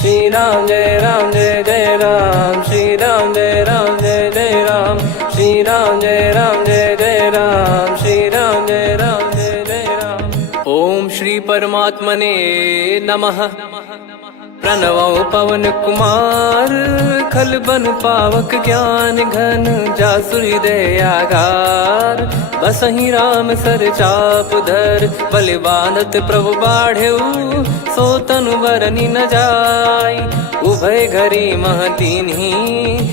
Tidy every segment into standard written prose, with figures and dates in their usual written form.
श्री राम जय जय राम, श्री राम जय जय राम, श्री राम जय जय राम, श्री राम जय जय राम। ओम श्री परमात्मने नमः। प्रणवो पवन कुमार, खल बन पावक ज्ञान घन, जासु हृदय आगार। बसहि राम सर चाप धर, बलि बांधत प्रभु बाढ़ेऊ, सो तनु बरनि न जाय। उभय घरी महतीन्ही,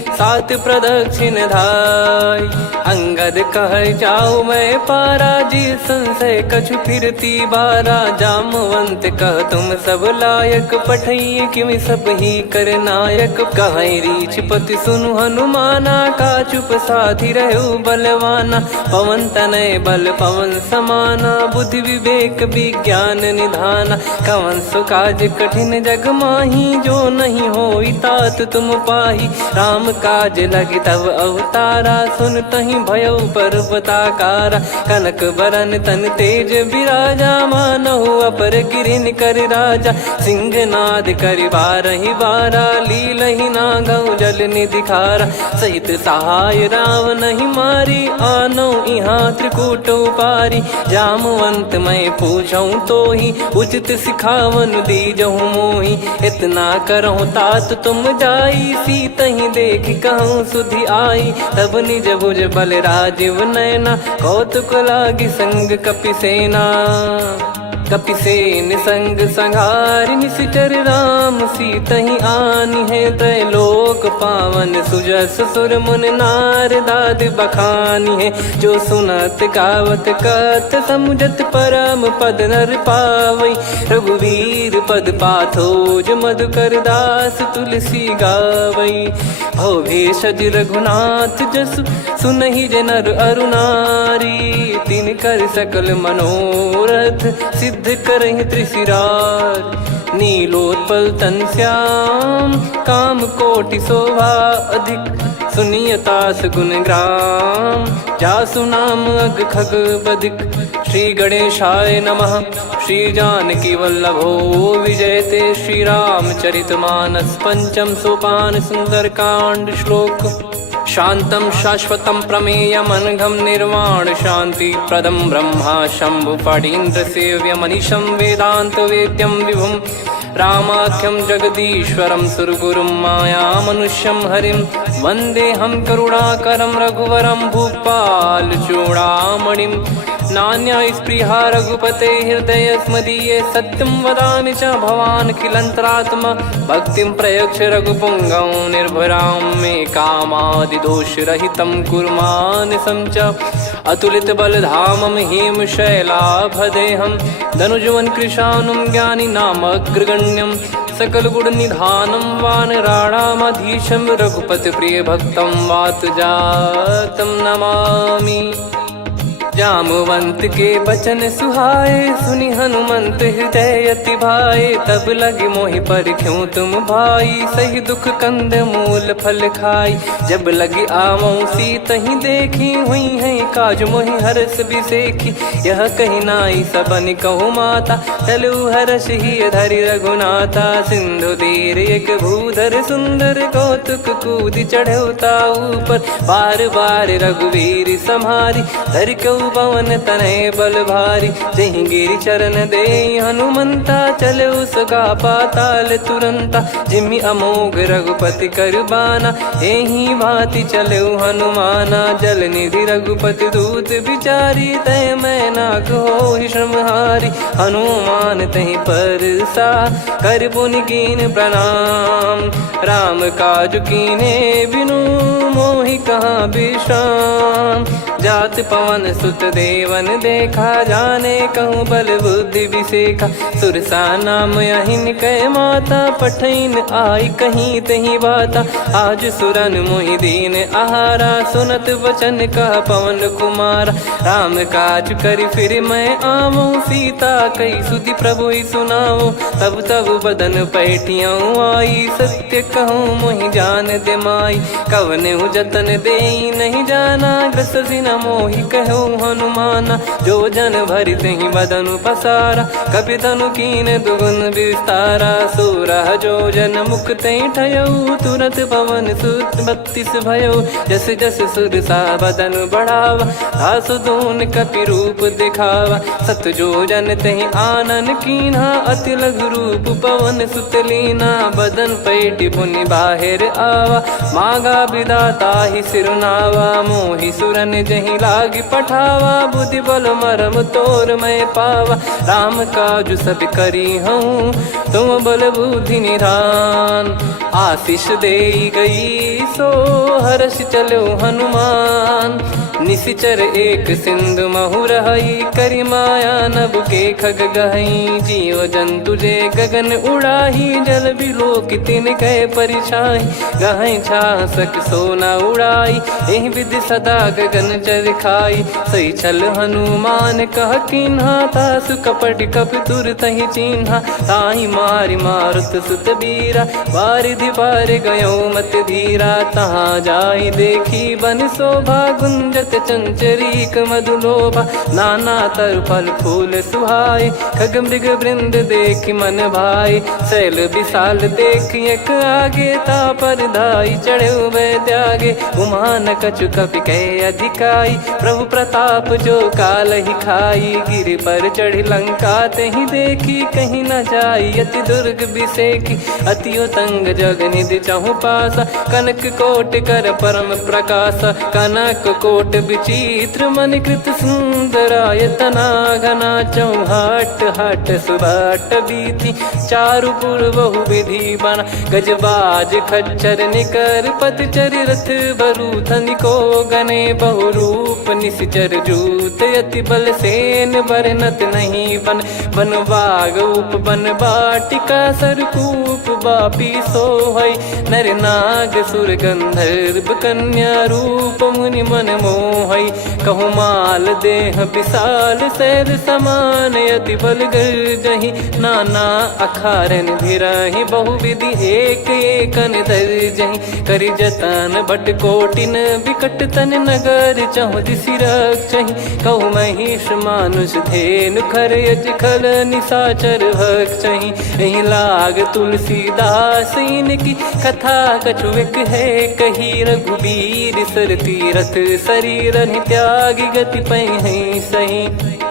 सात प्रदक्षिण धाय। अंगद कह जाऊ मैं पारा, जी संशय कछु फिरती बारा। जामवंत कह तुम सब लायक, पठई किमि सब ही कर नायक। कहीं रीछ पति सुनु हनुमाना, का चुप साधि रहु बलवाना। पवन तनय बल पवन समाना, बुद्धि विवेक विज्ञान निधाना। कवन सो काज कठिन जग माही, जो नहीं होई तात तुम पाही। राम काज लगी तब अवतारा, सुन तहि भयउ पर्वताकारा। कनक बरन तन तेज बिराजा, मानहु अपर गिरिन कर राजा। सिंहनाद करि बारहि बारा, लीलहि नागौ जल निधि खारा। सहित सहाय राम नहीं मारी, आनो इहाँ त्रिकूट उपारी। जामवंत मैं पूछऊँ तोहि, उचित सिखावन दीजहु मोहि। इतना करहु तात तुम जाई, सीतहि देख कहूँ सुधि आई। तब निज भुज बल राजीव नयना, कौतुक लागी संग कपिसेना। कपिसेन संग संघारि, निशिचर राम सीतहि आनी है। त्रैलोक पावन सुजस सुर मुन नार, दाद बखानी है। जो सुनत गावत कथ, समुझत परम पद नर पावई। रघुवीर पद पाथोज, मधुकर दास तुलसी गावई। भव भेषज रघुनाथ जसु, सुनहि जे नर अरु नारी। तिन कर सकल मनोरथ, सिद्ध करहि त्रिशिरार। नीलोत्पल तन श्याम, काम कोटि शोभा अधिक। सुनियतास गुण ग्राम, जासु नाम अग खग बदिक। श्री गणेशाय नमः। श्री जानकी वल्लभो विजयते, श्री रामचरित मानस। पंचम सोपान सुंदर कांड श्लोक। शांतं शाश्वतं प्रमेयमनघं, निर्वाण शांति प्रदं ब्रह्मा शंभु फणीन्द्र सेव्यमनिशं। वेदांत वेद्यं विभुं रामाख्यं जगदीश्वरं, सुरगुरुं माया मनुष्यं हरिं। वन्देऽहं करुणाकरं रघुवरं, भूपाल चूडामणिं। नान्या स्पृहा रघुपते हृदय स्मदीये, सत्यं वदामि च भवान् खिलन्तरात्मा। भक्तिं प्रयच्छ रघुपुङ्गं, निर्भरां मे कामादिदोषरहितं कुर्मानिसं च। अतुलित बलधामं हेमशैलाभदेहं, धनुजवन कृशानुं ज्ञानी नामग्रगण्यं। सकल गुण निधानं वानराणामधीशं, रघुपति प्रिय भक्तं वातजातं नमामि। जामवंत के बचन सुहाए, सुनि हनुमंत हृदय अति भाए। तब लगे मोहि पर क्यों तुम भाई, सही दुख कंद मूल फल खाई। जब लगे आवऊं सीतहि देखी, हुई है काज मोहि हरस बिसेखी। यह कही नाई सबन कहु माता, चलु हरष ही धरि रघुनाथा। सिंधु तीर एक भूधर सुंदर, कौतुक कूद चढ़ौता ऊपर। बार बार रघुवीर सम्हारी, धर कऊ पवन तनय बल भारी। जहि गिरि चरण दे हनुमंता, चले उसका पाताल तुरंता। जिमि अमोघ रघुपति कर बाना, एहि भांति चले हनुमाना। जल निधि रघुपति दूत बिचारी, तय मैं नाग होहि श्रमहारी। हनुमान तहि परसा, कर पुनि कीन प्रणाम। राम काज कीने बिनु, मोहि कहाँ विश्राम। जात पवन सुत देवन देखा, जाने कहूँ बल बुद्धि विसेखा। सुरसा नाम अहिन कै माता, पठैन आई कहीं तही बाता। आज सुरन मोहि दीन आहारा, सुनत वचन कह पवन कुमारा। राम काज करि फिर मैं आवऊं, सीता कई सुधि प्रभु ही सुनाओ। तब तब बदन पैठियाँ आई, सत्य कहूँ मोहि जान दे माई। कवने जतन दे नहीं जाना, ग्रसि न मोहि कहो हनुमाना। जो जन भरि तेहि बदनु पसारा, कपि तनु कीन दुगुन विस्तारा। सोरह जो जन मुख तेहि ठयऊ, तुरत पवन सुत 32 भयऊ। जस जस सुरसा बदन बढ़ावा, आसु दून कपि रूप दिखावा। सत जो जन तेहि आनन कीन्हा, अति लघु रूप पवन सुत लीना। बदन पैटि पुनि बाहिर आवा, मागा विधाता ही सिरुनावा। मोहि सुरन जहि लागी पठावा, बुद्धि बल मरम तोर मैं पावा। राम काजु सब करी हूँ, तुम बल बुद्धि निधान। आशीष देई गई सो हर्ष चलो हनुमान। निशिचर एक सिंधु महु रहई, करी माया नभ के खग गहई। जीव जंतु जे गगन उड़ाही, जल बिलोक तिन कह परिछाई। गहई छासक सोना उड़ाई, एहि विधि सदा गगन चर खाई। सही छल हनुमान कह कीन्हा, तासु कपट कप तुर तहि चिन्हा। ताहि मारि मारुत सुत बीरा, वारिधि पार गयो मत धीरा। तहाँ जाई देखी बन शोभा, गुंजत चंचरीक मधुलोभा। नाना तर फल फूल सुहाए, खग मृग वृंद देख मन भाई। शैल विशाल देख एक आगे, तापर धाई चढ़े वै त्यागे। उमान कछु कपि कह अधिकाई, प्रभु प्रताप जो काल ही खाई। गिर पर चढ़ी लंका तेहि देखी, कहीं न जाई अति दुर्ग बिसेकी। अति उतंग जग निधि चहु पासा, कनक कोट कर परम प्रकाश। कनक कोट विचित्र मन कृत सुंदरायतना। घना चौहाट हाट सुबाट बीती, चारु पुर बहु विधि बना। गजबाज खच्चर निकर पतचर, रथ बरु धनिको गने। बहु रूप निशिचर जूत, अति बल सेन बरनत नहीं बन। बन बाग उप बन बाटिका, सरकूप बापी सोहई। नर नाग सुर गंधर्व कन्या, रूप मुनि मन मोहई। कहु माल देह विशाल, शैल समान अति बल गर्जहि। नाना अखारन भिरहि, बहु विधि एक एकन दर्जहि। करि जतन बट कोटिन, बिकट तन नगर चहु दिसि रक्षहि। कहु महिष मानुष धेनु, खर यज खल निशाचर भक्षहि। एहि लाग तुलसीदास इनकी, कथा कछु एक है कही। रघुबीर सर तीरथ शरीर, त्यागी गति पै सही।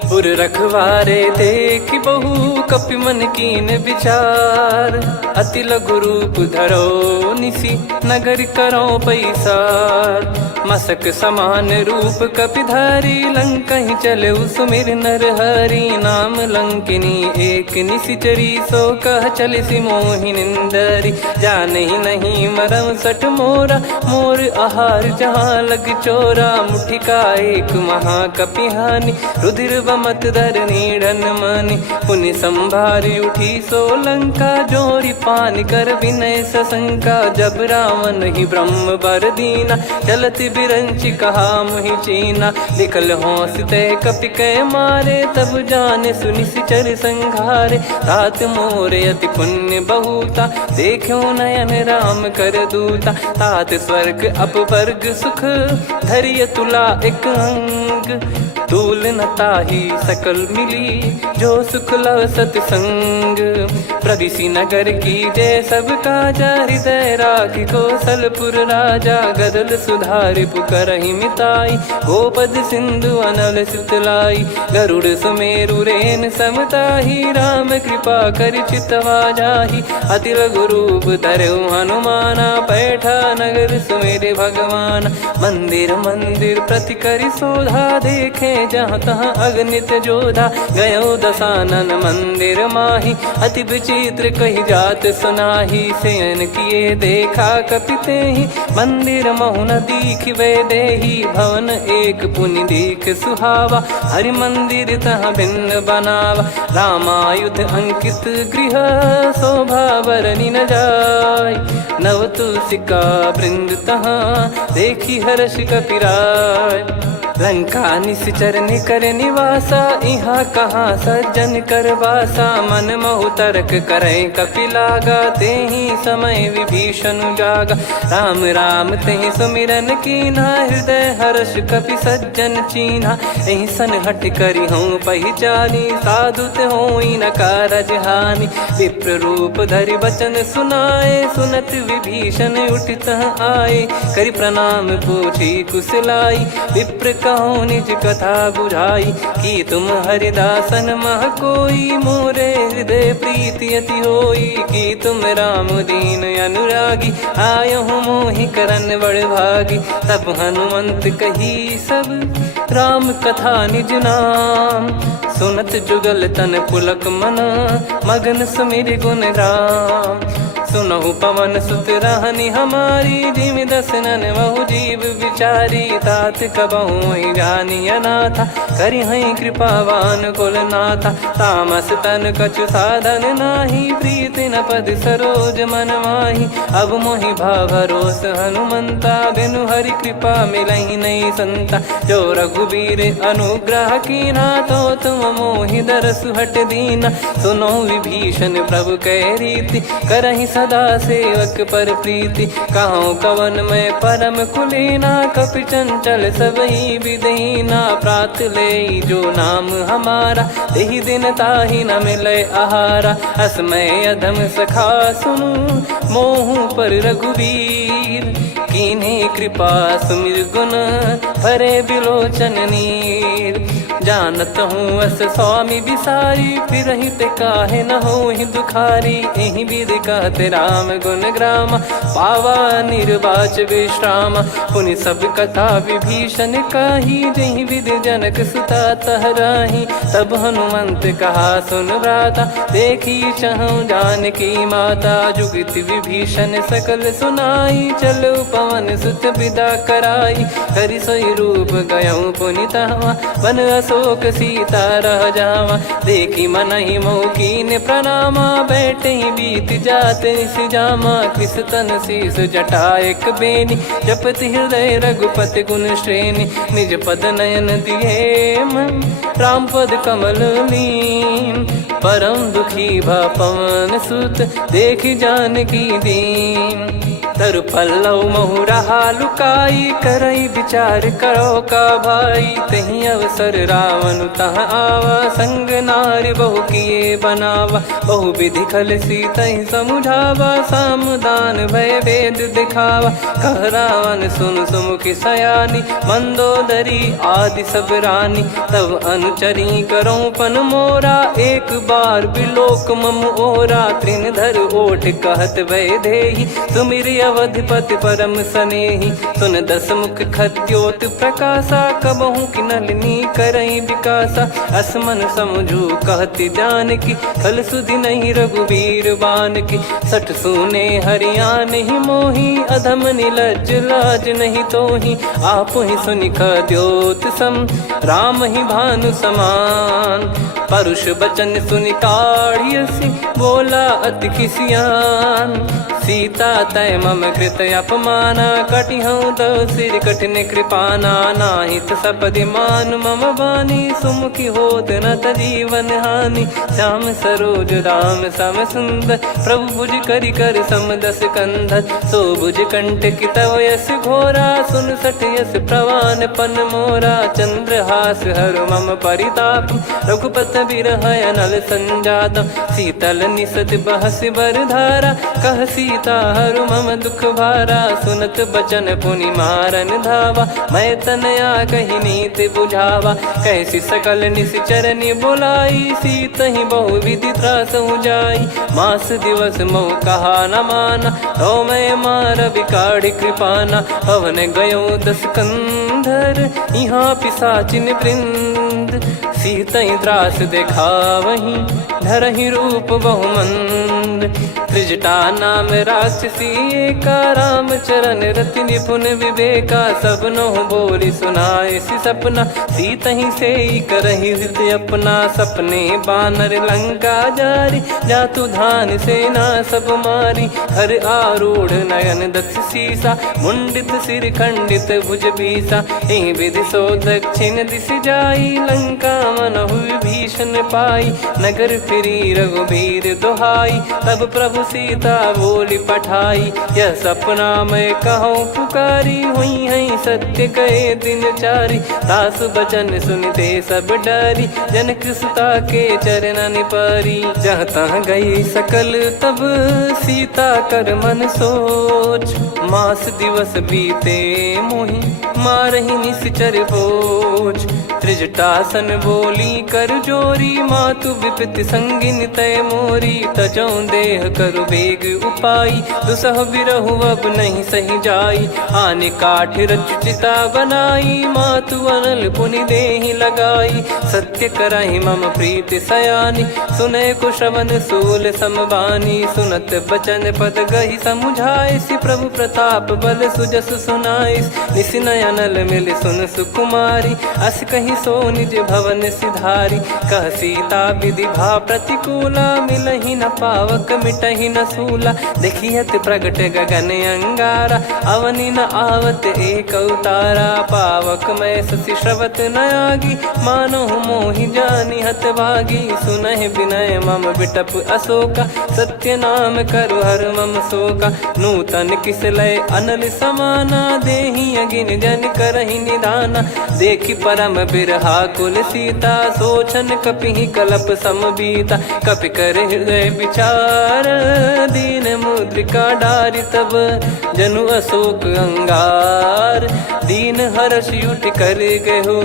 पुर रखवारे देख बहु, कपि मन कीन विचार। अति लघु रूप धरो निसी, नगर करो पैसार। मसक समान रूप कपि धारी, लंकहि चले सुमिर नर हरि। नाम लंकिनी एक निशिचरी, सो कह चलिसि मोहि निंदरी। जानहि नहीं मरम सठ मोरा, मोर आहार जहाँ लग चोरा। मुठिका एक महाकपिहानि, रुधिर बमत धरनी ढन मानि। पुनि संभारी उठी सो लंका, जोरी पान कर विनय सशंका। जब रावण ही ब्रह्म बर दीना, चलत बिरंचि कहा मुहि चीना। लिखल होंस ते कपि कै मारे, तब जाने सुनि सिचर संघारे। तात मोरे अति पुण्य बहुता, देखो नयन राम कर दूता। तात स्वर्ग अपवर्ग सुख, धरिय तुला एक अंग। तूल न ताहि सकल मिली, जो सुख लव सतसंग। प्रविशि नगर की जय सब काजा, हृदय राखि कौशलपुर राजा। गदल सुधारि पुकरहि मिताई, गोपद सिंधु अनल सितलाई। गरुड़ सुमेरु रेन समताहि, राम कृपा करि चितवा जाहि। अति लघु रूप धरऊ हनुमाना, पैठा नगर सुमेरे भगवान। मंदिर मंदिर प्रति करि शोधा, देखे जहाँ तहाँ अगणित जोधा। गयो दशानन मंदिर माही, अति विचित्र कही जात सुनाही। शयन किए देखा कपि तेहि, मंदिर महु न दीख वे देही। भवन एक पुनि दीख सुहावा, हरि मंदिर तहाँ भिन्न बनावा। रामायुध अंकित गृह, शोभा बरनि न जाय। नव तुलसी का वृंद तहाँ, देखी हर्ष कपिराय। लंका निश्चर निकर निवासा, इहाँ कहाँ सज्जन कर वासा। मन महु तर्क करे कपिलागा, तेहि समय विभीषण जागा। राम राम तेहि सुमिरन कीन्हा, हृदय हर्ष कपि सज्जन चीन्हा। एहि सन हट करि हूँ पहिचानी, साधु ते होई न कारज हानि। विप्र रूप धरि वचन सुनाए, सुनत विभीषण उठित आए। करि प्रणाम पूछी कुशलाई, विप्र कहो निज कथा बुझाई। कि तुम हरिदासन मह कोई, मोरे हृदय प्रीति अति होई। कि तुम राम दीन अनुरागी, आयहु मोहि करन बड़ भागी। तब हनुमंत कही सब राम कथा निज नाम, सुनत जुगल तन पुलक मना, मगन सुमिर गुण राम। सुनहु पवन सुत रहनी हमारी, जिमि दसनन महु जीव विचारी। तात कबहु ही जानी अनाथा, करि हई कृपावान कुल नाथा। तामस तन कछु साधन नाही, प्रीति न पद सरोज मन माही। अब मोहि भाव भरोस हनुमंता, बिनु हरि कृपा मिलहि नहीं संता। जो रघुबीर अनुग्रह कीन्हा, तो तुम मोहि दरसु हट दीना। सुनो विभीषण प्रभु कह रीति, करहि सदा सेवक पर प्रीति। कहूँ कवन में परम कुलीना, कपि चंचल सबही विदहीना। प्रात ले जो नाम हमारा, तेहि दिन ताहि न मिले आहारा। असमय अधम सखा सुनु, मोहु पर रघुवीर। कीन्ही कृपा सुमिर गुण, भरे बिलोचन नीर। जानत हूँ अस स्वामी बिसारी, फिरहि ते काहे न होहि दुखारी। एहि विधि कहते राम गुण ग्राम, पावा निर्वाच विश्राम। पुनि सब कथा विभीषण काही, जहि विधि जनक सुता तहराही। तब हनुमंत कहा सुन भ्राता, देखी चहु जानकी माता। जुगति विभीषण सकल सुनाई, चलो पवन सुत विदा कराई। करि सोई रूप गयऊँ पुनि तहवा, वन अशोक सीता रह जावा। देखी मनहि मोह कीन्ह प्रणामा, बैठे ही बीत जात निस जामा। कृस तन शीस जटा एक बेनी, जपति हृदय रघुपति गुण श्रेणी। निज पद नयन दिए मन, राम पद कमल लीन। परम दुखी भा पवन सुत, देखि जानकी दीन। तरु पल्लव महु रहा लुकाई, करई विचार करो का भाई। तहि अवसर रावण तह आवा, संग नारी बहु किए बनावा। बहु विधि खल सीतहि समुझावा, सामदान भय वेद दिखावा। कह रावण सुन सुमुखि सयानी, मंदोदरी आदि सब रानी। तब अनुचरी करो पन मोरा, एक बार बिलोक मम ओरा। तृण धर ओठ कहत भय देहि, सुमिर अवधिपति परम सनेहि। सुन दस मुख खद्योत प्रकाशा, कबहु कि नलिनी करई विकासा। असमन समझू कहति जानकी, खल सुधि नहीं रघुवीर बानकी। सठ सुने हरियाण ही मोही, अधम निलज्ज लाज नहीं तोही। आप ही सुनि खद्योत सम, राम ही भानु समान। परुष बचन सुनि काढ़ियसि, बोला अति किसियान। सीता तय मम कृत अपमाना, कटिहऊँ तव सिर कठिन कृपाना। नाहित सपदि मान मम बानी, सुमुखी होत न जीवन हानि। श्याम सरोज राम सम सुंदर, प्रभु भुज करि कर सम दस कंधर। सो भुज कंठ की तव यस घोरा, सुन सठ यस प्रवान पन मोरा। चंद्रहास हर मम परिताप, रघुपत बिरह अनल संजातम। शीतल निसत बहस बर धारा, कह सीता हरु मम दुख भारा। सुनत बचन पुनि मारन धावा, मैं तनया कहि नीति बुझावा। कैसी सकल निश्चरनि बुलाई, सीतहि बहु विधि त्रासहु जाई। मास दिवस मोह कहा न माना, तो मैं मार बिकाढ़ि कृपाना। पवन गयो दस कंधर, यहाँ पिशाचिन वृंद। मंद, सीतई त्रास देखावहीं धरहि रूप बहुमंद। त्रिजटा नाम राक्षसी एका, राम चरण रति निपुण विवेका। सबनो बोली सुनाए सि सपना, सीतहि से करहि हृद अपना। सपने बानर लंका जारी, जातु धान सेना सब मारी। हर आरूढ़ नयन दक्ष सीसा, मुंडित सिर खंडित भुज बीसा। एहि विधि सो दक्षिण दिश जाई, लंका मनहु विभीषण पाई। नगर फिरी रघुबीर दुहाई, तब प्रभु सीता बोली पठाई। यह सपना मैं कहूँ पुकारी, हुई है सत्य कहे दिन चारी। दास बचन सुनते सब डरी, जनक सुता के चरण परी। जहाँ तहाँ गई सकल तब सीता कर मन सोच। मास दिवस बीते मोहि मारहि निश्चर बोझ। त्रिजटासन बोली कर जोरी, मातु विपत्ति संगिन तय मोरी। तजौ देह करु बेग उपाई, दुसह बिरहु अब नहीं सही जाई। आने काठ रचिता बनाई, मातु अनल पुनि देहि लगाई। सत्य करहि मम प्रीति सयानी, सुनय को श्रवण सूल समबानी। सुनत बचन पद गहि समुझाए, सि प्रभु प्रताप बल सुजस सुनाइस। निस नयनल मिल सुन सुकुमारी, अस कहि सो निज भवन सिधारी। कह सीता विधि भा प्रतिकूला, मिलहि न पावक मिटहि न सूला। देखियत प्रगट गगन अंगारा, अवनि न आवत एक अवतारा। पावक मैं शशि श्रवत न आगी, मानो मोहि जानि हत भागी। सुनहि विनय मम बिटप अशोका, सत्य नाम करु हर मम शोका। नूतन किस लय अनल समाना, देहि अगिन जन करहि निदाना। देखि परम बिरहा कुल सीता, सोचन कपिहि कलप समबीता। कपि कर हृदय विचार, दीन मुद्रिका डारि तब जनु अशोक अंगार। दीन हर्ष उठ कर गहु,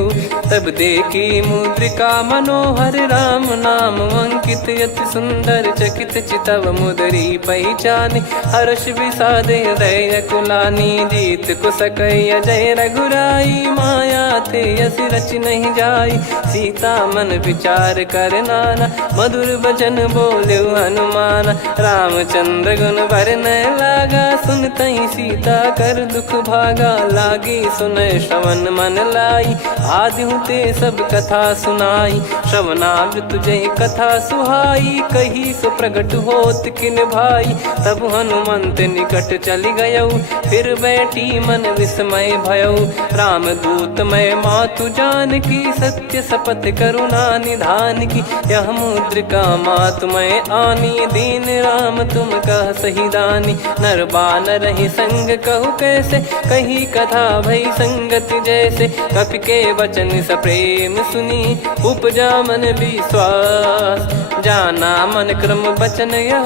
तब देखी मुद्रिका मनोहर। राम नाम अंकित अति सुंदर, चकित चितव मुदरी पहचान। हर्ष विषाद हृदय कुलानी, जीत को सकय जय रघुराई। माया थे यस रच नहीं जाई, सीता मन विचार कर नाना। मधुर बचन बोले हनुमान, रामचंद्र गुण बरनै लागा। सुनतहि सीता कर दुख भागा, लागी सुनय श्रवण मन लाई। आदि ते सब कथा सुनाई, श्रवणामृत जय कथा सुहाई। कही सो प्रगट होत किन भाई, तब हनुमंत निकट चली गयौ। फिर बैठी मन विस्मय भयौ, राम दूत मैं मातु जानकी। सत्य शपथ करुणा निधान की, यह मुद्रिका मातु मैं आनी। दीन राम तुम कह सही दानी, नर बानर ही संग कहु कैसे। कही कथा भई संगति जैसे, कपि के वचन सप्रेम सुनी। उपजा मन विश्वास, जाना मन क्रम बचन यह।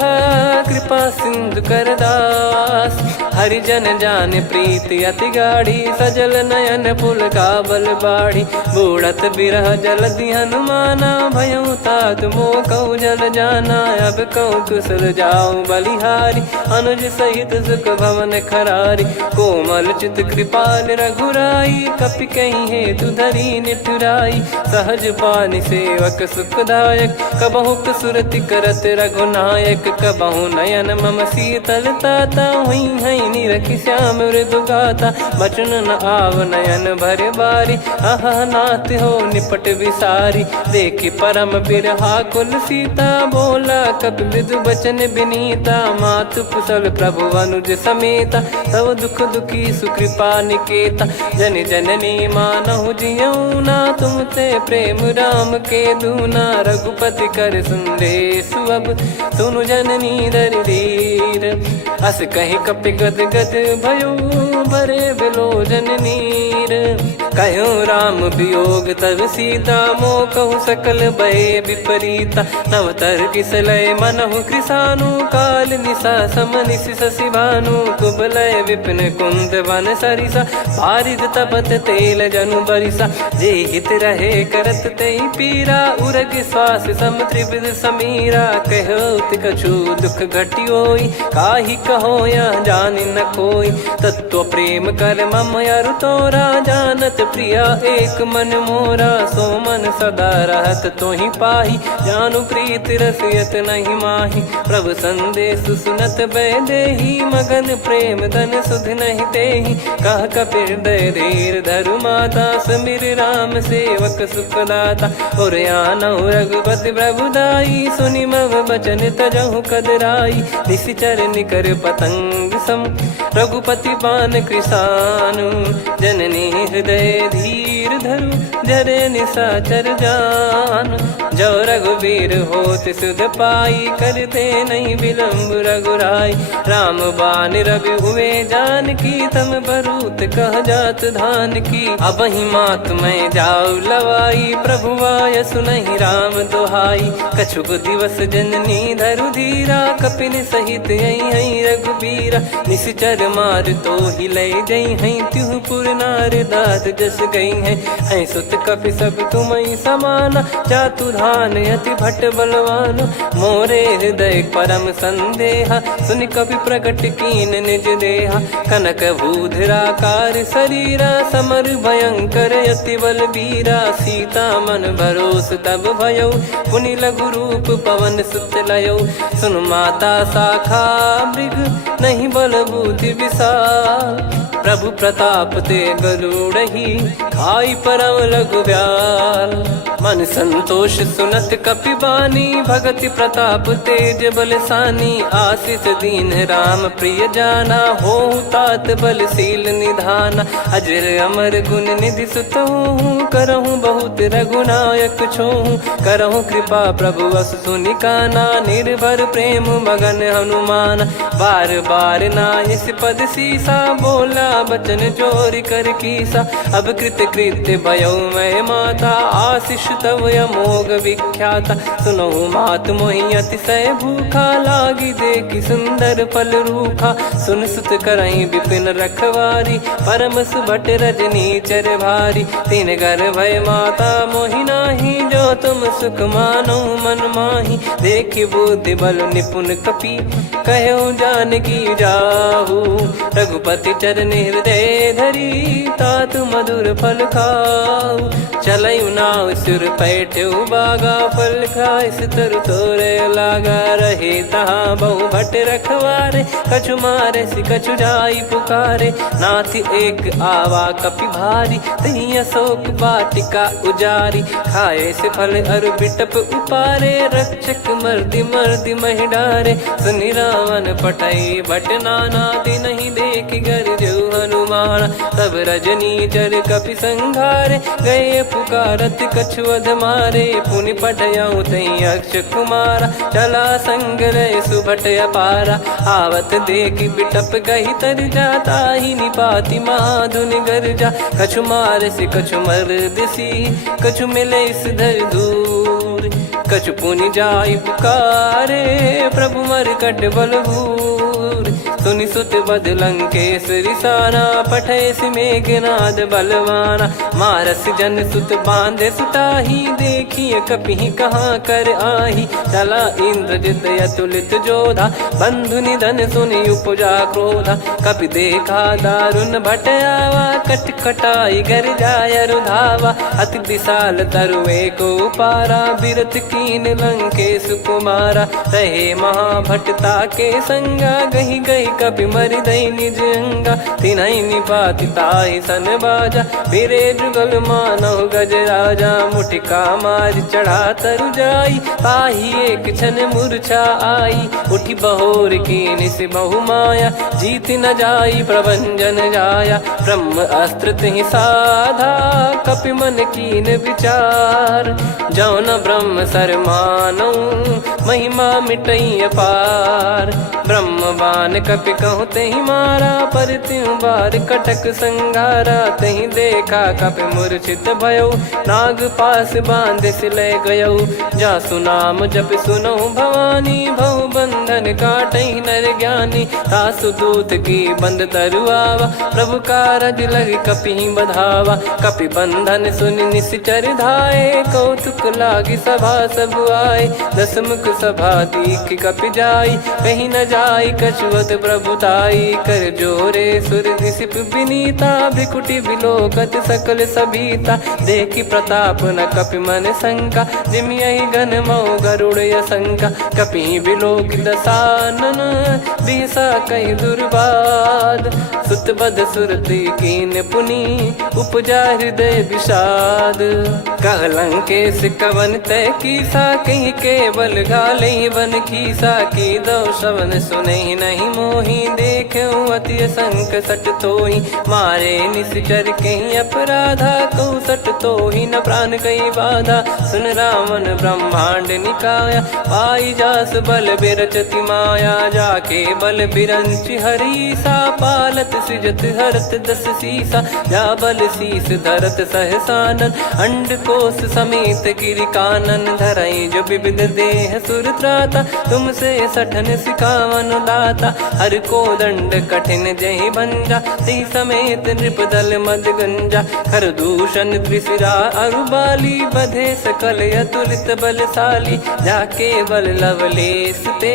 कृपा सिंधु कर दास, हरिजन जान प्रीति अति गाढ़ी। सजल नयन पुल का बल बाढ़ी, बूढ़त बिरह जल दी हनुमाना। भयउ तात मोह कहु जल जाना, अब कहु कुशल जाऊं बलिहारी। अनुज सहित सुख भवन खरारी, कोमल चित कृपाल रघुराई। कपि कहीं हेतु धरी निठुराई, सहज पानि सेवक सुखदायक। कबहु सुरति करत रघुनायक, कबहु नयन मम शीतल ताता। हुई है निरखि श्याम मृदु गाता, बचन न आव नयन भर बारी। आहा नाथ हो निपट विसारी, देखि परम बिरहा कुल सीता। बोला कपि मृदु बचन बिनीता, मातु कुशल प्रभु अनुज समेता। तव दुख दुखी सुकृपा निकेता, जन जननी मानहु जियऊ ना। तुम ते प्रेम राम के दूना, रघुपति कर संदेश अब सुनु जननी दर धीर। अस कहि कपि गद गद भयो, भरे बिलोचन नीर। कहो राम वियोग तब सीता, मोह कहु सकल भय विपरीता। नवतर किसलय मनहु कृसानु, काल निशा समनिशि शशि भानु। कुबलय विपिन कुंद वन सरिसा, पारिद तपत तेल जनु बरिसा। जे हित रहे करत तेहि पीरा, उरग श्वास सम त्रिविध समीरा। कहो कछु दुख घटियोई, काहि कहो या जान न कोई। तत्व प्रेम कर मम अरु तोरा, जानत प्रिया एक मन मोरा। सो मन सदा रहत तो ही पाही, जानु प्रीत रसियत नहीं माही। प्रभु संदेश सुनत बैदेही, मगन प्रेम धन सुध नहीं तेही। कह कपिर दय धीर धरु माता, समिर राम सेवक सुखदाता। और आनौ रघुपति प्रभुदाई, सुनि मव बचन तजहु कदराई। निशिचर निकर पतंग सम, रघुपति पान कृसानु। जननी हृदय धीर धरु, जरे निशाचर जान। जो रघुवीर होत सुध पाई, करते नहीं विलम्ब रघुराई। राम बान रवि हुए जानकी, तम बरूत कह जात धान की। अब ही मात मैं जाऊ लवाई, प्रभु आय सुनहि राम दोहाई। कछुक दिवस जननी धरु धीरा, कपिन सहित यही रघुबीरा। निशिचर मार तो ही ले जई हैं, त्युह पुर नार दाद जस गई हैं। सुत कपि सब तुमहि समाना, जातु धान अति भट बलवान। मोरे हृदय परम संदेहा, सुनि कपि प्रकट कीन निज देहा। कनक भूधराकार शरीरा, समर भयंकर अति बलबीरा। सीता मन भरोस तब भयउ, पुनि लघु रूप पवन सुत लयउ। सुन माता शाखा मृग, नहीं बल बुद्धि विशाल। प्रभु प्रताप ते गरुड़ही, खाई परम लघु ब्याल। मन संतोष सुनत कपि बानी, भगति प्रताप तेज बलसानी। आशीष दीन राम प्रिय जाना, होहु तात बलशील निधाना। अजर अमर गुण निधि सुतहु, करहु बहुत रघुनायक छोहु। करहु कृपा प्रभु अस सुनि काना, निर्भर प्रेम मगन हनुमान। बार बार नायस पद सीसा, बोला बचन चोरी कर कीसा। अब कृत कृत्य भयउ मैं माता, आशीष तव अमोघ विख्याता। सुनहु मात मोहि अतिशय भूखा, लागी देखि सुंदर फल रूखा। सुन सुत करहि विपिन रखवारी, परम सुभट रजनी चर भारी। तीन घर भय माता मोहि नाही, जो तुम सुख मानो मन माही। देखि बुद्धि बल निपुण कपि, कहु जानकी जाहु। रघुपति चरण हृदय धरी, तात मधुर फल खाऊ। चलयु नाव सुर पैठ्यु बागा, फल खाइस तरु तोरे लागा। रहे तहाँ बहु भट रखवारे, कछु मारे सि कछु जाई पुकारे। नाथ एक आवा कपि भारी, तही अशोक वाटिका उजारी। खाए से फल अरु बिटप उपारे, रक्षक मर्दि मर्दि महि डारे। सुनि रावण पटई भट नाना, तिनहि देखि गरजउ हनुमान। तब रजनी चर कपि संघारे, गए पुकारत कछु अध मारे। पुनि पठयउ तई अक्ष कुमारा, चला संग रहे सुभट अपारा। आवत देखि बिटप गही तर जाता, ही निपाति महाधुनि गर्जा। कछु मार से कछु मर्दिसी, कछु मिले इस धर दूर। कछु पुनि जाई पुकारे, प्रभु मरकट बलभूर। सुनि सुत बद लंकेश्वरी साना, पठय मेघनाद बलवाना। मारस जन सुत बांधे सुताही, देखिए कपि कहाँ कर आही। चला इंद्रजित अतुलित जोधा, बंधु निधन सुनि उपजा क्रोधा। कपि देखा दारुण भट आवा, कट कटाई गर जाय रुधावा। अति विशाल तरुए को पारा, बिरत कीन लंकेश कुमारा। रहे महाभटता के संगा, गही गही कपि मरि दई निज अंगा। तिन्हि निपाति ताहि सन बाजा, फिरे जुगल मानव गज राजा। मुटिका मार चढ़ा तरु जाई, ताहि एक क्षण मूर्छा आई। उठि बहोर कीन से बहु माया, जीत न जाई प्रभंजन जाया। ब्रह्म अस्त्र तिहि साधा, कपि मन कीन विचार। जौ न ब्रह्म सर मानौ, महिमा मिटई अपार। ब्रह्म बान कपि कहु तहि मारा, पर त्यों बार कटक संगारा। तहि देखा कपि मूर्छित भयउ, नाग पास बांध सिले गयउ। जासु नाम जप सुनहु भवानी, भव बंधन काटहि नर ज्ञानी। तासु दूत की बंद तरुआवा, प्रभु कारज लग कपि बधावा। कपि बंधन सुनि निश्चर धाये, कौतुक लागी सभा सब आए। दस मुख सभा दीख कपि जाई, कहीं न जाई कछुवत प्रभुताई। कर जोरे सुर दिसिप विनीता, भ्रिकुटि बिलोकत सकल सबीता। देखि प्रताप न कपि मन शंका, जिमियहि गन मऊ गरुड़ असंका। कपि बिलोक दसानन, बिहसा कहि दुर्वाद। सुत बध सुरति कीन पुनि, उपजा हृदय विषाद। कहलंकेश कवन तय कीसा, कहीं केवल गाले बन खीसा। की दो श्रवण सुने नहीं मोही, देखे अति संक सट तोही। मारे निश्चर कहीं अपराधा, कहूँ सट तोही न प्राण कहीं बाधा। सुन रावण ब्रह्मांड निकाया, पाई जास बल बिरचति माया। जाके बल बिरंच हरीसा, पालत सृजत हरत दस सीसा। जा बल शीस धरत सहसानन, अंड कोश समेत गिरि कानन। धरई जो विविध देह सुर त्राता, तुमसे सठन सिखावन दाता। हर को दंड कठिन जहि भंजा, ती समेत नृप दल मद गंजा। खर दूषण त्रिशिरा अरुबाली, बधे सकल अतुलित बलशाली। जाके बल लवलेश ते,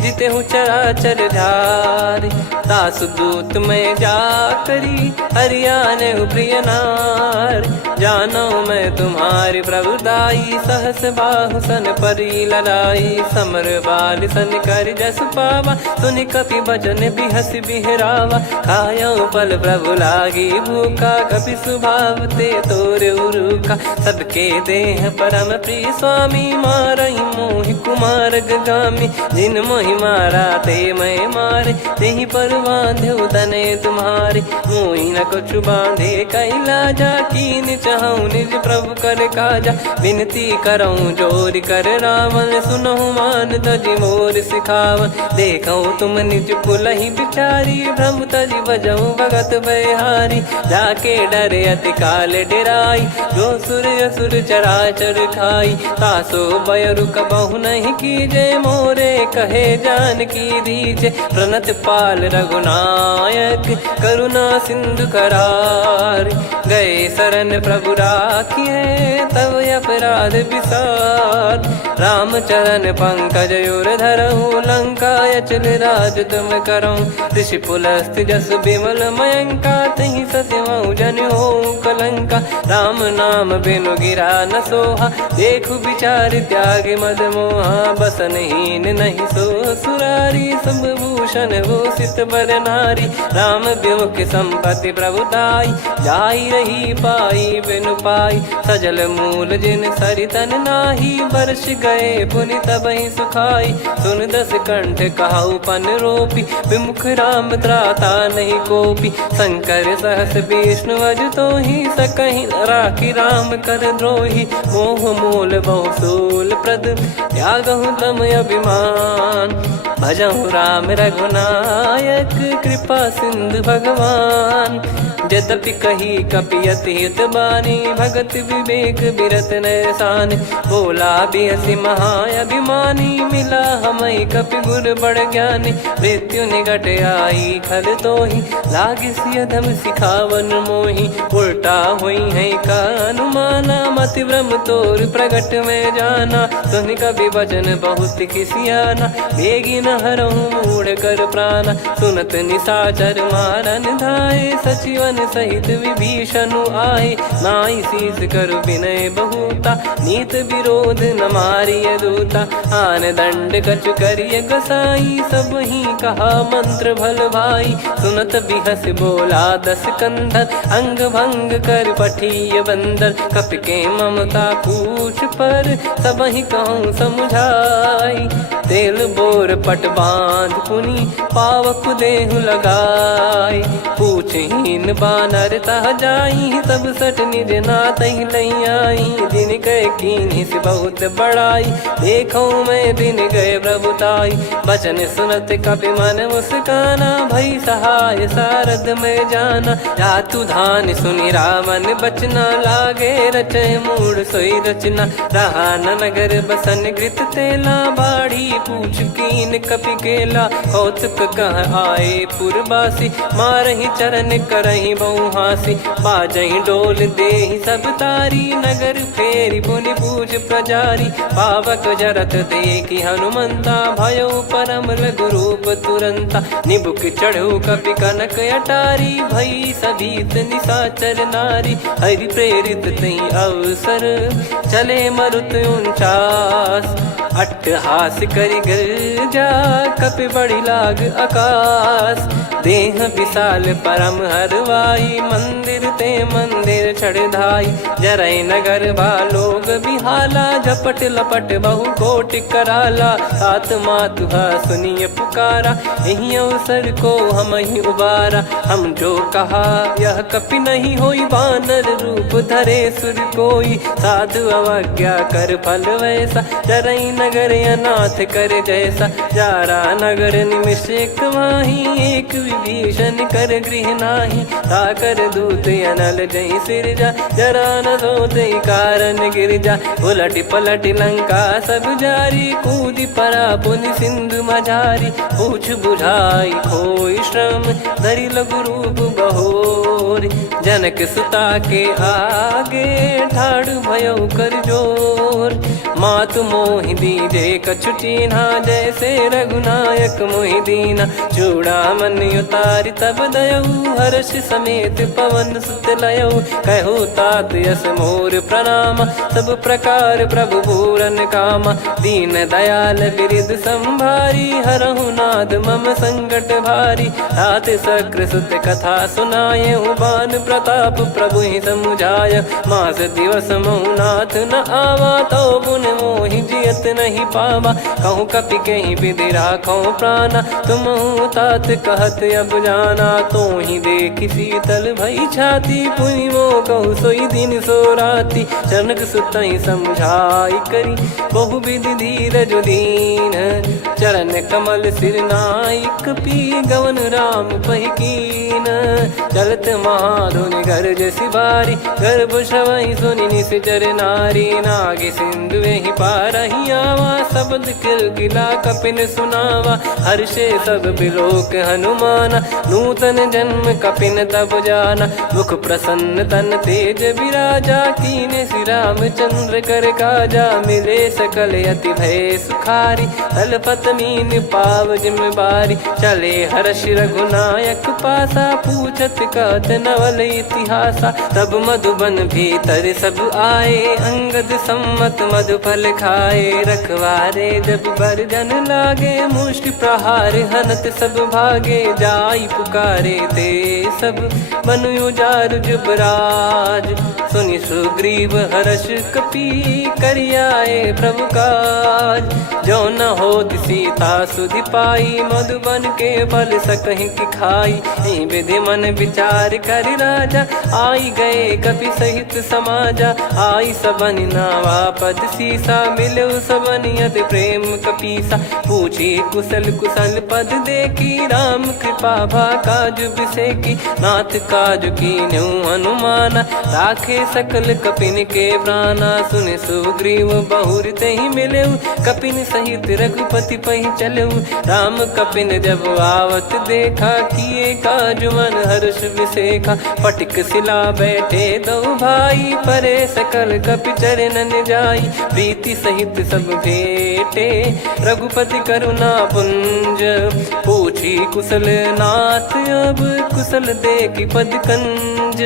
जिते हूँ चराचर धारी। दास दूत में जा करी, हरियाने प्रिय नार। जानो मैं तुम्हारी प्रभुताई, सहस बाहु सन परी लड़ाई। समर बाल सन कर जस पावा, सुनि कपि भजन बिहस बिहरावा। खायो पल प्रभु लागी भूखा, कपि स्वभाव ते तोर उरुखा। सबके देह परम प्रिय स्वामी, मारई मोहि कुमार गगामी। जिन मोहि मारा ते मैं मारे, तेहि पर बांधो तने तुम्हारे। मोहि न कुछ बांधे कैलाजा, कीन चाहूँ निज प्रभु कर काजा। विनती करऊँ जोर कर रावण, सुनहु मान तजि मोर सिखावन। देखऊँ तुम निज पुलहि बिचारी, भ्रम तजि बजऊँ भगत बहारी। जाके डरे अति काल डेराई, जो सुर असुर चराचर खाई। तासो बयरु कबहु नहीं कीजे, मोरे कहे जान की दीजे। प्रणत पाल रघुनायक, करुणा सिंधु करार। गए शरण प्रभु राखिए, तब अपराध विसार। राम चरण पंकज उर धरऊँ, लंका अचल राज तुम करऊँ। ऋषि पुलस्त जस विमल मयंका, तहि सत्यमऊ जन हो कलंका। राम नाम बिनु गिरा न सोहा, देखु विचार त्याग मद मोहा। बसनहीन नहीं सो सुरारी, सब भूषण भूषित बर नारी। राम विमुख संपत्ति प्रभुताई, जाई रही पाई बिनु पाई। सजल मूल जिन सरितन नाही, वर्ष गए पुनि तबहि सुखाई। सुन दस कंठ कहाऊ पन रोपी, विमुख राम त्राता नहीं कोपी। शंकर सहस विष्णु अज तोहि, सकहि न राखी राम कर द्रोही। मोह मूल बहु सूल प्रद, त्यागहु तम अभिमान। भजहु राम रघुनायक, कृपा सिंधु भगवान। यद्यपि कही कपियति हित बानी, भगत विवेक बिरत नैसान। बोला बिहसि महाअभिमानी, मिला हमई कपि गुर बड़ ज्ञानी। मृत्यु निकट आई खल तोहि, लागिसि अधम सिखावन मोहि। उल्टा हुई है का अनुमाना, मति भ्रम तोर प्रगट में जाना। सुन कवि वचन बहुत खिसियाना, बेगी न हरहु मूढ़ कर प्राणा। सुनत निशाचर मारन धाये, सचिवन सहित विभीषणु आए। नाई शीस कर विनय बहुता, नीत विरोध न मारिय दूता। आन दंड कछु करिय गसाई, सब ही कहा मंत्र भल भाई। सुनत बिहस बोला दस कंधर, अंग भंग कर पठिय बंदर। कपि के ममता पूछ पर, सब ही कहूँ समुझाई। तेल बोर पट बांध पुनि, पावक देहु लगाई। पूछहीन बानर तह जाई, सब सट निज नातहि लई आई। दिन गए कीन्ही से बहुत बड़ाई, देखो मैं दिन गए प्रभुताई। बचन सुनत कपि मन मुस्काना, भई सहाय सारद में जाना। जातु धान सुनि रावण बचना, लागे रचय मूढ़ सोई रचना। रहा न नगर बसन घृत तेला, बाढ़ी पूछ कीन कपि केला कौतुक कह आए पुरबासी मारही चरण करही बहु हासी बाजही डोल देहि सब तारी नगर फेरी पुनि पूज प्रजारी पावक जरत देखी हनुमंता भयो परम लघु रूप तुरंता निबुक चढ़ू कपि कनक अटारी भई सभीत निशाचर नारी हरि प्रेरित तई अवसर चले मरुत 49 अट्टहास करि गिरजा कपि बड़ी लाग आकाश देह विशाल परम हरवाई मंदिर ते मंदिर चढ़ाई जरई नगर बालोग बिहाला झपट लपट बहु कोट कराला सात मातुहा सुनिय पुकारा यही अवसर को हम ही उबारा हम जो कहा यह कपि नहीं होई बानर रूप धरे सुर कोई साधु अवज्ञा कर फल वैसा जरई नगर अनाथ कर जैसा जारा नगर निमिष एक माही एक विभीषण कर गृह नाही ताकर दूत अनल जय सिरजा जरा न सोते कारण गिरजा उलट पलट लंका सब जारी कूदी परा पुनि सिंधु मझारी पूछ बुझाई खोई श्रम धरि लघु रूप बहोरी जनक सुता के आगे ठाड़ भयो कर जोर मातु मोहि दीजे कछु चीन्हा जैसे रघुनायक मोहि दीना चूड़ामन उतारि तब दयऊ हर्ष समेत पवन सुत लयऊ कहु तात यस मोर प्रणाम सब प्रकार प्रभु पूरन कामा दीन दयाल बिरिद संभारी हरहु नाद मम संकट भारी तात सक्र सुत कथा सुनाये बान प्रताप प्रभु ही समुझाय मास दिवस महु नाथ न आवा तो पुन मोहि जियत नहीं पावा कहूँ कपि कहीं विधि राखो प्राणा तुम तात कहत अब जाना तो ही देख शीतल भई छाती पुनि मो कहु सोई दिन सो राती जनक सुतई समझाई करी बहु विधि धीरज दीन चरण कमल सिर नाइक पी गवन राम पहिकीन चलत महाधुनि गर्ज सिबारी गर्भ श्रवहि सुनि निश्चर नारी नागे सिंधु ही पारही आवा शब्द किलकिला कपिन सुनावा हर्षे सब बिलोक हनुमाना नूतन जन्म कपिन तब जाना मुख प्रसन्न तन तेज विराजा कीने श्री रामचंद्र कर काजा मिले सकल अति भय सुखारी तलपत मीन पाव जिम्मेवारी चले हर्ष रघुनायक पासा पूछत कहत नवल इतिहासा तब मधुबन भीतर सब आए अंगद सम्मत मधुफल खाए रखवारे जब बरजन लागे मुष्टि प्रहार हनत सब भागे जाई पुकारे ते सब मनु उजार जुबराज सुनि सुग्रीव हर्ष कपि करियाए प्रभु काज जो न हो सीता सुधि पाई मधुबन के फल सकहि की खाई विधि मन विचार कर राजा आई गए कपि सहित समाजा आई सबन नावा पद सीसा मिलो सबनियत प्रेम कपीसा पूछी कुशल कुशल पद देखी राम कृपा भा काज बिसेकी नाथ काज की न्यू हनुमाना राखे सकल कपिन के प्राणा सुन सुग्रीव बहुर ते ही मिले कपिन सहित रघुपति पहि चले राम कपिन जब आवत देखा किए काज मन हर्ष विसेखा पटिक सिला बैठे दो भाई परे सकल कपि चरणन जाई प्रीति सहित सब भेटे रघुपति करुणा पुंज पूछी कुशल नाथ अब कुशल देखी पद कंज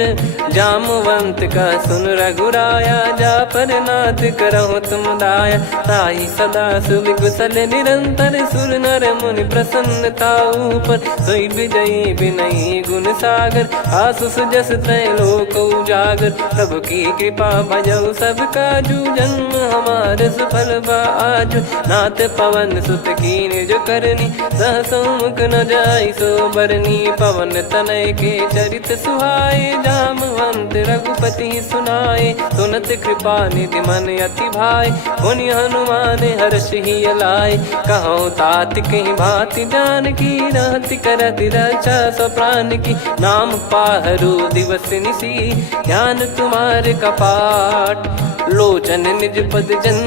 जामवंत का सुन रघुराया जा पर नाथ करहु तुम दाया ताई सदा सुभि कुशल निरंतर सुर नर मुनि प्रसन्नता ऊपर सोई विजयी विनयी गुण सागर आसु सुजस त्रैलोक उजागर प्रभु की कृपा भजऊ सब काजू जन्म हमार सफल बाजू नाथ पवन सुत कीन जो करनी सहसो मुख न जाई सो बरनी पवन तनय के चरित सुहाए जामवंत रघुपति सुनाए सुनत कृपा निधि मन अति भाई पुनि हनुमान हर्ष ही लाए कहो तात कहीं भांति जान की रहति करति रक्षा सो प्राण की नाम पाहरू दिवस निसी ध्यान तुम्हारे कपाट लोचन निज पद जन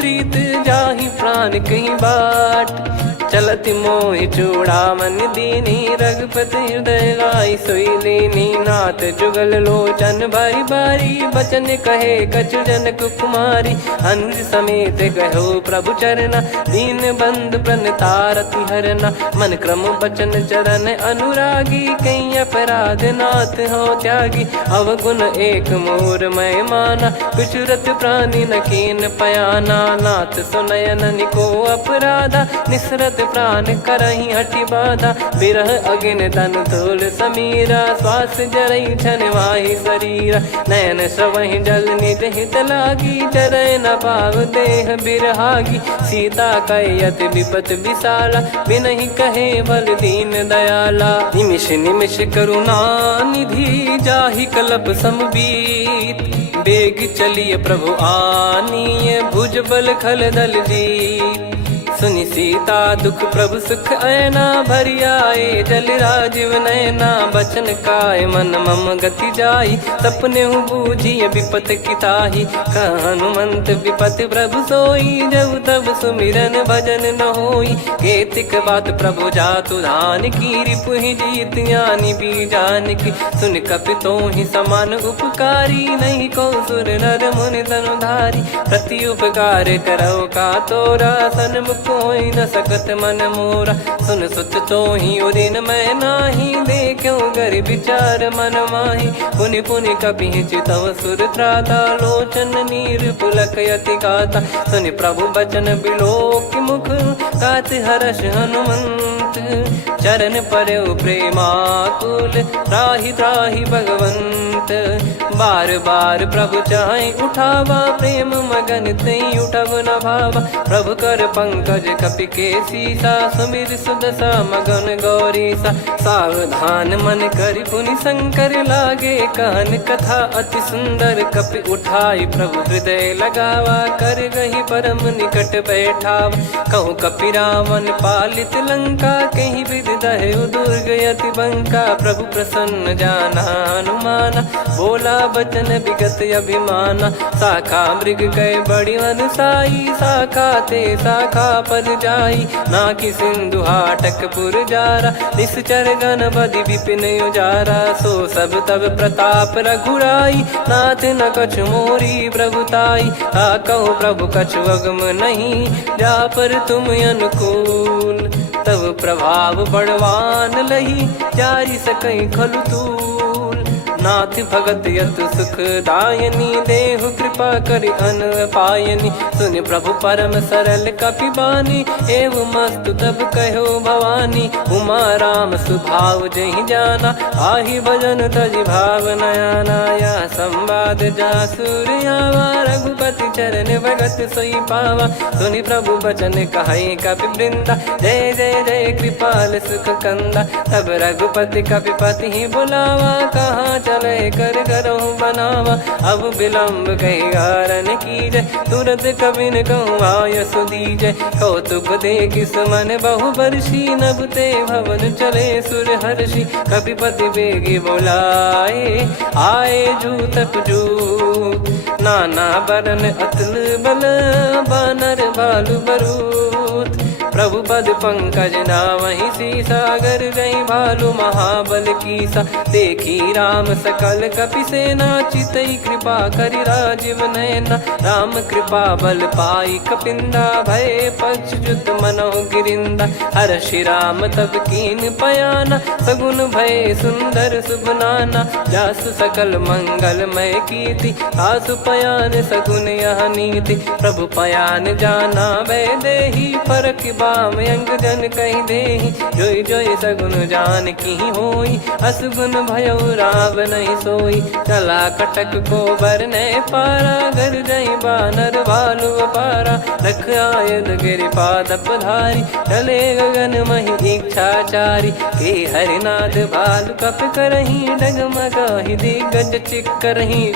प्रीत जाहि प्राण कहीं बाट। चलत मोहि चूड़ामन दीनी रघुपति हृदय लाई सोई लीनी। नाथ जुगल लोचन बारी बारी बचन कहे कछु जनक कुमारी। हंस समेत गहो प्रभु चरना दीन बंद प्रणतारति हरना। मन क्रम बचन चरण अनुरागी कहीं अपराध नाथ हो त्यागी। अवगुण एक मोर मैं माना विचुरत प्राणी न कीन पयाना। नाथ सुनयन निको अपराधा निसरत प्राण करही हटि बाधा। बिरह अगिन तन तोल समीरा श्वास जरई छन वाहि शरीरा। नयन सवहि जल निज हित लागी चरय न पाव देह बिरहागी। सीता कयत विपत विशाला बिनहि कहे बल दीन दयाला। निमिष निमिष करुणा निधि जाहि कलप समबीत। बेग चलिए प्रभु आनीय भुज बल खल दल जीत। सुनि सीता दुख प्रभु सुख ऐना भरि आए जल राजीव नैना। बचन काय मन मम गति जाई सपने बूझी विपत किताही। हनुमंत विपत प्रभु सोई जब तब सुमिरन भजन न होई। केतिक बात प्रभु जातु धान की रिपुहि जीत ज्ञानी बीजान की। सुन कपितो ही समान उपकारी नहीं को सुर नर मुनि तनुधारी। प्रति उपकार करो का तोरा सन्मुख कोई न सकत मन मोरा। सुन सुत तो ही उदिन मैं नाही देखो गर विचार मन माही। पुनि पुनि कपि चितव सुर त्राता लोचन नीर पुलक यति गाता। सुनि प्रभु बचन बिलोक मुख गात हर्ष हनुमंत। चरण परयो प्रेमाकुल त्राहि त्राहि भगवंत। बार बार प्रभु चाहि उठावा प्रेम मगन तई उठब न भावा। प्रभु कर पंकज कपि के सीसा सुमिर सुदशा मगन गौरीसा। सावधान मन करि पुनि शंकर लागे कहन कथा अति सुंदर। कपि उठाई प्रभु हृदय लगावा कर गही परम निकट बैठावा। कहूँ कपि रावण पालित लंका कहीं विधि दहु दुर्ग यति बंका। प्रभु प्रसन्न जाना हनुमाना बोला बचन विगत अभिमाना। शाखा मृग गए बड़ी अनुसाई शाखा ते शाखा पर जाई। ना कि सिंधु हाटक पुर जारा निश्चर गण बदि विपिन उजारा। सो सब तब प्रताप रघुराई नाथ न कछु मोरी प्रभुताई। कहूँ प्रभु कछु अगम नहीं जा पर तुम अनुकूल। तब प्रभाव बड़वान लही जारी सकई खलु तूल। नाथ भगत यत सुख दायनी देहु कृपा करि अन पायनी। सुन प्रभु परम सरल कपि बानी एवं मस्तु तब कहो भवानी। उमा राम सुभाव जहि जाना आहि भजन तजि भाव नयाना। या संवाद जासुर आवा रघुपति चरण भगत सोई पावा। सुनि प्रभु बचन कहै कपि वृंदा जय जय जय कृपाल सुख कंदा। तब रघुपति कपि पति बुलावा कहाँ चले कर करहु बनावा। अब विलम्ब कही कारण कीजय तुरत कबिन कहूँ आयस दीजय। कौतुक देख सुमन बहु बरसी नभ ते भवन चले सुर हर्षि। कपिपति बेगी बोलाए आए जूतक जूत। नाना बरन अतुल बल बानर बालु बरूत। प्रभु पद पंकज नावहि सीसागर गई भालु महाबल कीसा। देखी राम सकल कपि सेना चितई कृपा करि राजीव नयना। राम कृपा बल पाई कपिंदा भय पक्ष जुत मनो गिरिंदा। हर्षि राम तब कीन पयाना सगुन भय सुंदर सुभनाना। जासु सकल मंगलमय कीर्ति आसु पयान सगुन यह नीति। प्रभु पयान जाना वै देहि फरक बाम अंग जन कहीं देहि। जोई जोई सगुन जान की होई असगुन भयो राव नहीं सोई। चला कटक को बरने पारा घर जई बानर भालु पारा। रख आयद गिरि पाद पधारी चले गगन मही इच्छाचारी। के हरिनाथ भालु कप करही डगमगाहि दिग्गज चिक्करही।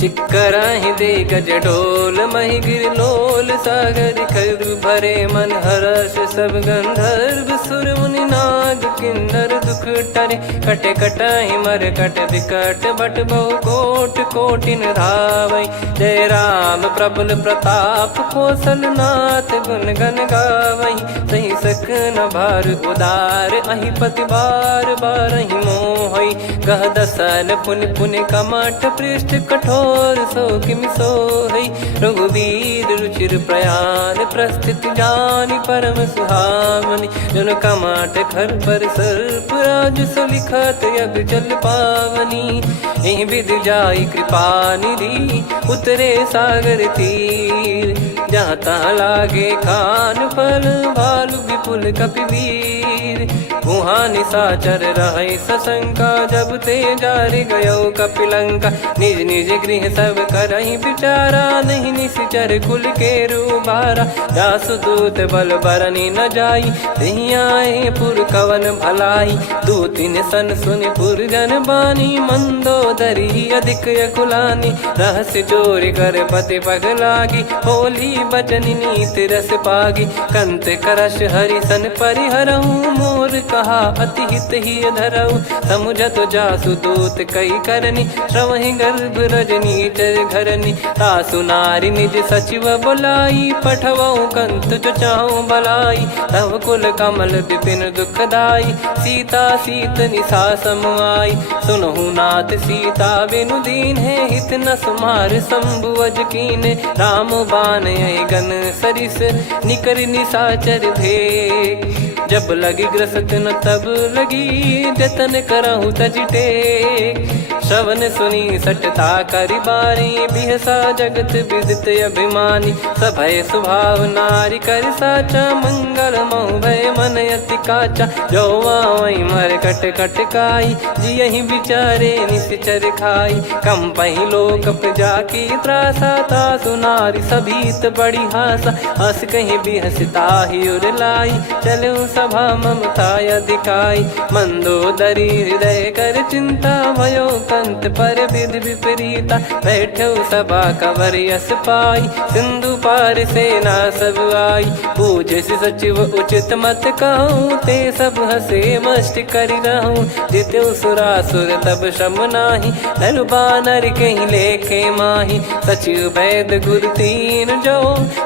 चिक्कराहि दे गज डोल महि गिर लोल सागर खर भरे मन हर्ष सब गंधर्व सुर मुनि नार नाग किन्नर दुख टरे, कटे कटहि मर कट विकट बट बहु कोट कोटिन धावै। जय राम प्रबल प्रताप कौशलनाथ गुण गण गावै। सही सकन भार उदार अहि पति बार बारहि मोहै। गह दसन पुन पुन कमठ पृष्ठ कठोर सो किमि सोहै। रघुवीर रुचिर प्रयाण प्रस्थित जानि परम सुहावनि। जन कमठ खर पर सर्प राज सलिखत यग जल पावनी। एहि विधि जाई कृपा निधि उतरे सागर तीर। जहाँ तहाँ लागे खान फल भालु विपुल कपिवीर। वहाँ निशाचर रहै सशंका जब ते जारि गयो कपिलंका। निज निज गृह सब करहि विचारा नहीं निश्चर कुल के रूबारा। जासु दूत बल बरनि न जाई तेहि आए पुर कवन भलाई। दूतिन सन सुनि पुर जन बानी मंदोदरी अधिक यकुलानी। रहस्य चोरी कर पति पगलागी होली बचन नीति रस पागी। कंत करश हरिसन परिहरहु मोर कहा अति हित ही धरऊ। समुझत जासु दूत कई करनी श्रवहि गर्भ रजनी चर घरनी। तासु नारी निज सचिव बुलाई पठवऊ कंत जो चाहूं बलाई। तव कुल कमल विपिन दुखदाई सीता सीत निशा समाई। सुनहु नाथ सीता बिनु दीन है हित न सुमार शंभु अज कीने। राम बाण गन सरिस निकर निशाचर भेग। जब लगी ग्रसत न तब लगी जतन करहु तज टेक। श्रवण सुनी सटता करि बारी बिहसा जगत विदित अभिमानी। सभय स्वभाव नारी कर साचा मंगल मऊ भय मन अति काचा। जो आवै मर कट कट काई जियहि विचारे निश्चर खाई। कम पहि लोक जाकी त्रासा तासु नारी सभीत बड़ी हासा। हस कहीं बिहसता ही उर लाई चलऊ सभा ममता अधिकाई। मंदोदरी हृदय कर चिंता भयो कंत पर विधि विपरीता। बैठो सभा कवर यस पाई सिंधु पार सेना सब आई। पूज्य सचिव उचित मत कहूँ ते सब हसे मष्ट करि रहूँ। जित्यु सुरासुर तब श्रम नाही नर बानर कहीं लेखे माही। सचिव वैद गुरु तीन जो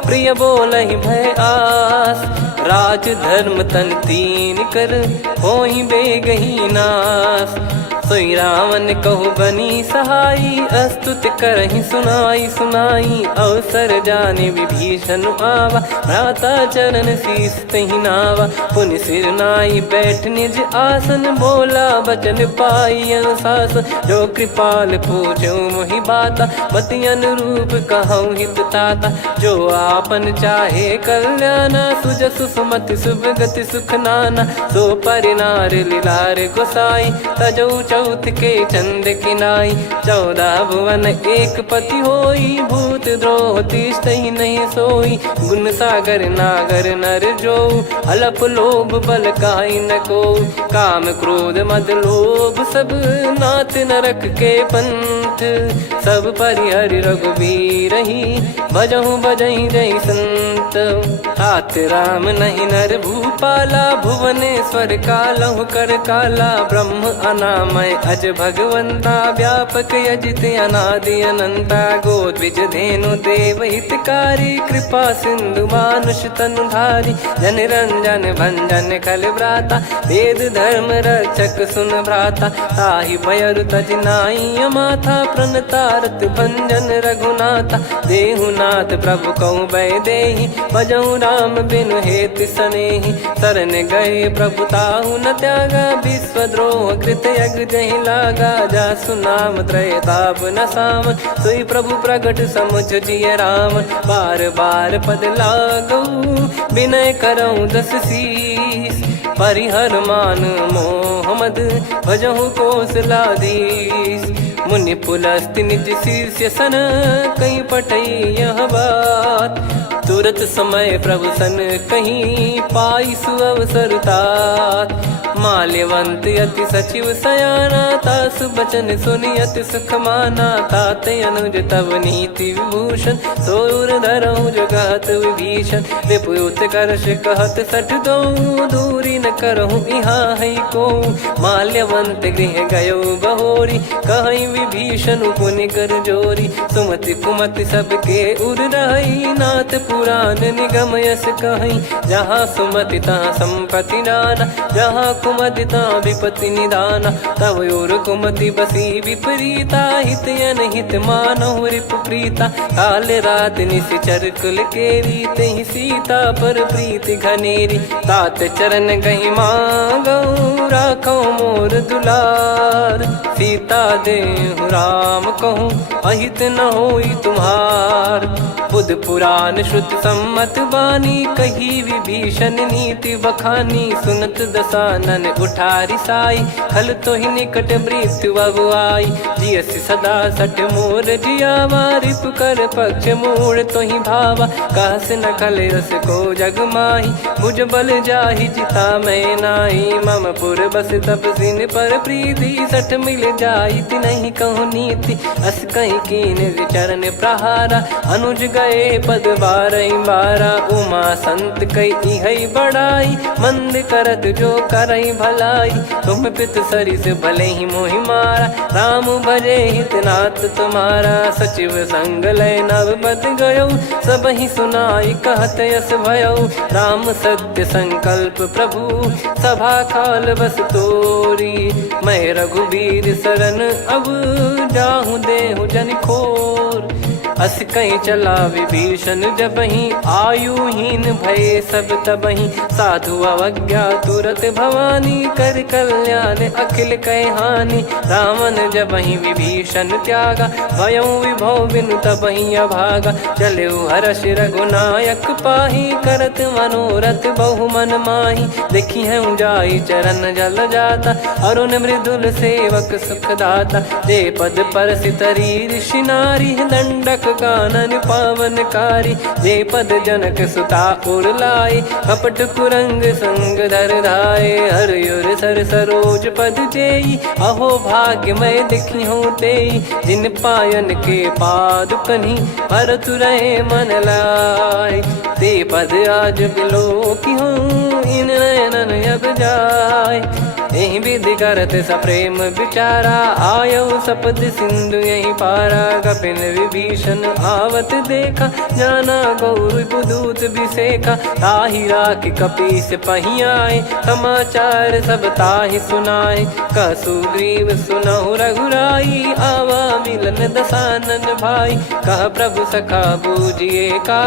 प्रिय बोलहि भय आस। राज धर्म तन तीन कर होई बेगही नास। सोई रावण कहु बनी सहाई अस्तुत करहि सुनाई सुनाई। अवसर जाने विभीषण आवा भ्राता चरण शीस तहि नावा। पुनि सिर नाई बैठ निज आसन बोला बचन पाई अनुशासन। जो कृपाल पूछो मोहि बाता मति अनुरूप कहूँ हित ताता। जो आपन चाहे कल्याणा सुजसु सुमति सुभगति सुख नाना। सो परिनार लीलार गोसाई तजौ चौथ के चंद किनाई। 14 भुवन एक पति होई भूत द्रोह तिष्ठहि नहीं सोई। गुण सागर नागर नर जो अलप लोभ बल काई न को। काम क्रोध मद लोभ सब नाथ नरक के पंथ। सब परिहरि रघुबीर ही भजहु भजहि जय संत। तात राम नहीं नर भूपाला भुवनेश्वर कालहु कर काला। ब्रह्म अनामय अज भगवंता व्यापक यजित अनादि अनंता। गोद्विज धेनु देव हितकारी कृपा सिंधु मानुष तनुधारी। जन रंजन भंजन खल भ्राता वेद धर्म रक्षक सुन भ्राता। ताहि भयरु तज नाई माथा प्रणतारत भंजन रघुनाथा। देहुनाथ प्रभु कहु भय देहि भजहु राम बिनु हेतु सनेहि। शरण गए प्रभु ताहु न त्यागा विश्वद्रोह कृत यज्ञ जहि लागा। जासु नाम त्रय ताप न सावन सोई प्रभु प्रगट समुझ जिय राम। बार बार पद लागऊ विनय करऊँ 10 शीस। परिहर मान मोह मद भजहु कौशलाधीश। मुनि पुलस्त्य निज शिष्य सन कहीं पठई यह बात। तुरत समय प्रभु सन कहीं पाई सुअवसर तात। माल्यवंत अति सचिव सयाना तासु बचन सुनि अति सुख माना। ताते अनुज तव नीति विभूषण सोर धरऊ जगत विभीषण। विपुत करश कहत सठ दो दूरी न करहु यहाँ है को। माल्यवंत गृह गयो बहोरी, कहीं विभीषण पुनि कर जोरी। सुमति कुमति सबके उर रही, नाथ पुराण निगम यस कहीं। जहाँ सुमति तहाँ संपत्ति नाना, जहाँ कुमति तहाँ विपत्ति निदाना। तब और कुमति बसी विपरीता, हित अनहित मानहु रिपु प्रीता। काल रात निश्चर कुल केरी, तहि सीता पर प्रीति घनेरी। तात चरण गही मांगऊ, राखो मोर दुलार। सीता देहु राम कहूँ, अहित न होई तुम्हार। बुध पुराण श्रुत सम्मत बानी, कही विभीषण नीति बखानी। सुनत दसानन उठारी साई, खल तो ही निकट मृत्यु अब आई। जियसि सदा सठ मोर जियावा, रिप कर पक्ष मूड़ तो ही भावा। कहस न खल रस को जग माही, मुझ बल जाहि जिता मैं नाई। मम पुर बस तपसिन पर प्रीति, सठ मिल जाई नहीं कहूँ नीति। अस कहीं कीन चरण प्रहारा, अनुज गए पद बारई बारा। उमा संत कई है बड़ाई, मंद करत जो करई भलाई। तुम पित सरिस भले ही मोहि मारा, राम भजे हित नाथ तुम्हारा। सचिव संग लय नव बद गयो, सब ही सुनाई कहत यस भयो। राम सत्य संकल्प प्रभु, सभा काल बस तोरी। मैं रघुबीर शरण अब, जाहूँ देहु जन खोर। अस कहीं चला विभीषण जबहि, आयुहीन भय सब तबहि। साधु अवज्ञा तुरत भवानी, कर कल्याण अखिल कह हानि। रावण जबहि विभीषण त्यागा, भयउ विभव बिनु तबहि अभागा। चलऊ हर्ष रघुनायक पाही, करत मनोरथ बहु मन माही। देखी है जाई चरण जल जाता, अरुण मृदुल सेवक सुखदाता। जे पद पर सितरी ऋषि नारी, दंडक कानन पावनकारी। जे पद जनक सुता उर लाए, कपट कुरंग संग धर धाये। हरियुर सर सरोज पद जेई, अहो भाग्य मैं दिखी हूँ तेई। जिन पायन के पाद कन्ही, भरत रहे मन लाए। ते पद आज बिलो की हूँ, इन नयनन अब जाय। यही विधि करत सप्रेम विचारा, आयऊ सपद सिंधु यही पारा। कपिन विभीषण आवत देखा, जाना गौर बुदूत बिसेखा। ताहि राख कपीस पही आए, समाचार सब ताहि सुनाए। कह सुग्रीव सुनहु रघुराई, आवा मिलन दसानन भाई। कह प्रभु सखा बूझिए का,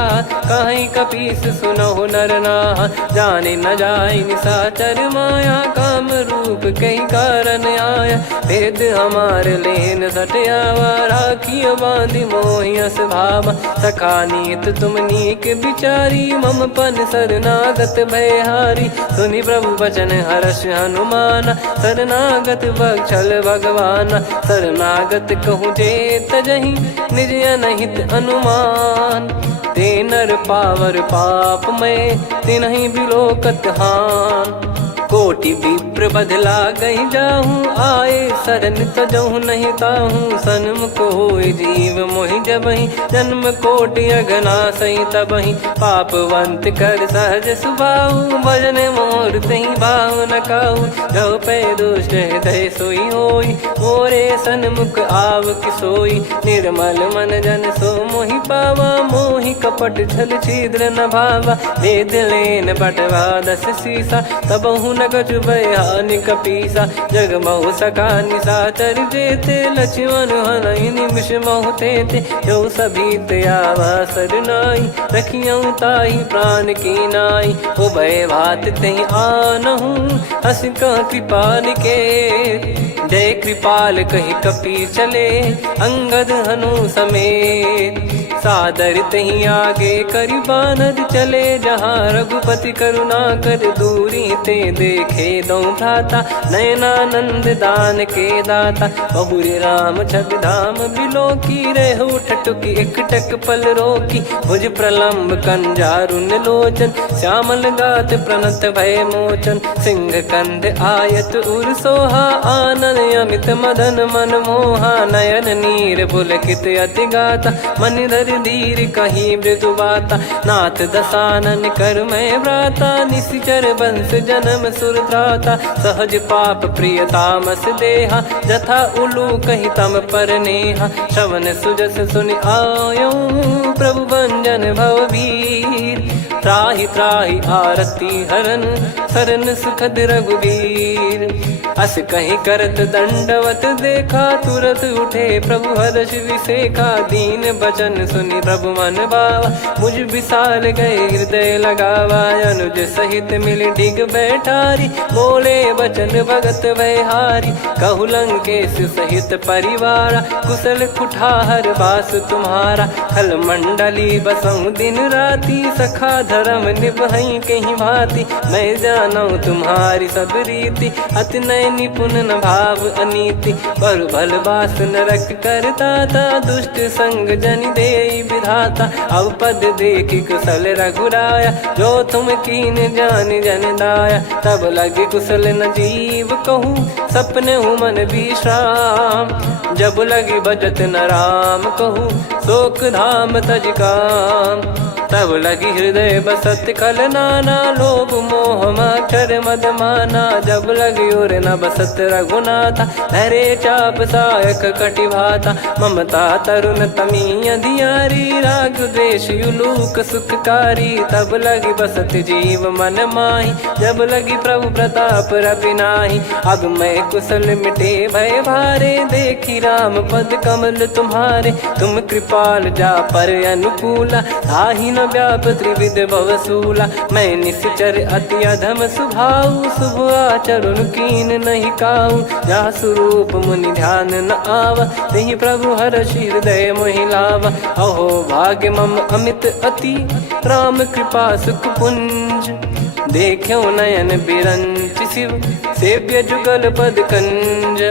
कहीं कपीस सुनहु नर नाहा। जाने न जाय निशाचर माया, काम रूप कई कारण आया। भेद हमार लेन सटयावा, राखियो बांधि मोहियस भावा। सखा नीत तुम नीक बिचारी, मम पन शरणागत भयहारी। सुनि प्रभु वचन हर्ष हनुमाना, शरणागत बक्षल भगवाना। शरणागत कहूँ जे तजहि, निज अनहित अनुमान। ते नर पावर पाप में, तिन्हि बिलोकत हान। कोटि विप्र बदला गई जाहूँ, आए शरण तजहु नहीं ताहूँ। सन्मुख होय जीव मोहि जबहि, जन्म कोटि अगना सही तबहि। पापवंत कर सहज सुभाऊ, भजन मोर तहि भाव न काहू। जो पै दुष्ट हृदय सोई होई, मोरे सन्मुख आव किसोई। निर्मल मन जन सो मोहि पावा, मोहि कपट छल छिद्र न भावा। वेद लेन बटवा दस सीसा, तबहु न कछु भयानि कपीसा। जग महु सखा निशाचर जेते, लक्ष्मण हनहि निमिष महु तेते। जो सभी त्यावा सरनाई, रखियऊ ताहि प्राण की नाई। उभय भात तहि आनहु, हस कह कृपाल के। जय कृपाल कहि कपी चले, अंगद हनु समेत। सादर तही आगे करि बानर चले, जहाँ रघुपति करुणा कर दूरी ते देखे दो भ्राता। नयनानंद दान के दाता, बहुरी राम छग धाम बिलो की। रेहु ठटुकी एकटक पल रोकी, भुज प्रलम्ब कंजारुन लोचन। श्यामल गात प्रणत भय मोचन, सिंह कंध आयत उर सोहा। आनन अमित मदन मन मोहा, नयन नीर पुलकित अति गाता। मनिधर कर धीर कहीं मृदु बाता, नाथ दसानन कर मैं व्राता, निशिचर बंस जन्म सुर त्राता, सहज पाप प्रिय तामस देहा, जथा उलू कही तम पर नेहा, श्रवण सुजस सुनि आयो प्रभु भंजन भववीर, त्राहि त्राहि आरती हरन सरन सुखद रघुवीर, अस कहीं करत दंडवत देखा, तुरत उठे प्रभु हर्ष विसेखा, दीन बचन सुनि प्रभु मन भावा, मुझ विशाल गए हृदय लगावा, अनुज सहित मिल डिग बैठारी, बोले बचन भगत वैहारी, कहु लंकेश सहित परिवारा, कुशल कुठार बास तुम्हारा, खल मंडली बसऊं दिन राती, सखा धर्म निभई कहीं भांति, मैं जानू तुम्हारी सब रीति, अति नय निपुण न भाव अनीति, पर भल बास नरक करता था, दुष्ट संग जन दे विधाता, अब पद देखी कुशल रघुराया, जो तुम कीन जान जन दाया, तब लगे कुशल न जीव कहूँ, सपने हूँ मन विश्राम, जब लगी बजत न राम कहूँ, शोक धाम तज काम, तब लगी हृदय बसत खल नाना, लोभ मोह मक्षर मद माना, जब लगी और न बसत रघुनाथा, धरे चाप सायक कटि भाता, ममता तरुण तमी अधियारी, राग द्वेष युलूक सुखकारी, तब लगी बसत जीव मन माही, जब लगी प्रभु प्रताप रवि नाही, अब मैं कुशल मिटे भय भारे, देखी राम पद कमल तुम्हारे, तुम कृपाल जा पर अनुकूला, ताहि न व्याप त्रिविध भवसूला, मैं निश्चर अति अधम सुभाऊ, शुभ आचरण कीन नहीं काऊ, जा स्वरूप मुनि ध्यान न आवा, तेहि प्रभु हर्ष हृदय मोहि लावा, अहो भाग्य मम अमित अति, राम कृपा सुख पुंज, देखो नयन बिरंच शिव, सेव्य जुगल पद कंज,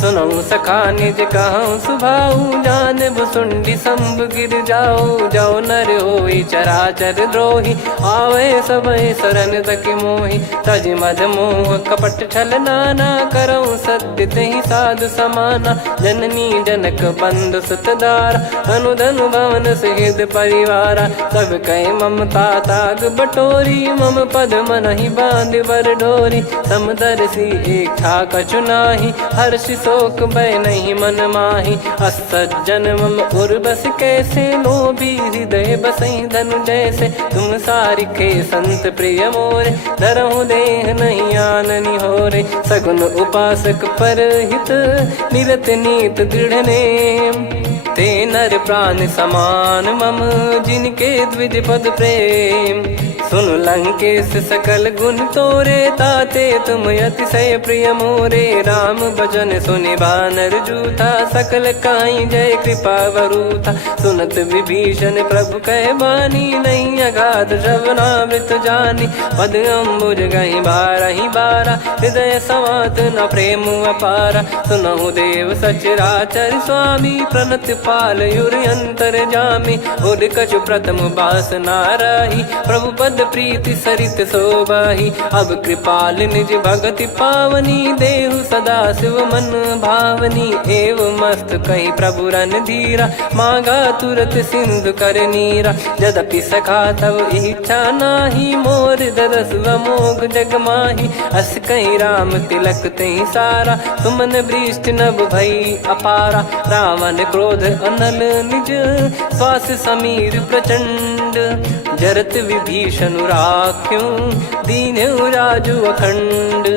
सुनऊ सखा निज कहूँ सुभाऊ, जान भुसुंडी संभ गिर जाओ, जाओ नर होई चराचर द्रोही, आवे सबय शरण तक मोहि, तज मद मोह कपट छल नाना, करऊँ सत्य तेहि साधु समाना, जननी जनक बंधु सुतदारा, अनु धनु भवन सहित परिवारा, सब कहे ममता ताग बटोरी, मम पद मनहि बांध बर डोरी, समदर्शी इच्छा कछु नाही, हर्ष शोक भय नहीं मन माही, असज्जन मम उर्वश कैसे, लोभी हृदय बसई धनु जैसे, तुम सारिखे संत प्रिय मोरे, धरहु देह नहीं आननि होरे, सगुन उपासक पर हित, निरत नीत दृढ़ नेम, ते नर प्राण समान मम, जिनके द्विज पद प्रेम, सुन लंकेश सकल गुण तोरे, ताते तुम अतिशय प्रिय मोरे, राम भजन सुनि बानर जूथा, सकल काई जय कृपा वरूथा, सुनत विभीषण प्रभु कह बानी, नहीं अगाध श्रवणामृत जानी, पद अम्बुज गहि बारहि बारा, हृदय समात न प्रेम अपारा, सुनहु देव सचराचर स्वामी, प्रणत पाल युर अंतर जामी, उद कछु प्रथम बास नाराही, प्रभु पद प्रीति सरित शोभाही, अब कृपाल निज भगति पावनी, देहु सदा शिव मन भावनी, एव मस्त कही प्रभु रन धीरा, मांगा तुरत सिंधु कर नीरा, यद्यपि सखा तब इच्छा नाही, मोर दरस अमोघ जग माही, अस कहीं राम तिलक तहि सारा, सुमन वृष्ट नभ भई अपारा, रावण क्रोध अनल निज, श्वास समीर प्रचंड, जरत विभीषण राख्यों, दीन्हु राजु अखंड,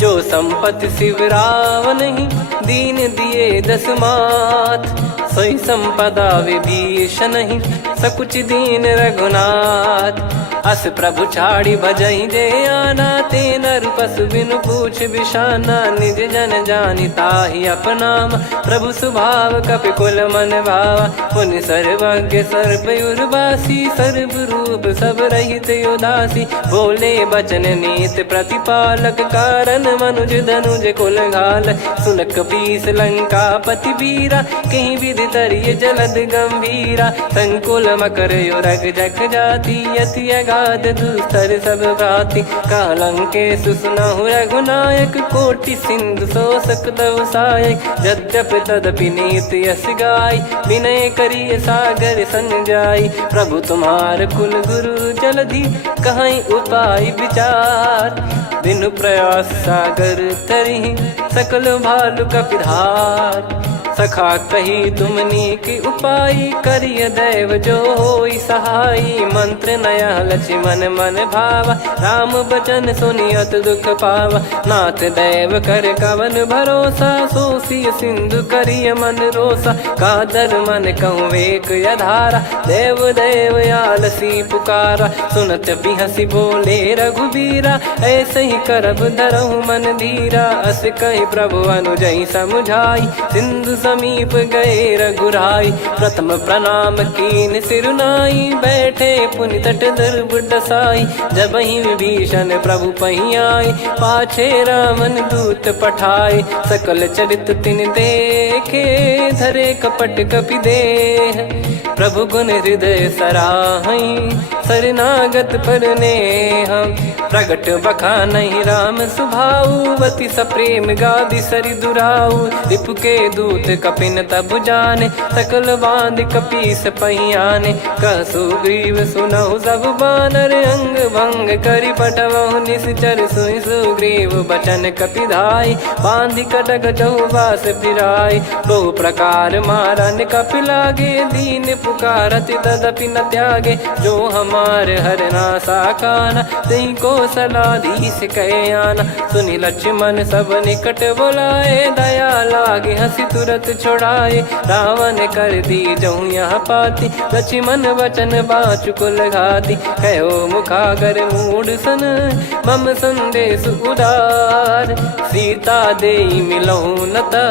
जो संपत्ति शिव रावण ही, दीन दिए दस मात, सोई संपदा विभीषण ही, सकुच दीन रघुनाथ, अस प्रभु छाड़ी भजई जे आना, ते नर पशु बिनु पूछ बिशाना, निज जन जानि ताहि अपनाम, प्रभु स्वभाव कपि कुल मन भावा, मुनि सर्वज्ञ सर्वयुर्वासी, सर्व रूप सब रहित उदासी, बोले बचन नीत प्रतिपालक, कारण मनुज धनुज कुल घाल, सुन कपीस लंका पति वीरा, कहीं विधि तरिय जलद गंभीरा, संकुल मकर युरग जख जाति, यति गाद दुस्तर सब भांति कालंके सुसुनाहु रघुनायक कोटि सिंधु शोषक तव सहायक यद्यपि तदपि नीत यस गाय विनय करिय सागर सन जाई प्रभु तुम्हार कुल गुरु जलधि कहीं उपाय विचार बिनु प्रयास सागर तरिहि सकल भालु कपिधार सखा कही तुमनी की उपाय करिय दैव जो होई सहाई मंत्र नया लक्ष्मण मन भावा राम बचन सुनियत दुख पावा नाथ दैव कर कवन भरोसा सोसिय सिंधु करिय मन रोसा कादर मन कहूँ वेक यधारा देव देव आलसी पुकारा सुनत बिहसी बोले रघुबीरा ऐसे ही करब धरहु मन धीरा अस कही प्रभु अनुजई समुझाई सिंधु समीप गए रघुराई प्रथम प्रणाम कीन सिरुनाई बैठे पुनि तट दर्भ डसाई जब ही विभीषण प्रभु पही आए पाछे रामन दूत पठाए सकल चरित तिन देखे धरे कपट कपि देह प्रभु गुण हृदय सराहई शरणागत पर नेह प्रगट बखानहि राम सुभाऊ वति सप्रेम गादि सरि दुराऊ रिपु के दूत कपिन तब जाने सकल बांध कपीस पहियाने कह सुग्रीव सुनहु सब बानर अंग भंग करि पटवहु निश्चर सुनि सुग्रीव बचन कपिधाई बांधि कटक चहुबास फिराई बहु प्रकार मारन कपि लागे दीन पुकारति तदपि न त्यागे जो हमार हरना साकाना तई को सलाधीश कहे आना सुनि लक्ष्मण सब निकट बुलाए दया लागे हंसी तुरत छोड़ाए रावण कर दी जहूँ यहाँ पाती लक्ष्मण वचन बाचु कुल घाती कहो मुखागर मूड सन मम संदेश उदार सीता देई मिलहु नता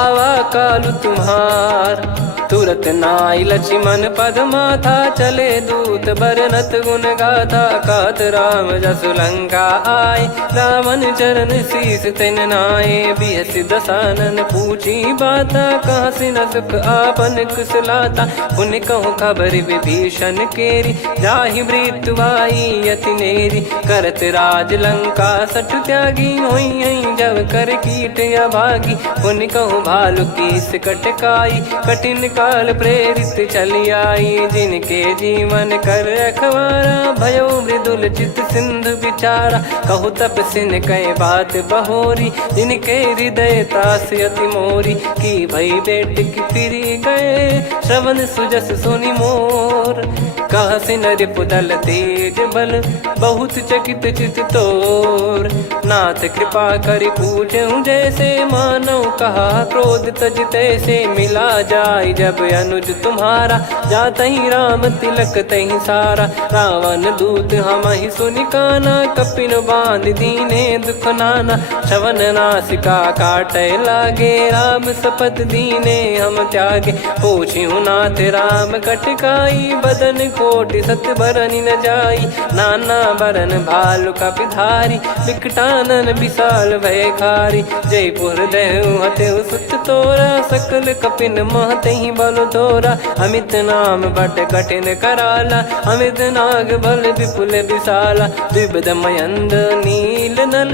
आवा कालु तुम्हार तुरत नाई लक्ष्मण पद माथा चले दूत बरनत गुण गाथा कात राम जसु लंका आए रावण चरण शीस तिन नाये बिहसि दसानन पूछी बाता कहाँ से न सुख आपन कुशलाता पुन कहूँ खबर विभीषण केरी जाहि मृत्यु आई यति नेरी करत राज लंका सठ त्यागी होई जब कर कीट अभागी पुन कहूँ भालु कीस कटकाई कठिन काल प्रेरित चली आई जिनके जीवन कर रखवारा भयो मृदुल चित सिंधु विचारा कहु तप सिन कई बात बहोरी जिनके हृदय तास अति मोरी की भई बेट की फिरी गए श्रवण सुजस सुनि मोर कह सिन रिपुदल तेज बल बहुत चकित चित तोर नाथ कृपा करि पूछूं जैसे मानव कहा क्रोध तज तैसे मिला जाय जब अनुज तुम्हारा जात ही राम तिलक तही सारा रावण दूत हम ही सुनि काना कपिन बांध दीने दुख नाना श्रवण नासिका काटे लागे राम सपत दीने हम त्यागे पूछ्यू नाथ राम कटकाई बदन कोटि सत बरनि न जाई नाना बरन भालु कपिधारी विकटानन विशाल भय खारी जयपुर देहु हतेउ सुत तोरा सकल कपिन महतहि बल तोरा अमित नाम बट कठिन कराला अमित नाग बल विपुल विशाला द्विपद मयंद नील नल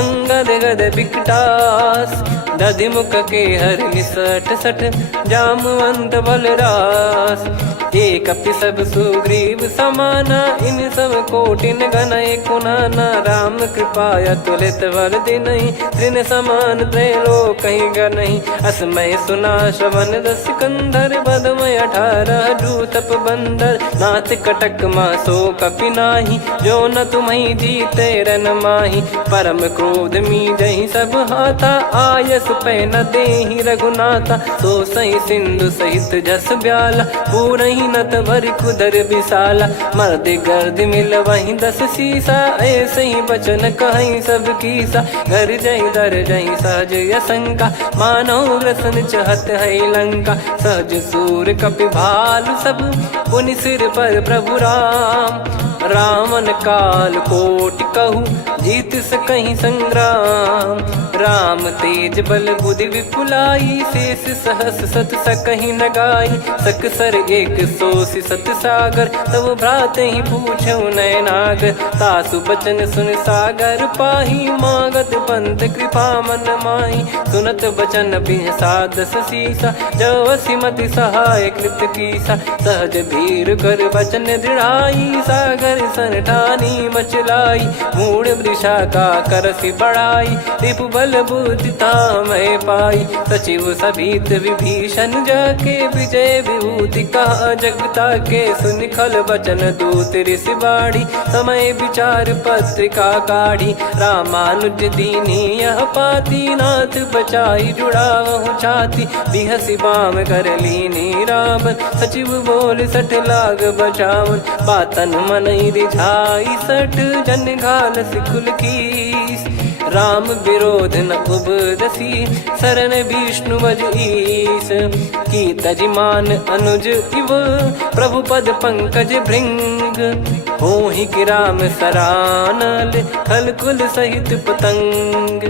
अंगद गद विकटास दधि मुख के हर निसठ सठ जामवंत बलरास एक अपि सब सुग्रीव समाना इन सब कोटिन गनय कुनाना राम कृपा अतुलित बल दिनहि त्रिन समान त्रैलोक कहीं गनहि असमय सुना श्रवण दस कंधर बदमय 18 जूतप बंदर नाथ कटक मासो कपि नाही जो न तुम्हि जीते रन माही परम क्रोध मी जहि सब हाथा आयस पै न देहि रघुनाथा सो सही सिंधु सहित जस ब्याला पूरहि नत भरि कुदर विशाला मर्द गर्द मिल वहीं 10 सीसा ऐसे ही बचन कहीं सब कीसा घर जहि दर जहि सहज यसंका मानव रसन चहत है लंका सहज सूर कपि भालु सब पुनि सिर पर प्रभु राम रावण काल कोटि कहु जीत सकहीं संग्राम। राम तेज बल बुद्धि विपुलाई, शेष सहस सत सकहीं न गाई। सकसर एक सोसी सत सागर, तब भ्रात ही पूछो नयनागर। तासु बचन सुन सागर पाही, मागत पंथ कृपा मन माही। सुनत बचन बिहसादस सीसा, जव सिमति सहाय कृत कीसा। सहज भीर कर बचन दृढ़ाई, सागर सन ठानी मचलाई। मूढ़ वृषा का करसि बढ़ाई, रिपु बल बुद्धि तामय पाई। सचिव सभीत विभीषण जाके, विजय विभूति कहा जगता के। सुनि खल बचन दूत ऋषि बाड़ी, समय विचार पत्रिका काढ़ी। रामानुज दीनी यह पाती, नाथ बचाई जुड़ावहु छाती। बिहसि बाम कर लीनी रावण, सचिव बोल सठ लाग बचावन। बातन मनई रिझाई सठ, जन घाल सिकुल कीस। राम विरोध न उपदसी, शरण विष्णु बज ईस। की तजिमान अनुज इव, प्रभु पद पंकज भृंग। होहि कि राम सरानल, खल कुल सहित पतंग।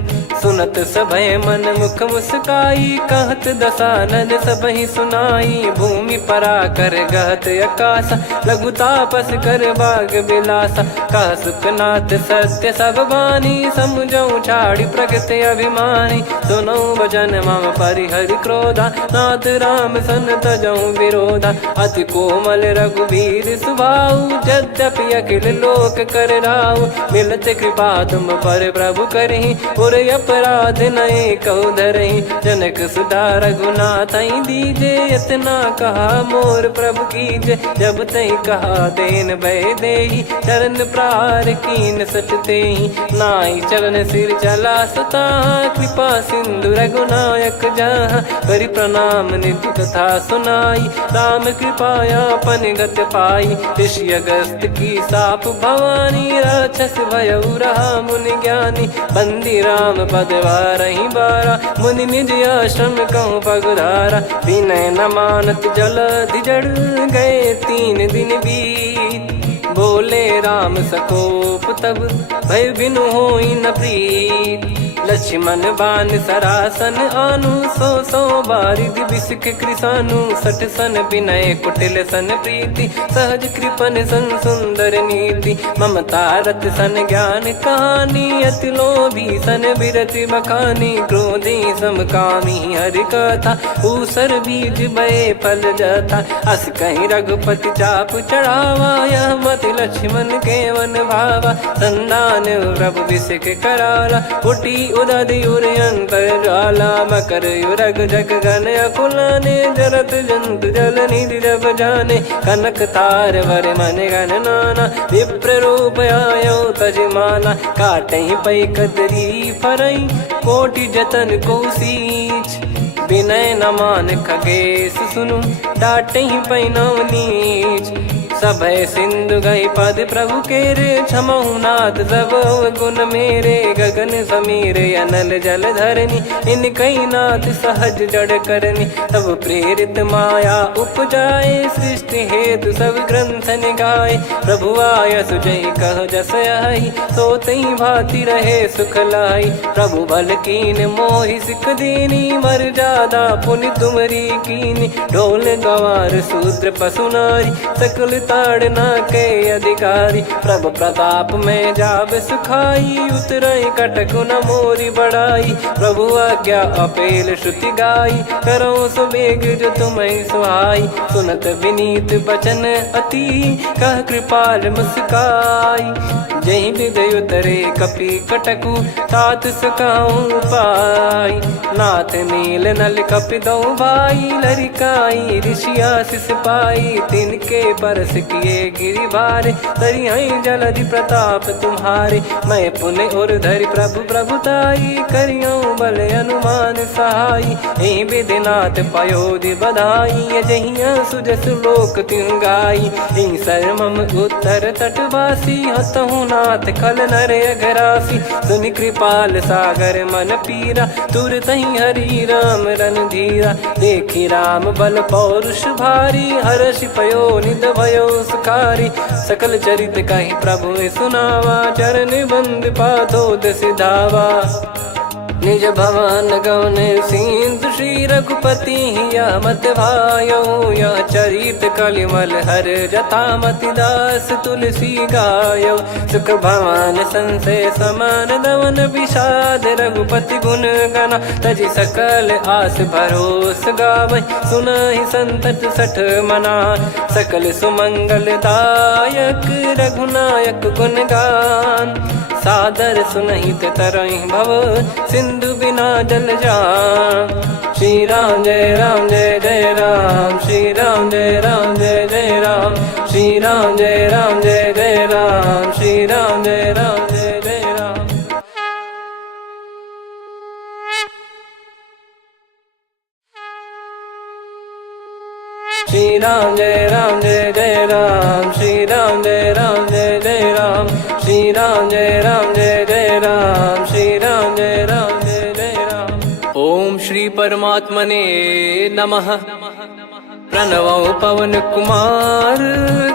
सुनत सभय मन मुख मुस्काई, कहत दसानन सबहि सुनाई। भूमि परा कर गहत आकाशा, लघु तापस कर बाग बिलासा। कह सुखनाथ सत्य सब बानी, समुझौ छाड़ी प्रगति अभिमानी। सुनो भजन मम परिहरि क्रोधा, नाथ राम सन तजौ विरोधा। अति कोमल रघुवीर सुभाऊ, यद्यपि अखिल लोक कर राऊ। मिलत कृपा तुम पर प्रभु करहि, पुर अपराध नए कौ धरहि। जनक सुधा रघुनाथ दीजे, इतना कहा मोर प्रभु कीजे। जब तई कहा देन भय देहि, चरण प्रार कीन सट तेहि। नाई चरण सिर चला सता, कृपा सिंधु रघुनायक जहाँ। करि प्रणाम निधि कथा सुनाई, राम कृपाया पन गत पाई। ऋषि अगस्त की साप भवानी, राक्षस भयउ रहा मुनि ज्ञानी। बंदी राम पद वारहि बारा, मुनि निज आश्रम कहूँ पगुधारा। विनय न मानत जलधि जड़, गए 3 दिन बीत। बोले राम सकोप तब, भय बिनु होई न प्रीत। लक्ष्मण बान सरासन आनु, 100 बारिधि बिसक कृसानु। 60 सन विनय कुटिल सन प्रीति, सहज कृपन सन सुंदर नीति। ममता रत सन ज्ञान कहानी, अति लोभी सन बिरति बखानी। क्रोधी समकामी हरि कथा, ऊसर बीज बये फल जथा। अस कहीं रघुपति चाप चढ़ावा, यह मत लक्ष्मण के वन भावा। संदान प्रभु बिसक कराला, उठी उदधि उर अंतर ज्वाला। मकर युरग जग गण अकुलाने, जरत जंतु जल निधि जब जाने। कनक तार वर मन गण नाना, विप्र रूप आयो तजमाना। काटहि पै कदरी फरई, कोटि जतन को सींच। विनय न मान खगेश सुनु, डांटहि पै नव नीच। सभय सिंधु गई पद प्रभु केरे, क्षमहु नाथ सब गुण मेरे। गगन समीरे अनल जल धरनी, इन कई नाथ सहज जड़ करनी। तब प्रेरित माया उपजाए, सृष्टि हेतु सब ग्रंथ निगाए। प्रभु आय सुजई कह जस आई, सोतई भांति रहे सुख लाई। प्रभु बल कीन मोहि सिख दीनी, मर्यादा पुनि तुमरी कीनी। ढोल गवार शूद्र पशु नारी, सकल ताड़ना के अधिकारी। प्रभु प्रताप में जाब सुखाई, उतरई कटक न मोरी बढ़ाई। प्रभु आज्ञा अपेल श्रुति गाई, करो सुबेग जो तुम्हें सुहाई। सुनत विनीत बचन अति, कह कृपाल मुस्काई। जहि हृदय उतरे कपि कटकु, तात सकाऊं पाई। नाथ नील नल कपि दो भाई, लरिकाई ऋषि आशीष पाई। तिनके परस किए गिरि भारे, तरिहै जलधि प्रताप तुम्हारे। मैं पुन और धरि प्रभु प्रभुताई, करियौ बल अनुमान सहाई। एहि विधिनाथ पयोधि बधाई, जहिया सुजस लोक तिहुँ गाई। एहि सरमम उत्तर तटवासी, हतहु रघुनाथ खल नर अघरासी, सुनि कृपाल सागर मन पीरा, तुरतहि हरि राम रणधीरा। देखि राम बल पौरुष भारी, हर्षि पयो निध भयो सुखारी। सकल चरित कहि प्रभु सुनावा, चरण बंद पादोद सिधावा। निज भवन गौन सिंधु श्री रघुपति हिया मत भायो, यह चरित कलिमल हर जथा मति दास तुलसी गायो। सुख भवन संशय समान दवन विषाद, रघुपति गुण गना तजि सकल आस भरोस गावै। सुनहि संतत सठ मना, सकल सुमंगल दायक रघुनायक गुण गान। सादर सुनहित तरहि भव, सिंधु बिना जल जान। श्री राम जय जय राम, श्री राम जय जय राम, श्री राम जय जय राम, श्री राम जय जय राम। श्री राम जय जय राम, श्री राम जय जय राम, श्री राम जय जय राम, श्री राम जय जय राम। ओम श्री परमात्मने नमः। प्रणवौ पवन कुमार,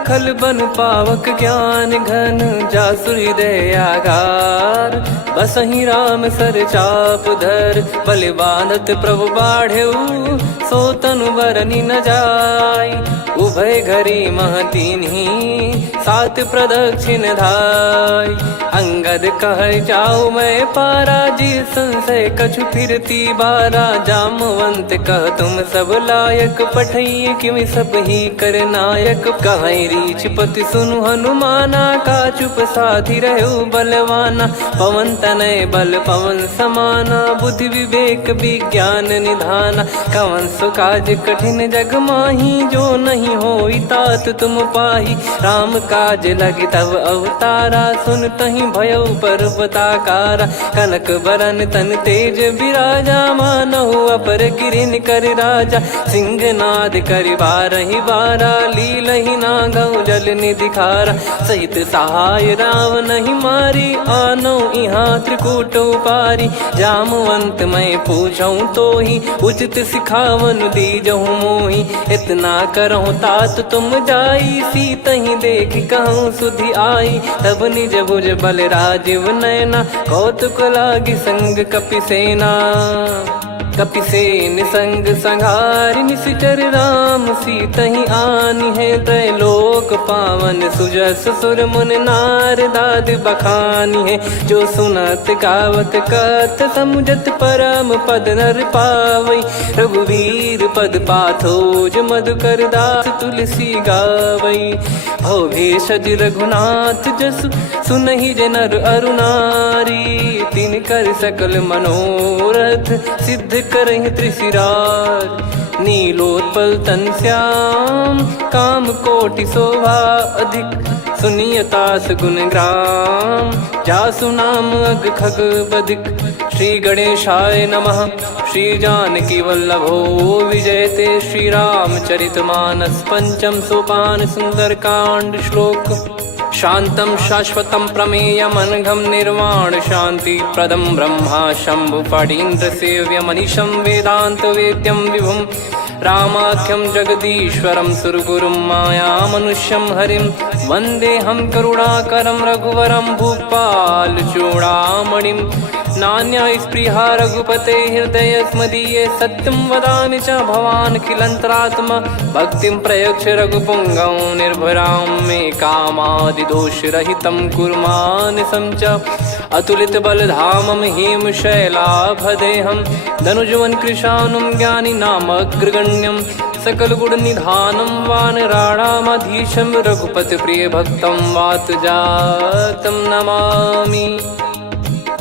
खल बन पावक ज्ञान घन, जासु हृदय आगार। बसहि राम सर चाप धर, बलि बांधत प्रभु बाढ़ऊ, सो तनु बरनि न जाय। उभय घरी महतीन्ही, सात प्रदक्षिण धाय। अंगद कह जाऊ मैं पारा, जी संशय कछु फिरती बारा। जामवंत कह तुम सब लायक, पठई किमि सब ही कर नायक। कहै रीछ पति सुनु हनुमाना, का चुप साधि रहु बलवाना। पवन तनय बल पवन समाना, बुद्धि विवेक विज्ञान निधाना। कवन सो काज कठिन जग माही, जो नहीं होई तात तुम पाही। राम काज लगी तब अवतारा, सुन तहि भयउ पर्वताकारा। कनक बरन तन तेज बिराजा, मानहु अपर गिरिन कर राजा। सिंहनाद करि बारहि बारा, लीलहि नागौ जल निधि खारा। सहित सहाय रावणहि मारी, आनौ इहाँ त्रिकूट उपारी। जामवंत मैं पूछऊँ तोहि, उचित सिखावन दीजहु मोहि। इतना करहु तात तुम जाई, सीतहि देख कहूँ सुधि आई। तब निज भुज बल राजीव नयना, कौतुक लागी संग कपिसेना। कपिसेन संग संघारि निशिचर राम, सीतहि आनि है त्रैलोक पावन। सुजस सुर मुन नार दाद बखानी है, जो सुनत गावत कथ समुझत परम पद नर पावै। रघुवीर पद पाथोज मधुकर दास तुलसी गावै। भव भेषज रघुनाथ जसु, सुनहि जे नर अरु नारी। तिन कर सकल मनोरथ, सिद्ध करहि त्रिशिरार। नीलोत्पल तन श्याम, काम कोटि शोभा अधिक। सुनियतास गुण ग्राम, जासु नाम अग खग बधिक। श्री गणेशाय नमः। श्री जानकी वल्लभो विजयते, श्री रामचरित मानस पंचम सोपान सुंदरकांड श्लोक। शांतं शाश्वतं प्रमेयमनघं निर्वाण शांति प्रदं ब्रह्मा शंभु फणीन्द्र सेव्य मनीषं वेदांत वेद्यं विभुं। रामाख्यं जगदीश्वरं सुरगुरुं माया मनुष्यं हरिं। वन्देऽहं करुणाकरं रघुवरं भूपाल चूडामणिं। नान्या स्पृहा रघुपते हृदय स्मदीये, सत्यं वदामि च भवान् खिलन्तरात्मा। भक्तिं प्रयच्छ रघुपुङ्गं निर्भरां मे कामादिदोषरहितं कुर्मानसं च। अतुलित बलधामं हेमशैलाभदेहं, धनुजवन कृशानुं ज्ञानी नामग्रगण्यं। सकल गुण निधानं वानराणामधीशं, रघुपति प्रिय भक्तं वात जातं नमामि।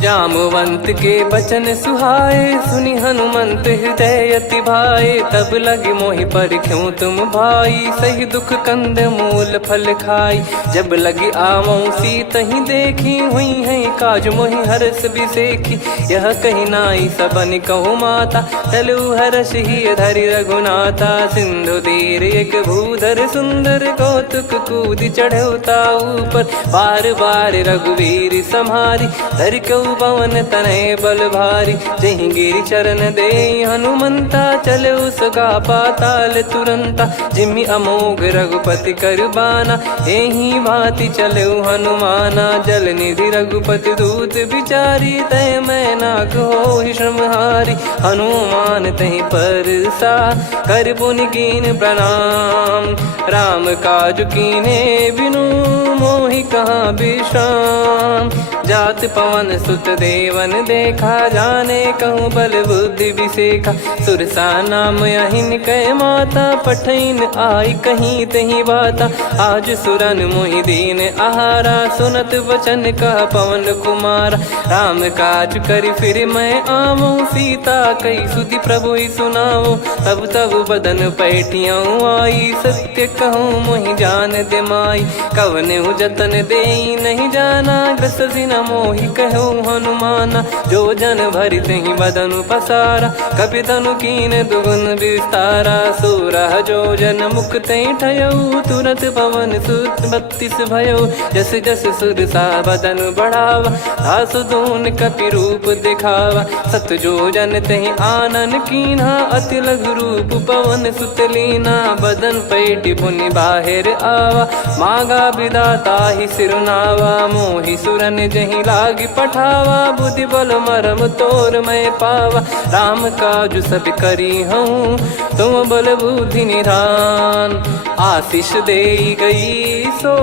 जामवंत के बचन सुहाए, सुनी हनुमंत हृदय अति भाए। तब लगे मोहि पर क्यों तुम भाई, सही दुख कंद मूल फल खाई। जब लगी आवऊं सीत ही देखी, हुई है काज मोहि हरस बिसेखी। यह कही नाई सबन कहु माता, चलू हरष ही धरि रघुनाथा। सिंधु तीर एक भूधर सुंदर, कौतुक कूद चढ़ौता ऊपर। बार बार रघुवीर सम्हारी, धरि कऊ पवन तनय बल भारी। जहि गिरि चरण दे हनुमंता, चले उसका पाताल तुरंता। जिमि अमोघ रघुपति कर बाना, एहि भांति चले हनुमाना। जल निधि रघुपति दूत विचारी, तय मैं नाक होहि श्रमहारी। हनुमान तहि परसा, कर पुनि कीन प्रणाम। राम काज कीने बिनु, मोहि कहाँ विश्राम। जात पवन सुत देवन देखा, जाने कहूँ बल बुद्धि विसेखा। सुरसा नाम अहिन कै माता, पठैन आई कहीं तही बाता। आज सुरन मोहि दीन आहारा, सुनत वचन कह पवन कुमारा। राम काज करि फिर मैं आवऊं, सीता कई सुधि प्रभु ही सुनाओ। तब तब बदन पैठियाँ आई, सत्य कहूँ मोहि जान दे माई। कवने जतन देई नहीं जाना, ग्रस न मोहि कहूँ हनुमाना। जो जन भरि तहि बदनु पसारा, कपि तनु कीन दुगुन विस्तारा। सोरह जो जन मुख तहि ठयऊ, तुरत पवन सुत 32 भयऊ। जस जस सुरसा बदनु बढ़ावा, दासु दून कपि रूप दिखावा। सत जो जन तहि आनन कीन्हा, अति लघु रूप पवन सुत लीना। बदन पैठि पुनि बाहिर आवा, मांगा विधाता ही सिरुनावा। मोहि सुरन जहि लागी पठावा, बुद्धि बल मरम तोर मैं पावा। राम काज सब करी हूँ, तुम बल बुद्धि निधान। आशीष देई गई, सो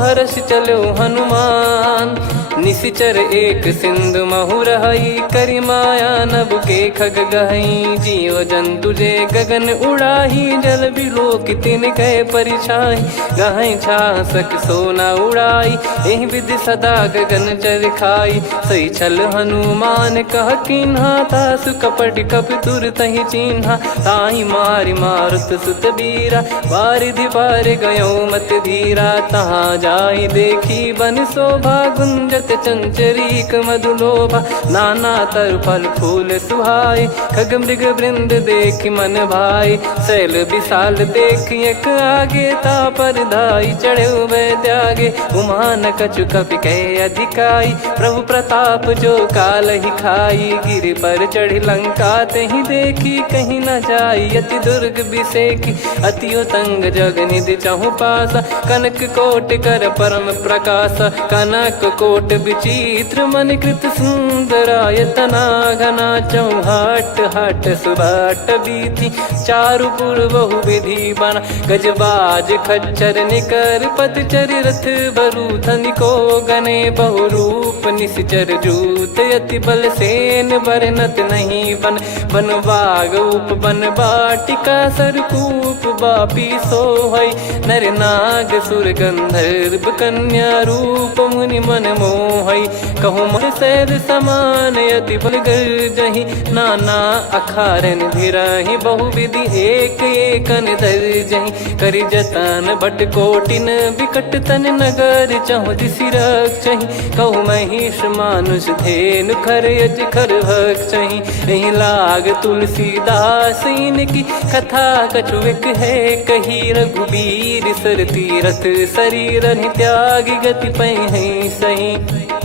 हर्ष चलो हनुमान। निशिचर एक सिंधु महु रहई, करि माया नभ के खग गहई। जीव जंतु जे गगन उड़ाही, जल बिलो तिन गए परिछाई। गहई छासक सोना उड़ाई, एहि विधि सदा गगन चर खाई। सही छल हनुमान कह कीन्हा, तासु कपट कपि तुर तहि चिन्हा। ताहि मारि मारुत सुत बीरा, वारिधि पार गयो मत धीरा। तहाँ जाई देखी बन शोभा, गुंजत चंचरीक मधुलोभा। नाना तरु फल फूल सुहाए, खग मृग वृंद देखि मन भाई। शैल विशाल देखि एक आगे, तापर धाई चढ़े वै त्यागे। उमा न कछु कपि कहे अधिकाई, प्रभु प्रताप जो काल ही खाई। गिर पर चढ़ी लंका तहि देखी, कहीं न जाई अति दुर्ग बिसेखी। अति उतंग जग निधि चहु पासा, कनक कोट कर परम प्रकाशा। कनक कोट विचित्र मन कृत सुंदरायतना। घना चौहाट हाट सुबाट बीथी, चारु पुर बहु विधि बना। गजबाज खच्चर निकर पतचर, रथ बरु धनिको गने। बहु रूप निश्चर जूत, अति बल सेन बरनत नहीं बन। बन बाग उप बन बाटिका, सरकूप बापी सोहई। नर नाग सुर गंधर्व कन्या, रूप मुनि मन मोहई। कहूँ मोर सैद समान, अति बल गर्जहि। नाना अखारन भिरहि, बहु विधि एक एकन धरजहि। करि जतन भट कोटिन, विकट तन नगर चहु दिसि रक्षहि। कहूँ महिष मानुष धेनु, खर यज खर भक्षहि। एहि लाग तुलसीदास इनकी, कथा कछु एक है कही। रघुबीर सर तीरथ शरीर, त्यागी गति पहि सही।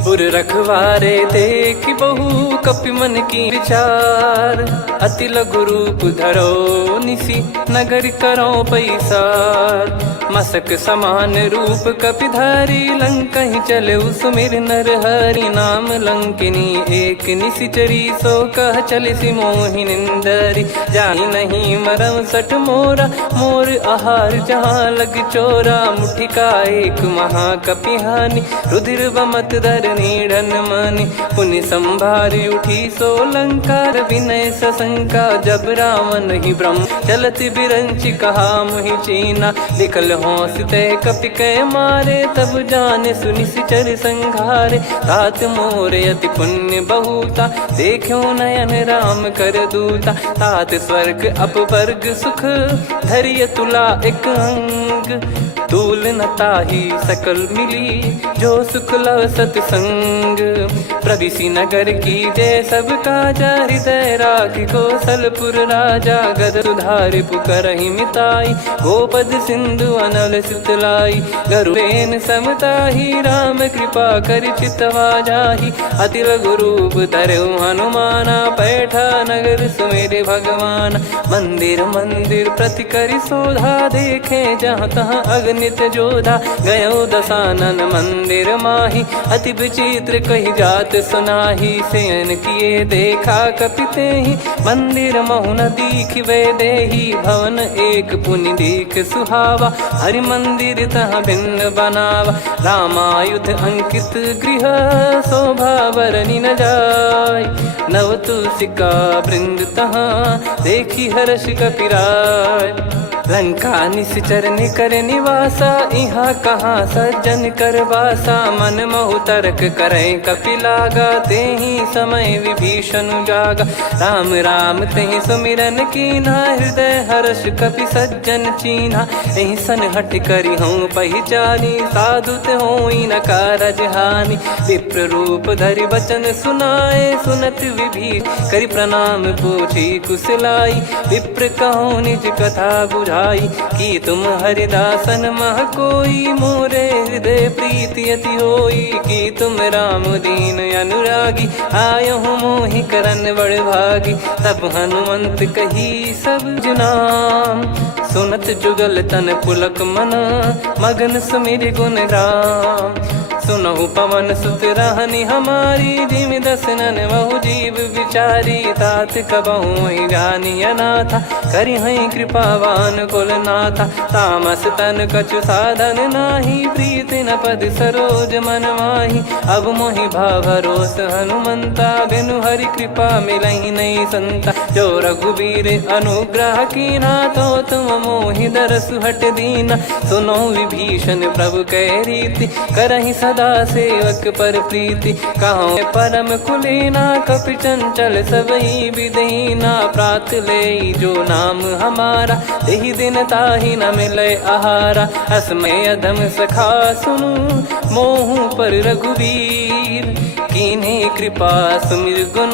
पुर रखवारे देखि बहु, कपि मन की विचार। अति लघु रूप धरो निसी, नगर करो पैसार। मसक समान रूप कपि धारी, लंकहि चले सुमिर नर हरि। नाम लंकिनी एक निशिचरी, सो कह चलिसि मोहि निंदरी। जाहि नहीं मरम सठ मोरा, मोर आहार जहाँ लग चोरा। मुठिका एक महाकपि हानि, रुधिर बमत धर नीढ़न मानी। पुनि संभारी उठी सो लंकार, विनय सशंका जब रावण ही ब्रह्म। चलत बिरंच कहा मुहि चीना, लिखल होंस ते कपि कै मारे। तब जाने सुनि सिचर संघारे, तात मोर अति पुण्य बहुता। देखो नयन राम कर दूता, तात स्वर्ग अपवर्ग सुख। धरिय तुला एक अंग, तूल न ताहि सकल मिली। जो सुख लव सतसंग, प्रविशि नगर की जय सब काजा। हृदय राखि कौशलपुर राजा, गद सुधारि पुकारहि मिताई। गोपद सिंधु अनल सितलाई, गरुड़ेन समताहि। राम कृपा कर चितवा जाहि, अति लघु रूप धरऊ हनुमाना। पैठा नगर सुमेरे भगवान, मंदिर मंदिर प्रति करि शोधा। देखे जहाँ तहाँ अगणित जोधा, गयो दशानन मंदिर माही। अति विचित्र कही जात सुनाही, शयन किए देखा कपिते ही। मंदिर महु न दीख वे देही, भवन एक पुनि दीख सुहावा। हरि मंदिर तहाँ भिन्न बनावा, रामायुध अंकित गृह। शोभा बरनि न जाय, नव तुलसी का वृंद तहाँ। देखी हर्ष कपिराय, लंका निश्चर निकर निवासा। यहाँ कहाँ सज्जन कर वासा, मन महु तर्क करें कपिलागा। तेहि समय विभीषण जागा, राम राम तेहि सुमिरन कीन्हा। हृदय हर्ष कपि सज्जन चीन्हा, एहि सन हट करि हूँ पहिचानी। साधु ते होई न कारज हानि, विप्र रूप धरि वचन सुनाए। सुनत विभीषण करि प्रणाम पूछी कुशलाई। विप्र कहो निज कथा बुझाई, कि तुम हरिदासन मह कोई। मोरे हृदय प्रीति अति होई, कि तुम राम दीन अनुरागी। आयो हूँ मोहि करन बड़ भागी, तब हनुमंत कही सब जुनाम। सुनत जुगल तन पुलक मन, मगन सुमिर गुण राम। सुनहु पवन सुत रहनी हमारी, जिमि दसनन बहु जीव विचारी। तात कबहु ही जानी अनाथा, करि हई कृपावान कुल नाथा। तामस तन कछु साधन नाही, प्रीति न पद सरोज मन माही। अब मोहि भाव भरोस हनुमंता, बिनु हरि कृपा मिलहि नहीं संता। जो रघुबीर अनुग्रह कीन्हा, तो तुम मोहि दरसु हट दीना। सुनो विभीषण प्रभु कै रीति, करहि सदा सेवक पर प्रीति। कहो परम कुलीना, कपि चंचल सबई विदहीना। प्रात ले जो नाम हमारा, तेहि दिन ताहि न मिले आहारा। अस्मय अधम सखा सुनु, मोहु पर रघुवीर। कीन्ही कृपा सुमिर गुण,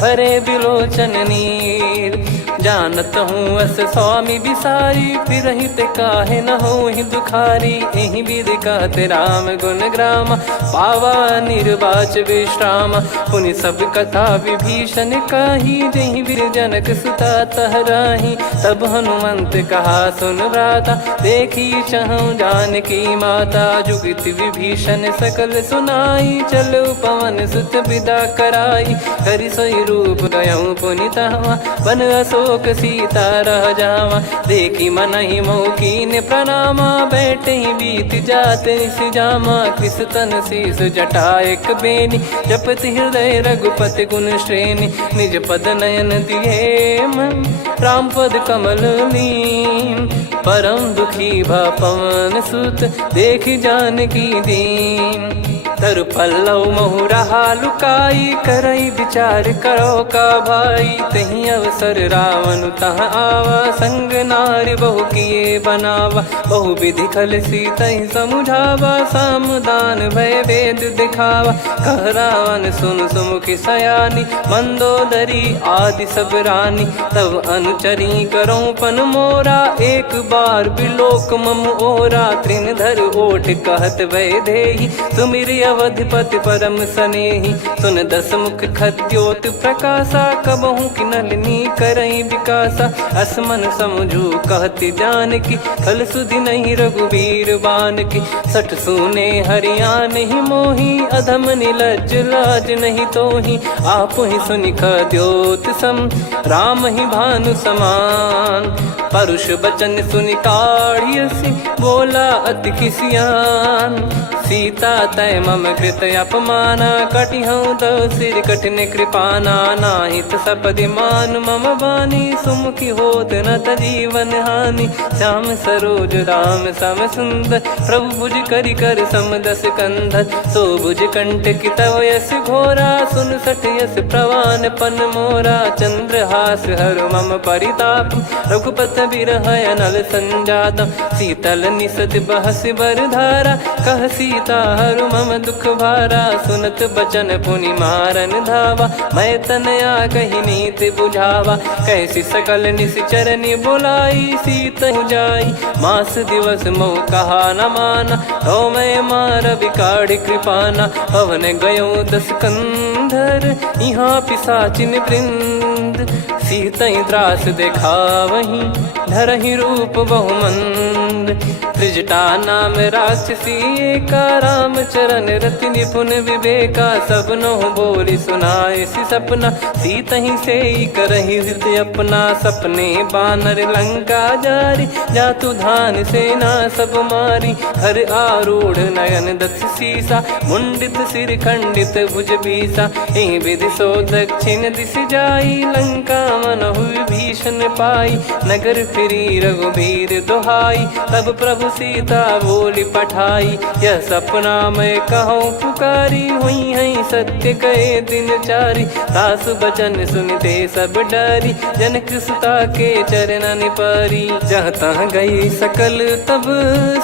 भरे बिलोचन नीर। जानत हूँ अस स्वामी बिसारी, फिरहि ते काहे न होहि दुखारी। एहि विधि कहते राम गुण ग्राम, पावा निर्वाच विश्राम। पुनि सब कथा विभीषण काही, जहि वीर जनक सुता तहराही। तब हनुमंत कहा सुन भ्राता, देखी चहु जानकी माता। जुगित विभीषण सकल सुनाई, चलो पवन सुत विदा कराई। करि सोई रूप गयऊँ पुनि तहाँ, बन अशोक सीता रह जावा। देखी मनहि मोह कीन्ह प्रणामा, बैठे ही बीत जात निस जामा। कृस तन शीस जटा एक बेनी, जपति हृदय रघुपति गुण श्रेणी। निज पद नयन दिए मन, राम पद कमल लीन। परम दुखी भा पवन सुत, देखि जानकी दीन। तरु पल्लव महु रहा लुकाई, करई विचार करो का भाई। तहि अवसर रावण तहाँ आवा, संग नारी बहु किए बनावा। बहु विधि खल सीतहि समुझावा, सामदान भय वेद दिखावा। कह रावण सुन सुमुखि सयानी, मंदोदरी आदि सब रानी। तब अनुचरी करो पन मोरा, एक बार बिलोक मम ओरा। तृण धर ओठ कहत भय देहि, सुमिर अवधिपति परम सनेहि। सुन दस मुख खद्योत प्रकाशा, कबहु कि नलिनी करई विकासा। असमन समझू कहति जानकी, खल सुधि नहीं रघुवीर बानकी। सठ सुने हरियाण ही मोही, अधम निलज्ज लाज नहीं तोही। आप ही सुनि खद्योत सम, राम ही भानु समान। परुष बचन सुनि काढ़ियसि, बोला अति किसियान। सीता तय मम मम कृत अपमाना कटिहऊँ तो सिर कठिन कृपाना नाहित सपदि मानु मम बानी सुमुखी होत न जीवन हानि श्याम सरोज राम सम सुंदर प्रभु भुज करि कर सम दस कंधर सो भुज कंटक तव यस घोरा सुन सठ यस प्रवान पन मोरा चंद्रहास हर मम परिताप रघुपत बिरह अनल संजात शीतल निसत बहस बर धारा कह सीता हर मम दुख भारा सुनत बचन पुनि मारन धावा मैं तनया कही नीत बुझावा कैसी सकल निश्चरनि बुलाई सीत जाई मास दिवस मोह कहा न माना तो मैं मार विकाड़ कृपाना पवन गयो दस कंधर यहाँ पिशाचिन वृंद सीतई त्रास देखा वहीं धरहि रूप बहुमंद त्रिजटा नाम राक्षसी का राम चरण रति निपुण विवेका सबनो बोली सुनाए सी सपना सीतहि से करहि हित अपना सपने बानर लंका जारी जातु धान सेना सब मारी हर आरूढ़ नयन दस सीसा मुंडित सिर खंडित भुज बीसा एहि विधि सो दक्षिण दिश जाई लंका मनहु भीषण पाई नगर फिरी रघुबीर दोहाई तब प्रभु सीता बोली पठाई यह सपना मैं कहूँ पुकारी हुई है सत्य कहे दिन चारी सास बचन सुनते सब डरी जनक सुता के चरण पारी जहाँ तहाँ गई सकल तब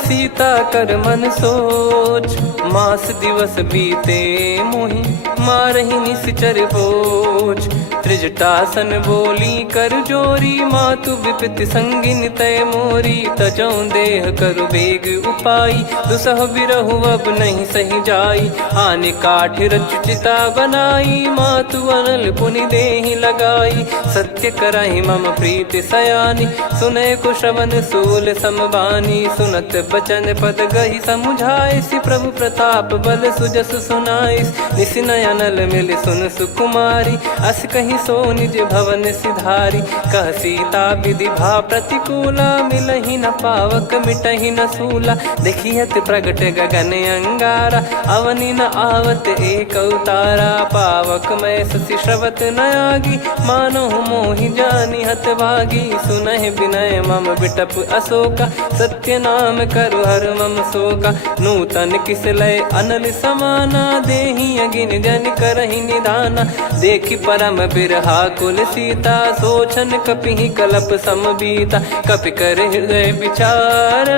सीता कर मन सोच मास दिवस बीते मोहि मारहि निश्चर बोझ त्रिजटासन बोली कर जोरी मातु विपित संगिन तय मोरी तजौ देह करु बेग उपाई दुसह बिरहु अब नहीं सही जाई आने काठ रचिता बनाई मातु अनल पुनि देहि लगाई सत्य कराई मम प्रीति सयानी सुने को श्रवण सूल समबानी सुनत बचन पद गही समुझाए सि प्रभु प्रताप बल सुजस सुनाइस निस नयनल मिल सुन सुकुमारी अस कहीं सो निज भवन सिधारी कह सीता विधि भा प्रतिकूला मिलहि न पावक मिटहि न सूला देखियत प्रगट गगन अंगारा अवनि न आवत एक अवतारा पावक मैं ससि श्रवत न आगी मानो मोहि जानि हत भागी सुनहि विनय मम बिटप अशोका सत्य नाम करु हर मम शोका नूतन किस लय अनल समाना देहि अगिन जन करहि निदाना देखि परम बिरहा कुल सीता सोचन कपिहि कलप समबीता कपि कर हृदय विचार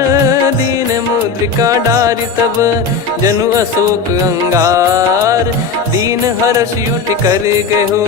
दीन मुद्रिका डारि तब जनु अशोक अंगार दीन हर्ष उठ कर गहु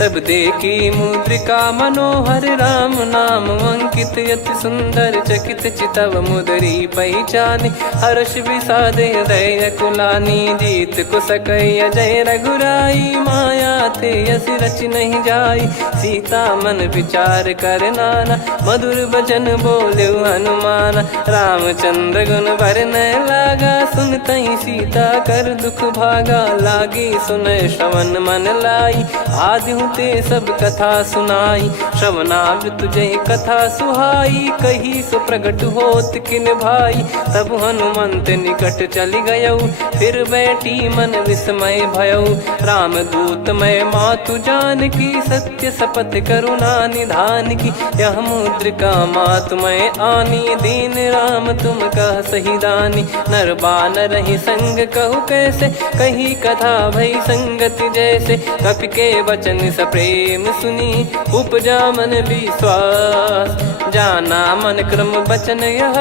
तब देखी मुद्रिका मनोहर राम नाम अंकित अति सुंदर चकित चितव मुदरी पहचान हर्ष विषाद हृदय कुलानी जीत को सकय अजय रघुराई माया थे यस रच नहीं जाई सीता मन विचार कर नाना मधुर वचन बोले हनुमान रामचंद्र गुण भरने लागा सुनतहि सीता कर दुख भागा लागी सुनय श्रवण मन लाई आदि ते सब कथा सुनाई श्रवणाव तुझे कथा सुहाई कही सो प्रगट होत किन भाई तब हनुमंत निकट चली गयौ फिर बैठी मन विस्मय भयौ राम दूत मैं मातु जान की सत्य शपथ करुणा निधान की यह मुद्रिका मातु मैं आनी दीन राम तुम कह सही दानी नर बानर ही संग कहु कैसे कही कथा भई संगति जैसे कपि के वचन सप्रेम सुनी उपजा मन विश्वास जाना मन क्रम बचन यह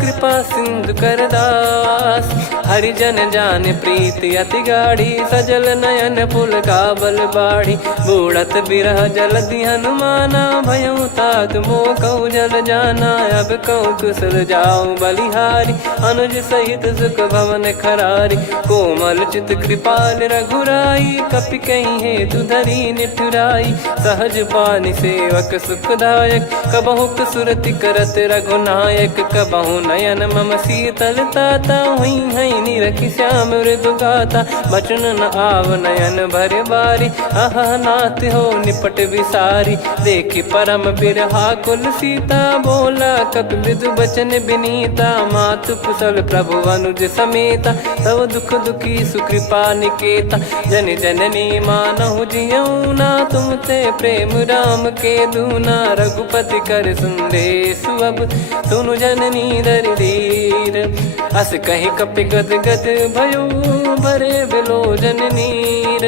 कृपा सिंधु कर दास हरिजन जान प्रीति अति गाढ़ी सजल नयन फुल काबल बाढ़ी बूढ़त बिरह जलधि हनुमाना भयउ तात मोह कहु जल जाना अब कहु कुशल जाऊं बलिहारी अनुज सहित सुख भवन खरारी कोमल चित कृपाल रघुराई कपि कहीं हेतु धरी निठुराई सहज पानि सेवक सुखदायक कबहु सुरति करत रघुनायक कबहु नयन मम शीतल ताता हुई है निरखि श्याम मृदु गाता बचन न आव नयन भर बारी अह ना नाथ हो निपट विसारी। देखी परम बिरहा कुल सीता, बोला कपि मृदु बचन बिनीता। मातु कुशल प्रभु अनुज समेता, तव दुख दुखी सुकृपा निकेता। जन जननी मानहु जियऊ ना, तुम ते प्रेम राम के दूना। रघुपति कर संदेश अब सुनु जननी दर धीर। अस कहीं कपि गद गद भयो, भरे बिलोचन नीर।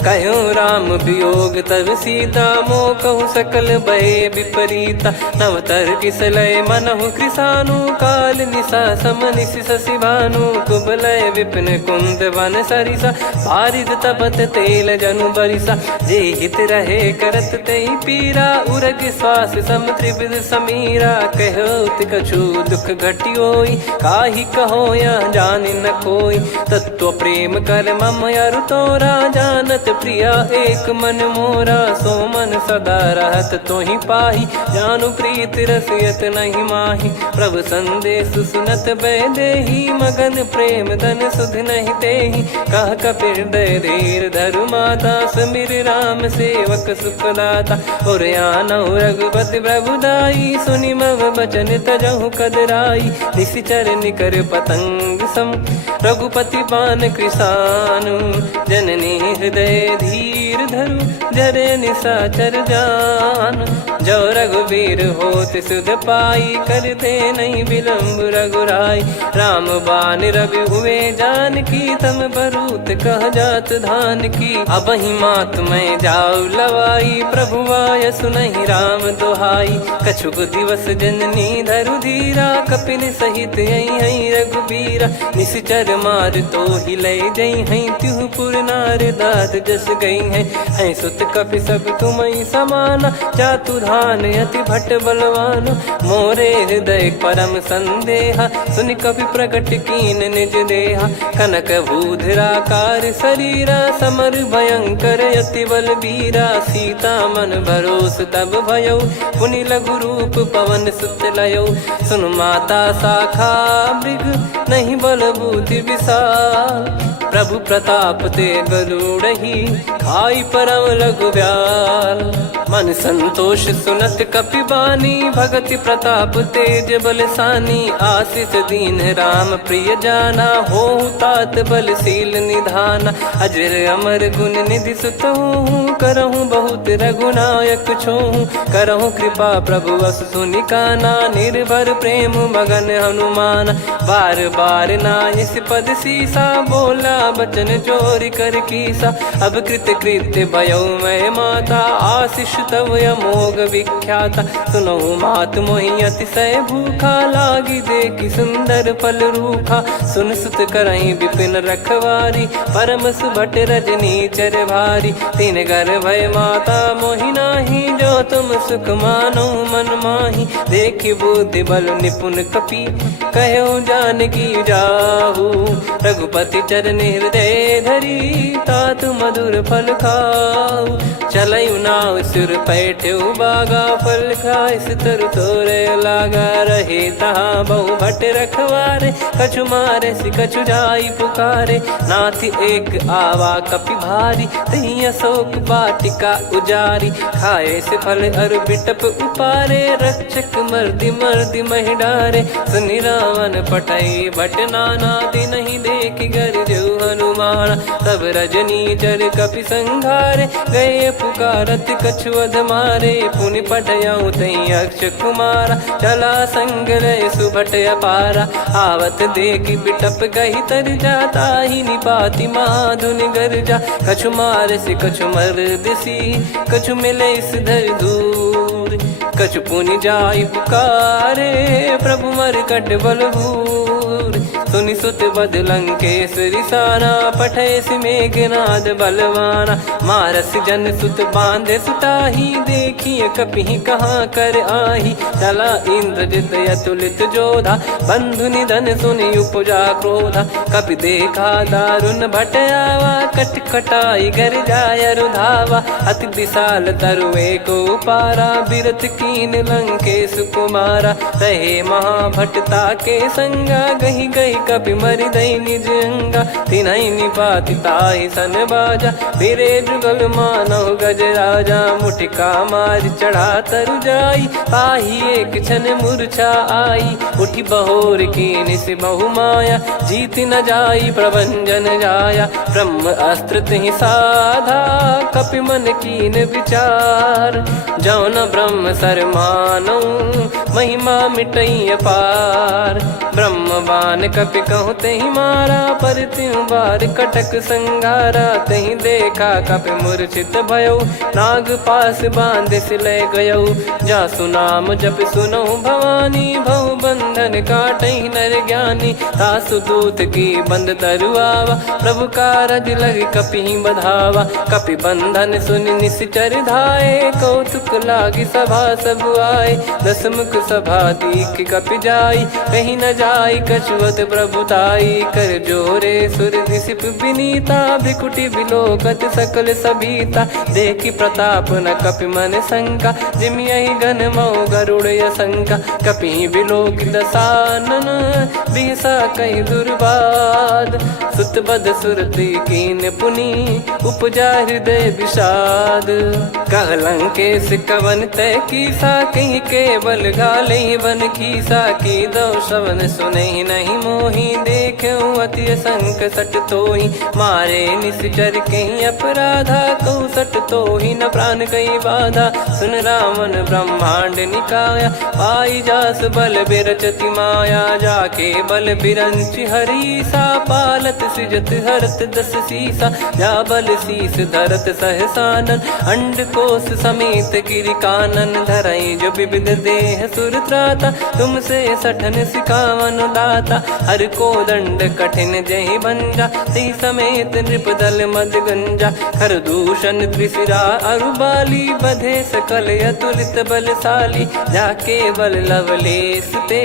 कहूँ राम वियोग तब सीता, मोह कहूँ सकल भय विपरीता। नवतर किसलय मनहु कृसानु, काल निशा समनिश शशि भानु। कुबलय विपिन कुंद वन सरिसा, पारिद तपत तेल जनु बरिसा। जे हित रहे करत तेहि पीरा, उरग श्वास सम त्रिविध समीरा। कहो कछु दुख घटियोई, काहि कहो या जानि न कोई। तत्व प्रेम कर मम अरु तोरा, जानत प्रिया एक मन मोरा। सो मन सदा रहत तोहि पाही, जानु प्रीत रसियत नहीं माही। प्रभु संदेश सुनत बैदेही, मगन प्रेम धन सुध नहीं तेहि। कह कपि हृदय धीर धरु माता, समीर राम सेवक सुखदाता। और आनहु रघुपति प्रभुदाई, सुनि मम बचन तजहु कदराई। निशिचर निकर पतंग सम, रघुपति पान कृसानु। जननी हृदय धीर धरु, जरे निशाचर जान। जो रघुवीर होत सुध पाई, करते नहीं विलम्ब रघुराई। राम बान रवि हुए जानकी, तम बरूत कह जात धान की। अब ही मात मैं जाऊ लवाई, प्रभु आय सुनहि राम दोहाई। कछुक दिवस जननी धरु धीरा, कपिन सहित यही रघुबीरा। निशिचर मार तो ही लय जई हैं, त्युह पुर नार दाद जस गई हैं। सुत कपि सब तुमहि समाना, चातुधान अति भट्ट बलवान। मोरे हृदय परम संदेहा, सुनि कपि प्रकट कीन निज देहा। कनक भूधराकार शरीरा, समर भयंकर अति बलबीरा। सीता मन भरोस तब भयो, पुनि लघु रूप पवन सुत लयो। सुन माता शाखा मृग, नहीं बल बुद्धि विशाल। प्रभु प्रताप ते गरुड़हि, खाई परम लघु ब्याल। मन संतोष सुनत कपि बानी, भगति प्रताप तेज बलसानी। आशीष दीन राम प्रिय जाना, होहु तात बलशील निधाना। अजर अमर गुण निधि सुतहु, करहु बहुत रघुनायक छोहु। करहु कृपा प्रभु अस सुनि काना, निर्भर प्रेम मगन हनुमान। बार बार नायस पद सीसा, बोला बचन चोरी कर कीसा। अब कृत कृत्य भयो मैं माता, आशीष तव अमोघ विख्याता। सुनहु मात मोहि अतिशय भूखा, लागी देखी सुंदर फल रूखा। सुन सुत करहि विपिन रखवारी, परम सुभट रजनी चर भारी। तीन घर भय माता मोहि नाही, जो तुम सुख मानो मन माही। देखी बुद्धि बल निपुण कपि, कहो जानकी जाहू। रघुपति चरण हृदय धरी, तात मधुर फल खाऊ। चलयु नाव सिर पैठ्यु बागा, फल खाइस तरु तोरे लागा। रहे तहाँ बहु भट रखवारे, कछु मारे सि कछु जाई पुकारे। नाथ एक आवा कपि भारी, तही अशोक वाटिका उजारी। खाए से फल अर बिटप उपारे, रक्षक मर्दि मर्दि महि डारे। सुनि रावण पटई भट नाना, तिनहि देखि गरजउ हनुमान। तब रजनी चर कपि संघारे, गए पुकारत कछु अध मारे। पुनि पटयउ तई अक्ष कुमारा, चला संग लय सुभट अपारा। आवत देखि बिटप गहि तर जाता, ही निपाति माधुनि गर्जा। कछु मार से कछु मर्दिसी, कछु मिले इस धर दूर। कछु पुनि जाई पुकारे, प्रभु मरकट बलभूर। सुनि सुत बद लंकेश्वरी साना, पठयसि मेघनाद बलवाना। मारस जन सुत बांधे सुताही, देखिए कपि कहाँ कर आही। चला इंद्रजित अतुलित जोधा, बंधु निधन सुनि उपजा क्रोधा। कपि देखा दारुण भट आवा, कट कटाई गर जाय रुधावा। अति विशाल तरुए को पारा, बिरथ कीन लंकेश कुमारा। रहे महाभटता के संगा, गही गही कपि मरि दई निज अंगा, तिन्हई निपाति ताहि सन बाजा, फिरे जुगल मानव गज राजा, मुटिका मारि चढ़ा तरु जाई, पाही एक क्षण मूर्छा आई, उठी बहोर कीन से बहु माया, जीत न जाई प्रभंजन जाया, ब्रह्म अस्त्र तिहि साधा, कपि मन कीन विचार, जौ न ब्रह्म सर मानौ, महिमा मिटई अपार, ब्रह्म बान कपि कहूँ तेहि मारा, पर त्यों बार कटक संगारा, तहि देखा कपि मूर्छित भयौ, नाग पास बांध सिले गयौ, जासु नाम जप सुनौ भवानी, भव बंधन काटहि नर ज्ञानी, तासु दूत की बंद तरुआवा, प्रभु कारज लग कपि बधावा, कपि बंधन सुनि निश्चर धाये, कौतुक लागी सभा सब आए, दसमुख सभा दीख कपि जाई, कहीं न जाई कछुअत प्रभुताई, कर जोरे सुर दिसिप विनीता, भिकुटी बिलोकत सकल सबीता, देखी प्रताप न कपि मन शंका, जिमि यही गन मऊ गरुड़ असंका, कपि बिलोक दसानन, बिहसा कहीं दुर्बाद, सुत बद सुरति कीन पुनि, उपजा हृदय विषाद, कहलंकेश कवन तय कीसा, कहीं केवल गाले बन खीसा, की दो श्रवण सुने नहीं मोही, देखूं अति संक सट तोही, मारे निश्चर कहीं अपराधा, कहूँ सट तोही न प्राण कहीं बाधा, सुन रावण ब्रह्मांड निकाया, पाई जास बल बिरचति माया, जाके बल बिरंच हरीसा, पालत सृजत हरत दस सीसा, जा बल शीस धरत सहसानन, अंड कोश समेत गिरि कानन, धरई जो विविध देह सुर त्राता, तुमसे सठन सिखावन दाता, हर को दंड कठिन जहि भंजा, ती समेत नृपदल मद गंजा, खर दूषण त्रिशिरा अरुबाली, बधे सकल अतुलित बलशाली, जाके बल लवलेस ते,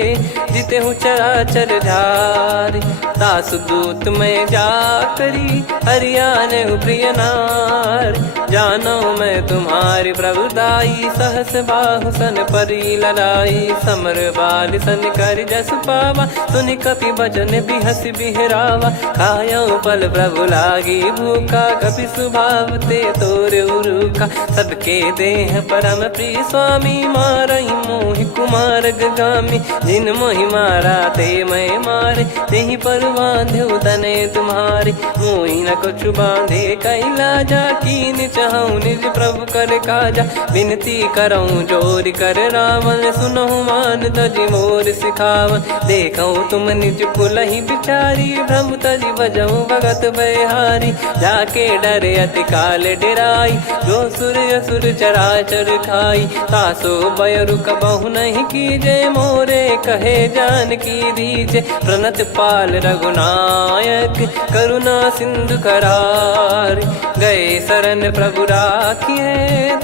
जिते हूँ चराचर झारी, दास दूत में जा करी, हरियाने प्रिय नार, जानो मैं तुम्हारी प्रभुदाई, सहस बाहु सन परी ललाई, समर बाल सन कर जस पावा, सुनि कपि भजन बिहस बिहरावा, खायो पल प्रभु लागी भूखा, कपि स्वभाव ते तोर उरुखा, सबके देह परम प्रिय स्वामी, मारई मोहि कुमार गामी, जिन मोहि मारा ते मैं मारे, तेहि पर बांधो तने तुम्हारे, मोहि न कुछ बांधे कैलाजा, कीन चाहूं निज प्रभु कर काजा, विनती करऊं जोर कर रावण, सुनहु मान तजि मोर सिखावन, देखऊं तुम निज कुलहि बिचारी, भ्रम तजि बजऊं भगत बहारी, जाके डरे अति काल डेराई, जो सुर असुर चराचर खाई, तासो बयरु कबहु नहीं कीजे, मोरे कहे जान की दीजे, प्रणत पाल रघुनायक, करुणा सिंधु करार, गए शरण प्रभु राखिए,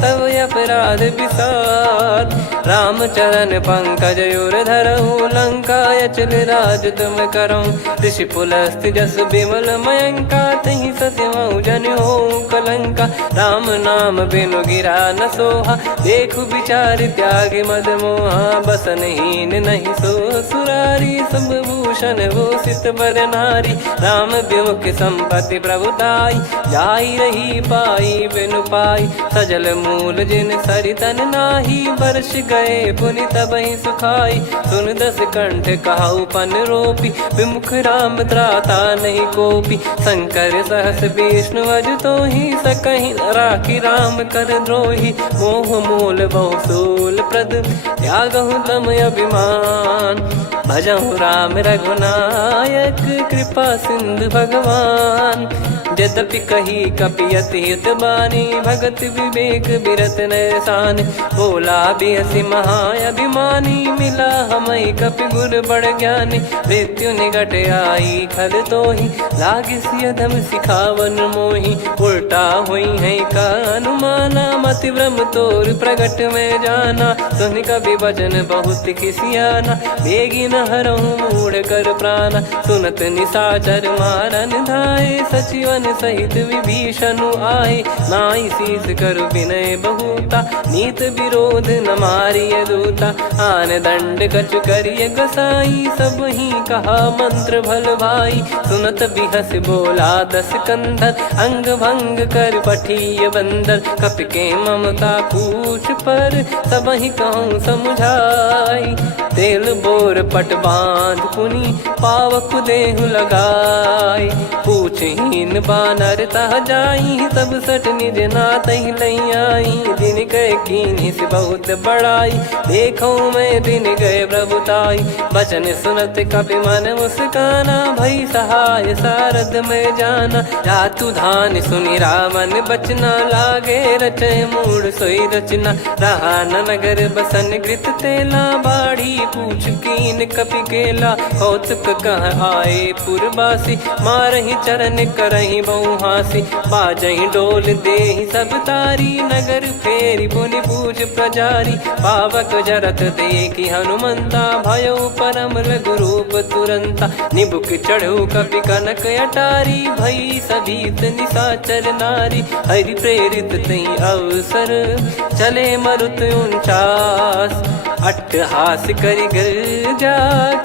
तब अपराध विसार, रामचरण पंकज उर धरऊं, लंका अचल राज तुम करऊं, ऋषि पुलस्त जस विमल मयंका, तहि ससिमऊ जन हो कलंका, राम नाम बिनु गिरा न सोहा, देखु विचार त्याग मद मोहा, बसनहीन नहीं सो सुरारी, सब भूषण भूषित बर नारी, राम विमुख संपत्ति प्रभुताई, जाई रही पाई बिनु पाई, सजल मूल जिन सरितन नाही, वर्ष गए पुनि तबहि सुखाई, सुन दस कंठ कहाऊ पन रोपी, विमुख राम त्राता नहीं कोपी, शंकर सहस विष्णु अजतो ही, सकहि राखी राम कर द्रोही, मोह मूल बहु सूल प्रद, त्यागहु तम अभिमान, भजहु राम रघुनायक, कृपा सिंधु भगवान, यद्यपि कही कपि अति हित बानी, भगत विवेक बिरत नैसान, बोला बिहसी महाअभिमानी, मिला हमई कपि गुर बड़ ज्ञानी, मृत्यु निकट आई खल तोहि, लागिस अधम सिखावन मोहि, उल्टा हुई है का अनुमाना, भांति ब्रह्म तोर प्रगट में जाना। सुन कवि वचन बहुत खिसियाना, बेगी न हरहु मूढ़ कर प्राण। सुनत निशाचर मारन धाये, सचिवन सहित विभीषणु आए। नाई शीस कर विनय बहुता, नीत विरोध न मारिय दूता। आन दंड कछु करिय गसाई, सब ही कहा मंत्र भल भाई। सुनत बिहस बोला दस कंधर, अंग भंग कर पठिय बंदर। कपि के ममता पूछ पर, सब ही कहूँ समझाई। तेल बोर पट बांध पुनि, पावक देहु लगाई। पूछहीन बानर तह जाई, सब सट निज नाथ ही लई आई। दिन गए कीन्ही से बहुत बड़ाई, देखो मैं दिन गए प्रभुताई। बचन सुनत कपि मन मुस्काना, भई सहाय सारद में जाना। जातु धान सुनि रावण बचना, लागे रचे मूढ़ सोई रचना। रहा न नगर बसन कृत तेला, बाढ़ी पूछ कीन कपि केला। कौतुक कह आए पुरबासी, मारहि चरण करहि बहु हासी। बाजहि डोल देहि सब तारी, नगर फेरी पुनि पूज प्रजारी। पावक जरत देखी हनुमंता, भयो परम रघुरूप तुरंता। निबुक चढ़ऊ कपि कनक अटारी, भई सभीत निशाचर नारी। हरि प्रेरित तई अवसर, चले मरुत 49। अट्टहास करि गर्जा,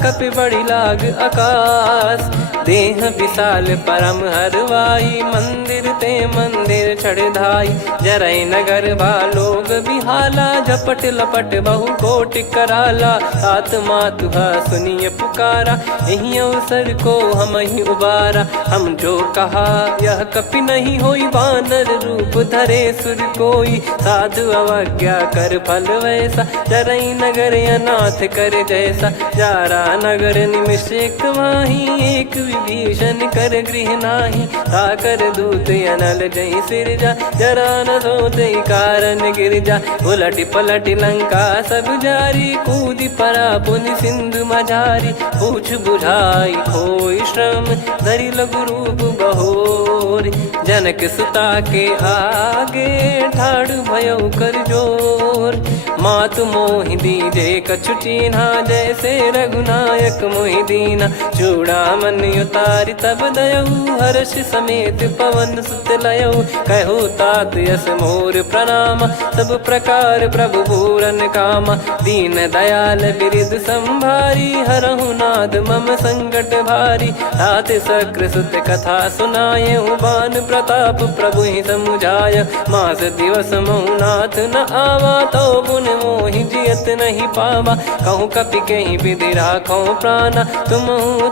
कपि बड़ी लाग आकाश। देह विशाल परम हरवाई, मंदिर ते मंदिर चढ़ धाई। जरई नगर बालोग बिहाला, झपट लपट बहु कोटि कराला। सात मातुहा सुनिय पुकारा, यही अवसर को हम ही उबारा। हम जो कहा यह कपि नहीं होई, वानर रूप धरे सुर कोई। साधु अवज्ञा कर फल वैसा, जरई नगर अनाथ कर जैसा। जारा नगर निमिष एक माही, एक विभीषण कर गृह नाही। ताकर दूत अनल जय सिरजा, जरा न सोते कारण गिरजा। उलट पलट लंका सब जारी, कूदी परा पुनि सिंधु मझारी। पूछ बुझाई खोई श्रम, धरि लघु रूप बहोरी। जनक सुता के आगे, ठाड़ भयउ कर जोर। मातु मोहि दीजे कछु चीन्हा, जैसे रघुनायक मोहि दीना। चूड़ामन उतारि तब दयऊ, हर्ष समेत पवन सुत लयऊ। कहु तात यस मोर प्रणाम, सब प्रकार प्रभु पूरन कामा। दीन दयाल बिरिद संभारी, हरहु नाद मम संकट भारी। तात शक्र सुत कथा सुनाय, बान प्रताप प्रभु ही समुझाय। मास दिवस महु नाथ न आवा, तो पुन मोहि जियत नहीं पावा। कहूँ कपि कहीं विधि राखो प्राणा, तुम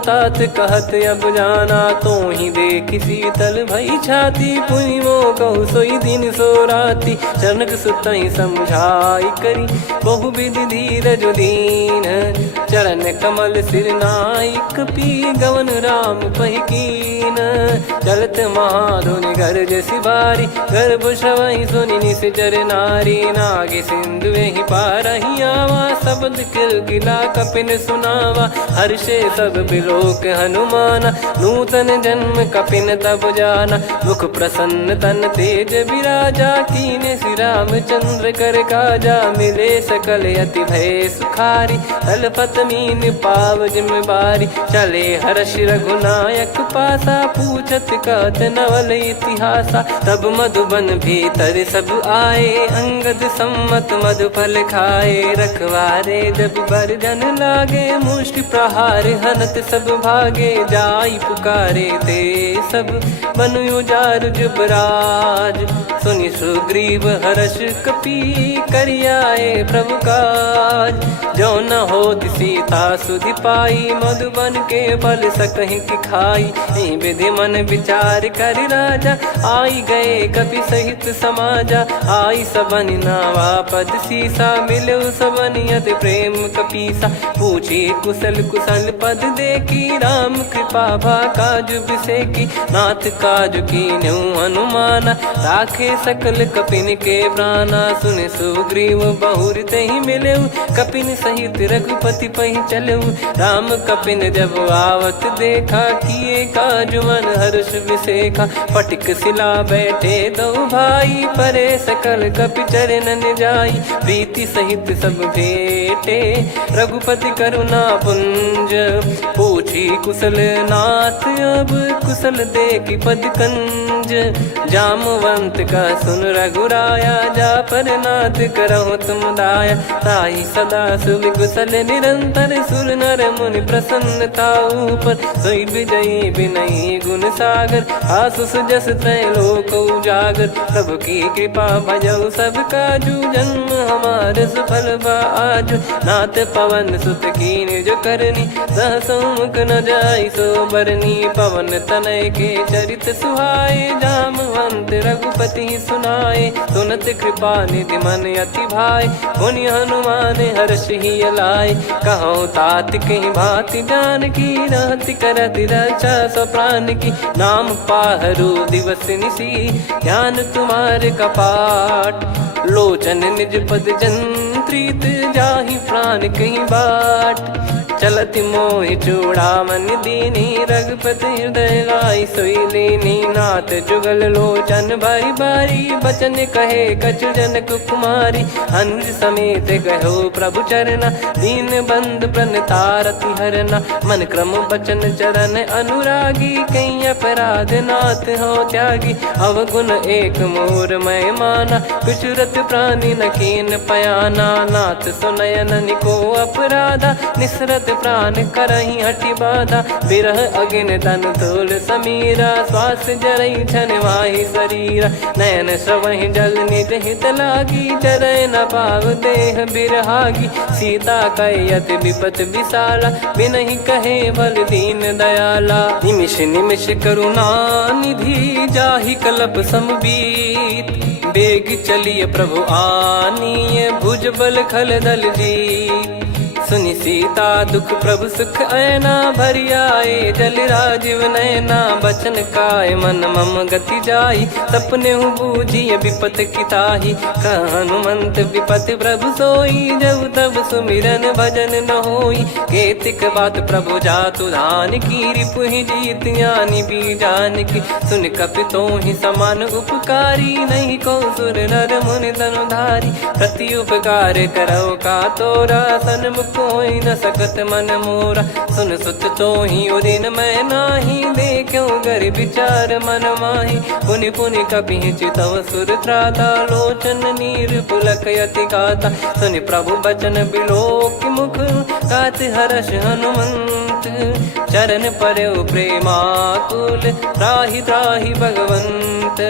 तात कहत अब जाना। तो ही देखी शीतल भई छाती, पुनि मो कहु सोई दिन सो राती। जनक सुतहि समझाई करी, बहु विधि धीरज दीन। चरण कमल सिर नाई, कपि गवन राम पहि कीन। चलत महाधुनि गरज सिबारी, गर्भ श्रवहि सुनि निश्चर नारी। नागे सिंधु ही पारहि आवा, शब्द किलकिला कपिन सुनावा। हर्षे सब बिलोक हनुमाना, नूतन जन्म कपिन तब जाना। मुख प्रसन्न तन तेज विराजा, कीने श्री रामचंद्र कर काजा। मिले सकल अति भय सुखारी, तलपत मीन पाव जिम बारी। चले हर्ष रघुनायक पासा, पूछत कहत नवल इतिहासा। तब मधुबन भीतर सब आए, अंगद सम्मत मधुफल खाए। रखवारे जब बरजन लागे, मुष्टि प्रहार हनत सब भागे। जाई पुकारे ते सब, बनु उजार जुबराज। सुनि सुग्रीव हर्ष कपि, करियाए प्रभु काज। जो न होत सीता सुधि पाई, मधुबन के फल सकहि कि खाई। विधि मन विचार कर राजा, आई गए कपि सहित समाजा। आई सबन नावा पद सीसा, मिलो सबन यत प्रेम कपीसा। पूछी कुशल कुशल पद देखी, राम कृपा भा काज बिसेकी। नाथ काज कीन्हु हनुमाना, राखे सकल कपिन के प्राणा। सुन सुग्रीव बहुर तेहि मिलेऊ, कपिन सहित रघुपति पहि चलेऊ। राम कपिन जब आवत देखा, किए काज मन हर्ष विसेखा। पट एक सिला बैठे दो भाई, परे सकल कपि चरणन जाई, प्रीति सहित सब भेटे रघुपति करुणा पुंज, पूछी कुशल नाथ अब कुशल देखि पद कंज, जामवंत का सुन रघुराया, जा पर नाथ करहु तुम दाया, ताहि सदा सुविकुशल निरंतर, सुर नर मुनि प्रसन्नता ऊपर, सोई विजयी विनयी गुण सागर, आसुस जस त्रैलोक उजागर, प्रभु की कृपा भजऊ सब काजू, जन्म हमार सफल बा आजु, नाथ पवन सुत कीन जो करनी, सहसो मुख न जाई सो बरनी, पवन तनय के चरित सुहाए, जामवंत रघुपति सुनाए, सुनत कृपा निधि मन अति भाई, पुनि हनुमान हर्ष ही लाए, कहूँ तात कहीं भांति जान की, रहति करति रक्षा सो प्राण की, नाम पाहरु दिवस निसी, ध्यान तुम्हारे कपाट, लोचन निज पद जंत्रित, जाहि प्राण कहीं बाट, चलति मोहि चूड़ामन दीनी, रघुपति हृदय लाई सोई लीनी, नाथ जुगल लोचन बारी बारी, बचन कहे कछु जनक कुमारी, हंस समेत कहो प्रभु चरना, दीन बंद प्रणतारति हरना, मन क्रम बचन चरण अनुरागी, कहीं अपराध नाथ हो त्यागी, अवगुण एक मोर मैं माना, कुचरत प्राणी न कीन पयाना, नाथ सुनयन निको अपराधा, निसरत प्राण करही हटि बाधा, बिरह अगिन तन तोल समीरा, श्वास जरई छन माही शरीरा, नयन श्रवहि जल निज हित लागी, चरय न पाव देह बिरहागी, सीता कयत विपत विशाला, बिनहि कहे बल दीन दयाला, निमिष निमिष करुणा निधि, जाहि कलप समबीत, बेग चलिए प्रभु आनीय, भुज बल खल दल जी, सुनि सीता दुख प्रभु सुख ऐना, भरि आए जल राजीव नैना, बचन काय मन मम गति जाई, सपने हूँ बूझिए विपत किताही, हनुमंत विपत प्रभु सोई, जब तब सुमिरन भजन न होई, केतिक बात प्रभु जातु धान की, रिपुहि जीत ज्ञानी बीजान की, सुन कपि तोहि समान उपकारी, नहीं को सुर नर मुनि तनुधारी, प्रति उपकार करो का तोरा, सन्मुख कोई न सकत मन मोरा, सुन सुत तो ही उदिन मैं नाही, देखो गर विचार मन माही, पुनि पुनि कपि चितव सुर त्राता, लोचन नीर पुलक यति गाता, सुनि प्रभु बचन बिलोक मुख, गात हर्ष हनुमंत, चरण परयो प्रेमाकुल, त्राहि त्राहि भगवंत,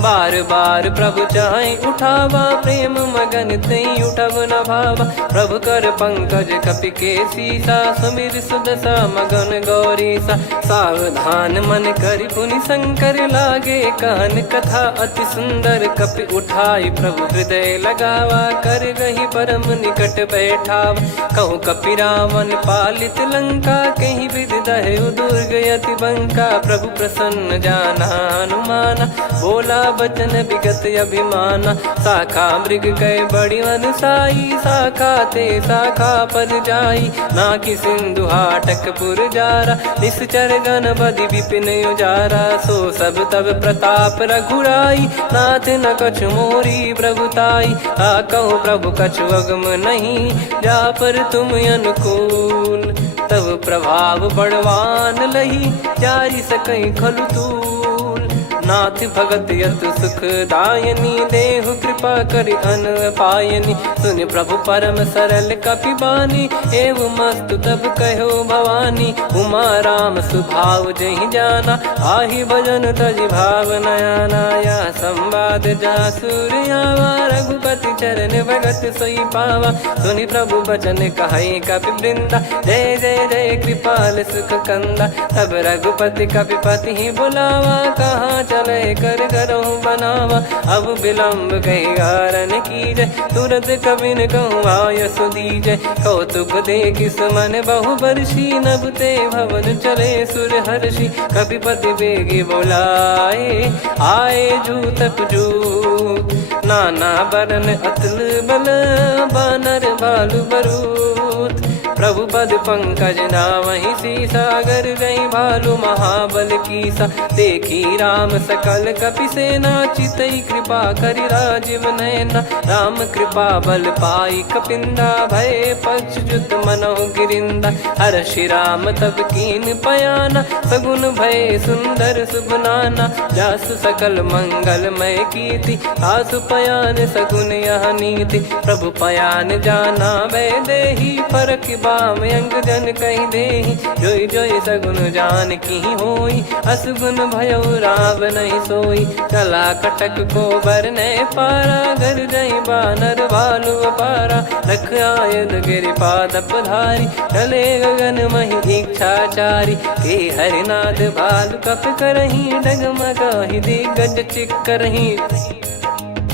बार बार प्रभु चाहि उठावा, प्रेम मगन तई उठब न भावा, प्रभु कर पंकज कपि के सीसा, सुमिर सुदशा मगन गौरीसा, सावधान मन करि पुनि शंकर लागे, कहन कथा अति सुंदर, कपि उठाई प्रभु हृदय लगावा, कर गही परम निकट बैठावा, कहूँ कपि रावण पालित लंका, कहीं विद दहु दुर्ग यति बंका, प्रभु प्रसन्न जाना हनुमाना, बोला बचन विगत अभिमाना, शाखा मृग गए बड़ी अनुसाई, शाखा ते शाखा पर जाई, नाकि सिंधु हाटक पुर जारा, निश्चर गण बदि विपिन उजारा, सो सब तब प्रताप रघुराई, नाथ न कछु मोरी प्रभुताई, कहो प्रभु कछु अगम नहीं, जा पर तुम अनुकूल, तब प्रभाव बड़वान लही, जारी सकई खलु तूल, नाथ भगत यत सुख दायनी, देहु कृपा करि अन पायनी, सुन प्रभु परम सरल कपि बानी, एव मस्तु तब कहो भवानी, उमा राम सुभाव जहि जाना, आहि भजन तजि भाव नयाना, या संवाद जासुर आवा, रघुपति चरण भगत सोई पावा, सुनि प्रभु बचन कहै कपि वृंदा, जय जय जय कृपाल सुख कंदा, तब रघुपति कपि पति ही बुलावा, कहाँ चले कर करहु बनावा, अब विलम्ब कहीं कारण कीजय, तुरंत कबिन कहूँ आयस दीजय, कौतुक देखि सुमन बहु बरसी, नभ ते भवन चले सुर हर्षि, कपिपति बेगी बोलाए, आए जूतप जूत, नाना बरन अतुल बल, बानर बालु बरूत, प्रभु पद पंकज नावहि सीसा, अगर रही भालु महाबल कीसा। देखी राम सकल कपि सेना, चितई कृपा करि राजीव नयना। राम कृपा बल पाई कपिंदा, भय पक्षजुत मनहु गिरिंदा। हर्षि राम तब कीन पयाना, सगुन भय सुंदर शुभ नाना। जासु सकल मंगलमय कीर्ति, आसु पयान सगुन यह नीति। प्रभु पयान जाना वै देही, फरक बाम अंग जन कहि देहि। जोई जोई सगुन जान की होई, असगुन भयो राव नहीं सोई। चला कटक को बरने पारा, घर जई बानर भालु अपारा। रख आयद गिरि पाद पधारी, चले गगन महि इच्छाचारी। के हरिनाथ भालु कप करही, डगमगाहि दिग्गज चिक्करही।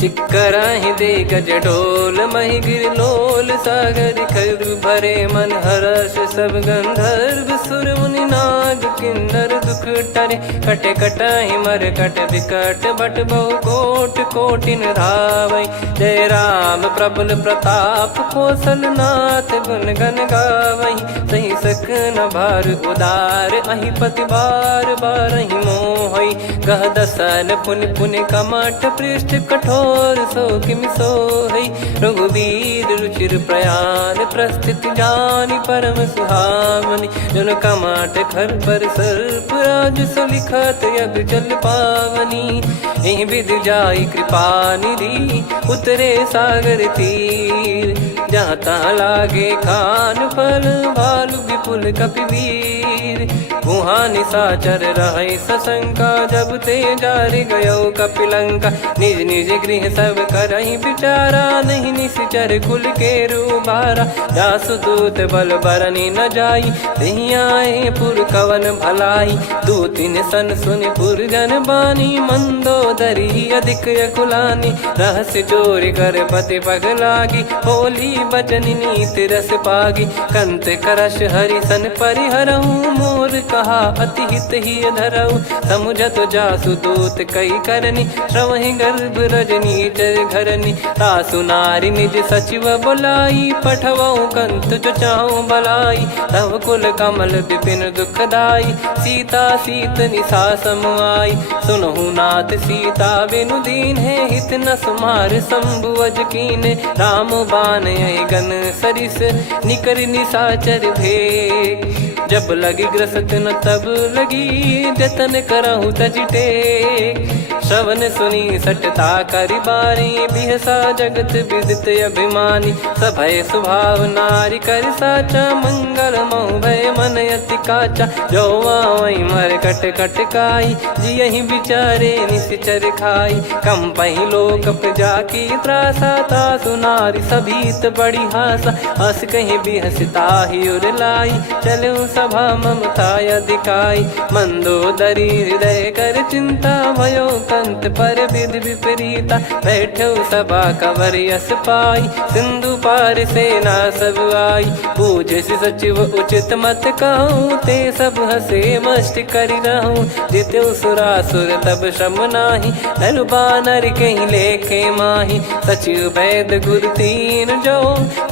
चिक्कराहि दिग्गज डोल, महि गिर लोल। सागर खर भरे मन हर्ष, सब गंधर्व सुर मुनि नाग किन्नर दुख टरे। कटे कटाहि मरकट विकट, बट बहु कोट कोटिन धावै। जय राम प्रबल प्रताप, कौशल नाथ गुण गण गावै। सही सकन भार उदार, अहि पति बार बारहि मोहै। गह दसन पुनि पुनि कमठ, पृष्ठ कठोर सो किमि सोहै। रघुवीर रुचिर प्रयाण, प्रस्थित जानि परम सुहावनी। जन कमाट खर पर सर्प, राज सलिखत अब चल पावनी। एहि विध जाई कृपा निधि, उतरे सागर तीर। जहाँ तहाँ लागे खान फल, भालु विपुल कपिवीर। वहाँ निशाचर रहै सशंका, जब ते जारि गयो कपिलंका। निज निज गृह सब करहि विचारा, नहीं निश्चर कुल के रूबारा। जासु दूत बल बरनी न जाई, नहीं आए पुर कवन भलाई। दूतिन सन सुनि पुर जन बानी, मंदोदरी अधिक अकुलानी। रहस्य चोरी कर पति पग लागी, होली बचन नीत रस पागी। कंत करश हरि सन परिहरहु, मोर कहा अति हित ही धरऊ। समुझत जासु दूत कई करनी, श्रवहि गर्भ रजनी चर घरनी। तासु नारी निज सचिव बुलाई, पठवऊ कंत जो चाहूं बलाई। तव कुल कमल विपिन दुखदाई, सीता सीत निशा समुआई। सुनहु नाथ सीता बिनु दीन है, हित न सुमार शंभु अज कीने। राम बान यही गन सरिस, निकर निशाचर भेग। जब लगी ग्रसत न तब लगी, जतन करहु तज टेक। श्रवण सुनी सटता करि बारी, बिहसा जगत विदित अभिमानी। सभय स्वभाव नारी कर साचा, मंगल मोह भय मन अति काचा। जो आवै मर कट कट काई, जियहि विचारे निश्चर खाई। कम पहि लोक जाकी त्रासा, तासु नारी सभीत बड़ी हासा। हस कहीं बिहसता ही उर लाई, चलऊ सभा ममता अधिकाई। मंदोदरी हृदय कर चिंता, भयो कंत पर विध विपरीता। बैठो सभा कवर यस पाई, सिंधु पार सेना सब आई। पूज्य सचिव उचित मत कहूँ, ते सब हसे मस्त करि रहूं। जित्यु सुरासुर तब श्रम नाही, धनु बानर कहीं लेखे माही। सचिव वैद गुरु तीन जो,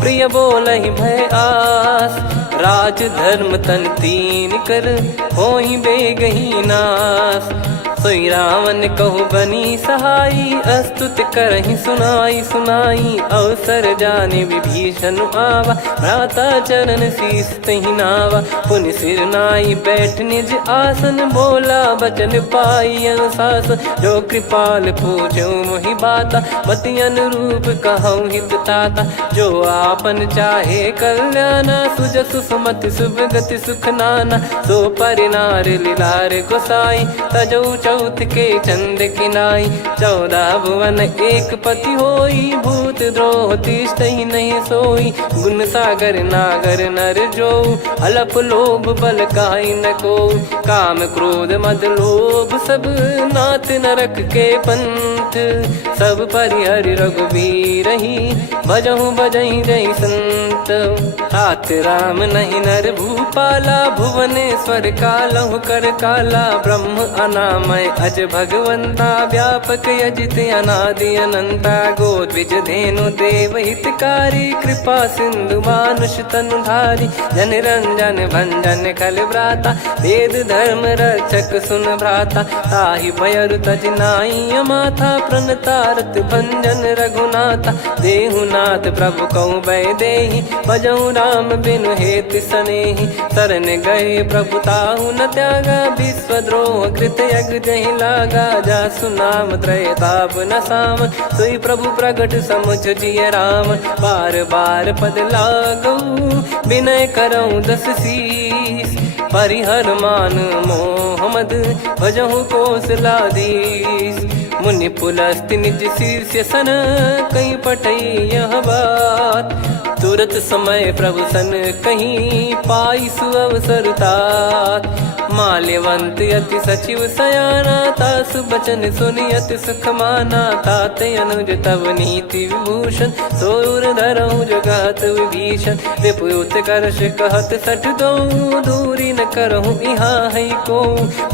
प्रिय बोलहि भय आस। राज धर्म तन तीन कर, होई बेगही नास। सोई रावण कहु बनी सहाई, अस्तुत करहि सुनाई सुनाई। अवसर जाने विभीषण आवा, भ्राता चरण शीस तहि नावा। पुनि सिर नाई बैठ निज आसन, बोला बचन पाई अनुशासन। जो कृपाल पूछो मोहि बाता, मति अनुरूप कहूँ हित ताता। जो आपन चाहे कल्याणा, सुजसु सुमति शुभ गति सुख नाना। सो परिनार लीलार गोसाई, तजौ चौथ के चंद किनाई। 14 भुवन एक पति होई, भूत द्रोह तिष्ठहि नहीं सोई। गुण सागर नागर नर जो, अलप लोभ बल काई न को। काम क्रोध मद लोभ सब, नाथ नरक के पंथ। सब परिहरि रघुबीर ही, भजहु बजहि जय संत। हाथ राम नहीं नर भूपाला, भुवनेश्वर कालहु कर काला। ब्रह्म अनामय अज भगवंता, व्यापक यजित अनादि अनंता। गोद्विज धेनु देव हितकारी, कृपा सिंधु मानुष तनुधारी। जन रंजन भंजन खल भ्राता, वेद धर्म रक्षक सुन भ्राता। ताहि भयरु तज नाई माथा, प्रणतारत भंजन रघुनाथा। देहुनाथ प्रभु कहु बै देहि, भजहु राम बिनु हेत सनेहि। शरण गए प्रभु ताहु न त्यागा, विश्वद्रोह कृत यज्ञ जहि लागा। जासु नाम त्रयताप न सामन, सोई प्रभु प्रगट समुझ जिय राम। बार बार पद लागऊ, विनय करऊँ दस शीस। परिहर मान मोहम्मद, भजहु कौशलाधीश। मुनि पुलस्त्य निज शीर्ष सन, कहीं पटई यह बात। तुरत समय प्रभु सन कहीं, पाई सुअवसर तात। माल्यवंत अति सचिव सयाना, तासु बचन सुनि अति सुख माना। ताते अनुज तव नीति विभूषण, सोर धरहु जगत विभीषण। विपुत करश कहत सठ दो, दूरी न करहु यहाँ है को।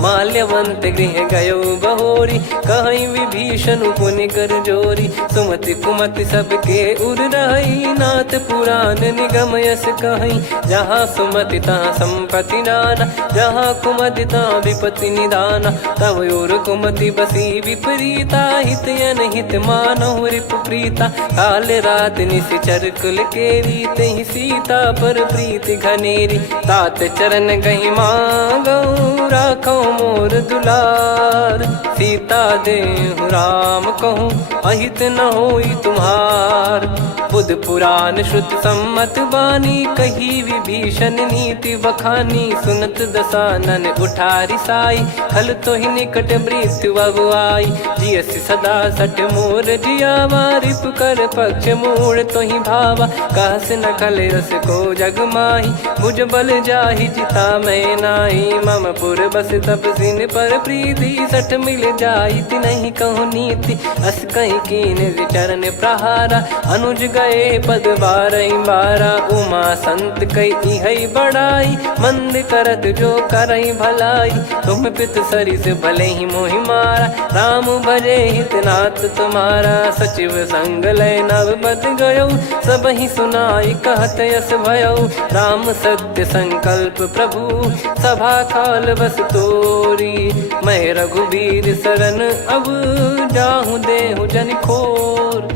माल्यवंत गृह गयो बहोरी, कहीं विभीषण पुनि कर जोरी। सुमति कुमति सबके उर रही, नाथ पुराण निगम यस कहीं। जहाँ सुमति तहाँ संपत्ति नाना, जहाँ कुमति तहाँ विपत्ति निदाना। तव और कुमति बसी विपरीता, हित अनहित मानहु रिपु प्रीता। काल रात निशिचर कुल केरी, तेहि सीता पर प्रीति घनेरी। तात चरण गहि मांगऊ, राखो मोर दुलार। सीता देहु राम कहूँ, अहित न होई तुम्हार। बुध पुराण श्रुत सम्मत बानी, कही विभीषण नीति बखानी। सुनत दसानन उठारी साई, खल तो ही निकट मृत्यु अब आई। जियसि सदा सठ मोर जियावा, रिप कर पक्ष मूड़ तो ही भावा। कहस न खल रस को जग माही, भुज बल जाहि जिता मैं नाई। मम पुर बस तब सिन पर प्रीति, सठ मिल जाई तिनहि कहु नीति। अस कहीं कीन चरण प्रहारा, अनुज गए पद बारई बारा। उमा संत कई है बड़ाई, मंद करत जो करई भलाई। तुम पित सरिस भले ही मोहि मारा, राम भजे हितनाथ तुम्हारा। सचिव संग लय नव बद गयो, सब ही सुनाई कहत यस भयो। राम सत्य संकल्प प्रभु, सभा काल बस तोरी। मैं रघुबीर शरण अब, जाहु देहु जन खोर।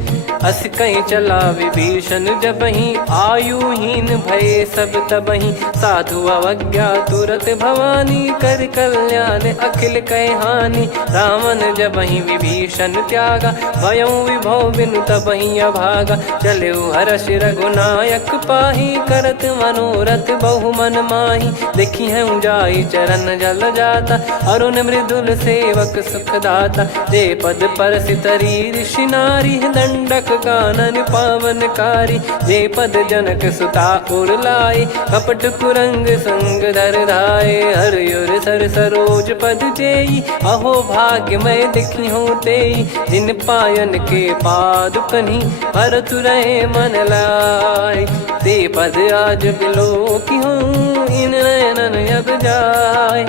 अस कहीं चला विभीषण जबहि, आयुहीन भय सब तबहि। साधु अवज्ञा तुरत भवानी, कर कल्याण अखिल कह हानि। रावण जबहि विभीषण त्यागा, भयउ विभव बिनु तबहि अभागा। चलऊ हर्ष रघुनायक पाहि, करत मनोरथ बहु मन माहि। देखी हूँ जाई चरण जल जाता, अरुण मृदुल सेवक सुख दाता। जे पद पर सितरी ऋषि नारी, दंडक कानन पावनकारी। जे पद जनक सुता उर लाए, कपट कुरंग संग धर धाये। हरियर सर सरोज पद जेई, अहो भाग्य मैं दिखी हूँ तेई। जिन पायन के पादुकनि, भरत रहे मन लाय। ते पद आज बिलो की हूँ, इन नयनन अब जाय।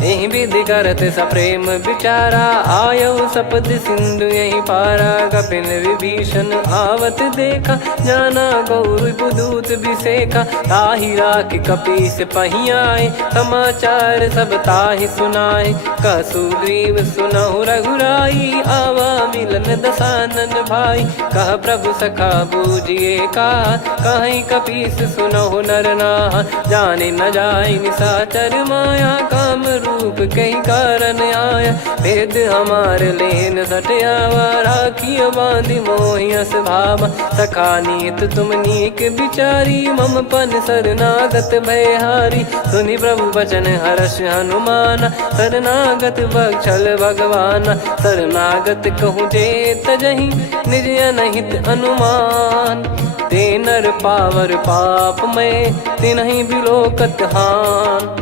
यही विधि करत सप्रेम विचारा, आयो सपद सिंधु यही पारा। कपिन विभीषण आवत देखा, जाना गौर बुदूत विसेखा। ताहि राख कपीस पही आए, समाचार सब ताहि सुनाए। कह सुग्रीव सुनहु रघुराई, आवा मिलन दसानन भाई। कह प्रभु सखा बूझिए का, कहीं कपीस सुनहु नर नाहा। जाने न जाय निशाचर माया, काम रूप कई कारण आया। भेद हमार लेन सटयावा, राखिय बांधि मोहियस भावा। सखा नीत तुम नीक विचारी, मम पन शरणागत भयहारी। सुनि प्रभु वचन हर्ष हनुमाना, शरणागत बक्षल भगवाना। शरणागत कहूँ जे तजहि, निज अनहित अनुमान। ते नर पावर पाप में, तिन्हि बिलोकत हान।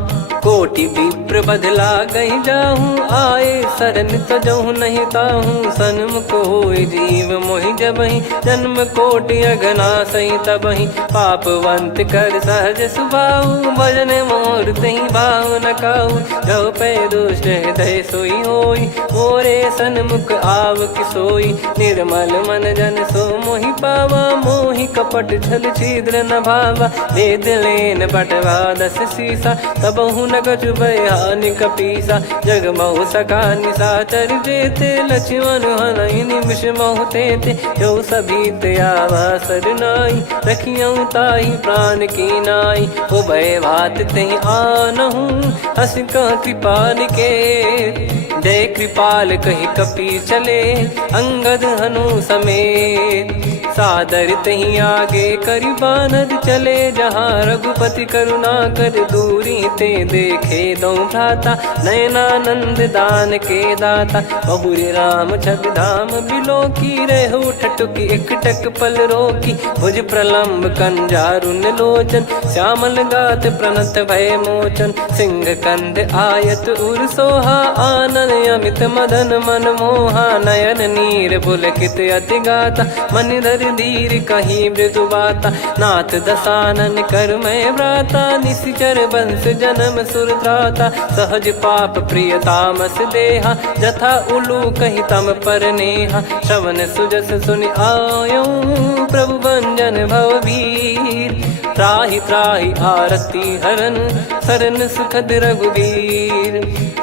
कोटि विप्र बदला गई जाहूँ, आए शरण तजहु नहीं ताहूँ। सन्मुख होई जीव मोहि जबहि, जन्म कोटि अगना सही तबहि। पापवंत कर सहज सुभाऊ, भजन मोर तहि भाव न काऊ। जो पै दुष्ट हृदय सोई होई, मोरे सन्मुख आव किसोई। निर्मल मन जन सो मोहि पावा, मोहि कपट छल छिद्र न भावा। वेद लेन बटवा दस सीसा, तबहु न कछु भय हानि कपीसा। जग महु सका निशाचर जेते, लक्ष्मण हनहि निमिष महु तेते। जो सभी ते आवा सरनाई, रखियऊ ताहि प्राण की नाई। ओ भय भात तेहि आनहु, हस कह कृपा निकेत। जय कृपाल कहि कपि चले, अंगद हनु समेत। सादर तही आगे करि बानर चले, जहाँ रघुपति करुणा कर दूरी ते देखे दो भ्राता। नयनानंद दान के दाता, बहुरी राम छवि धाम बिलो की। रहु ठटुकी एकटक पल रोकी, भुज प्रलम्ब कंजारुन लोचन। श्यामल गात प्रणत भय मोचन, सिंह कंद आयत उर सोहा। आनन अमित मदन मन मोहा, नयन नीर पुलकित अति गाता। मन धर धीर कहीं मृदु बाता, नाथ दसानन कर मैं व्राता। निशिचर बंस जन्म सुर त्राता, सहज पाप प्रिय तामस देहा। जथा उलू कही तम पर नेहा, श्रवण सुजस सुनि आयो। प्रभु भंजन भवभीर, त्राहि त्राहि आरती हरन। शरण सुखद रघुवीर,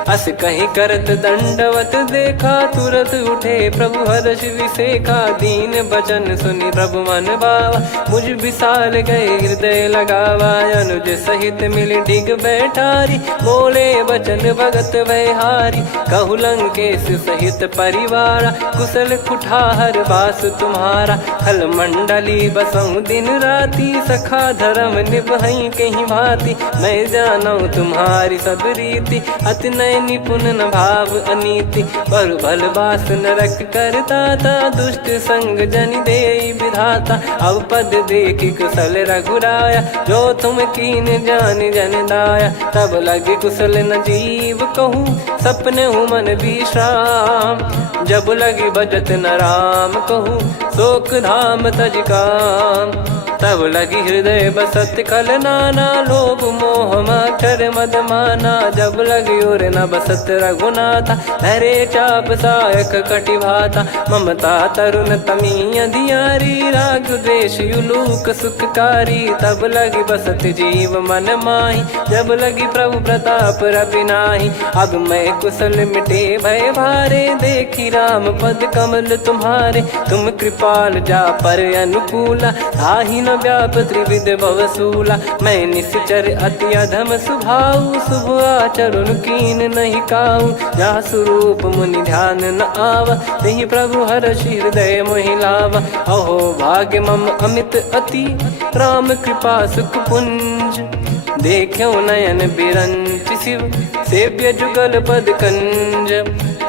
अस कहीं करत दंडवत देखा। तुरत उठे प्रभु हर्ष विसेखा, दीन बचन सुनि प्रभु मन भावा। मुझ विसाल गए हृदय लगावा, अनुज सहित मिल डिग बैठारी। बोले बचन भगत वैहारी, कहु लंकेश सहित परिवारा। कुशल कुठार बास तुम्हारा, खल मंडली बसऊं दिन राती। सखा धर्म निभई कहीं भांति, मैं जानू तुम्हारी सब रीति। अति नय निपुण न भाव अनीति, पर भल बास नरक करता था। दुष्ट संग जन दे विधाता, अब पद देखि कुशल रघुराया। जो तुम कीन जान जन दाया, तब लगे कुशल न जीव कहूँ। सपने हूँ मन विश्राम, जब लगी भजत न राम कहूँ। शोक धाम तज काम, तब लगी हृदय बसत कल नाना। लोभ मोह मकर मद माना, जब लगी और न बसत रघुनाथा। धरे चाप सायक कटि भाता, ममता तरुण तमी अधियारी। राग द्वेष युलूक सुखकारी, तब लगी बसत जीव मन माही। जब लगी प्रभु प्रताप रवि नाही, अब मैं कुशल मिटे भय भारे। देखी राम पद कमल तुम्हारे, तुम कृपाल जा पर अनुकूला। ताहि न व्याप त्रिविध भवसूला, मैं निश्चर अति अधम सुभाऊ। शुभ आचरण कीन नहीं काऊ, जा स्वरूप मुनि ध्यान न आवा। नहीं प्रभु हर्ष हृदय मोहि लावा, अहो भाग्य मम अमित अति। राम कृपा सुख पुंज, देख्यो नयन बिरंच शिव। सेव्य जुगल पद कंज,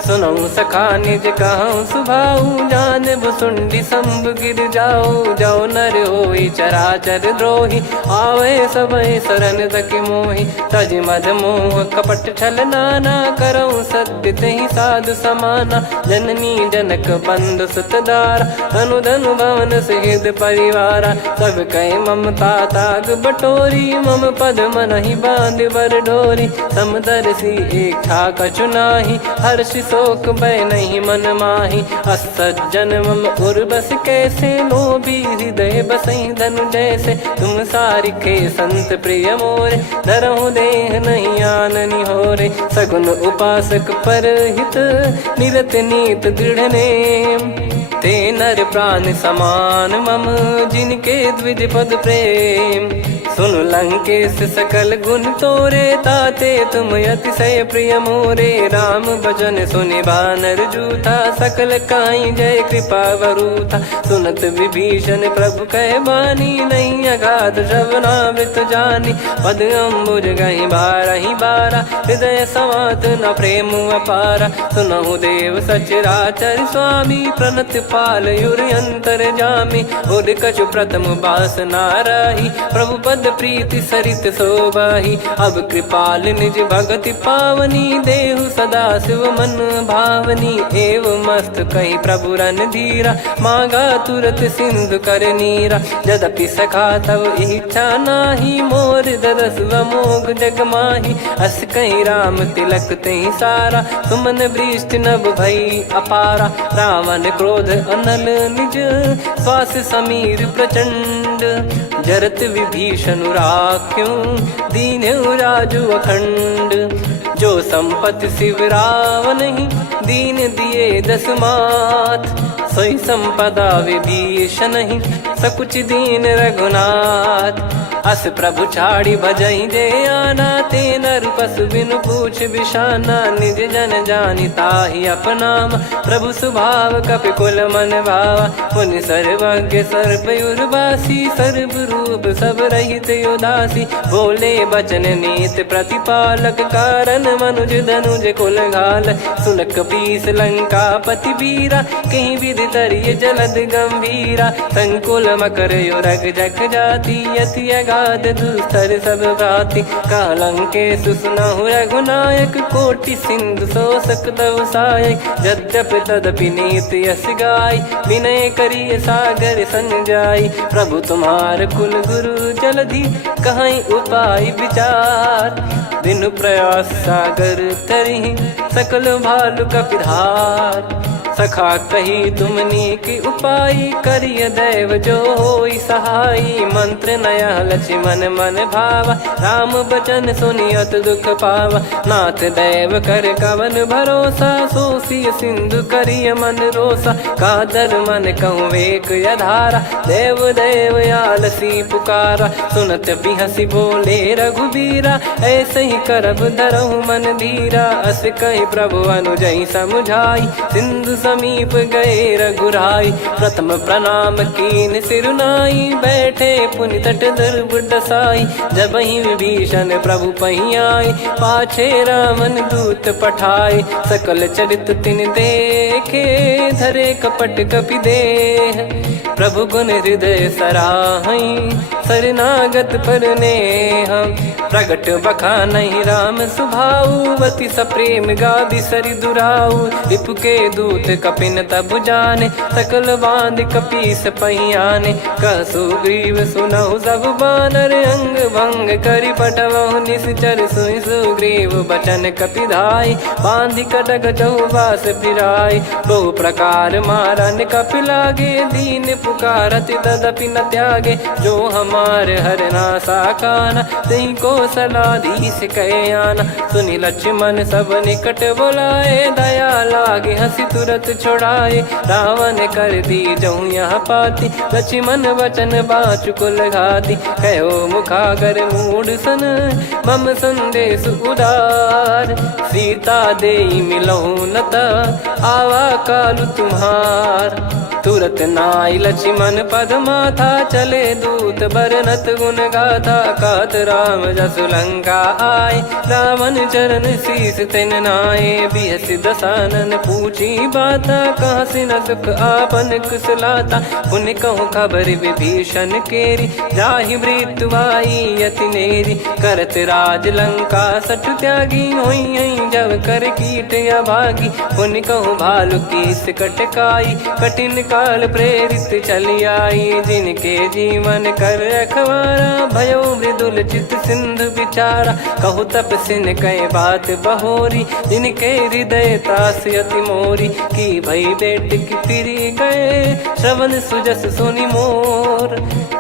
सुनऊ सखा निज कहूँ सुभाऊ। जान भुसुंडी शंभ गिर जाओ, जाओ नर होई चराचर द्रोही। आवे सबय शरण तक मोहि, तज मद मोह कपट छल नाना। करऊँ सत्य तहि साधु समाना, जननी जनक बंधु सुत दारा। धनु धनु भवन सहित परिवारा, सब कहे ममता ताग बटोरी। मम पद मनहि बांध बर डोरी, समदर्शी इच्छा कछु नाही। हर्ष शोक भय नहीं मन माही, असज्जन मम उर्वश कैसे। लोभी हृदय बसई धनु जैसे, तुम सारिखे संत प्रिय मोरे। धरहु देह नहीं आननि होरे, सगुन उपासक पर हित। निरत नीत दृढ़ नेम, ते नर प्राण समान मम। जिनके द्विज पद प्रेम, सुन लंकेश सकल गुण तोरे। ताते तुम अतिशय प्रिय मोरे, राम भजन सुनि बानर जूथा। सकल काई जय कृपा वरूथा, सुनत विभीषण प्रभु कह बानी। नहीं अगाध श्रवणामृत जानी, पद अम्बुज गहि बारहि बारा। हृदय समात न प्रेम अपारा, सुनहु देव सचराचर स्वामी। प्रणत पाल युर अंतर जामी, उद कछु प्रथम बास नाराही। प्रभु पद शब्द प्रीति सरित सोबाही। अब कृपाल निज भगति पावनी, देहु सदा शिव मन भावनी। एव मस्त कही प्रभु रन धीरा, मांगा तुरत सिंधु कर नीरा। यद्यपि सखा तब इच्छा नाही, मोर दरस अमोघ जग माही। अस कही राम तिलक तही सारा, सुमन वृष्टि नभ भई अपारा। रावण क्रोध अनल निज, श्वास समीर प्रचंड। जरत विभीषण राख्यों, दीन्हु राजु अखंड। जो संपत्ति शिव रावण ही, दीन दिए दस मात। सोई संपदा विभीषण ही, सकुच दीन रघुनाथ। अस प्रभु छाड़ी भजई जे आना, ते नर पशु बिनु पूछ बिशाना। निज जन जानि ताहि अपनाम, प्रभु स्वभाव कपि कुल मन भावा। मुनि सर्वज्ञ सर्वयुर्वासी, सर्व रूप सब रहित उदासी। बोले बचन नीत प्रतिपालक, कारण मनुज धनुज कुल घाल। सुन कपीस लंका पति वीरा, कहीं विधि तरिय जलद गंभीरा। संकुल मकर युरग जग जाति, यति अगाध दुस्तर सब भांति। कालंकेशु सुनहु रघुनायक, कोटि सिंधु शोषक तव सहायक। यद्यपि तदपि नीति यस गाय, विनय करिय सागर सन जाई। प्रभु तुम्हार कुल गुरु जलधि, कहीं उपाय विचार। बिनु प्रयास सागर तरि, सकल भालु कपिधार। सखा कही तुमनी की उपाय, करिय दैव जो होई सहाई। मंत्र नया लक्ष्मण मन भावा, राम बचन सुनियत दुख पावा। नाथ दैव कर कवन भरोसा, सोसिय सिंधु करिय मन रोसा। कादर मन कहूँ एक यधारा, देव देव आलसी पुकारा। सुनत बिहसी बोले रघुबीरा, ऐसे ही करब धरहु मन धीरा। अस कही प्रभु अनुजई समुझाई, सिंधु समीप गए रघुराई। प्रथम प्रणाम कीन सिरुनाई, बैठे पुनि तट दर्भ डसाई। जब ही विभीषण प्रभु पही आए, पाछे रावण दूत पठाए। सकल चरित तिन देखे, धरे कपट कपि देह। प्रभु गुण हृदय सराहई, शरणागत पर नेह। प्रगट बखानहि राम सुभाऊ, अति सप्रेम गादि सरि दुराऊ। रिपु के दूत कपिन तब जाने, सकल बांध कपीस पहियाने। कह सुग्रीव सुनहु सब बानर, अंग भंग करि पटवहु निश्चर। सुनि सुग्रीव बचन कपिधाई, बांधि कटक चौबास फिराई। बहु प्रकार मारन कपि लागे, दीन पुकारत तदपि न त्यागे। जो हमार हरना साकाना, तही को सलाधीश कहे आना। सुनि लक्ष्मण सब निकट बुलाए, दया लागे हंसी तुरत छुड़ाए। रावण कर दी जऊँ यहाँ पाती, लक्ष्मण वचन बाचु कुल घाती। कहो मुखागर मूढ़ सन, मम संदेश उदार। सीता देई मिलहु नता, आवा कालु तुम्हार। तुरत नाई लक्ष्मण पद माथा, चले दूत बरनत गुण गाथा। कहत राम जसु लंका आए, रावण चरण शीस तिन नाये। बिहस दसानन पूछी बाता, कहाँ से न सुख आपन कुशलाता। पुन कहूँ खबर विभीषण केरी, जाहि मृत्यु आई यति नेरी। करत राज लंका सठ त्यागी, होई जब कर कीट अभागी। पुन कहूँ भालु कीस कटकाई, कठिन काल प्रेरित चली आई। जिनके जीवन कर रखवारा, भयो मृदुल चित सिंधु विचारा। कहु तपसिन कई बात बहोरी, जिनके हृदय तास अति मोरी। की भई बेट की फिरी गए, श्रवण सुजस सुनि मोर।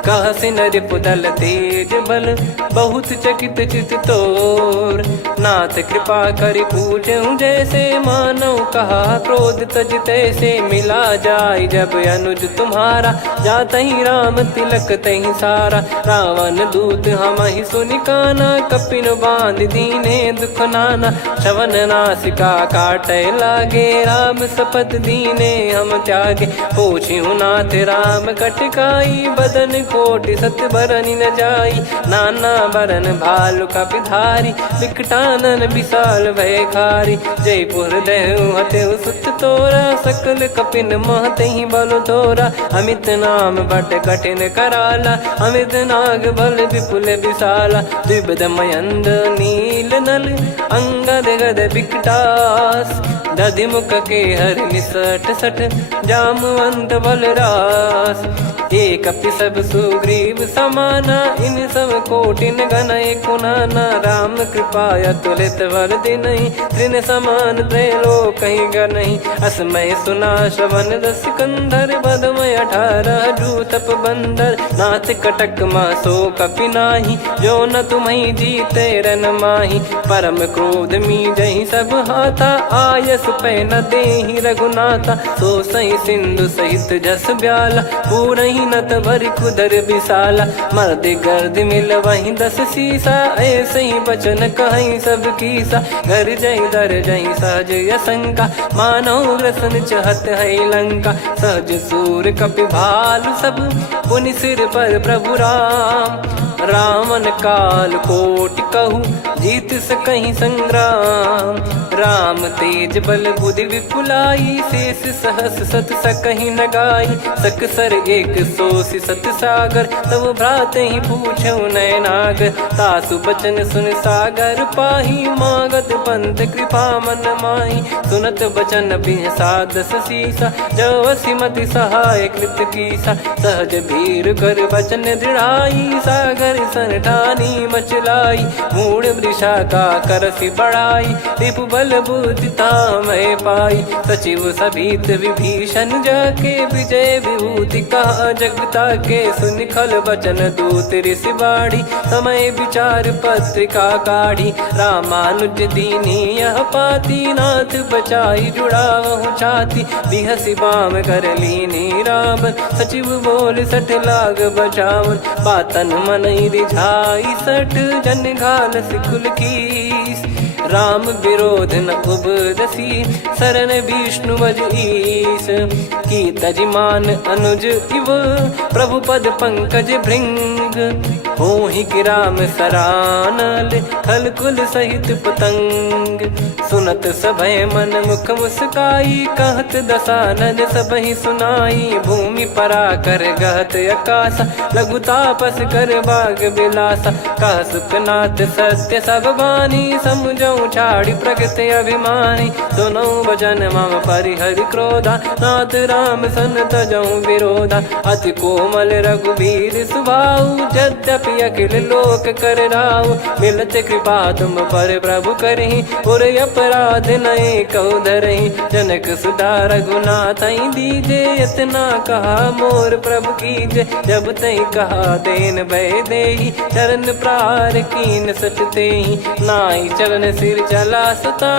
कह सिन रिपुदल तेज बल, बहुत चकित चित तोर। नाथ कृपा करि पूजऊं जैसे, मानव कहा क्रोध तज तैसे। मिला जाय जब अनुज तुम्हारा, जात ही राम तिलक तही सारा। रावण दूत हम ही सुनि काना, कपिन बांध दीने दुख नाना। श्रवण नासिका काटे लागे, राम शपथ दीने हम त्यागे। पूछिहु नाथ राम कटकाई, बदन कोटि सत्य बरनि न जाई। नाना बरन भालु कपिधारी विकटानन विशाल भयकारी। जयपुर देहु हतेउ सुत तोरा सकल कपिन महतेहि बल तोरा। अमित नाम बट कठिन कराला अमित नाग बल विपुल विशाला। द्विविध मयंद नील नल अंगद गद विकटास। दधिमुख के हर निसठ सठ जामवंत बलरास। एक अपि सब सुग्रीव समाना इन सब कोटिन गणय कुनाना। राम कृपाया तुलित वर दिनहि तृण समान त्रैलोक कहीं गनहि। असमय सुना श्रवण रस कंधर बदमय 18 जूतप बंदर। नाथ कटक मासो कपि नाही जो न तुम्हि जीते रन माही। परम क्रोध मी जहि सब हाथा आयस पै न देहि रघुनाथा। सो सही सिंधु सहित जस ब्याला पूरहि नत भरि कुदर विशाला। मर्द गर्द मिल वही 10 सीसा ऐसे ही बचन कहीं सब कीसा। घर जय दर जय सहज यसंका मानव ग्रसन चहत है लंका। सहज सूर कपि भालु सब पुनि सिर पर प्रभु राम। रावण काल कोटि कहु जीत सकहि संग्राम। राम तेज बल बुद्धि विपुलाई शेष सहस सत सकहि न गाई। सकसर एक सोसी सत सागर तब भ्रात ही पूछौ नयनागर। तासु बचन सुन सागर पाही मागत पंथ कृपा मन माही। सुनत बचन बिहसादस सीसा जवसि मति सहाय कृत कीसा। सहज भीर कर बचन दृढ़ाई सागर सन ठानी मचलाई। मूढ़ वृषा का करसि बढ़ाई रिपु बल बुद्धि तामय पाई। सचिव सभीत विभीषण जाके विजय विभूति कहा जगता के। सुनि खल बचन दूत ऋषि बाड़ी समय विचार पत्रिका काढ़ी। रामानुज दीनी यह पाती नाथ बचाई जुड़ावहु छाती। बिहसि बाम कर लीनी राम सचिव बोल सठ लाग बचावन। बातन मनहि रिझाई सठ जन घाल सिकुल कीस। राम विरोध न उपदसी शरण विष्णु बज ईस। की तजिमान अनुज इव प्रभु पद पंकज भृंग। होहि कि राम सरानल खल कुल सहित पतंग। सुनत सभय मन मुख मुस्काई कहत दसानन सबहि सुनाई। भूमि परा कर गहत आकाशा लघु तापस कर बाग बिलासा। कह सुखनाथ सत्य सब बानी समझौ छाड़ी प्रगति अभिमानी। सुनो भजन मम परिहरि क्रोधा नाथ राम सन तजौ विरोधा। अति कोमल रघुवीर सुभाऊ यद्यपि अखिल लोक कर राव। मिलत कृपा तुम पर प्रभु करहि पुर अपराध नए कहु धरहि। जनक सुधा रघुनाथ दीजे इतना कहा मोर प्रभु कीजे। जब तई कहा देन भय देहि चरण प्रार कीन सटतेहि। नाई चरण सिर चला सता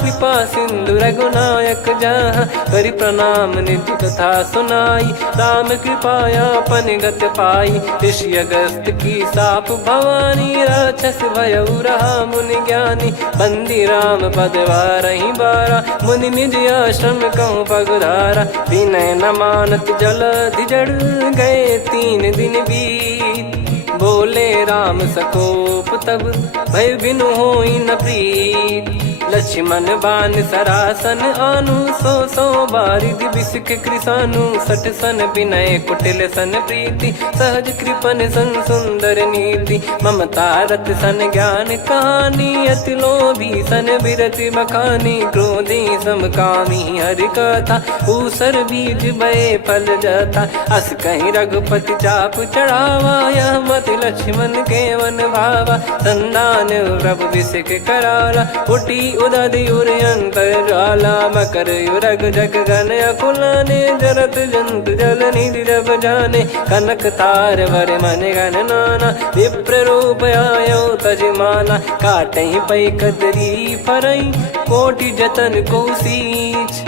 कृपा सिंधु रघुनायक जहाँ। करि प्रणाम निज कथा सुनाई राम कृपाया अपन गत पाई। ऋषि अगस्त की साप भवानी राक्षस भयउ रहा मुनि ज्ञानी। बंदी राम पद वारहि बारा मुनि निज आश्रम कहूँ पगधारा। विनय न मानत जलधि जड़ गए 3 दिन बीत। बोले राम सकोप तब भय बिनु होई न प्रीत। लक्ष्मण बान सरासन आनु 100 बारिधि बिसिक कृसानु। 60 सन विनय कुटिल सन प्रीति सहज कृपन सन सुंदर नीति। ममता रत सन ज्ञान कहानी अति लोभी सन बिरति बखानी। क्रोधी समकामी हरि कथा ऊसर बीज भय फल जथा। अस कहीं रघुपति चाप चढ़ावा यह मति लक्ष्मण के वन भावा। संदान प्रभु बिसिक कराला उठी उदधि उर अंतर ज्वाला। मकर युरग जग गन अकुलाने जरत जंतु जल निधि जब जाने। कनक तार वर मन गण नाना विप्र रूप आयो तजमाना। काटहि पै कतरी फरई कोटि जतन को सींच।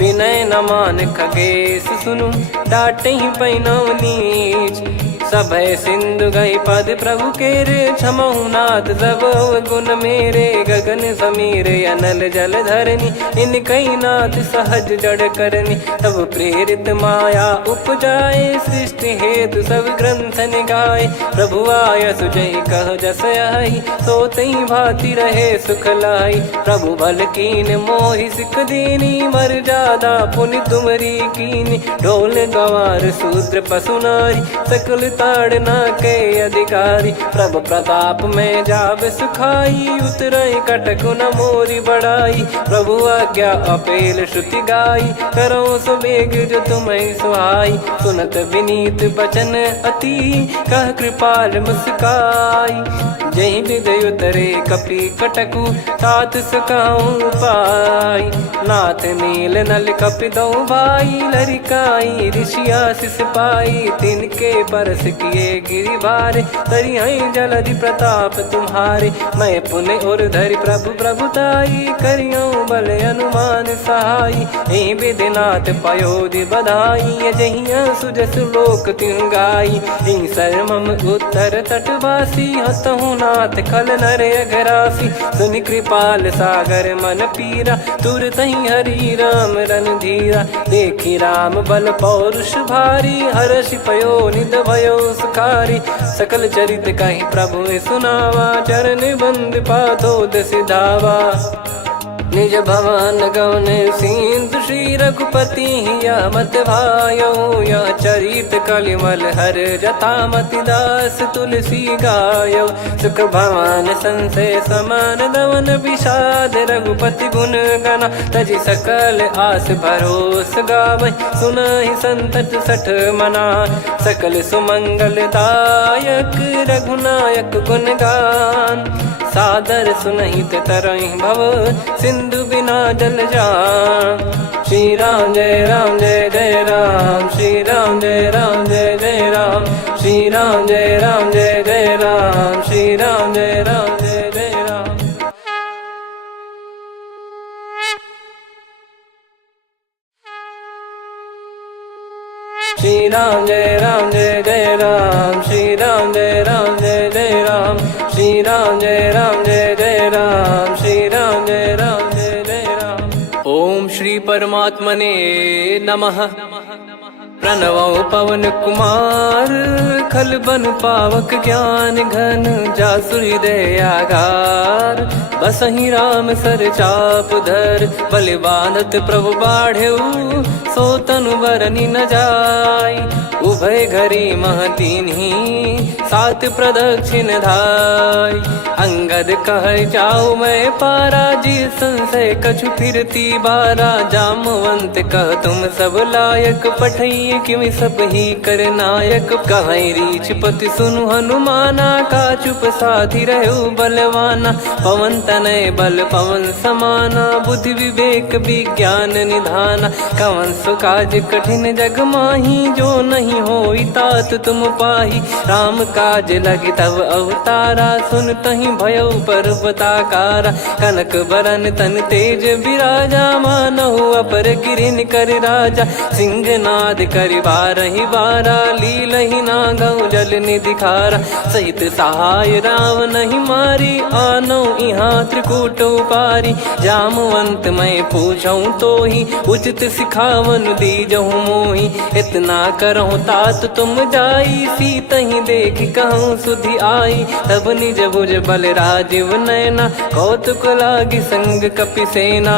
विनय न मान खगेश सुनु डांटहि पै नव नीच। सभय सिंधु गई पद प्रभु केरे, क्षमहु नाथ सब गुण मेरे। गगन समीर अनल जल धरनी, इन कई नाथ सहज जड़ करनी। तब प्रेरित माया उपजाए, सृष्टि हेतु सब ग्रंथ निगाए। प्रभु आय सुजय कह जस आई, सो तई भांति रहे सुख लाई। प्रभु बल कीन मोहि सिख दीनी, मर्यादा पुनि तुमरी कीनी। ढोल गवार शूद्र पशु नारी, सकल ताड़ना के अधिकारी। प्रभु प्रताप में जाब सुखाई, उतरई कटक न मोरी बढ़ाई। प्रभु आज्ञा अपेल श्रुति गाई, करो सो बेग जो तुम्हें सुहाई। सुनत विनीत बचन अति, कह कृपाल मुस्काई। जय हृदय उतरे कपि कटकु, तात सकाऊं पाई। नाथ नील नल कपि दो भाई, लरिकाई ऋषि आशीष पाई। तिनके परस किए गिरि भारे, तरिहै जलधि प्रताप तुम्हारे। मैं पुण्य और धरि प्रभु प्रभुताई, करियऊं बल अनुमान सहाई। ए विधिनाथ पयोधि बधाई, जहिया सुजस लोक तिहुँ गाई। ए सरमम उत्तर तटवासी, हतहु नाथ खल नर अघरासी। सुनि कृपाल सागर मन पीरा, तुरत ही हरि राम रन धीरा। देखी राम बल पौरुष भारी, हर्षि पयो निध भयो सुखारी। सकल चरित कहि प्रभु सुनावा, चरण बंद पादोद सिधावा। निज भवन गवन सिंधु, श्री रघुपति या मत भायो। या चरित कलिमल हर जतामति दास, तुलसी गायो। सुख भवन संशय समान दवन, विषाद रघुपति गुण गना। तजि सकल आस भरोस गावै, सुनहि संतत सठ मना। सकल सुमंगल दायक, रघुनायक गुण गान। सादर सुनहित तरहि भव, सिंधु बिना जल जान। श्री राम जय राम जय जय राम, श्री राम जय राम जय जय राम। श्री राम जय राम जय जय राम, श्री राम जय राम जय जय राम। श्री राम जय राम जय जय राम, श्री राम जय राम जय जय राम। श्री राम जय राम जय जय राम, श्री राम जय राम जय जय राम। ओम श्री परमात्मने नमः। प्रणवो पवन कुमार, खल बन पावक ज्ञान घन। जासु हृदय आगार, बसहि राम सर चाप धर। बलि बांधत प्रभु बाढ़ेउ, सो तनु बरनि न जाय। उभय घरी मह दीन्ही, सात प्रदक्षिण धाय। अंगद कह जाऊ मैं पारा, जी संशय कछु फिरती बारा। जामवंत कह तुम सब लायक, पठई किमि सब ही कर नायक। कहै रीछ पति सुनु हनुमाना, का चुप साधि रहु बलवाना। पवन तनय बल पवन समाना, बुद्धि विवेक विज्ञान निधाना। कवन सो काज कठिन जग माही, जो नहीं होई तात तुम पाही। राम काज लगी तब अवतारा, सुन तहि भयो पर्वताकारा। कनक बरन तन तेज बिराजा, मानहु अपर गिरिन कर राजा। सिंहनाद करि बारहि बारा, लीलहि नागौ जल निधि खारा। सहित सहाय राम नहीं मारी, आनो इहाँ त्रिकूट उपारी। जामवंत मैं पूछऊं तोहि, उचित सिखावन दीजहु मोहि। इतना करहु तात तुम जाई, सीतहि देख कहूँ सुधि आई। तब निज भुज बल राजीव नयना, कौतुक लागी संग कपिसेना।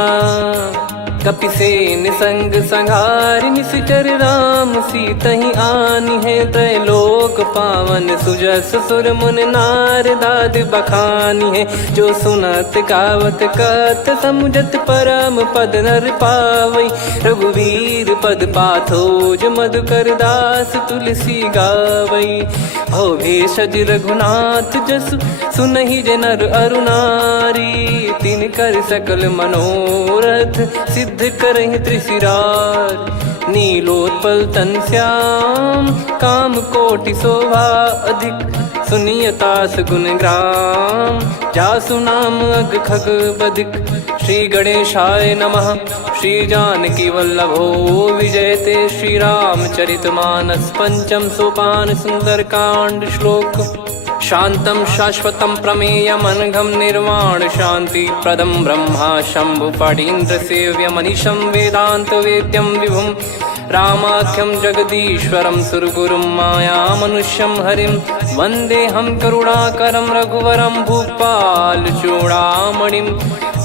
कपिसेन संग संहारि निश्चर, राम सीतहि आनि है। त्रैलोक पावन सुजस सुर मुन नार, दाद बखानी है। जो सुनत गावत कथ, समुझत परम पद नर पावई। रघुवीर पद पाथोज, मधुकर दास तुलसी गावई। भव भेषज रघुनाथ जसु, सुनहि जे नर अरु नारी। तिन कर सकल मनोरथ, सिद्ध करहि त्रिशिरार। नीलोत्पल तन श्याम, काम कोटि शोभा अधिक, सुनियतास गुण ग्राम, जासु नाम अग खग बदिक। श्री गणेशाय नमः। श्री जानकी वल्लभो विजयते, श्री रामचरितमानस पंचम सोपान सुंदरकांड श्लोक। शांतं शाश्वतं प्रमेयम् अनघं निर्वाण शांति प्रदं ब्रह्मा शंभु फणीन्द्र सेव्य मनीषं वेदांत वेद्यं विभुं रामाख्यं जगदीश्वरं सुरगुरुं माया मनुष्यं हरिं वन्देऽहं करुणाकरं रघुवरं भूपाल चूडामणिं।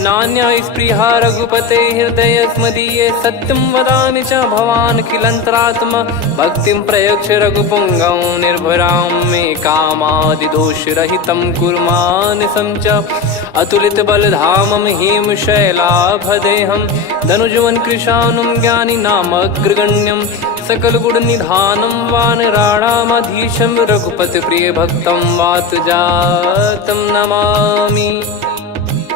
नान्या स्पृहा रघुपते हृदय स्मदीये, सत्यं वदामि च भवान् खिलन्तरात्मा। भक्तिं प्रयच्छ रघुपुङ्गं निर्भरां मे कामादिदोषरहितं कुर्मानसं च। अतुलित बलधामं हेमशैलाभदेहं, धनुजवन कृशानुं ज्ञानिनामग्रगण्यं। सकल गुण निधानं वानराणामधीशं, रघुपति प्रिय भक्तं वात जातं नमामि।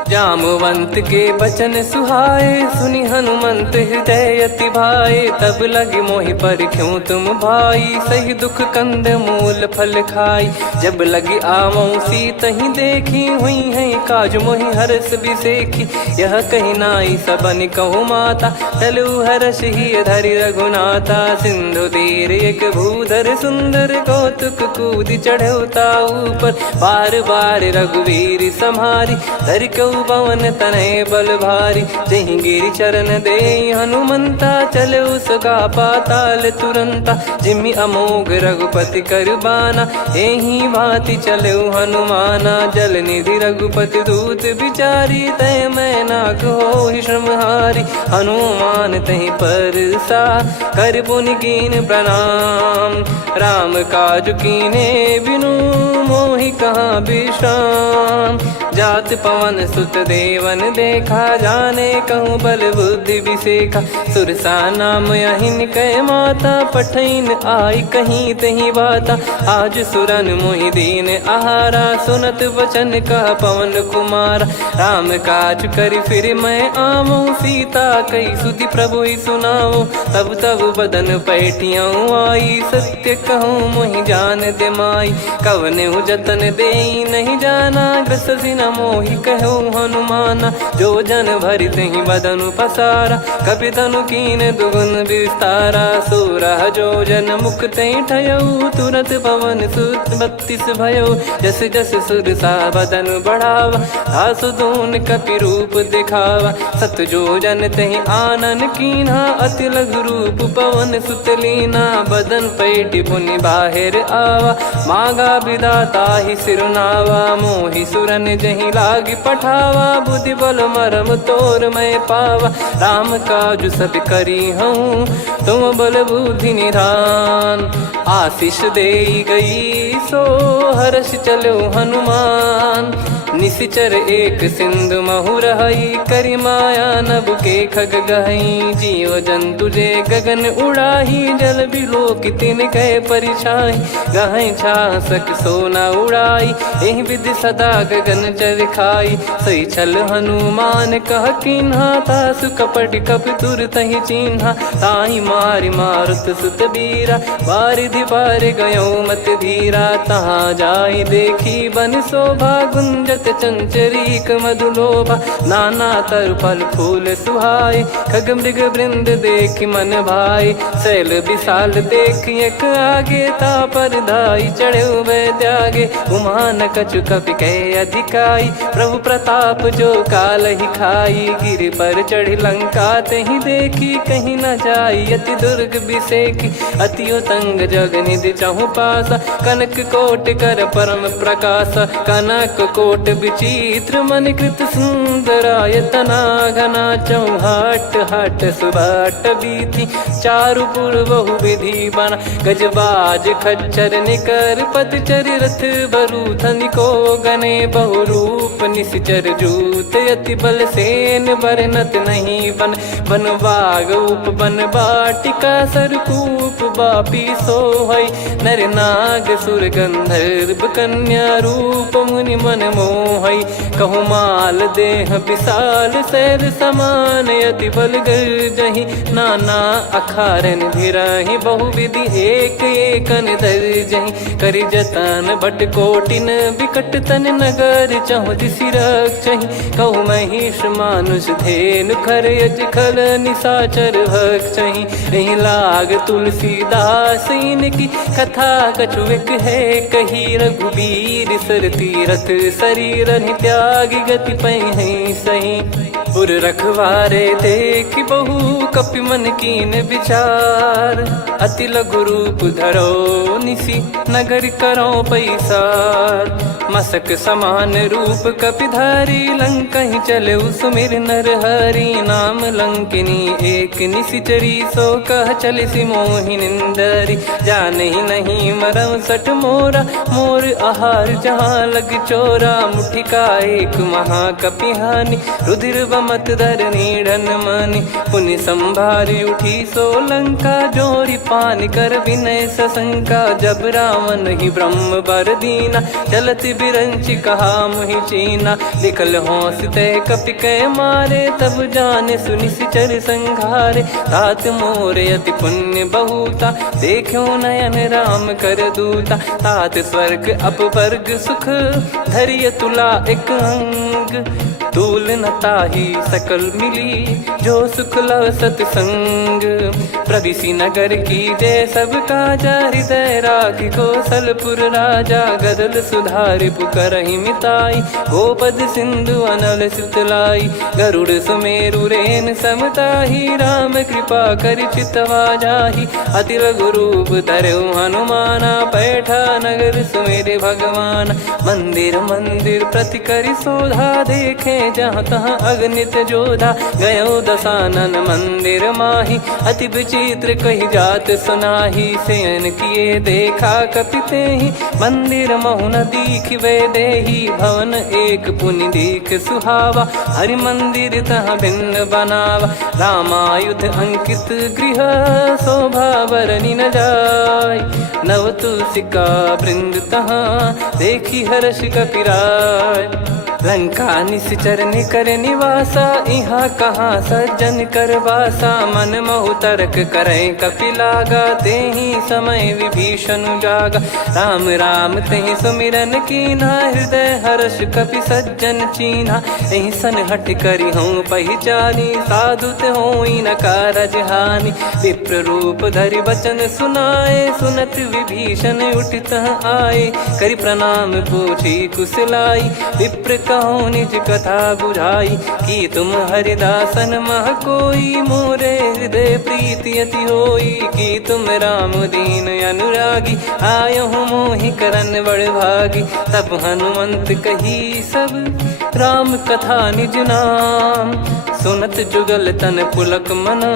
जामवंत के बचन सुहाए, सुनि हनुमंत हृदय अति भाए। तब लगे मोहि परख्यूं तुम भाई, सही दुख कंद मूल फल खाई। जब लगी आवऊं सीतहि देखी, हुई है काज मोहि हरस बिसेखी। यह कही नाई सबन कहु माता, चलु हरष ही धरि रघुनाथा। सिंधु तीर एक भूधर सुंदर, कौतुक कूद चढ़ौता ऊपर। बार बार रघुवीर सम्हारी, धरि कहु पवन तनय बल भारी। जहि गिरि चरण दे हनुमंता, चले उसका पाताल तुरंता। जिमि अमोघ रघुपति कर बाना, एहि भांति चले हनुमाना। जल निधि रघुपति दूत बिचारी, तय मैं नाग होहि श्रमहारी। हनुमान तहि परसा, कर पुनि कीन प्रणाम। राम काज कीने बिनु, मोहि कहाँ विश्राम। जात पवन सुत देवन देखा, जाने कहूँ बल बुद्धि विसेखा। सुरसा नाम अहिन कै माता, पठैन आई कहीं तहीं बाता। आज सुरन मोहि दीन आहारा, सुनत वचन कह पवन कुमारा। राम काज करि फिर मैं आवऊं, सीता कई सुधि प्रभु ही सुनाओ। तब तब बदन पैठियाँ आई, सत्य कहूँ मोहि जान दे माई। कवने जतन दे नहीं जाना, ग्रसि न मोहि कहूँ हनुमाना। जो जन भरि तहि बदनु पसारा, कपि तनु कीन दुगुन विस्तारा। सोरह जो जन मुख तहि ठयऊ, तुरत पवन सुत 32 भयऊ। जस जस सुरसा बदन बढ़ावा, आसु दून कपि रूप दिखावा। सत जो जन तहि आनन कीन्हा, अति लघु रूप पवन सुत लीना। बदन पैटि पुनि बाहिर आवा, मांगा विधाता ही सिरुनावा। मोहि सुरन जहि लागी पठावा, बुद्धि बल मरम तोर मैं पावा। राम काज सब करी हूँ, तुम बल बुद्धि निधान। आशीष दे गई सो हर्ष चलो हनुमान। निशिचर एक सिंधु महु रहई, करि माया नभ के खग गहई। जीव जंतु जे गगन उड़ाही, जल बिलो की तिन कह परिछाई। गहई छासक सोना उड़ाई, एहि विधि सदा गगन चर खाई। सही छल हनुमान कह कीन्हा, तासु कपट कप तुर तहि चिन्हा। ताहि मारि मारुत सुत बीरा, बारिधि पार गयो मत धीरा। तहाँ जाई देखी बन शोभा, गुंजत चंचरीक मधुलोभा। नाना तर फल फूल सुहाए, खग मृग वृंद देख मन भाई। शैल विशाल देख एक आगे, तापर धाई चढ़े वै त्यागे। उमा न कछु कपि कह अधिकाई, प्रभु प्रताप जो काल ही खाई। गिर पर चढ़ी लंका तहि देखी, कहीं न जाई अति दुर्ग बिसेखी। अति उतंग जग निधि चहु पासा, कनक कोट कर परम प्रकाश। कनक कोट विचित्र मन कृत सुंदरायतना। घना चौहाट हाट सुबाट बीथी, चारु पुर बहु विधि बना। गजबाज खच्चर निकर पतचर, रथ बरु धनिको गने। बहु रूप निशिचर जूत, अति बल सेन बरनत नहीं बन। बन बाग उप बन बाटिका, सरकूप बापी सोहई। नर नाग सुर गंधर्व कन्या, रूप मुनि मन मोह मोहई। कहूँ माल देह विशाल सैर समान यति बल गर्जहि। नाना अखारन भिरहि बहुविधि एक एकन दर्जहि। करि जतन भट कोटिन विकट तन नगर चहु दिसि रक्षहि। कहूँ महिष मानुष धेनु खर यज खल निशाचर भक्षहि। एहि लाग तुलसीदास इनकी कथा कछु एक है कही। रघुबीर सर तीरथ शरीर त्यागी गति पै सही। पुर रखवारे देखि बहु कपि मन कीन विचार। अति लघु रूप धरो निसि नगर करो पैसार। मसक समान रूप कपिधारी लंकहि चले सुमिर नर हरि। नाम लंकिनी एक निशिचरी सो कह चलिसि मोहि निंदरी। जानहि नहीं मरम सठ मोरा मोर आहार जहाँ लग चोरा। मुठिका एक महाकपिहानि रुधिर बमत धरनी ढन मानि। पुनि संभारी उठी सो लंका जोरी पानि कर विनय सशंका। जब रावण ही ब्रह्म बर दीना चलति बिरंचि कहा मुहि चीना। निकल होंस तय कपि कै मारे तब जाने सुनि सिचर संघारे। तात मोर अति पुण्य बहुता देखो नयन राम कर दूता। तात स्वर्ग अपवर्ग सुख धैर्य तुला एक अंग। तूल न ताहि सकल मिली जो सुख लव सतसंग। प्रविशि नगर की जय सब काजा हृदय राखि कौशलपुर राजा। गदल सुधारि पुकरहि मिताई गोपद सिंधु अनल सितलाई। गरुड़ सुमेरु रेन समताहि राम कृपा कर चितवा जाहि। अति लघु रूप धरऊ हनुमाना पैठा नगर सुमेरे भगवान। मंदिर मंदिर प्रति करि शोधा देखे जहाँ तहाँ अगणित जोधा। गयो दशानन मंदिर माही अति विचित्र कही जात सुनाही। सेन किए देखा कपिते ही मंदिर महु न दीख वे देही। भवन एक पुनि दीख सुहावा हरि मंदिर तहाँ भिन्न बनावा। रामायुध अंकित गृह शोभा बरनि न जाय। नव तुलसिका वृंद तहाँ देखी हर्ष कपिराय। लंका निश्चर निकर निवासा यहाँ कहाँ सज्जन कर वासा। मन महु तर्क करें कपिलागा तेहि समय विभीषण जागा। राम राम तेहि सुमिरन कीन्हा हृदय हर्ष कपि सज्जन चीन्हा। एहि सन हट करि हूँ पहिचानी साधु होई न कारज हानि। विप्र रूप धरि वचन सुनाए सुनत विभीषण उठित आए। करि प्रणाम पूछी कुशलाई विप्र कहो निज कथा बुझाई। कि तुम हरिदासन मह कोई मोरे हृदय प्रीति अति होई। कि तुम राम दीन अनुरागी आयहु मोहि करन बड़ भागी। तब हनुमंत कही सब राम कथा निज नाम। सुनत जुगल तन पुलक मना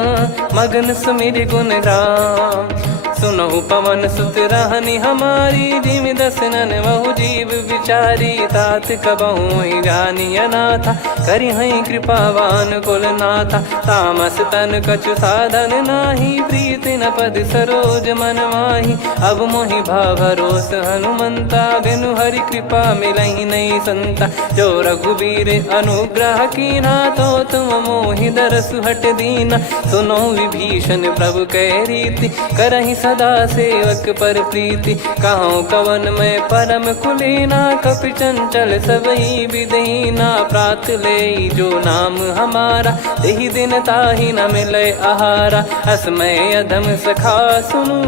मगन सुमिर गुण राम। सुनहु पवन सुत रहनी हमारी जिम दसनन बहु जीव विचारी। तात कबहु जानी अनाथा करि हई कृपावान कुल नाथा। तामस तन कछु साधन नाही प्रीति न पद सरोज मन माही। अब मोहि भावरोस हनुमंता बिनु हरि कृपा मिलहि नहीं संता। जो रघुबीर अनुग्रह कीना तो तुम मोहि दरसु हट दीना। सुनो विभीषण प्रभु कह रीति करहि सदा सेवक पर प्रीति। कहूँ कवन में परम कुलीना कपि चंचल सबई विदहीना। प्रात ले जो नाम हमारा तेहि दिन ताहि न मिले आहारा। असमय अधम सखा सुनु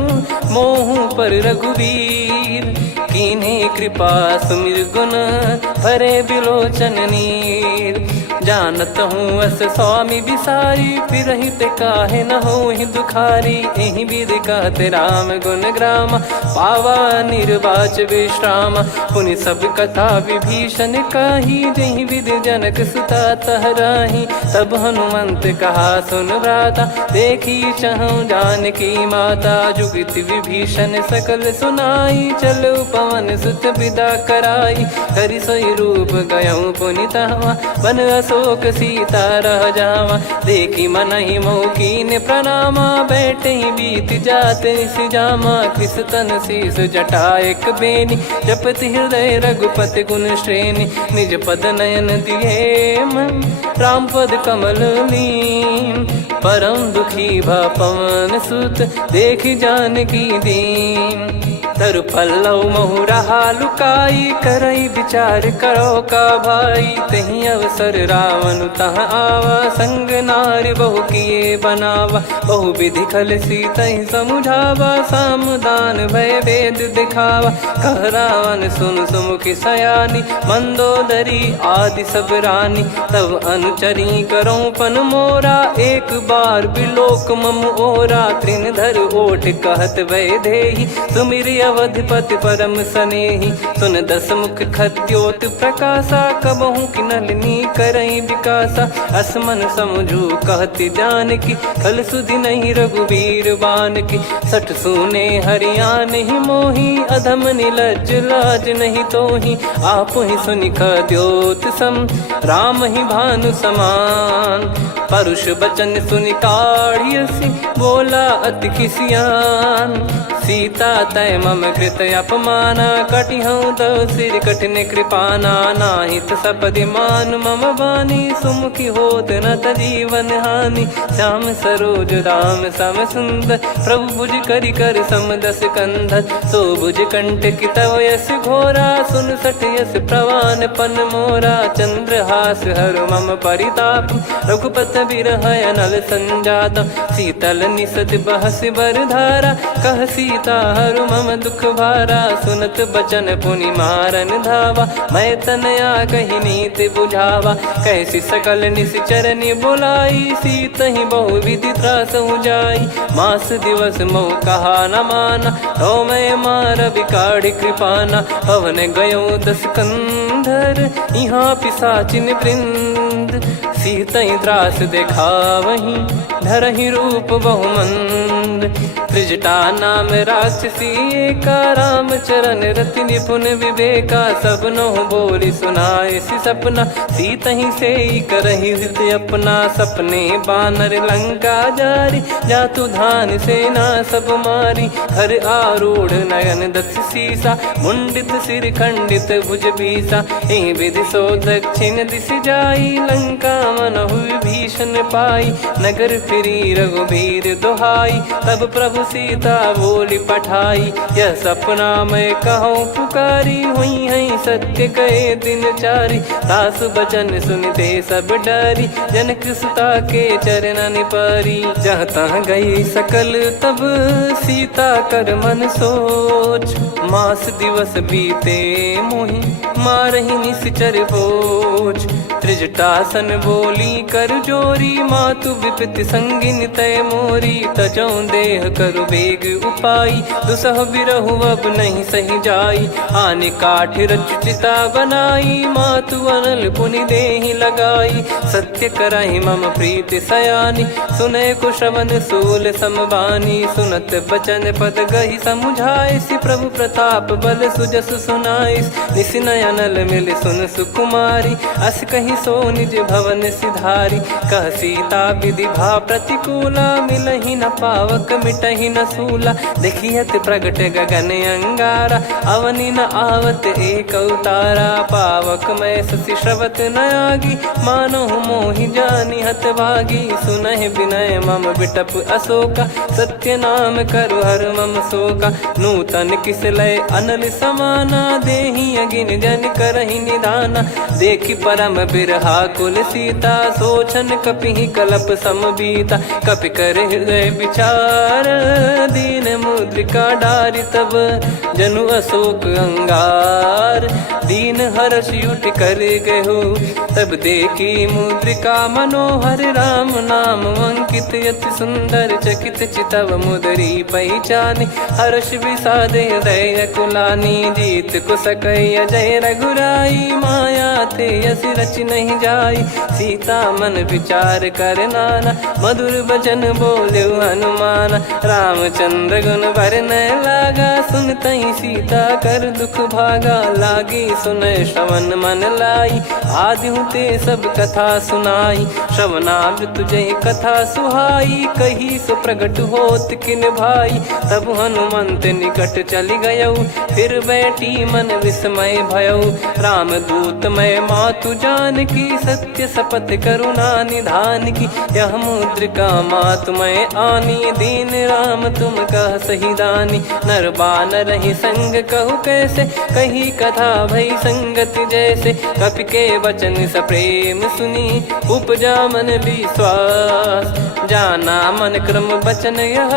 मोहु पर रघुवीर। कीन्हे कृपा सुमिर गुण भरे बिलोचन नीर। जानत हूँ अस स्वामी विसारी फिरहित काहे न होहि दुखारी। एहि विधि कहते राम गुण ग्राम पावा निर्वाच विश्राम। पुनि सब कथा विभीषण काही जहि विधि जनक सुता तहराही। तब हनुमंत कहा सुन भ्राता देखी चहु जानकी माता। जुगित विभीषण सकल सुनाई चलो पवन सुत विदा कराई। करि सोई रूप गयऊँ पुनि तहवा वन शोक सीता रह जावा। देखी मन ही मौकीन प्रणामा, बैठे ही बीत जाते निस जामा। किस तन शीस जटा एक बेनी, जपति हृदय रघुपति गुण श्रेणी। निज पद नयन दिए मन, राम पद कमल लीन। परम दुखी भा पवन सुत, देखी जानकी दीन। तरु पल्लव महु रहा लुकाई, करई विचार करो का भाई। तही अवसर रावण तहाँ आवा, संग नारी बहु किए बनावा। बहु विधि खल सीतहि समुझावा, सामदान भय वेद दिखावा। कह रावण सुन सुमुखी सयानी, मंदोदरी आदि सब रानी। तब अनुचरी करो पन मोरा, एक बार बिलोक मम ओरा। तृणधर ओट कहत भय देहि, सुमिरि अवधिपति परम सनेहि। सुन दस मुख खद्योत प्रकाशा, कबहु की नलिनी करई विकासा। असमन समझू कहति जानकी, कल सुधि नहीं रघुबीर बान की। सठ सुने हरियान ही मोही, अधम निलज लाज नहीं तोही। आप ही सुनि खद्योत सम, राम ही भानु समान। परुष बचन सुनि काढ़ियसि, बोला अति किसियान। सीता तय मम कृत अपमाना, कटिहऊँ तव सिर कठिन कृपाना। नाहित सपदि मान मम बानी, सुमुखी होत न जीवन हानि। श्याम सरोज राम सम सुंदर, प्रभु भुज करि कर सम दस कंधर। सो भुज कंठ की तव यस घोरा, सुन सठ यस प्रवान पन मोरा। चंद्रहास हर मम परिताप, रघुपत बिरह अनल संजात। शीतल निसत बहस बर धारा, कह सीता हरु मम दुख भारा। सुनत बचन पुनि मारन धावा, मैं तनया कही नीति बुझावा। कैसी सकल निश्चर बुलाई, सीतहि बहु विधि त्रास जाई। मास दिवस मोह कहा न माना, तो मैं मार बिकाढ़ कृपाना। पवन गयो दस कंधर, यहाँ पिशाचिन वृंद। सीतहि त्रास देखावहीं, धरहि रूप बहुमंद। त्रिजटा नाम राक्षसी एका, राम चरण रति निपुण विवेका। सब नोह बोली सुनाए सि सपना, सीतहि सेई करहि हृदय अपना। सपने बानर लंका जारी, जातु धान सेना सब मारी। हर आरूढ़ नयन दस सीसा, मुंडित सिर खंडित भुज बीसा। एहि विधि सो दक्षिण दिश जाई, लंका मनहु भीषण पाई। नगर फिरी रघुबीर दुहाई, तब प्रभु सीता बोली पठाई। यह सपना मैं कहूँ पुकारी, हुई है सत्य कहे दिन चारी। सासु बचन सुनते सब डरी, जनक सुता के चरणन परी। जहाँ तहाँ गई सकल तब, सीता कर मन सोच। मास दिवस बीते मोहि, मारहि निश्चर बोझ। त्रिजटासन बोली कर जोरी, मातु विपति संगिन तय मोरी। तजौ देह करु बेग उपाई, दुसह बिरहु अब नहीं सही जाई। आने काठ रचिता बनाई, मातु अनल पुनि देहि लगाई। सत्य कराई मम प्रीति सयानी, सुनय को श्रवण सूल समबानी। सुनत बचन पद गही समुझाए, सि प्रभु प्रताप बल सुजस सुनाइस। निस नयनल मिल सुन सुकुमारी, अस कहीं सो निज भवन सिधारी। कह सीता विधि भा प्रतिकूला, मिलहि न पावक मिटहि न सूला। देखियत प्रगट गगन अंगारा, अवनि न आवत एक अवतारा। पावक मैं शशि श्रवत न आगी, मानो मोहि जानि हत भागी। सुनहि विनय मम बिटप अशोका, सत्य नाम करु हर मम शोका। नूतन किस लय अनल समाना, देहि अगिन जन करहि निदाना। देखि परम बिरहा कुल सीता, सोचन कपिहि कलप समबीता। कपि कर हृदय विचार, दीन मुद्रिका डारि तब। जनु अशोक अंगार, दीन हर्ष युट कर गहु। तब देखी मुद्रिका मनोहर, राम नाम अंकित अति सुंदर। चकित चितव मुदरी पहचानी, हर्ष विषाद हृदय कुलानी। जीत को सकय जय रघुराई, माया थे यस रचि नहीं जाई। सीता मन विचार कर नाना, मधुर वचन बोले हनुमान। रामचंद्र गुण भरने लागा, सुनते ही सीता कर दुख भागा। लागी सुन श्रवण मन लाई, आदि ते सब कथा सुनाई। श्रवणामृत तुझे कथा सुहाई, कही सो प्रगट होत किन भाई। तब हनुमंत निकट चली गयऊ, फिर बैठी मन विस्मय भयऊ। राम दूत मैं मातु जान की, सत्य शपथ करुणा निधान की। यह मुद्रिका मातु मैं आनी, दीन राम तुम कह सही दानी। नर बानर ही संग कहु कैसे, कही कथा भई संगति जैसे। कपि के वचन सप्रेम सुनी, उपजा मन विश्वास। जाना मन क्रम बचन यह,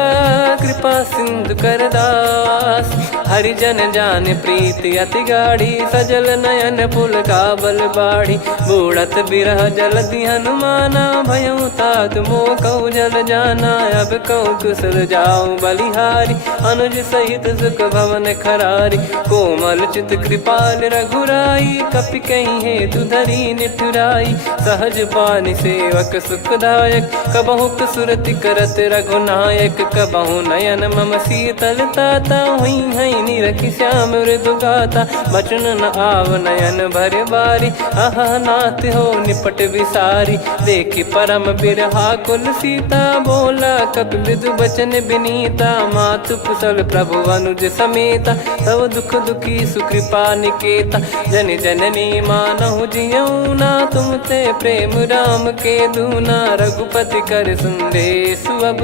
कृपा सिंधु कर दास। हरिजन जान प्रीति अति गाढ़ी, सजल नयन पुल काबल बाढ़ी। बूढ़त बिरह जलधि हनुमाना, भयउ तात मोह कहु जल जाना। अब कहु कुशल जाऊं बलिहारी, अनुज सहित सुख भवन खरारी। कोमल चित कृपाल रघुराई, कपि कहीं हेतु धरी निठुराई। सहज पानि सेवक सुखदायक, कबहु सुरति करत रघुनायक। कबहु नयन मम शीतल ताता, हुई है निरखि श्याम मृदु गाता। बचन न आव नयन भर बारी, अह नाथ हो निपट विसारी। देखि परम बिरहा कुल सीता, बोला कपि मृदु बचन बिनीता। मातु कुशल प्रभु अनुज समेता, तव दुख दुखी सुकृपा निकेता। जन जननी मानहु जियऊ ना, तुम ते प्रेम राम के दूना। रघुपति कर संदेश अब,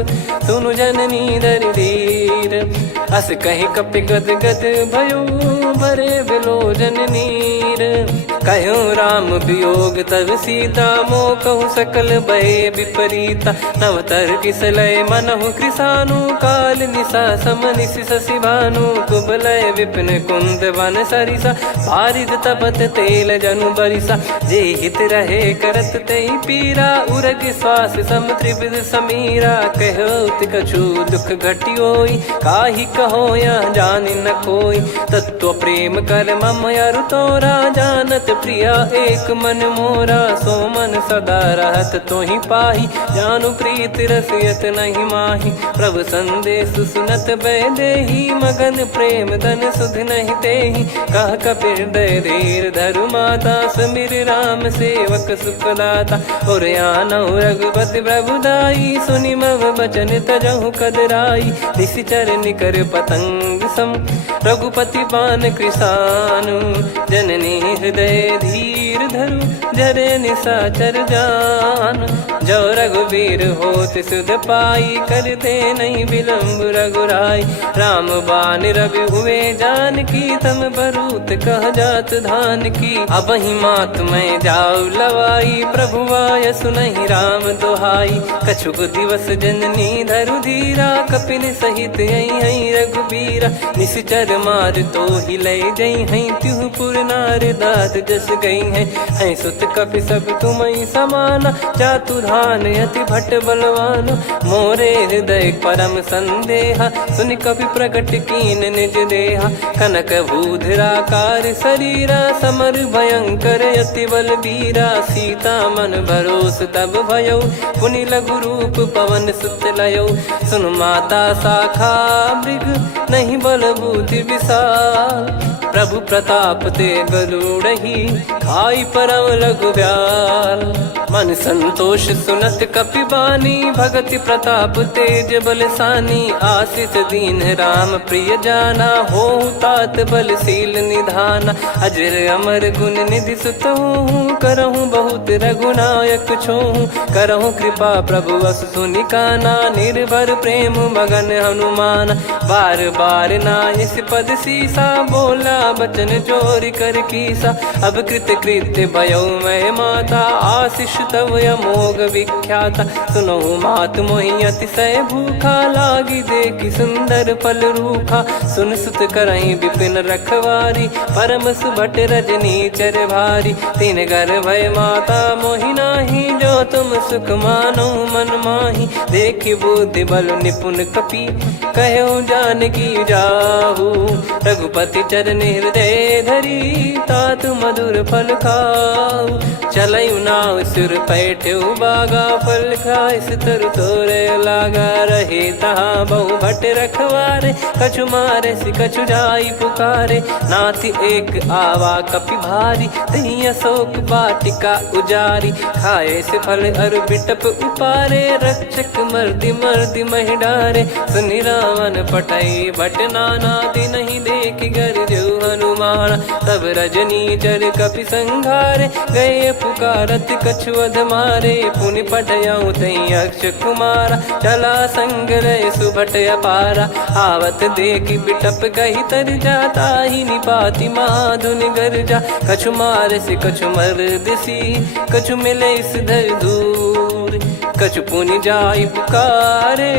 सुनु जननी दर धीर। अस कहीं कपि गद गद भयो, भरे विलोचन नीर। कहूँ राम वियोग तब सीता, मोह कहूँ सकल भय विपरीता। नवतर किसलय मनहु कृसानु, काल निशा समनिश शशि भानु। कुबलय विपिन कुंद वन सरिसा, पारिद तपत तेल जनु बरिसा। जे हित रहे करत तेहि पीरा, उरग श्वास सम त्रिविध समीरा। कहो कछु दुख घटियोई, काहि कहो या जानि न कोई। तत्व प्रेम कर मम अरु तोरा, जानत प्रिया एक मन मोरा। सो मन सदा रहत तोहि पाही, जानु प्रीत रसियत नहीं माही। प्रभु संदेश सुनत बैदेही, मगन प्रेम धन सुध नहीं तेहि। कह कपि हृदय धीर धरु माता, समिर राम सेवक सुखदाता। और आनौ रघुपति प्रभुदाई, सुनि मम बचन तजहु कदराई। निशिचर निकर पतंग सम, रघुपति पान कृसानु। जननी हृदय धीर धरु, जरे निशाचर जान। जो रघुवीर होत सुध पाई, कर दे नहीं विलम्ब रघुराई। राम बान रवि हुए जान की, तम बरूत कह जात धान की। अब ही मात मैं जाऊ लवाई, प्रभु आय सुनहि राम दोहाई। कछुक दिवस जननी धरु धीरा, कपिन सहित यही रघुबीरा। निश्चर मार तो ही ले जई हैं, त्युह पुर नार दाद जस गई हैं। सुत कपि सब तुमहि समाना, चातुधान अति भट्ट बलवान। मोरे हृदय परम संदेहा, सुनि कपि प्रकट कीन निज देहा। कनक भूधराकार शरीरा, समर भयंकर अति बलबीरा। सीता मन भरोस तब भयऊ, पुनि लघु रूप पवन सुत लयऊ। सुन माता शाखा मृग, नहीं बल बुद्धि विशाल। प्रभु प्रताप ते गरुड़हि, खाई परम लघु ब्याल। मन संतोष सुनत कपि बानी, भगति प्रताप तेज बलसानी। आशीष दीन राम प्रिय जाना, होहु तात बलशील निधाना। अजर अमर गुण निधि सुतहु, करहु बहुत रघुनायक छोहु। करहु कृपा प्रभु अस सुनि काना, निर्भर प्रेम मगन हनुमान। बार बार नायस पद सीसा, बोला बचन जोर कर कीसा। अब कृत कृत्य भयउ मैं माता, आशीष तव अमोघ विख्याता। सुनो मात मोहि अतिशय भूखा, लागी देखि सुंदर फल रूखा। सुन सुत करहि विपिन रखवारी, परम सुभट रजनी चर भारी। तीन घर भय माता मोहि नाही, जो तुम सुख मानो मन माही। देखि बुद्धि बल निपुण कपि, कहु जानकी जाहू। रघुपति चरण हृदय धरी, तात अमृत मधुर फल खाऊ। चलयु नाव सिर पैठ्यु बागा, फल खाए सितर तोरे लागा। रहे तहाँ बहु भट रखवारे, कछु मारे सि कछु जाई पुकारे। नाथ एक आवा कपि भारी, तही अशोक वाटिका उजारी। खाए से फल अर बिटप उपारे, रक्षक मर्दि मर्दि महि डारे। सुनि रावण पटई भट नाना, नहीं देख गर जो हनुमान। तब रजनी चर कपि संघारे, गए पुकारत कछु अध मारे। पुनि पटयऊ तई अक्ष कुमारा, चला संग रहे सुभट अपारा। आवत देखि बिटप गही तर जाता, ही निपाति माधुनि गर्जा। कछु मार से कछु मर्दिसी, कछु मिले इस धर दूर। कछु पुनि जाई पुकारे,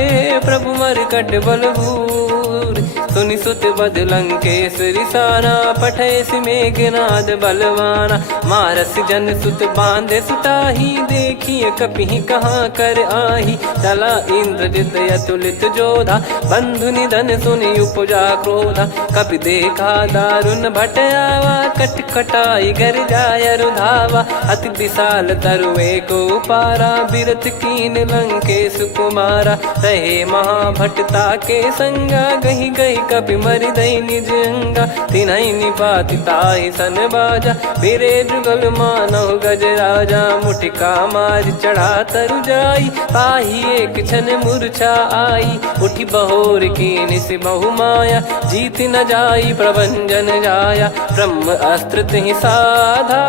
प्रभु मरकट बलभूर। सुनि सुत बद लंकेश्वरी साना, पठैसि मेघनाद बलवाना। मारस जन सुत बांधे सुताही, देखिए कपिहि कहाँ कर आही। चला इंद्रजित अतुलित जोधा, बंधु निधन सुनि उपजा क्रोधा। कपि देखा दारुण भट आवा, कट कटाई गर जाय रुधावा। अति विशाल तरुए को पारा, बिरथ कीन लंकेश कुमारा। रहे महाभटता के संगा, गही गही कपि मरि दई निज अंगा। तिन्हि निपाति ताहि सन बाजा, बिरे जुगल मानव गज राजा। मुटिका मार चढ़ा तरु जाई, पाही एक क्षण मूर्छा आई। उठी बहोर कीन से बहु माया, जीत न जाई प्रभंजन जाया। ब्रह्म अस्त्र तिहि साधा,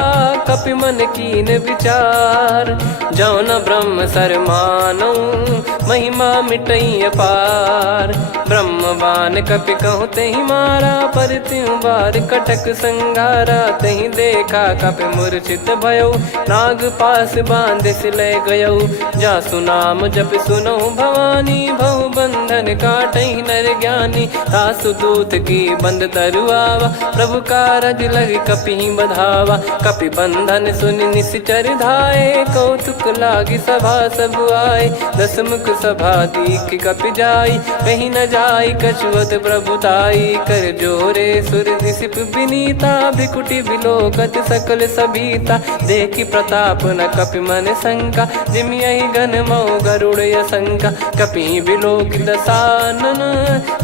कपि मन कीन विचार। जौ न ब्रह्म सर मानौ, महिमा मिटई अपार। ब्रह्म बान कपि कहूँ तहि मारा, पर त्यों बार कटक संगारा। तहि देखा कपि मूर्छित भयऊ, नाग पास बांध सिले गयऊ। जासु नाम जप सुनऊ भवानी, भव बंधन काटहि नर ज्ञानी। तासु दूत की बंद तरुआवा, प्रभु कारज लग कपि बधावा। कपि बंधन सुनि निश्चर धाये, कौतुक लागी सभा सब आए। दसमुख सभा दीख कपि जाई, कहीं न जाई कछुअत प्रभुताई। कर जोरे सुर दिसिप विनीता, भिकुटी बिलोकत सकल सबीता। देखि प्रताप न कपि मन शंका, जिमियहि गन मऊ गरुड़ असंका। कपि बिलोक दसानन,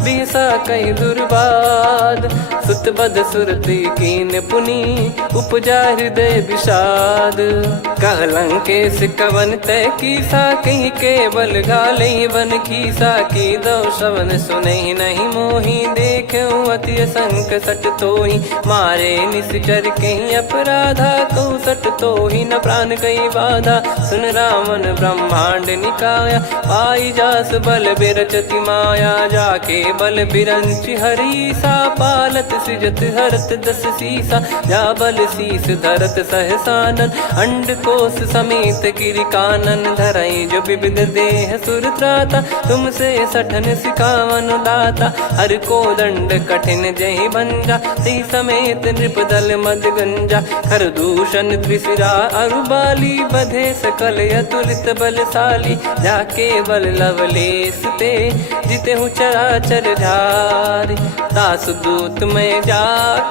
बिहसा कहि दुर्बाद। सुत बद सुरति कीन पुनि, उपजा हृदय विषाद। कह लंकेश कवन तय कीसा, कहीं केवल गालहि बन खीसा। की दो श्रवण सुनहि नहीं मोहि, देखऊँ अति संक सट तोहि। मारे निश्चर कहीं अपराधा, कहूँ सट तोहि न प्राण कहीं बाधा। सुन रावण ब्रह्मांड निकाया, पाई जास बल बिरचति माया। जाके बल बिरंचि हरीसा, पालत सृजत हरत दस सीसा। जा बल शीस धरत सहसानन, अंड कोश समेत गिरि कानन। धरई जो विविध देह सुर त्राता, तुमसे सठन सिखावन दाता। हर को दंड कठिन जहि भंजा, ती समेत नृपदल मद गंजा। खर दूषण त्रिशिरा अरुबाली, बधे सकल अतुलित बलशाली। जाके बल लवलेस ते, जितेहु चराचर झारि। दासु दूत मैं जा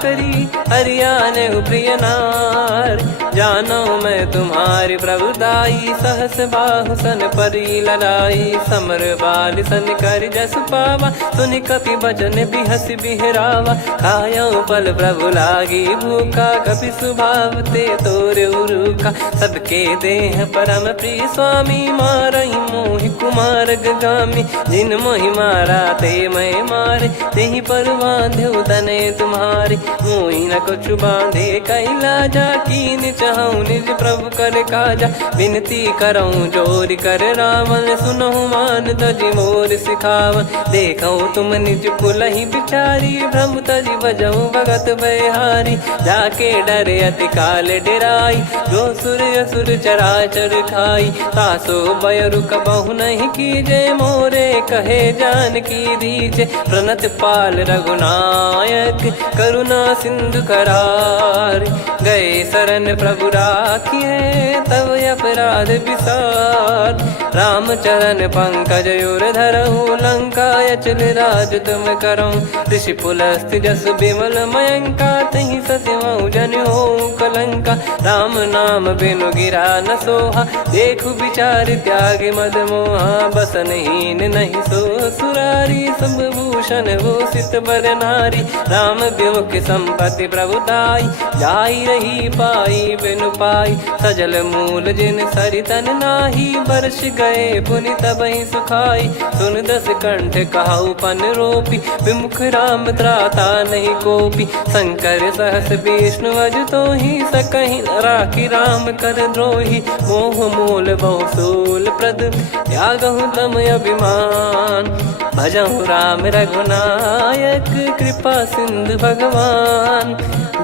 करी, हरियाने प्रिय नार। जानो मैं तुम्हारी प्रभुदाई, सहस बाहु सन परी ललाई। समर बाल सन कर जस पावा, सुनि कपि बचन बिहसि बिहरावा। खायऊ पल प्रभु लागी भूखा, कपि स्वभाव ते तोरे उरुखा। सबके देह परम प्रिय स्वामी, मारई मोहि कुमार गामी। जिन मोहि मारा ते मैं मारे, तेहि पर बांधेउ तने तुम्हारे। मोहि न कुछ बांधे कैलाजा, कीन चाहूँ निज प्रभु कर काजा। विनती करऊँ जोर कर रावण, सुनहु मान तजि मोर सिखावन। देखऊँ तुम निज कुलहि बिचारी, भ्रम तजि बजऊँ भगत बहारी। जाके डरे अति काल डेराई, जो सुर असुर चराचर खाई। तासो बयरु कबहु नहीं कीजे, मोरे कहे जान की दीजे। प्रणत पाल रघुनायक, करुणा सिंधु करार। गए शरण प्रभु राखिए, तब अपराध विसार। राम चरण चरण पंकज उर धरहु लंका अचल राज तुम करऊं ऋषि पुलस्त्य जस बिमल मयंका तहि सत्यमऊ जन हो कलंका राम नाम बिनु गिरा न सोहा देखु विचार त्याग मद मोहा बसनहीन नहीं सो सुरारी सब भूषण भूषित बर नारी राम विमुख संपत्ति प्रभुताई जाई रही पाई बिनु पाई सजल मूल जिन सरितन नाही बरस गए पुनि तबहि सुखाई सुन दस कंठ कहाऊ पन रोपी विमुख राम त्राता नहीं कोपी शंकर सहस विष्णु अज तो ही सकहि न राखी राम कर द्रोही मोह मूल बहु सूल प्रद त्यागहु तम अभिमान भजहु राम रघुनायक कृपा सिंधु भगवान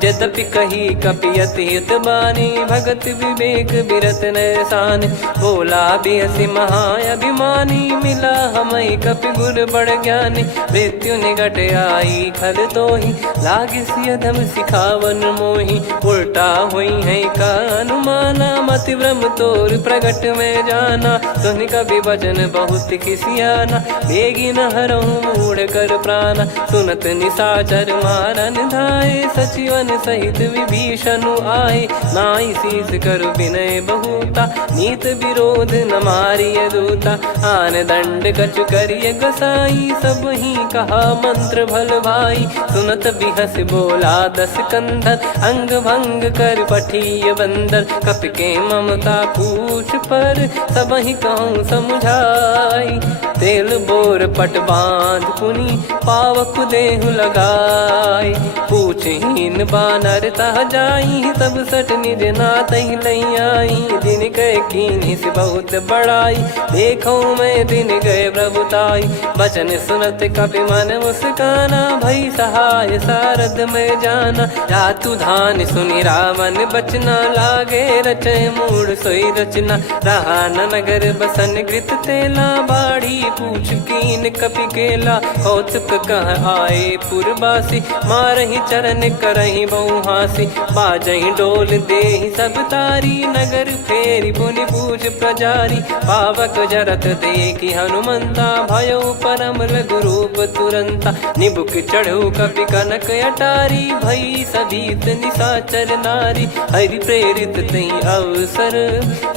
यद्यपि कही कपियत हित बानी भगत विवेक बिरत नैसान बोला बिहसी महाअभिमानी मिला हमई कपि गुर बड़ ज्ञानी मृत्यु निकट आई खल तोहि लागे सियधम सिखावन मोहि उल्टा हुई है का अनुमाना मति ब्रह्म तोर प्रगट में जाना सुन कवि वचन बहुत किसियाना बेगी न हरहु मूढ़ कर प्राण सुनत निशाचर मारन धाये सचिवन सहित विभीषणु आए नाई शीस कर विनय बहुता नीत विरोध न मारिय दूता आन दंड कछु करिय गसाई सब ही कहा मंत्र भल भाई सुनत बिहस बोला दस कंधर अंग भंग कर पठिय बंदर कपि के ममता पूछ पर सब ही कहूँ समझाई तेल बोर पट बांध पुनि पावक देहु लगाई पूछहीन बानर तह जाई तब सट निज नाथ ही लई आई दिन गए कीन्ही से बहुत बड़ाई देखो मैं दिन गए प्रभुताई बचन सुनत कपि मन मुस्काना भई सहाय सारद में जाना जातु धान सुनि रावण बचना लागे रचय मूढ़ सोई रचना रहा न नगर बसन कृत तेला बाड़ी पूछ कीन कपि केला कौतुक कह आए पुरबासी मारहि चरण करहि बहु हासी बाजहि डोल देहि सब तारी नगर फेरी पुनि पूज प्रजारी पावक जरत देखि हनुमंता भयो परम लघु रूप तुरंता निबुक चढ़ऊ कपि कनक अटारी भई सभीत निशाचर नारी हरि प्रेरित तई अवसर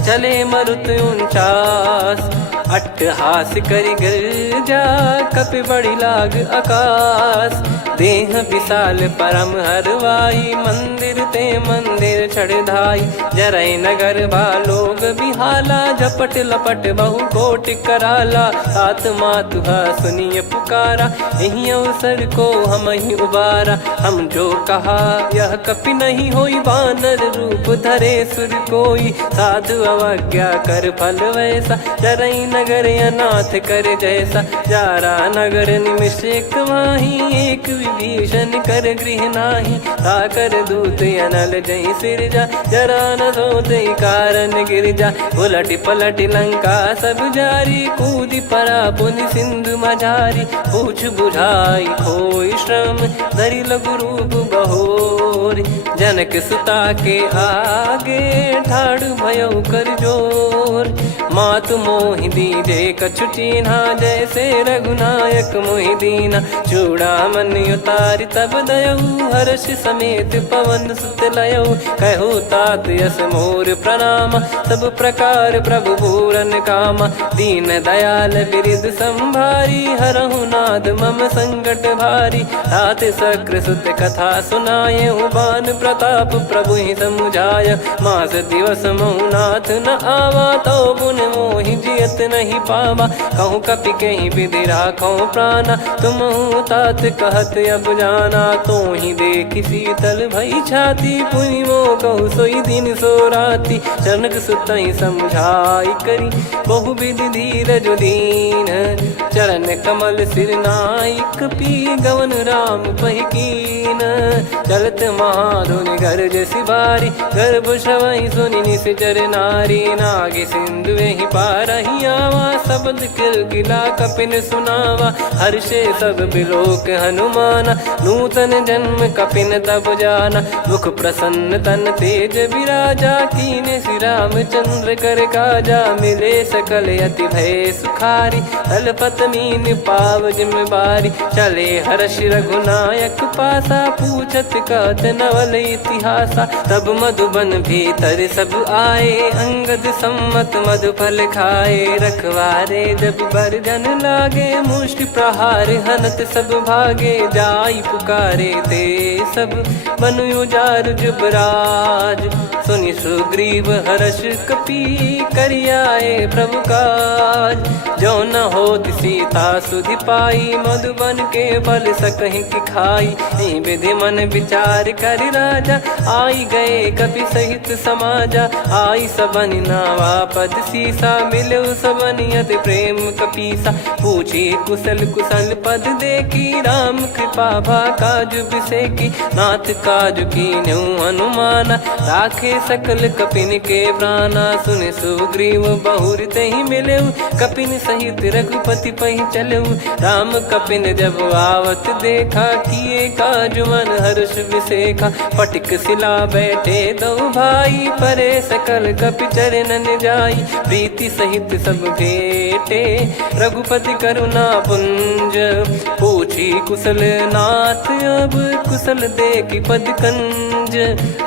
चले मरुत 49 अट्टहास करि गिरजा कपि बड़ी लाग आकाश देह विशाल परम हरवाई मंदिर ते मंदिर चढ़धाई जरई नगर भालोग बिहाला झपट लपट बहु कोटि कराला सात मातुहा सुनिय पुकारा यही अवसर को हम ही उबारा हम जो कहा यह कपि नहीं होई वानर रूप धरे सुर कोई साधु अवज्ञा कर फल वैसा जरई नगर अनाथ कर जैसा जारा नगर निमिष एक माही एक विभीषण कर गृह नाही ताकर दूत अनल जय सिर जा जरा न सोते कारण गिर जा उलट पलट लंका सब जारी कूद परा पुनि सिंधु मझारी पूछ बुझाई खोई श्रम धरि लघु रूप बहोरी जनक सुता के आगे ठाड़ भयो कर जोर मातु मोहि दीजे कछु चीन्हा जैसे रघुनायक मोहि दीना चूड़ामन उतारि तब दयऊ हर्ष समेत पवन सुत लयऊ कहु तात यस मोर प्रणाम सब प्रकार प्रभु पूरन कामा दीन दयाल बिरिद संभारी हरहु नाद मम संकट भारी तात सक्र सुत कथा सुनाये बान प्रताप प्रभु ही समुझाय मास दिवस मौनाथ न आवा तो पुन मोहि जियत नहीं पावा कहूँ कपि कहीं विधि राखो प्राणा तुम तात कहत अब जाना तो ही देखी शीतल भई छाती पुनि मो कहु सोई दिन सो राती जनक सुत ही समझाई करी बहु विधि धीरज दीन चरण कमल सिर नाइक पी गवन राम पहिकीन चलत महाधुनि गर्ज सिबारी गर्भ श्रवहि सुनि निशिचर नारी नागे सिंधुवे नहीं पारही आवा, शब्द किलकिला कपिन सुनावा, हर्षे सब बिलोक हनुमाना, नूतन जन्म कपिन तब जाना, मुख प्रसन्न तन तेज विराजा, कीने श्री रामचंद्र कर काजा, मिले सकल अति भय सुखारी, तलपत मीन पाव जिम्मेवारी, चले हर्ष रघुनायक पासा, पूछत कहत नवल इतिहासा, तब मधुबन भीतर सब आए, अंगद सम्मत मधुफल खाए, रखवारे जब बरजन लागे, मुष्टि प्रहार हनत सब भागे, जाई पुकारे ते सब बन उजार जुबराज, सुनि सुग्रीव हर्ष कपि करियाए प्रभु काज, जो न होत सीता सुधि पाई, मधुबन के बल सकहि की खाई, विधि मन विचार कर राजा, आई गए कपि सहित समाजा, आई सबन नावा पद सीसा, मिलो सबन यत प्रेम कपीसा, पूछी कुशल कुशल पद देखी, राम कृपा भा काजु बिसेकी, नाथ काजु कीन्हु हनुमाना, राखे सकल कपिन के प्राणा, सुन सुग्रीव बहुर तेहि मिलेउ, कपिन सहित रघुपति पहि चलेउ, राम कपिन जब आवत देखा, किए काजु मन हर्ष विसेखा, फटिक सिला बैठे दो भाई, परे सकल कपि चरणन जाई, प्रीति सहित सब भेटे, रघुपति करुणा पुंज, पूछी कुशल नाथ अब कुशल देखि पद कंज,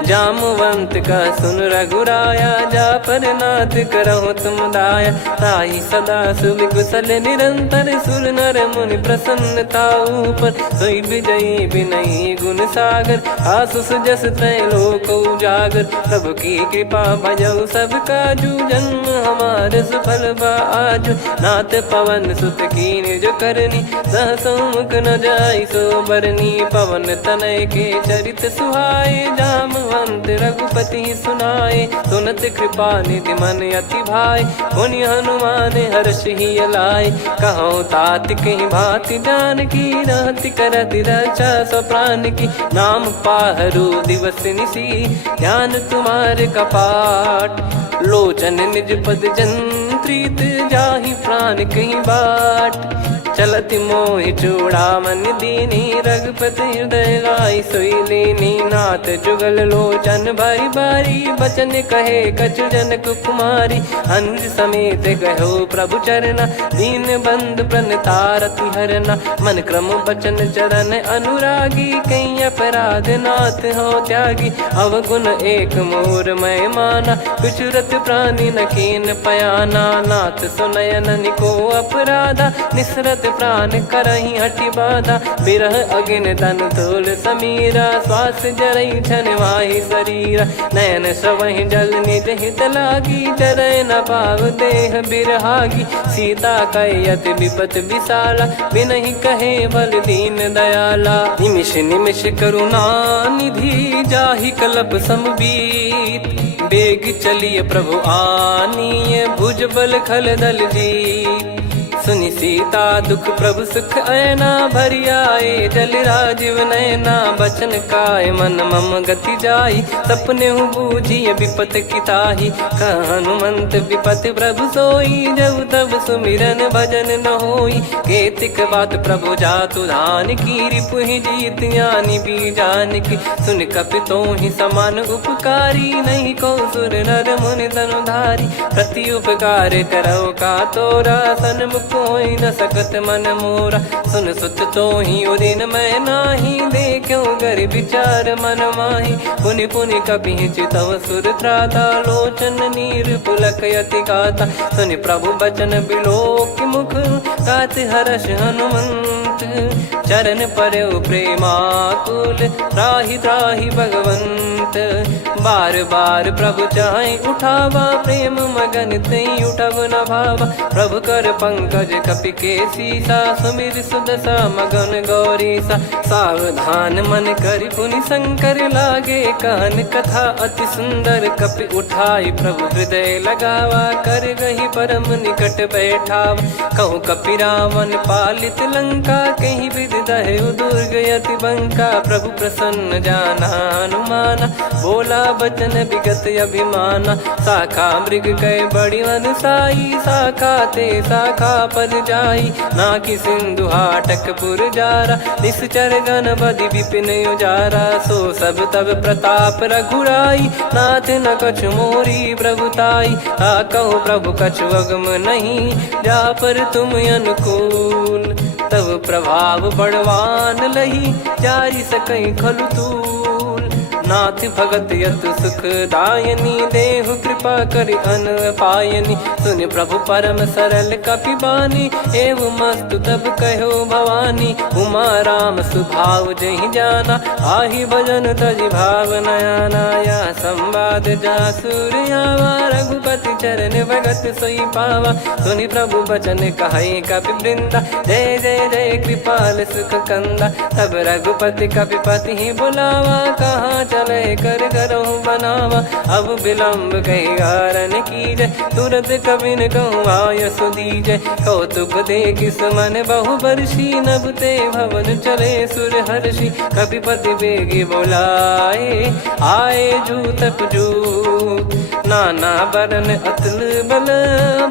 जामवंत का सुन रघुराया, जा पर नाथ करहु तुम दाया, ताहि सदा सुविकुशल निरंतर, सुर नर मुनि प्रसन्नता ऊपर, सोई विजयी विनयी गुण सागर, आसुस जस त्रैलोक उजागर, प्रभु की कृपा भजऊ सब काजू, जन्म हमार सफल बा आजु, नाथ पवन सुत कीन जो करनी, सहसो मुख न जाई सो बरनी, पवन तनय के चरित सुहाए, जामवंत रघुपति सुनाए, सुनत कृपा निधि मन अति भाई, पुनि हनुमान हर्ष ही अलाय, कहो तात कहीं भांति जान की, रहति करति रक्षा सो प्राण की, नाम पाहरू दिवस निसी, ध्यान तुम्हारे कपाट, लोचन निज पद जंत्रित, जाहि प्राण कहीं बाट, चलति मोहि चूड़ामणि दीनी, रघुपति हृदय लाई सोई लीनी, नाथ जुगल लोचन बारी बारी, बचन कहे कछु जनक कुमारी, अनुज समेत कहो प्रभु चरना, दीन बंधु प्रणतारति हरना, मन क्रम बचन चरण अनुरागी, कहीं अपराध नाथ हो त्यागी, अवगुण एक मोर मैं माना, विचुरत प्राणी न कीन पयाना, नाथ सुनयन निको अपराधा, निसरत प्राण करही हटि बाधा, बिरह अगिन तन तोल समीरा, श्वास जरई छन वाहि शरीरा, नयन सवहि जल निज हित लागी, चरय न पाव देह बिरहागी, सीता कयत विपत विशाला, बिनहि कहे बल दीन दयाला, निमिष निमिष करुणा निधि, जाहि कलप समबीत, बेग चलिए प्रभु आनीय, भुज बल खल दल जीत, सुनि सीता दुख प्रभु सुख ऐना, भरि आए जल राजीव नैना, बचन काय मन मम गति जाई, सपने हूँ बूझिए विपत किताही, हनुमंत विपत प्रभु सोई, जब तब सुमिरन भजन न होई, केतिक बात प्रभु जातु धान की, रिपुहि जीत यानी बीजान की, सुन कपि तोहि समान उपकारी, नहीं को सुर नर मुनि तनुधारी, प्रति उपकार करो का तोरा, सन्मुख कोई न सकत मन मोरा, सुन सुत तो ही उदिन मैं नाही, देखो गर विचार मन माही, पुनि पुनि कपि चितव सुर त्राता, लोचन नीर पुलक यति गाता, सुनि प्रभु बचन बिलोक मुख, गात हर्ष हनुमंत, चरण परउ प्रेमाकुल, त्राहि त्राहि भगवंत, बार बार प्रभु चाहि उठावा, प्रेम मगन तई उठब न भावा, प्रभु कर पंकज कपि के सीसा, सुमिर सुदशा मगन गौरीसा, सावधान मन करि पुनि शंकर लागे, कहन कथा अति सुंदर, कपि उठाई प्रभु हृदय लगावा, कर गही परम निकट बैठावा, कहूँ कपि रावण पालित लंका, कहीं विधि दहेउ दुर्ग यति बंका, प्रभु प्रसन्न जाना हनुमाना, बोला बचन विगत अभिमाना। शाखा मृग कह बड़ी अनुसाई, शाखा ते शाखा पर जाई। ना कि सिंधु हाटकपुर जारा, निश्चर गण बधि विपिन उजारा। सो सब तब प्रताप रघुराई, नाथ न कछु मोरी प्रभुताई। कहो प्रभु कछु अगम नहीं, जा पर तुम अनुकूल। तब प्रभाव बड़वान लही, जारी सकई खलु तूल। नाथ भगत यत सुख दायनी, देहु कृपा करि अन पायनी। सुन प्रभु परम सरल कपिबानी, एव मस्तु तब कहो भवानी। उमा राम सुभाव जहि जाना, आहि भजन तजि भाव नयाना। या संवाद जासुर आवा, रघुपति चरण भगत सोई पावा। सुनि प्रभु बचन कहै कपि वृंदा, जय जय जय कृपाल सुख कंदा। तब रघुपति कपिपति ही बुलावा, कहाँ चले कर करहु बनावा। अब विलम्ब कही कारण कीजय, तुरत कबिन कहूँ आयस दीजय। कौतुक देखि सुमन बहु बरसी, नभ ते भवन चले सुर हर्षि। कपिपति बेगी बोलाए, आए जूतक जूत। नाना बरन अतुल बल,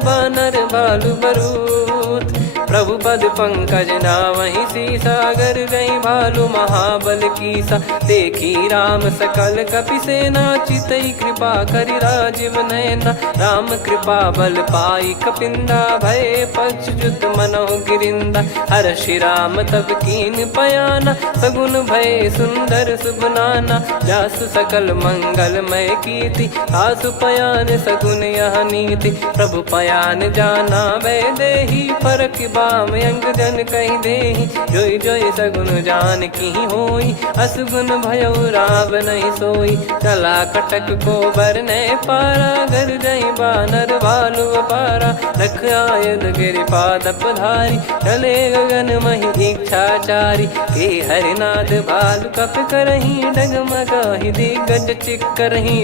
बानर भालु बरूत। प्रभु पद पंकज नावहि सीसा, गर गई भालु महाबल कीसा। देखी राम सकल कपि सेना, चितई कृपा करि राजीव नयना। राम कृपा बल पाई कपिंदा, भय पक्षजुत मनोह गिरिंदा। हर्षि राम तब कीन पयाना, सगुन भय सुंदर सुगुनाना। जासु सकल मंगलमय कीर्ति, आसु पयान सगुन यह नीति। प्रभु पयान जाना वै देहि, परख बाम अंग जन कहि देहि। जोई जोई सगुन जान की होई, असगुन भयो राव नहीं सोई। चला कटक को बरने पारा, घर जई बानर भालु अपारा। रख आयन गिरि पाद पधारी, चले गगन महि इच्छाचारी। के हरिनाथ भालु कप करही, डगमगाहि दिग्गज चिक्करही।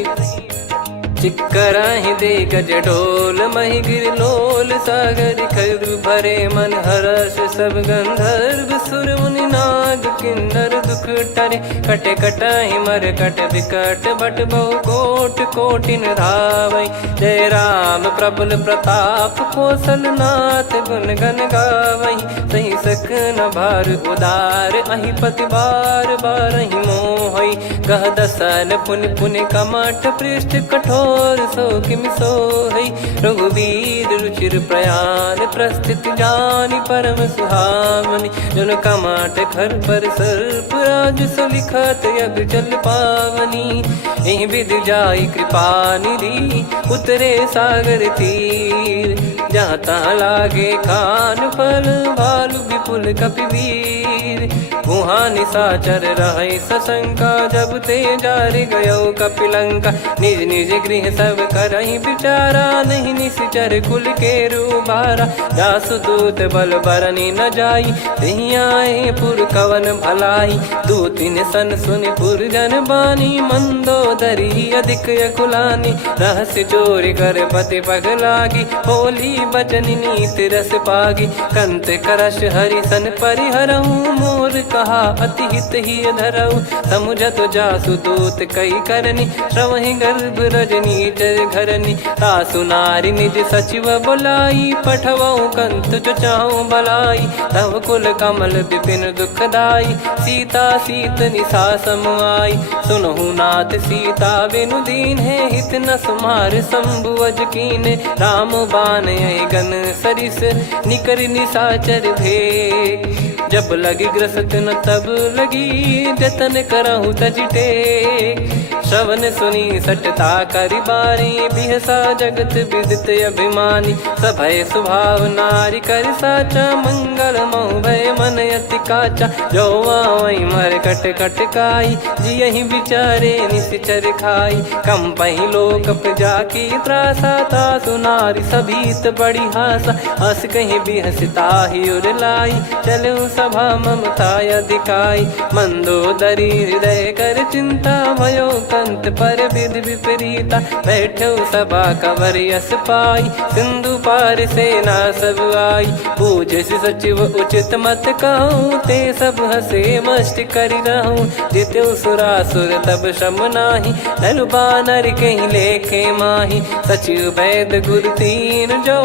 चिक्कराहि दिग्गज ढोल, महि गिर लोल। सागर खरु भरे मन हर्ष, सब गंधर्व सुर मुनि नाग किन्नर दुख टरे। कटे कटाहि मरकट विकट, बट बहु कोट कोटिन धावै। जय राम प्रबल प्रताप, कौशल नाथ गुण गण गावै। सही सकन भार उदार, अहि पति बार बारहि मोहै। गह दसन पुनि पुनि कमठ, पृष्ठ कठोर सो किम सोहै। रघुवीर रुचिर प्रयाण, प्रस्थित जानि परम सुहावनी। जन कमाट घर पर सर्प, राज सलिखत यग चल पावनी। एहि विधि जाई कृपा निधि, उतरे सागर तीर। जहाँ तहाँ लागे खान फल, भालु विपुल कपिवीर। वहाँ निशाचर रहै सशंका, जब ते जारि गयो कपिलंका। निज निज गृह सब करहि विचारा, नहीं निश्चर कुल के रूबारा। जासु दूत बल बरनी न जाई, तेहि आए पुर कवन भलाई। दूतिन सन सुनि पुर जन बानी, मंदोदरी अधिक अकुलानी। रहस्य चोरी कर पति पग लागी, होली बचन नीत रस पागी। कंत करश हरि सन परिहरहु, मोर कहा अति हित ही धरऊ। समुझत जासु दूत कई करनी, श्रवहि गर्भ रजनी जय घरनी। तासु नारी निज सचिव बुलाई, पठवऊ कंत जो चाहूं बलाई। तव कुल कमल विपिन दुखदाई, सीता सीत निशा समुआई। सुनहु नाथ सीता बिनु दीन है, हित न सुमार शंभु अज कीने। राम बान यही गन सरिस, निकर निशाचर भेग। जब लगी ग्रसत न तब लगी, जतन करहु तज टेक। श्रवण सुनी सटता करि बारी, बिहसा जगत विदित अभिमानी। सभय स्वभाव नारी कर साचा, मंगल मोह भय मन अति काचा। जो आवै मर कट कट काई, जियहि विचारे निश्चर खाई। कम पहि लोक प्रजा की त्रासा, तासु नारी सभीत बड़ी हासा। हस कहीं बिहसता ही उर लाई, चलऊ सभा ममता अधिकाई। मंदोदरी हृदय कर चिंता, भयो संत पर विधि विपरीता, बैठो सभा कवर यस पाई, सिंधु पार सेना सब आई। पूज्य सचिव उचित मत कहूँ, ते सब हसे मस्त करि रहूँ। जित्यु सुरासुर तब शम नाही, धनु बानर कहीं लेखे माही। सचिव वैद गुरु तीन जो,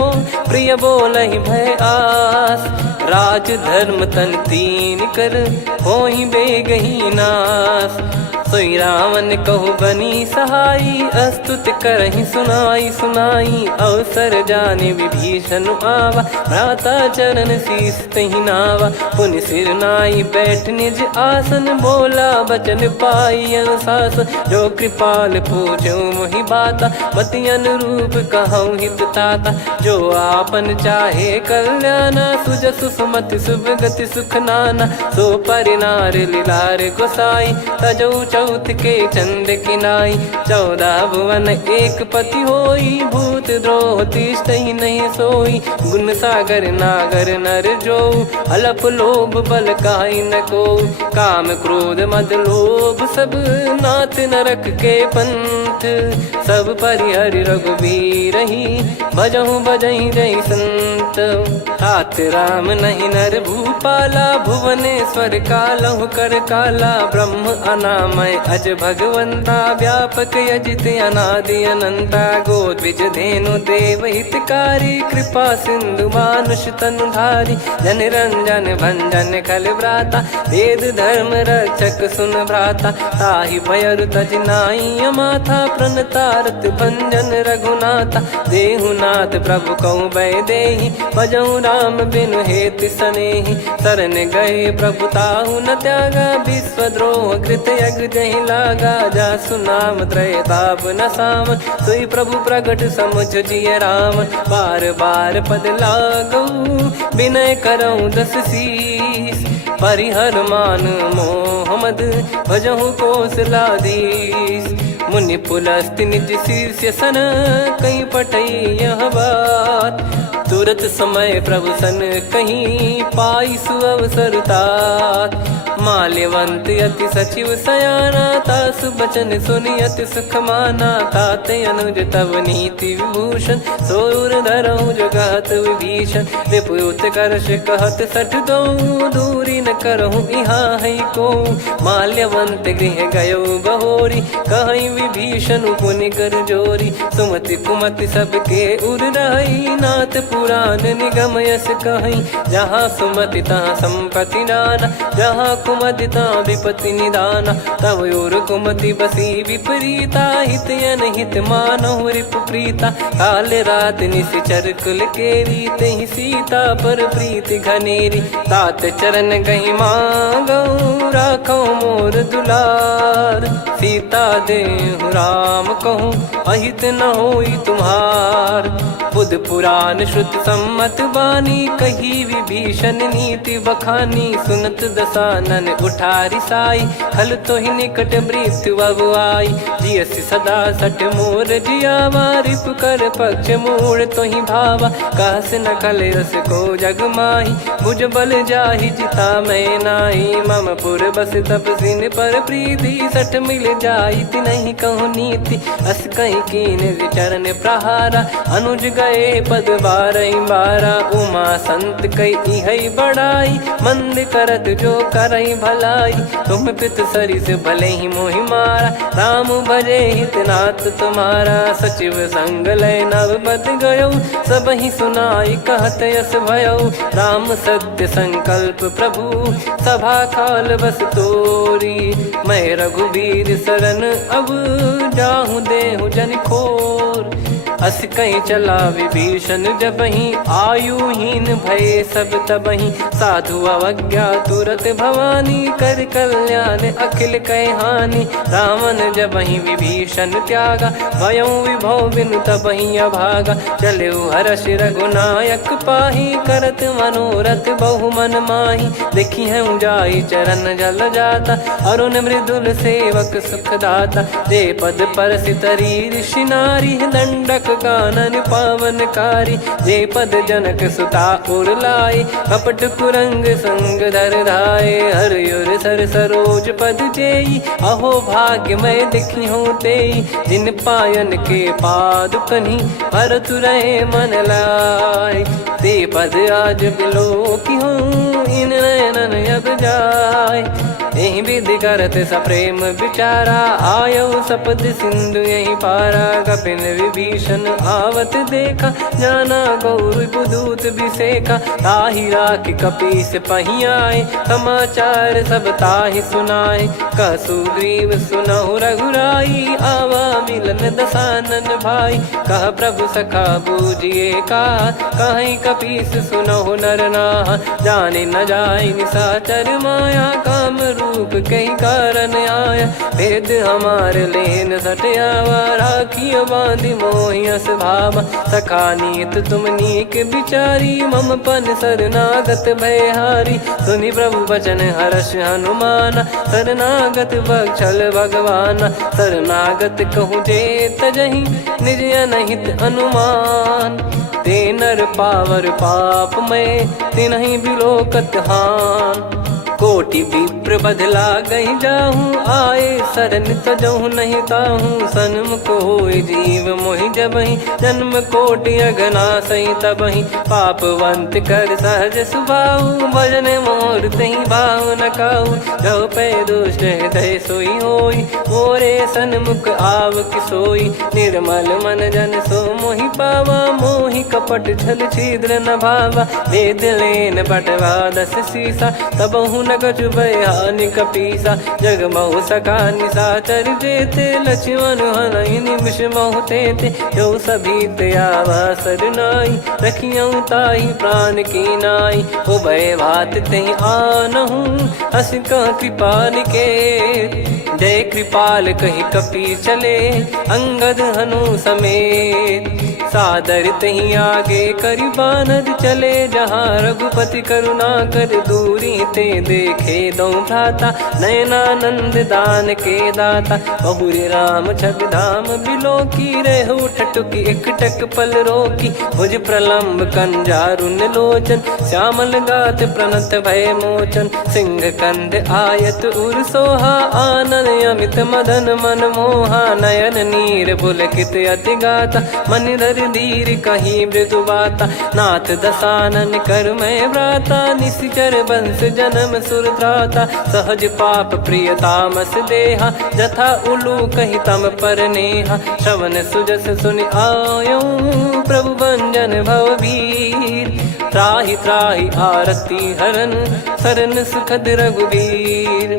प्रिय बोलहि भय आस। राज धर्म तन तीन कर, होहि बेगहि नास। सोई रावण कहु बनी सहाई, अस्तुत करहि सुनाई सुनाई। अवसर जाने विभीषण आवा, भ्राता चरण शीस तहि नावा। पुनि सिर नाई बैठ निज आसन, बोला बचन पाई अनुशासन। जो कृपाल पूछो मोहि बाता, मति अनुरूप कहूँ हित ताता। जो आपन चाहे कल्याणा, सुजसु सुमति सुभगति सुख नाना। सो परिनार लीलार गोसाई, तजौ चौथ के चंद किनाई। 14 भुवन एक पति होई, भूत द्रोह तिष्ठहि नहीं सोई। गुण सागर नागर नर जो, अलप लोभ बल काई न को। काम क्रोध मद लोभ सब, नाथ नरक के पंथ। सब परिहरि रघुबीर ही, भजहु भजहि जय संत। तात राम नहीं नर भूपाला, भुवनेश्वर कालहु कर काला। ब्रह्म अनामय अज भगवंता, व्यापक यजित अनादि अनंता। गोद्विज धेनु देव हितकारी, कृपा सिंधु मानुष तनुधारी। जन रंजन भंजन खल भ्राता, वेद धर्म रक्षक सुन भ्राता। ताहि भयरु तज नाई माथा, प्रणतारत भंजन रघुनाथा। देहुनाथ प्रभु कहु बै देहि, भजहु राम बिनु हेति सनेहि। शरण गए प्रभु ताहु न त्यागा, विश्वद्रोह कृत यज्ञ जहि लागा। जासु नाम त्रयताप न सावन, सोई प्रभु प्रगट समुझ जिय रावण। बार बार पद लागऊ, विनय करऊँ 10 शीस। परिहर मान मोह मद, भजहु कौशलाधीश। मुनि पुलस्त्य निज शीर्ष सन, कहीं पटई यह बात। तुरत समय प्रभु सन कहीं, पाई सुअवसर तात। माल्यवंत अति सचिव सयाना, तासु बचन सुनि अति सुख माना। ताते अनुज तव नीति विभूषण, सोर धरहु जगत विभीषण। विपुत करश कहत सठ दो, दूरी न करहु यहाँ है को। माल्यवंत गृह गयो बहोरी, कहीं विभीषण पुनि कर जोरी। सुमति कुमति सबके उर रही, नाथ पुराण निगम यस कहीं। जहाँ सुमति तहाँ संपत्ति नाना, जहाँ कुमति तहाँ विपत्ति निदाना। तव और कुमति बसी विपरीता, हित अनहित मानहु रिपु प्रीता। काल रात निशिचर कुल केरी, तेहि सीता पर प्रीति घनेरी। तात चरण गहि मांगऊ, राखो मोर दुलार। सीता देहु राम कहूँ, अहित न होई तुम्हार। बुध पुराण श्रुत सम्मत बानी, कही विभीषण नीति बखानी। सुनत दसानन उठारी साई, खल तो ही निकट मृत्यु अब आई। जियसि सदा सठ मोर जियावा, रिपु कर पक्ष मूड़ तो ही भावा। कहस न खल रस को जग माही, भुज बल जाहि जिता मैं नाई। मम पुर बस तप सिन पर प्रीति, सठ मिल जाई तिनहि कहु नीति। अस कहीं कीन चरण प्रहारा, अनुज गए पद 12 उमा संत कई है बड़ाई। मंद करत जो करई भलाई, तुम पित सरिस भले ही मोहि मारा। राम भजे हितनाथ तुम्हारा, सचिव संग लय नव बद गयो। सब ही सुनाई कहत यस भयो, राम सत्य संकल्प प्रभु। सभा काल बस तोरी, मैं रघुबीर शरण अब जाहु देहु जन खोर। अस कहीं चला विभीषण जबहि, आयुहीन भय सब तबहि। साधु अवज्ञा तुरत भवानी, कर कल्याण अखिल कह हानि। रावण जबहि विभीषण त्यागा, भयउ विभव बिनु तबहि अभागा। चलऊ हर्ष रघुनायक पाहि, करत मनोरथ बहु मन माहि। देखी हूँ जाई चरण जल जाता, अरुण मृदुल सेवक सुखदाता। जे पद परसि तरी ऋषि नारी, दंडक कानन पावनकारी। जे पद जनक सुता उर लाए, कपट कुरंग संग धर धाये। हर युर सर सरोज पद जेई, अहो भाग्य मैं दिखी हूँ तेई। जिन पायन के पाद कन्ही, भरत रहे मन लाय। ते पद आज बिलो की हूँ, इन नयनन अब जाय। यही विधि करत सप्रेम विचारा, आयो सपद सिंधु यही पारा। कपिन विभीषण आवत देखा, जाना गौर बुदूत बिसेखा। ताहि राख कपीस पही आए, समाचार सब ताहि सुनाए। कह सुग्रीव सुनहु रघुराई, आवा मिलन दसानन भाई। कह प्रभु सखा बूझिए का, कहीं कपीस सुनहु नर नाहा। जाने न जाय निशाचर माया, काम रूप कई कारण आया। भेद हमार लेन सटयावा, राखियो बांधि मोहियस भावा। सखा नीत तुम नीक बिचारी, मम पन शरणागत भयहारी। सुनि प्रभु वचन हर्ष हनुमाना, शरणागत बक्षल भगवाना। शरणागत कहूँ जे तजहि, निज अनहित अनुमान। ते नर पावर पाप में, तिन्हि बिलोकत हान। कोटि विप्र बदला गई जाहूँ, आए शरण तजहु नहीं ताहूँ। सन्मुख होय जीव मोहि जबहि, जन्म कोटि अगना सही तबहि। पापवंत कर सहज सुभाऊ, भजन मोर तहि भाव न काऊ। जो पै दुष्ट हृदय सोई होई, मोरे सन्मुख आव कि सोई। निर्मल मन जन सो मोहि पावा, मोहि कपट छल छिद्र न भावा। वेद लेन बटवा दस सीसा, तबहु न कछु भयानि कपीसा। जग महु सका निशाचर जेते, लक्ष्मण हनहि निमिष महु तेते। जो सभी त्यावा सरनाई, रखियऊ ताहि प्राण की नाई। उभय भात तेहि आनहु, हस कह कृपाल के। जय कृपाल कहि कपी चले, अंगद हनु समेत। सादर तही आगे करि बानर चले, जहाँ रघुपति करुणा कर दूरी ते देखे। दो भ्राता नयनानंद दान के दाता, बहुरी राम छवि धाम बिलो की। रेहु ठटुकी एकटक पल रोकी, भुज प्रलम्ब कंजारुन लोचन। श्यामल गात प्रणत भय मोचन, सिंह कंद आयत उर सोहा। आनन अमित मदन मन मोहा, नयन नीर पुलकित अति गाता। मन धर धीर कहीं मृदु बाता, नाथ दसानन कर मैं व्राता। निश्चर वंश जन्म सुर त्राता, सहज पाप प्रिय तामस देहा। जथा उलू कही तम पर नेहा, श्रवण सुजस सुनि आयो। प्रभु भंजन भवबीर, त्राहि त्राहि आरती हरन। शरण सुखद रघुबीर,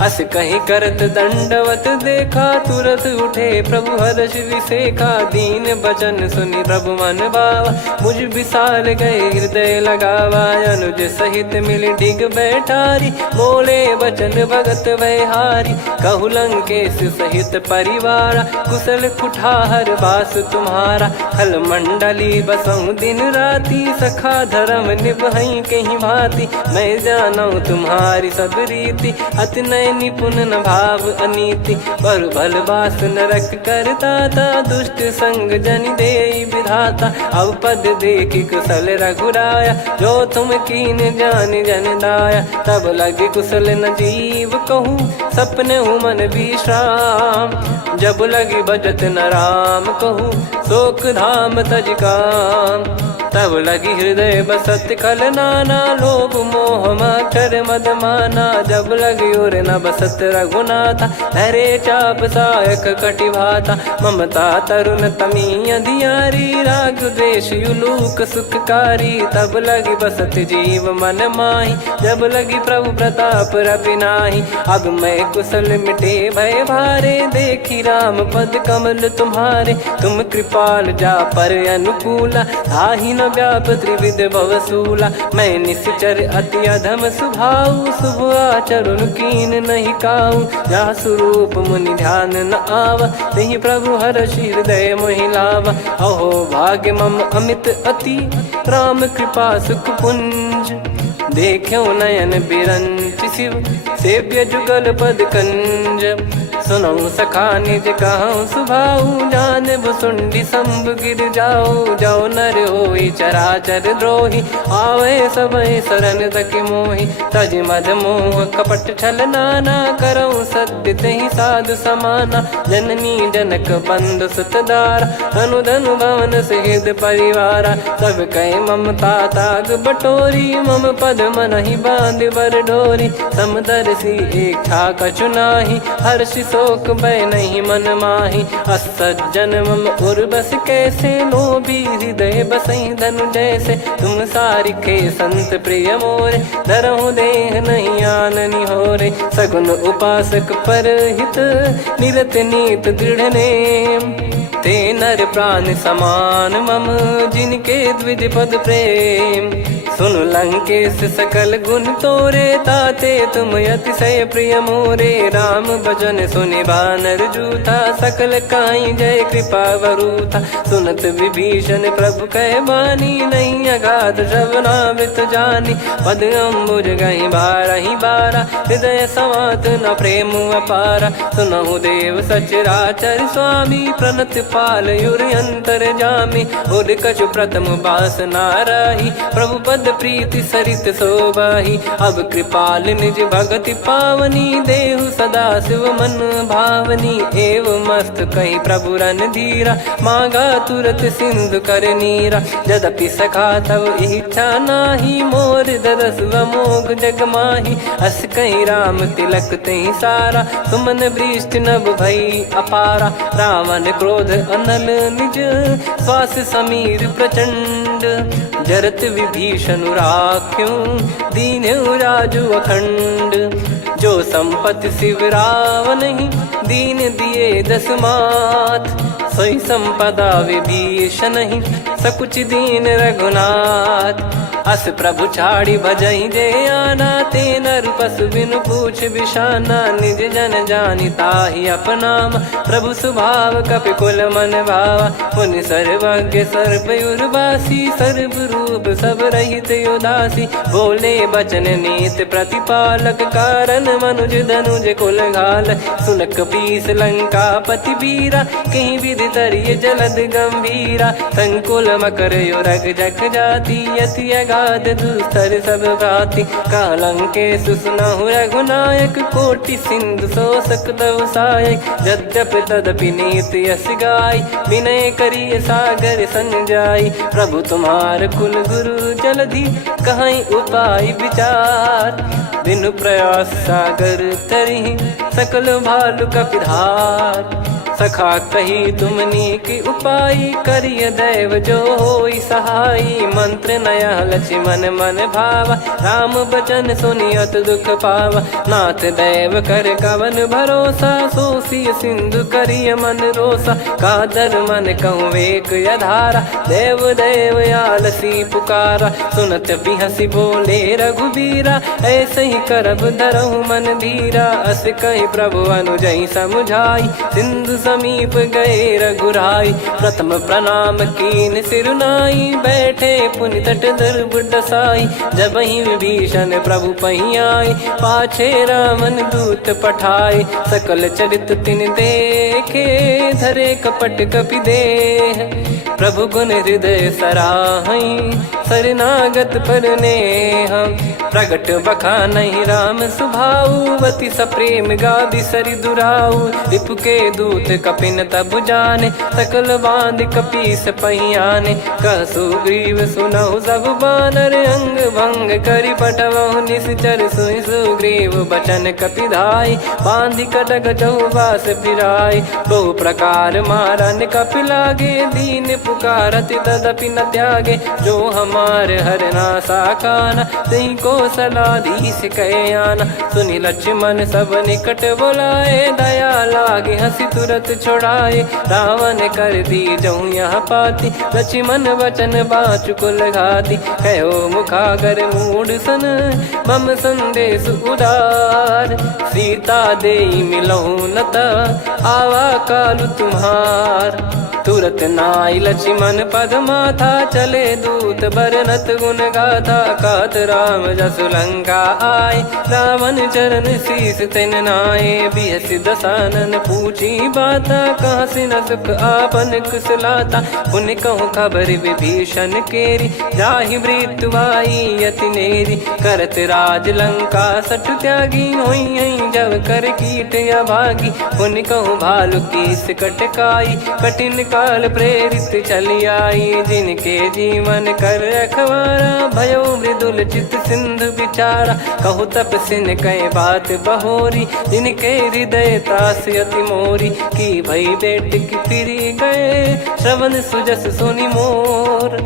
अस कहीं करत दंडवत देखा। तुरत उठे प्रभु हर्ष विसेखा, दीन बचन सुनि प्रभु मन भावा। मुझ विशाल गए हृदय लगावा, अनुज सहित मिल डिग बैठारी। बोले बचन भगत भयहारी, कहु लंकेश सहित परिवारा। कुशल कुठार बास तुम्हारा, खल मंडली बसऊं दिन राती। सखा धर्म निभई कहीं भांति, मैं जानू तुम्हारी सब रीति। अति नय निपुण न भाव अनीति, पर भल बास नरक करता था। दुष्ट संग जन देई विधाता, अब पद देखी कुशल रघुराया। जो तुम कीन जान जन दाया, तब लगे कुशल न जीव कहूँ। सपने मन विश्राम, जब लगी बजत न राम कहूँ। शोक धाम तज काम, तब लगी हृदय बसत खल नाना। लोभ मोह मकर मद माना, जब लगी उर न बसत रघुनाथा। धरे चाप सायक कटि भाता, ममता तरुण तमी अधियारी। राग द्वेष युलूक सुखकारी, तब लगी बसत जीव मन माही। जब लगी प्रभु प्रताप रवि नाही, अब मैं कुशल मिटे भय भारे। देखी राम पद कमल तुम्हारे, तुम कृपाल जा पर अनुकूला। ताहि न व्याप त्रिविध भवसूला, मैं निश्चर अति अधम सुभाऊ। शुभ आचरण कीन नहीं काऊ, जा स्वरूप मुनि ध्यान न आवा। तहि प्रभु हर्षि हृदय मोहि लावा। अहो भाग्य मम अमित अति, राम कृपा सुख पुंज। देखो नयन बिरंच शिव, सेव्य जुगल पद कंज। सुनऊ सखा निज कहूँ सुभाऊ जान भुसुंडी संभ गिर जाओ जाओ नर होई चराचर द्रोही आवे सबय शरण तक मोहि तज मद मोह कपट छल नाना करऊँ सत्य तहि साधु समाना जननी जनक बंधु सुतदारा धनु धनु भवन सहित परिवारा सब कहे ममता ताग बटोरी मम पद मनहि बांध बर डोरी समदर्शी इच्छा कछु नाही हर्षि शोक भय नहीं मन माही असज्जन मम उर्वश कैसे लोभी हृदय बसई धनु जैसे तुम सारिखे संत प्रिय मोरे धरहु देह नहीं आननि होरे सगुन उपासक पर हित निरत नीत दृढ़ नेम ते नर प्राण समान मम जिनके द्विज पद प्रेम सुन लंकेश सकल गुण तोरे ताते तुम अतिशय प्रिय मोरे राम भजन सुनि बानर जूथा सकल काई जय कृपा वरूथा सुनत विभीषण प्रभु कह बानी नहीं अगाध श्रवणामृत जानी पद अम्बुज गहि बारहि बारा हृदय समात न प्रेम अपारा सुनहु देव सचराचर स्वामी प्रणत पाल युर अंतर जामी उर कछु प्रथम बास नाराही प्रभु पद प्रीति सरित शोभाही अब कृपाल निज भगति पावनी देहु सदा शिव मन भावनी एव मस्त कही प्रभु रन धीरा मांगा तुरत सिंधु कर नीरा यद्यपि सखा तब इच्छा नाही मोर दरस मोग जग माही अस कही राम तिलक तही सारा सुमन वृष्टि नभ भई अपारा रावण क्रोध अनल निज श्वास समीर प्रचंड जरत विभीषण राख्यों दीन्हु राजु अखंड जो संपत्ति शिव रावण ही दीन दिए दस मात सोई संपदा विभीषण ही सकुच दीन रघुनाथ अस प्रभु छाड़ी भजई जे आना ते नर पशु बिनु पूछ बिशाना निज जन जानी ताहि अपनाम प्रभु स्वभाव कपि कुल मन भावा मुनि सर्वज्ञ सर्वयुर्वासी सर्व रूप सब रहित उदासी बोले बचन नीत प्रतिपालक कारण मनुज धनुज कुल घाल सुनक पीस लंका पति बीरा कहीं विधि तरिय जलद गंभीरा संकुल मकर युरग जग जाति यति अगाध दुस्तर सब भाति कालंके सुसनहु रघुनायक कोटि सिंधु शोषक तव सहायक यद्यपि तदपि नीति यस गाय विनय करिय सागर संजाई प्रभु तुम्हार कुल गुरु जलधि कहीं उपाय विचार बिनु प्रयास सागर तरि सकल भालु कपिधार सखा कही तुमनी की उपाय करिय दैव जो होई सहाई मंत्र नया लक्ष्मण मन भावा राम बचन सुनियत दुख पावा नाथ दैव कर कवन भरोसा सोसी सिंधु करिय मन रोसा कादर मन कहूँ एक यधारा देव देव आलसी पुकारा सुनत बिहसी बोले रघुबीरा ऐसे ही करब धरहु मन धीरा अस कही प्रभु अनुजई समुझाई सिंधु समीप गए रघुराई प्रथम प्रणाम कीन सिरुनाई बैठे पुनि तट दर्भ डसाई जब ही विभीषण प्रभु पही आए पाछे रावण दूत पठाए सकल चरित तिन देखे धरे कपट कपि देह प्रभु गुण हृदय सराहई शरणागत पर नेह प्रगट बखानहि राम सुभाऊवती सप्रेम गादि सरि दुराऊ रिपु के दूत कपिन तब जाने सकल बांध कपीस पहियाने कह सुग्रीव सुनहु सब बानर अंग भंग करि पटवहु निश्चर सुनि सुग्रीव बचन कपिधाई बांधि कटक चौबास फिराई बहु प्रकार मारन कपि लागे दीन पुकारत तदपि न त्यागे जो हमार हरना साखाना तही को सलाधीश कहे आना सुनि लक्ष्मण सब निकट बोलाए दया लागे हंसी तुरत व्रत छोड़ाए। रावण कर दी जो यहाँ पाती, लक्ष्मण वचन बाचु कुल घाती। कहो मुखागर मूड सन मम संदेश उदार, सीता देई मिलहु नत आवा कालु तुम्हार। तुरत नाई लक्ष्मण पद माथा, चले दूत बरनत गुण गाथा। कहत राम जसु लंका आए, रावण चरण शीस तिन नाये। बिहस दसानन पूछी बाता, कहाँ से न सुख आपन कुशलाता। पुन कहूँ खबर विभीषण केरी, जाहि मृत्यु आई अति नेरी। करत राज लंका सठ त्यागी, होई जब कर कीट अभागी। पुन कहूँ भालु कीस कटकाई, कठिन काल प्रेरित चली आई। जिनके जीवन कर रखवारा, भयो मृदुल चित सिंधु विचारा। कहु तपसिन कई बात बहोरी, जिनके हृदय त्रास अति मोरी। की भई बेट की फिरी गए, श्रवण सुजस सुनि मोर।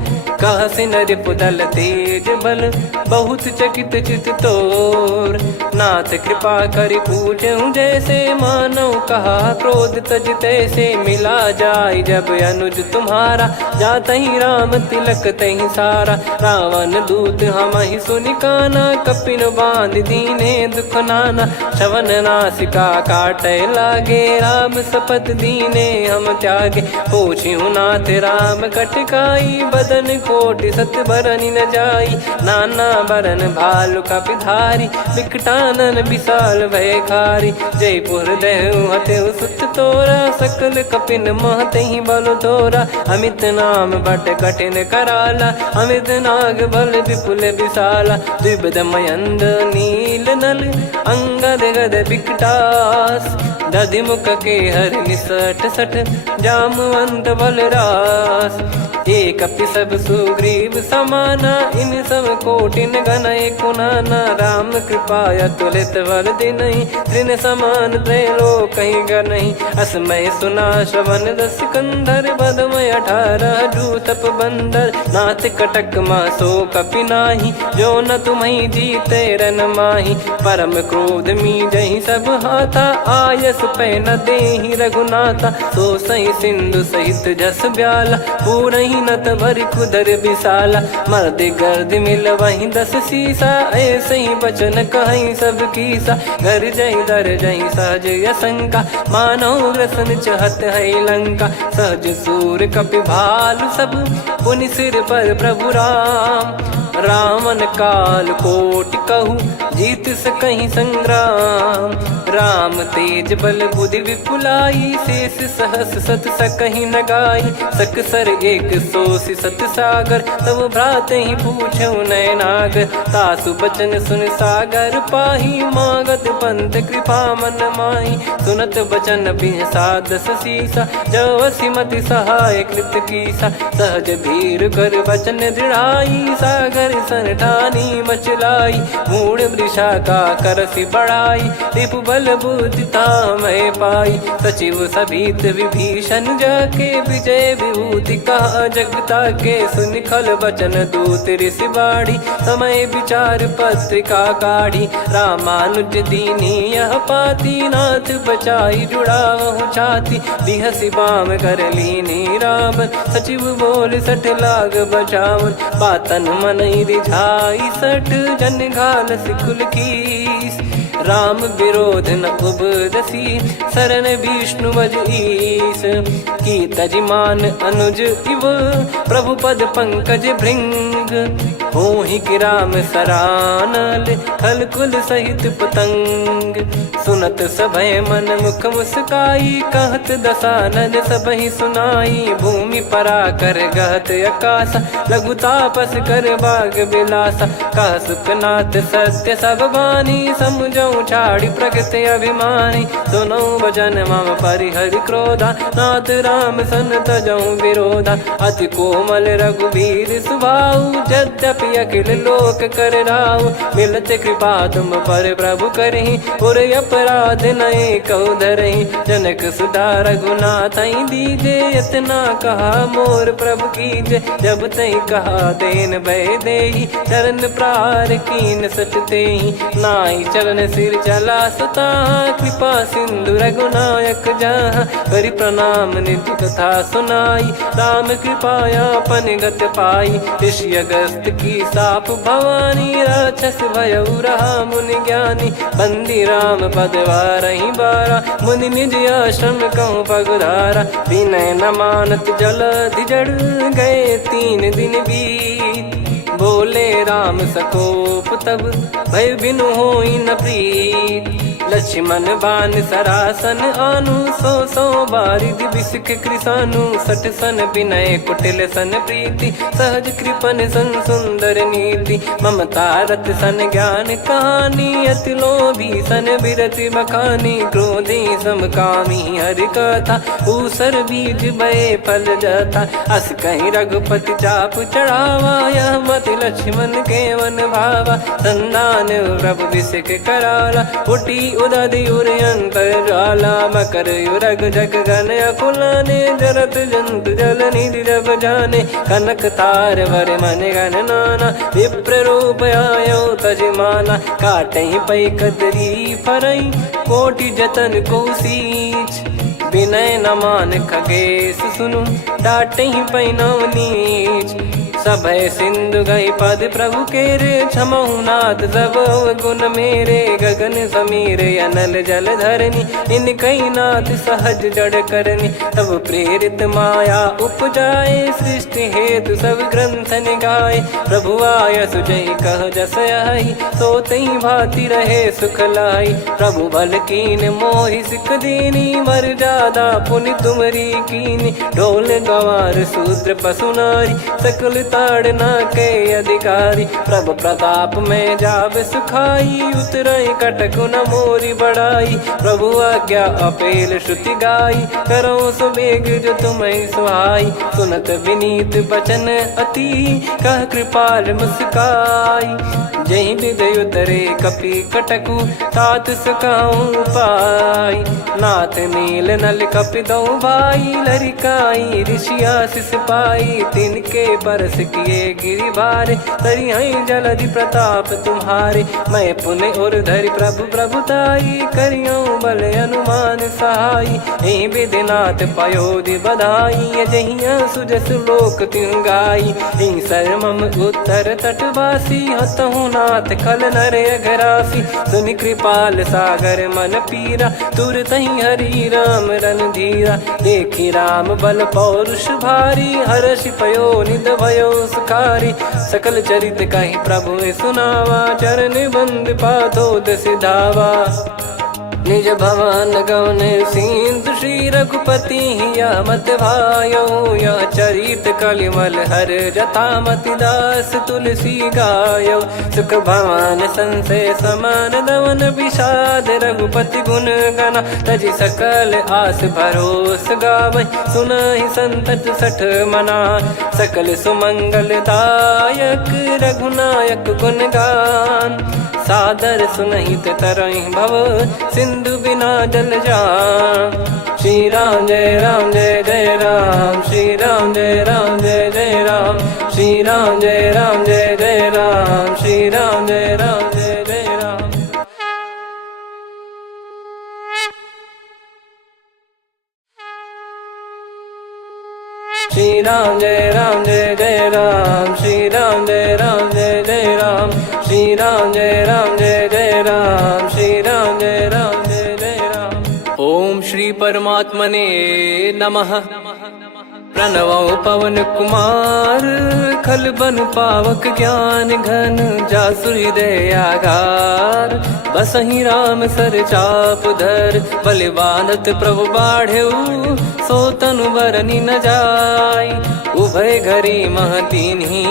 कहसि नरिपुदल तेज बल, बहुत चकित चित तोर। नाथ कृपा करि पूजहु जैसे, मानव कहा क्रोध तज तैसे। मिला जाय जब अनुज तुम्हारा, जातहि राम तिलक तहि सारा। रावण दूत हमहि सुनि काना, कपिन बांध दीने दुख नाना। श्रवण नासिका काटै लागे, राम शपथ दीने हम त्यागे। पूछिहु नाथ राम कटकाई, बदन कोटि सत बरनि न जाई। नाना बरन भालु कपिधारी, विकटानन विशाल भयकारी। जयपुर देहु हतेउ सुत तोरा, सकल कपिन महतहि बल तोरा। अमित नाम बट कठिन कराला, अमित नाग बल विपुल विशाला। द्विविध मयंद नील नल, अंगद गद विकटास। दधिमुख के हर निसठ सठ, जामवंत बलरास। एक अपि सब सुग्रीव समाना, इन सब कोटिन गणय कुनाना। राम कृपा अतुलित बल दिनहि, तृण समान त्रैलोक कहीं गनहि। असमय सुना श्रवण दस कंधर, बदमय 18 जूतप बंदर। नाथ कटक मासो कपि नाही, जो न तुम्हि जीते रन माही। परम क्रोध मीजहि सब हाथा, आयस पै न देहि रघुनाथा। सो सही सिंधु सहित जस ब्याला, पूरहि नत भरि कुदर विशाला। मर्द गर्द मिल वही 10 सीसा, ऐसे ही बचन कहीं सब कीसा। घर जहि दर जहि सहज यसंका, मानव ग्रसन चहत है लंका। सहज सूर कपि भालु सब, पुनि सिर पर प्रभु राम। रावण काल कोटि कहूँ, जीत सकहीं संग्राम। राम तेज बल बुद्धि विपुलाई, शेष सहस सत सकहीं न गाई। सकसर 180 सत सागर, तब भ्रात ही पूछऊ नयनागर। तासु बचन सुन सागर पाही, मागत पंथ कृपा मन माही। सुनत बचन बिहसा 10 सीसा, जो असिमति सहाय कृत कीसा। सहज भीर कर बचन दृढ़ाई, सागर सन ठानी मचलाई। मूढ़ वृषा का करसि बढ़ाई, रिपु बल बुद्धि तामय पाई। सचिव सभीत विभीषण जाके, विजय विभूति कहा जगता के। सुनि खल बचन दूत ऋषि बाड़ी, समय विचार पत्रिका काढ़ी। रामानुज दीनी यह पाती, नाथ बचाई जुड़ावहु छाती। बिहसि बाम कर लीनी राम, सचिव बोल सठ लाग बचावन। बातन मनहि रिझाई सठ, जन घाल सिकुल कीस। राम विरोध न उपदसी, शरण विष्णु मज ईस। की तजिमान अनुज इव, प्रभु पद पंकज भृंग। होहि कि राम सरानल, खल कुल सहित पतंग। सुनत सभय मन मुख मुस्काई, कहत दसानन सबहि सुनाई। भूमि परा कर गहत आकाशा, लघु तापस कर बाग बिलासा। कह सुखनाथ सत्य सब बानी, समझौ छाड़ी प्रकृति अभिमानी। सुनो भजन मम परिहरि क्रोधा, नाथ राम सन तजौ विरोधा। अति कोमल रघुवीर सुभाऊ, यद्यपि अखिल लोक कर राऊ। मिलत कृपा तुम पर प्रभु करहि, पुर अपराध नए कहु धरहि। जनक सुधा रघुनाथ दीजे, इतना कहा मोर प्रभु कीजे। जब तई कहा देन भय देहि, चरण प्रार कीन सट तेहि। नाई चरण सिर चला सुता, कृपा सिंधु रघुनायक जहाँ, करि प्रणाम निधि कथा सुनाई, राम कृपाया अपन गत पाई, ऋषि अगस्त की साप भवानी, राक्षस भयउ रहा मुनि ज्ञानी, बंदी राम पद वारहि बारा, मुनि निज आश्रम कहूँ पगधारा, विनय न मानत जलधि जड़ गए 3 दिन बीत, बोले राम सकोप तब भय बिनु होई न प्रीत, लक्ष्मण बान सरासन आनु, 100 बारिधि बिसक कृसानु, 60 सन विनय कुटिल सन प्रीति, सहज कृपन सन सुंदर नीति, ममता रत सन ज्ञान कहानी, अति लोभी सन बिरति बखानी, क्रोधी समकामी हरि कथा, ऊसर बीज बये फल जता, अस कहीं रघुपति चाप चढ़ावा, यह मत लक्ष्मण के वन भावा, संदान प्रभु बिसक कराला, उठी उदधि उर अंतर ज्वाला, मकर युरग जग गण अकुलाने, जरत जंतु जल निधि जब जाने, कनक तार वर मन गण नाना, विप्र रूप आयो तजमाना, काटे पै कदरी फरई, कोटि जतन को सींच, विनय न मान खगेश सुनु, डाटे ही पैनव नीच, सभय सिंधु गई पद प्रभु केरे, क्षमहु नाथ सब गुण मेरे, गगन समीर अनल जल धरनी, इन कई नाथ सहज जड़ करनी, तब प्रेरित माया उपजाए, सृष्टि हेतु सब ग्रंथ निगाए, प्रभु आय सुजय कह जस आई, सो तई भांति रहे सुख लाई, प्रभु बल कीन मोहि सिख दीनी, मर जादा पुनि तुमरी कीनी, ढोल गवार शूद्र पशु नारी, सकल ताड़ना के अधिकारी, प्रभु प्रताप में जाब सुखाई, उतरई कटक न मोरी बढ़ाई, प्रभु आज्ञा अपेल श्रुति गाई, करो सुबेग जो तुम्हें सुहाई, सुनत विनीत बचन अति, कह कृपाल मुस्काई, जही विदय उतरे कपि कटकु, तात सकाऊं पाई, नाथ नील नल कपि दो भाई, लरिकाई ऋषि आशीष पाई, तिनके परस किए गिरि भारे, तरिहै जलधि प्रताप तुम्हारे, मैं पुण्य और धरि प्रभु प्रभुताई, करियो बल अनुमान सहाई, एहि विधिनाथ पयोधि बधाई, जहिया सुजस लोक तिहुँ गाई, एहि सरमम उत्तर तटवासी, हतहु नाथ खल नर अघरासी, सुनि कृपाल सागर मन पीरा, तुरत ही हरि राम रन धीरा, देखी राम बल पौरुष भारी, हर्ष पयो निध भयो सुखारी, सकल चरित कहि प्रभु सुनावा, चरण बंद पाथोद सिधावा, निज भवन गवन सिंधु श्री रघुपति या मत भायो, यह चरित कलिमल हर जथा मति दास तुलसी गायो, सुख भवन संशय समान दवन विषाद, रघुपति गुण गना तजि सकल आस भरोस गावै, सुनहि संतत सठ मना, सकल सुमंगल दायक रघुनायक गुण गान, सादर सुनहित तरहि भव सिंधु बिना जल जान, श्री राम जय राम जय जय राम, श्री राम जय राम जय जय राम, श्री राम जय राम जय जय राम, श्री राम जय राम जय जय राम। श्री राम जय राम जय जय राम, श्री राम जय राम जय जय राम, श्री राम जय राम जय जय राम, श्री राम जय राम जय जय राम। ओम श्री परमात्मने नमः। प्रणवो पवन कुमार, खल बन पावक ज्ञान घन, जासु हृदय आगार, बसहि राम सर चाप धर, बलिवानत प्रभु बाढ़ेऊ, सो तनु बरनि न जाय, उभय घरी महतीन्ही,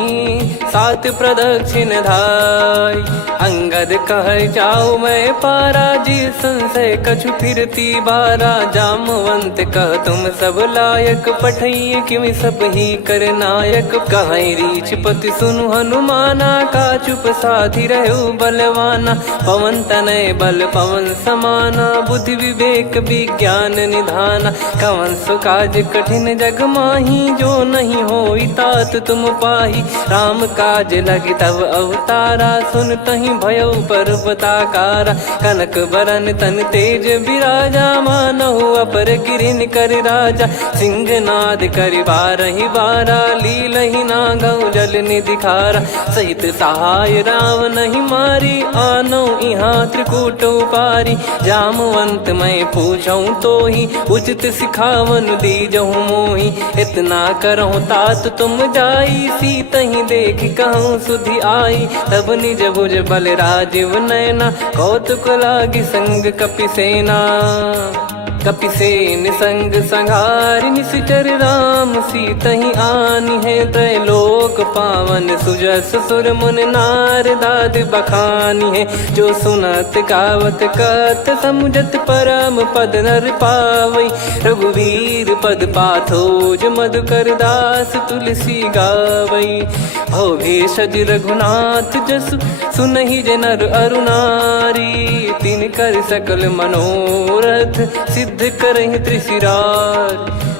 सात प्रदक्षिण धाय, अंगद कह जाऊ मैं पारा, जी संशय कछु फिरती बारा, जामवंत कह तुम सब लायक, पठई किमि सब ही कर नायक, कहीं रीछ पति सुनु हनुमाना, का चुप साधि रहु बलवाना, पवन तनय बल पवन समाना, बुद्धि विवेक विज्ञान निधाना, कवन सो काज कठिन जग माही, जो नहीं होई तात तुम पाही। राम काज लगी तब अवतारा, सुन तहीं भयो पर्वताकारा। कनक बरन तन तेज बिराजा, मानहु अपर गिरिन कर राजा। सिंहनाद करि बारहि बारा, लीलहि नागौ जल निधि खारा। सहित सहाय राम नहीं मारी, आनो इहाँ त्रिकूट उपारी। जामवंत मैं पूछऊँ तो ही, उचित सिखावन दीजहु मोही। इतना करहु तात तुम जाई, सीतहि देख कहूँ सुधि आई। तब निज भुज बल राजीव नैना, कौतुक लागी संग कपिसेना। कपिसेन संग संघारि निशिचर राम, सीतहि आनी है त्रैलोक पावन। सुजस सुर मुन नार दाद बखानी है, जो सुनत गावत कथ समुझत परम पद नर पावई। रघुवीर पद पाथोज मधुकर दास तुलसी गावई। भव भेषज रघुनाथ जसु, सुनहि जे नर अरु नारी। तिन कर सकल मनोरथ, सिद्ध करहि त्रिशिरार।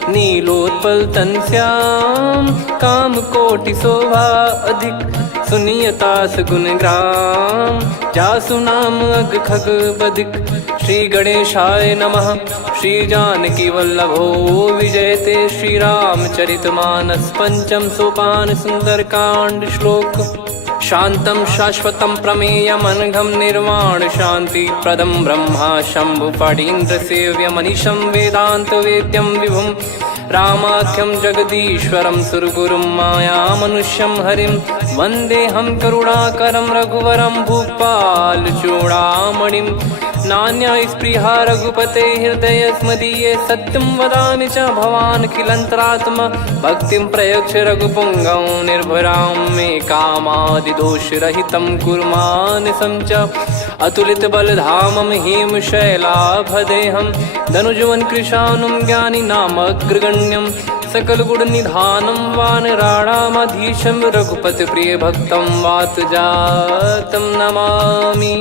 नीलोत्पल तन श्याम, काम कोटि शोभा अधिक। सुनियतास गुण ग्राम, जासु नाम अग खग बदिक। श्री गणेशाय नमः। श्री जानकी वल्लभो विजयते, श्री रामचरितमानस। पंचम सोपान सुंदरकांड श्लोक। शांतं शाश्वतं प्रमेयमनघं निर्वाण शांति प्रदं ब्रह्मा शंभु फणीन्द्र सेव्यमनिशं वेदांत वेद्यं विभुं। रामाख्यं जगदीश्वरं सुरगुरुं मायामनुष्यं हरिं। वन्देऽहं करुणाकरं रघुवरं भूपाल चूडामणिं। नान्या स्पृहा रघुपते हृदय स्मदीये, सत्यं वदामि च भवान् खिलन्तरात्मा। भक्तिं प्रयच्छ रघुपुङ्गं निर्भरां मे कामादिदोषरहितं कुर्मानसं च। अतुलित बलधामं हेमशैलाभदेहं, धनुजवन कृशानुं ज्ञानी नामग्रगण्यं। सकल गुण निधानं वानराणामधीशं, रघुपति प्रिय भक्तं वात जातं नमामि।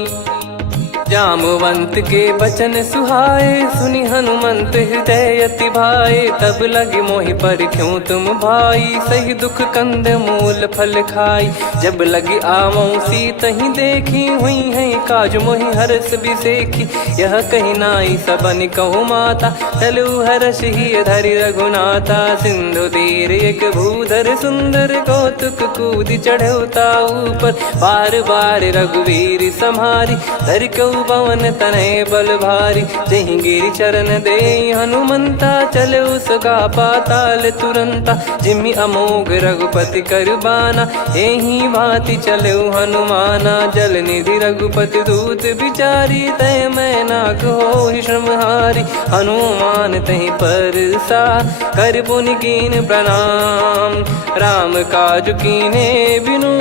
जामवंत के बचन सुहाए, सुनि हनुमंत हृदय अति भाए। तब लगे मोहि पर क्यों तुम भाई, सही दुख कंद मूल फल खाई। जब लगी आवऊँ सीतहि देखी, हुई है काज मोहि हरस बिसेखी। यह कही नाई सबन कहु माता, चलु हरष ही धरि रघुनाथा। सिंधु तीर एक भूधर सुंदर, कौतुक कूद चढ़ौता ऊपर। बार बार रघुवीर सम्हारी, धर कऊ पवन तनय बल भारी। जहि गिरि चरण दे हनुमंता, चले उसका पाताल तुरंता। जिमि अमोघ रघुपति कर बाना, एहि भांति चले हनुमाना। जल निधि रघुपति दूत बिचारी, तय मैं नाग होहि श्रमहारी। हनुमान तहि परसा, कर पुनि कीन प्रणाम। राम काज कीने बिनु,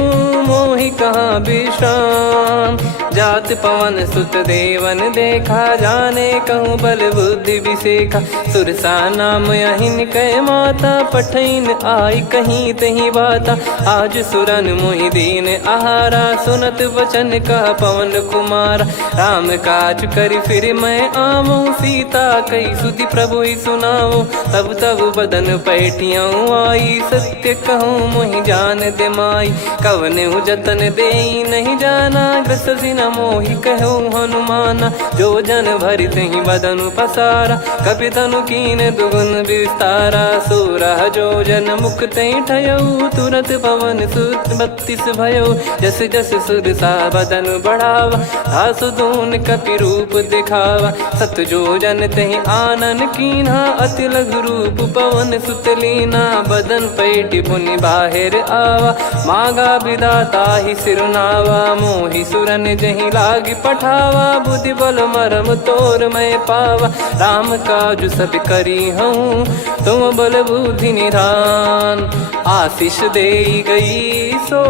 मोहि कहाँ विश्राम। जात पवन सुत देवन देखा, जाने कहूँ बल बुद्धि विसेखा। सुरसा नाम अहिन कै माता, पठैन आई कहीं तहीं बाता। आज सुरन मोहि दीन आहारा, सुनत वचन कह पवन कुमारा। राम काज करि फिर मैं आवऊँ, सीता कई सुधि प्रभु ही सुनाऊँ। तब तब बदन पैठियाँ आई, सत्य कहूँ मोहि जान दे माई। कवने जतन दे नहीं जाना, ग्रसि न मोहि कहूँ हनुमाना। जो जन भरि तहि बदनु पसारा, कपि तनु कीन दुगुन विस्तारा। सोरह जो जन मुख तहि ठयऊ, तुरत पवन सुत 32 भयऊ। जस जस सुरसा बदन बढ़ावा, आसु दून कपि रूप दिखावा। सत जो जन तहि आनन कीन्हा, अति लघु रूप पवन सुत लीना। बदन पैठि पुनि बाहिर आवा, मागा विधाता ही सिरुनावा। मोहि सुरन जहि लागी पठावा, बुद्धि बल मरम तोर मैं पावा। राम काजु सब करी हूँ, तुम बल बुद्धि निधान। आशीष दे गई सो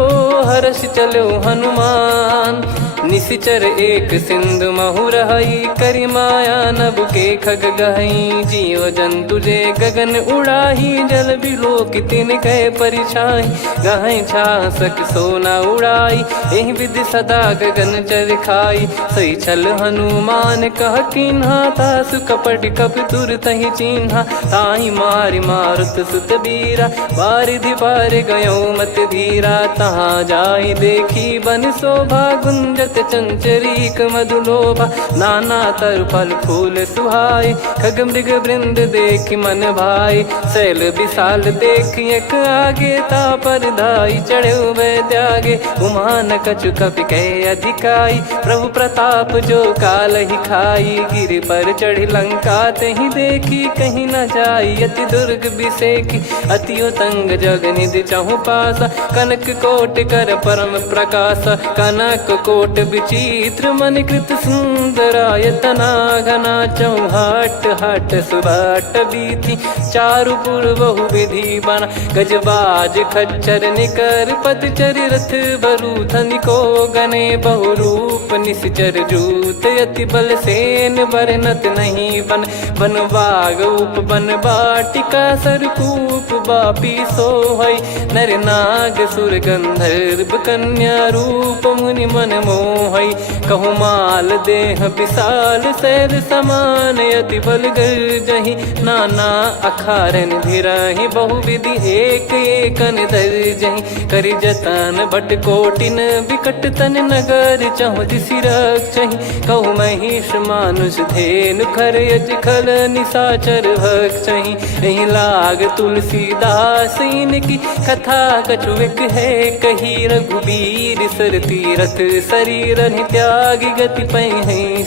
हर्ष चलो हनुमान। निशिचर एक सिंधु महु रहई, करि माया नभ के खग गहई। जीव जंतु जे गगन उड़ाही, जल बिलोक तिन कह परिछाई। गहई छासक सोना उड़ाई, एहि विधि सदा गगन चर खाई। सही छल हनुमान कह किन्हा, तासु कपट कप तुर तहि चिन्हा ताहि मारि मारुत सुत बीरा बारिधि पार गयो मत धीरा तहाँ जाई देखी बन शोभा गुंजत चंचरीक मधुलोभा नाना तर फल फूल सुहाई खग मृग वृंद देख मन भाई शैल विशाल देख एक आगे ता पर धाई चढ़े वह त्यागे उमान कछु कपि कह अधिकाई प्रभु प्रताप जो काल ही खाई गिर पर चढ़ी लंका तही देखी कहीं न जाई अति दुर्ग बिसेकी अति उतंग जग निधि चहु पासा कनक कोट कर परम प्रकाश कनक कोट विचित्र मन कृत सुंदरायतना घना चौहाट हाट सुबाट बीथी चारु पुर बहु विधि बना गजबाज खच्चर निकर पतचर रथ बरु धनिको गने बहु रूप निश्चर जूत अति बल सेन बरनत नहीं बन बन बाग उप बन बाटिका सरकूप बापी सोहई नर नाग सुर गंधर्व कन्या रूप मुनि मन मोहई कहु माल देह विशाल शैल समान अति बल गर्जहि नाना अखारन भिरहि बहुविधि एक एकन दर्जहि करि जतन भट कोटिन विकट तन नगर चहु दिसि रक्षहि कहु महिष मानुष धेनु खर यज खल निशाचर भक्षहि एहि लाग तुलसीदास इनकी कथा कछुक है कही रघुबीर सर तीरथ शरीर त्यागी गति पै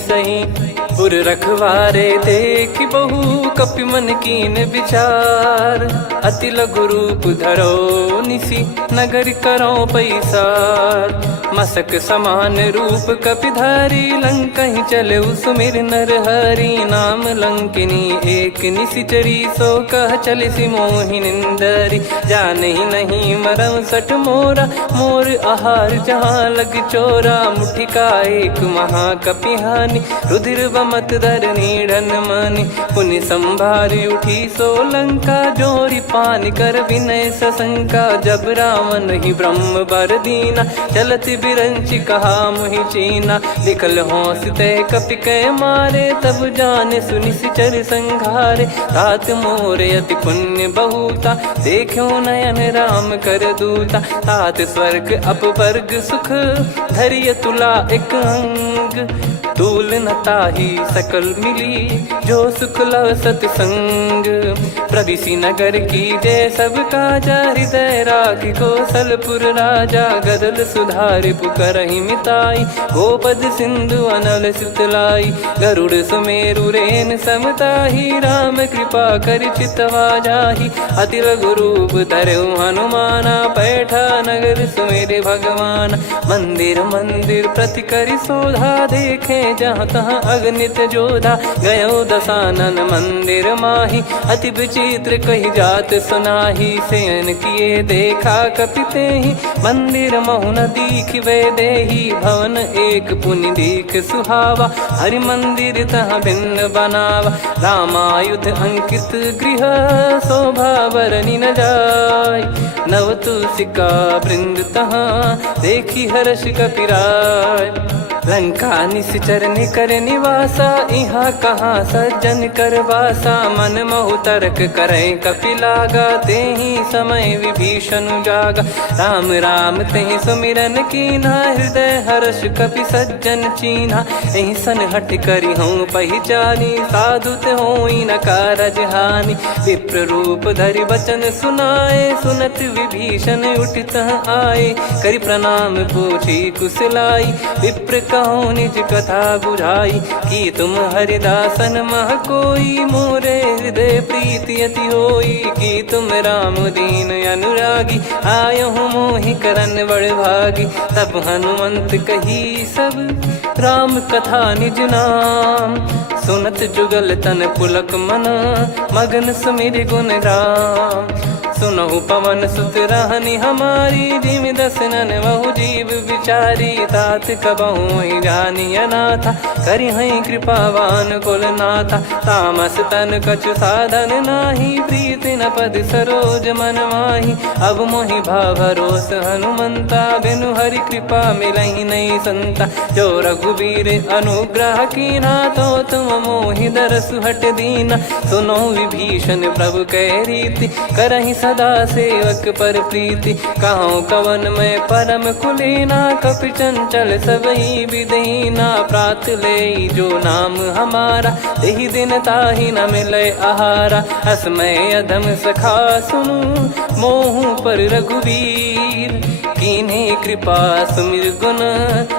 सही पुर रखवारे देख बहु कपि मन कीन विचार अति लघु रूप धरो निसी नगर करो पैसार मसक समान रूप कपिधारी लंकहि चले सुमिर नर हरि नाम लंकिनी एक निशिचरी सो कह चल सी मोहि निंदरी जानहि नहीं मरम सठ मोरा मोर आहार जहाँ लग चोरा मुठिका एक महाकपिहानि रुधिर बमत धरनी ढन मानि पुनि संभारी उठी सो लंका जोरी पान कर विनय सशंका जब रावण ही ब्रह्म बर दीना चलत बिरंचि कहा मुहि चीना निकल होंस तय कपि कह मारे तब जाने सुनि सिचर संघारे तात मोर अति पुण्य बहुता देखो नयन राम कर दूता तात स्वर्ग अपवर्ग सुख धैर्य तुला एक अंग तूल न ताही सकल मिली जो सुख लव सतसंग प्रविसी नगर की जय सब काजा हृदय राखी कौशलपुर राजा गदल सुधारि पुकरहि मिताई गोपद सिंधु अनल सितलाई गरुड़ सुमेरु रेन समताही राम कृपा कर चितवा जाही अति लघु रूप धरऊ हनुमाना पैठा नगर सुमेरे भगवान मंदिर मंदिर प्रति करि शोधा देखे जहाँ तहाँ अगणित जोधा गयो दशानन मंदिर माही अति विचित्र कही जात सुनाही सेन किए देखा कपिते ही मंदिर महु न दीख वे देही भवन एक पुनि दीख सुहावा हरि मंदिर तहाँ भिन्न बनावा रामायुध अंकित गृह शोभा बरनी न जाय नव तुलसिका वृंद तहाँ देखी हर्ष कपिराय लंका निश्चर निकर निवासा यहाँ कहाँ सज्जन कर वासा मन महु तर्क करें कपिलागा तेहि समय विभीषण जागा राम राम तेहि सुमिरन कीन्हा हृदय हर्ष कपि सज्जन चीन्हा एहि सन हट करी हूँ पहचानी साधु ते होई न कारज हानि विप्र रूप धरि वचन सुनाए सुनत विभीषण उठित आए करि प्रणाम पूछी कुशलाई विप्र कहो निज कथा बुझाई कि तुम हरिदासन मह कोई मोरे हृदय प्रीति अति होई कि तुम राम दीन अनुरागी आयो हूँ मोहि करन बड़ भागी तब हनुमंत कही सब राम कथा निज नाम सुनत जुगल तन पुलक मन मगन सुमिर गुण राम सुनहु पवन सुत रहनी हमारी, जिमि दसनन बहु जीव विचारी। तात कबहु जानी अनाथा, करि हई कृपावान कुल नाथा। तामस तन कछु साधन नाही, प्रीति न पद सरोज मन माही। अब मोहि भाव भरोस हनुमंता, बिनु हरि कृपा मिलहि नहीं संता। जो रघुबीर अनुग्रह कीना, तो तुम मोहि दरसु हट दीना। सुनो विभीषण प्रभु कह रीति, करहि सदा सेवक पर प्रीति। कहूँ कवन में परम कुलीना, कपि चंचल सबई विदहीना। प्रात ले जो नाम हमारा, तेहि दिन ताहि न मिले आहारा। असमय अधम सखा सुनु, मोहु पर रघुवीर। कीन्हे कृपा सुमिर गुण,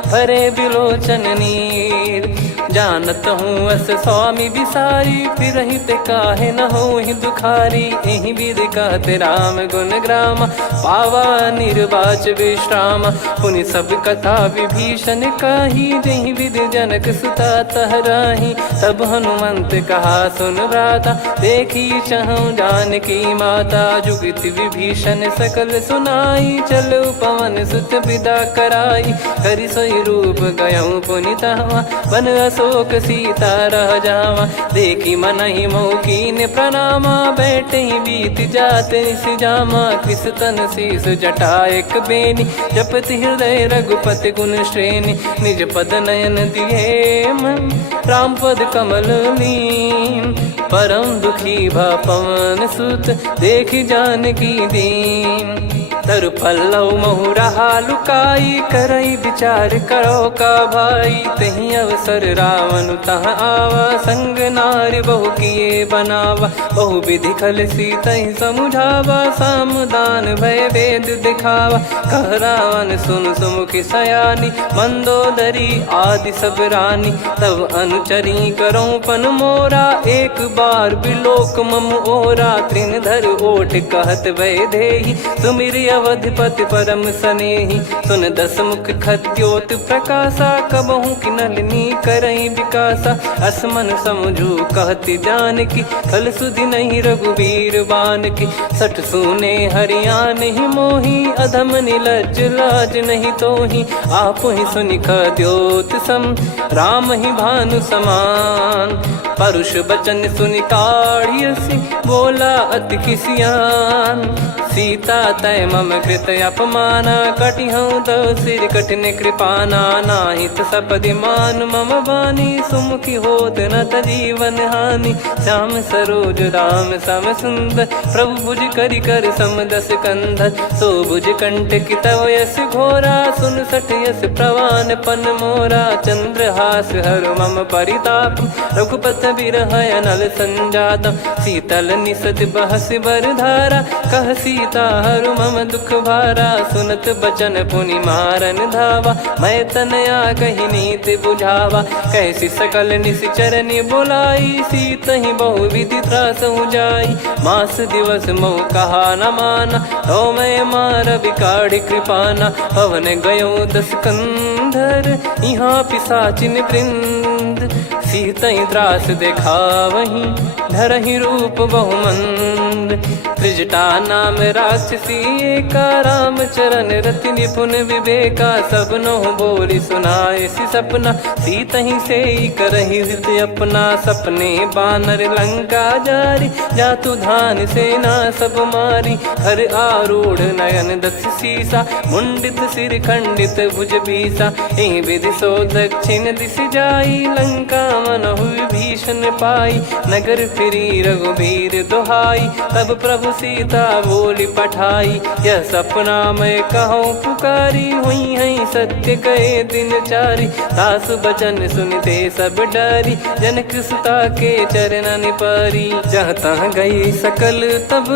भरे बिलोचन नीर। जानत हूँ अस स्वामी बिसारी, फिरहित काहे न होहि दुखारी। एहि विधि कहते राम गुण ग्राम, पावा निर्वाच विश्राम। पुनि सब कथा विभीषण काही, जहि विधि जनक सुता तहराही। तब हनुमंत कहा सुन भ्राता, देखी चहु जानकी माता। जुगति विभीषण सकल सुनाई, चलो पवन सुत विदा कराई। करि सोई रूप गयऊँ पुनि तहवा, बन अशोक सीता रह जावा। देखी मनहि मौकीन प्रणामा, बैठे ही बीत जात निस जामा। कृस तन शीस जटा एक बेनी, जपति हृदय रघुपति गुण श्रेणी। निज पद नयन दिए मन, राम पद कमल लीन। परम दुखी भा पवन सुत, देखि जानकी दीन। तरु पल्लव महु रहा लुकाई, करई विचार करो का भाई। तहि अवसर रावण तह आवा, संग नारी बहु किए बनावा। बहु विधि खल सीतहि समुझावा, सामदान भय वेद दिखावा। कह रावण सुन सुमुखि सयानी, मंदोदरी आदि सब रानी। तब अनुचरी करो पन मोरा, एक बार बिलोक मम ओरा। तृण धर ओठ कहत भय देहि, सुमिर अवधिपति परम सनेहि। सुन दस मुख खद्योत प्रकाशा, कबहु कि नलिनी करई विकासा। असमन समझू कहति जानकी, खल सुधि नहीं रघुबीर बान की। सठ सुने हरियान ही मोही, अधम निलज्ज लाज नहीं तोही। आप ही सुनि खद्योत सम, राम ही भानु समान। परुष बचन सुनि काढ़ियसि, बोला अति किसियान। सीता तय मम कृत अपमाना, कटिहऊँ तव सिर कठिन कृपाना। नाहित सपदि मान मम बानी, सुमुखी होत न जीवन हानि। श्याम सरोज राम सम सुंदर, प्रभु भुज करि कर समदस कंधर। सो भुज कंठ की तव यस घोरा, सुन सठ यस प्रवान पन मोरा। चंद्रहास हर मम परिताप, रघुपत बिरह अनल संजातम। शीतल निसत बहस बर धारा, कह सीता हरु मम दुख भारा। सुनत बचन पुनि मारन धावा, मैं तनया कहि नीति बुझावा। कैसी सकल निश्चर बुलाई, सीतहि बहु विधि त्रासहु जाई। मास दिवस मोह कहा न माना, तो मैं मार बिकाढ़ कृपाना। पवन गयो दस कंधर, यहाँ पिशाचिन वृंद। सीतहि त्रास देखावहीं, धरहि रूप बहुमंद। त्रिजटा नाम राक्षसी एका, राम चरण रति निपुण विवेका। सबनो बोली सुनाए सि सपना, सीतहि सेई करहि हृदय अपना। सपने बानर लंका जारी, जातु धान सेना सब मारी। हर आरूढ़ नयन दस सीसा, मुंडित सिर खंडित भुज बीसा। एहि विधि सो दक्षिण दिश जाई, लंका मनहु विभीषण पाई। नगर फिरी रघुबीर दुहाई, तब प्रभु सीता बोली पठाई। यह सपना मैं कहूँ पुकारी, हुई है सत्य कहे दिन चारी। सासु बचन सुनते सब डरी, जनक सुता के चरणन परी। जहाँ तहाँ गई सकल तब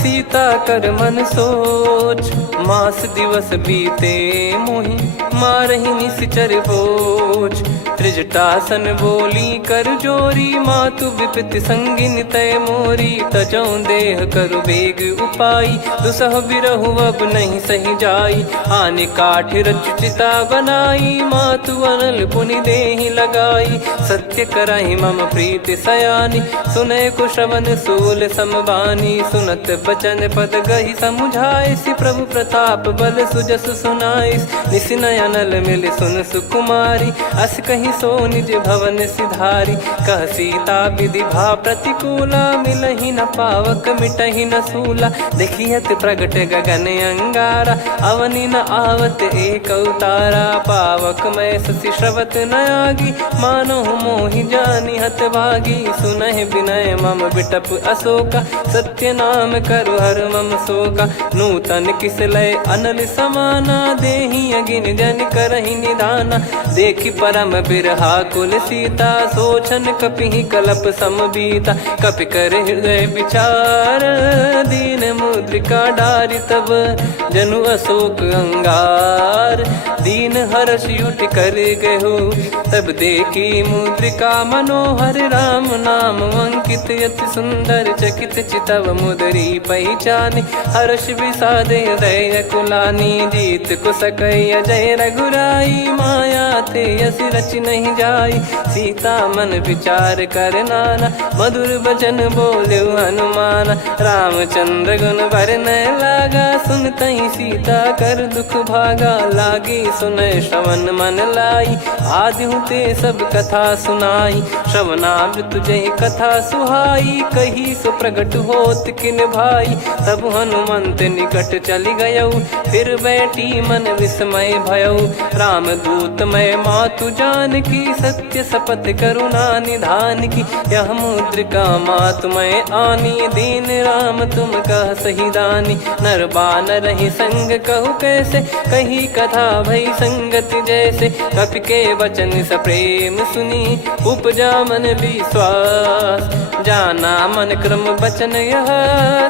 सीता कर मन सोच। मास दिवस बीते मोहि, मारहि निश्चर बोझ। त्रिजटासन बोली कर जोरी, मातु विपित संगिन तय मोरी। तजौं देह करु बेग उपाई, दुसह बिरहु अब नहीं सही जाई, आने काठ रच चिता बनाई, मातु अनल पुनि देहि लगाई, सत्य करहि मम प्रीति सयानी, सुनय को श्रवण सूल समबानी, सुनत बचन पद गहि समुझाई, सि प्रभु प्रताप बल सुजस सुनाइस, निसि नयनल मिल सुन सुकुमारी, अस कहीं सो निज भवन सिधारी, कह सीता विधि भा प्रतिकूला, मिलहि न पावक मिटहि न सूला, देखियत प्रगट गगन अंगारा, अवनि न आवत एक अवतारा, पावक मैं ससि श्रवत न आगी, मानो मोहि जानि हत भागी, सुनहि विनय मम बिटप अशोका, सत्य नाम करु हर मम शोका, नूतन किस लय अनल समाना, देहि अगिन जन करहि निदाना, देखि परम बिरहा कुल सीता, सोचन कपिहि कलप समबीता, कपि कर हृदय विचार, दीन मुद्रिका डारि तब जनु अशोक अंगार, दीन हर्ष युट कर गहु, तब देखी मुद्रिका मनोहर, राम नाम अंकित अति सुंदर, चकित चितव मुदरी पहचाने, हर्ष विषाद हृदय कुलानी, जीत को सकय जय रघुराई, माया थे यस रच नहीं जाई, सीता मन विचार कर नाना, मधुर बचन बोले हनुमान, रामचंद्र गुण वरनय लागा, सुनतहि सीता कर दुख भागा, लागी सुनय श्रवण मन लाई, आदि हुते सब कथा सुनाई, श्रवणामृत जय कथा सुहाई, कही सो प्रगट होत किन भाई, तब हनुमंत निकट चली गयऊ, फिर बैठी मन विस्मय भयऊ, राम दूत मैं मातु जान की, सत्य शपथ करुणा निधान की, यह मुद्रिका मातु मैं आनी, दीन राम तुम कह सही दानी, नर बानर रही संग कहु कैसे, कही कथा भई संगति जैसे, कपि के वचन सप्रेम सुनी, उपजा मन विश्वास, जाना मन क्रम बचन यह,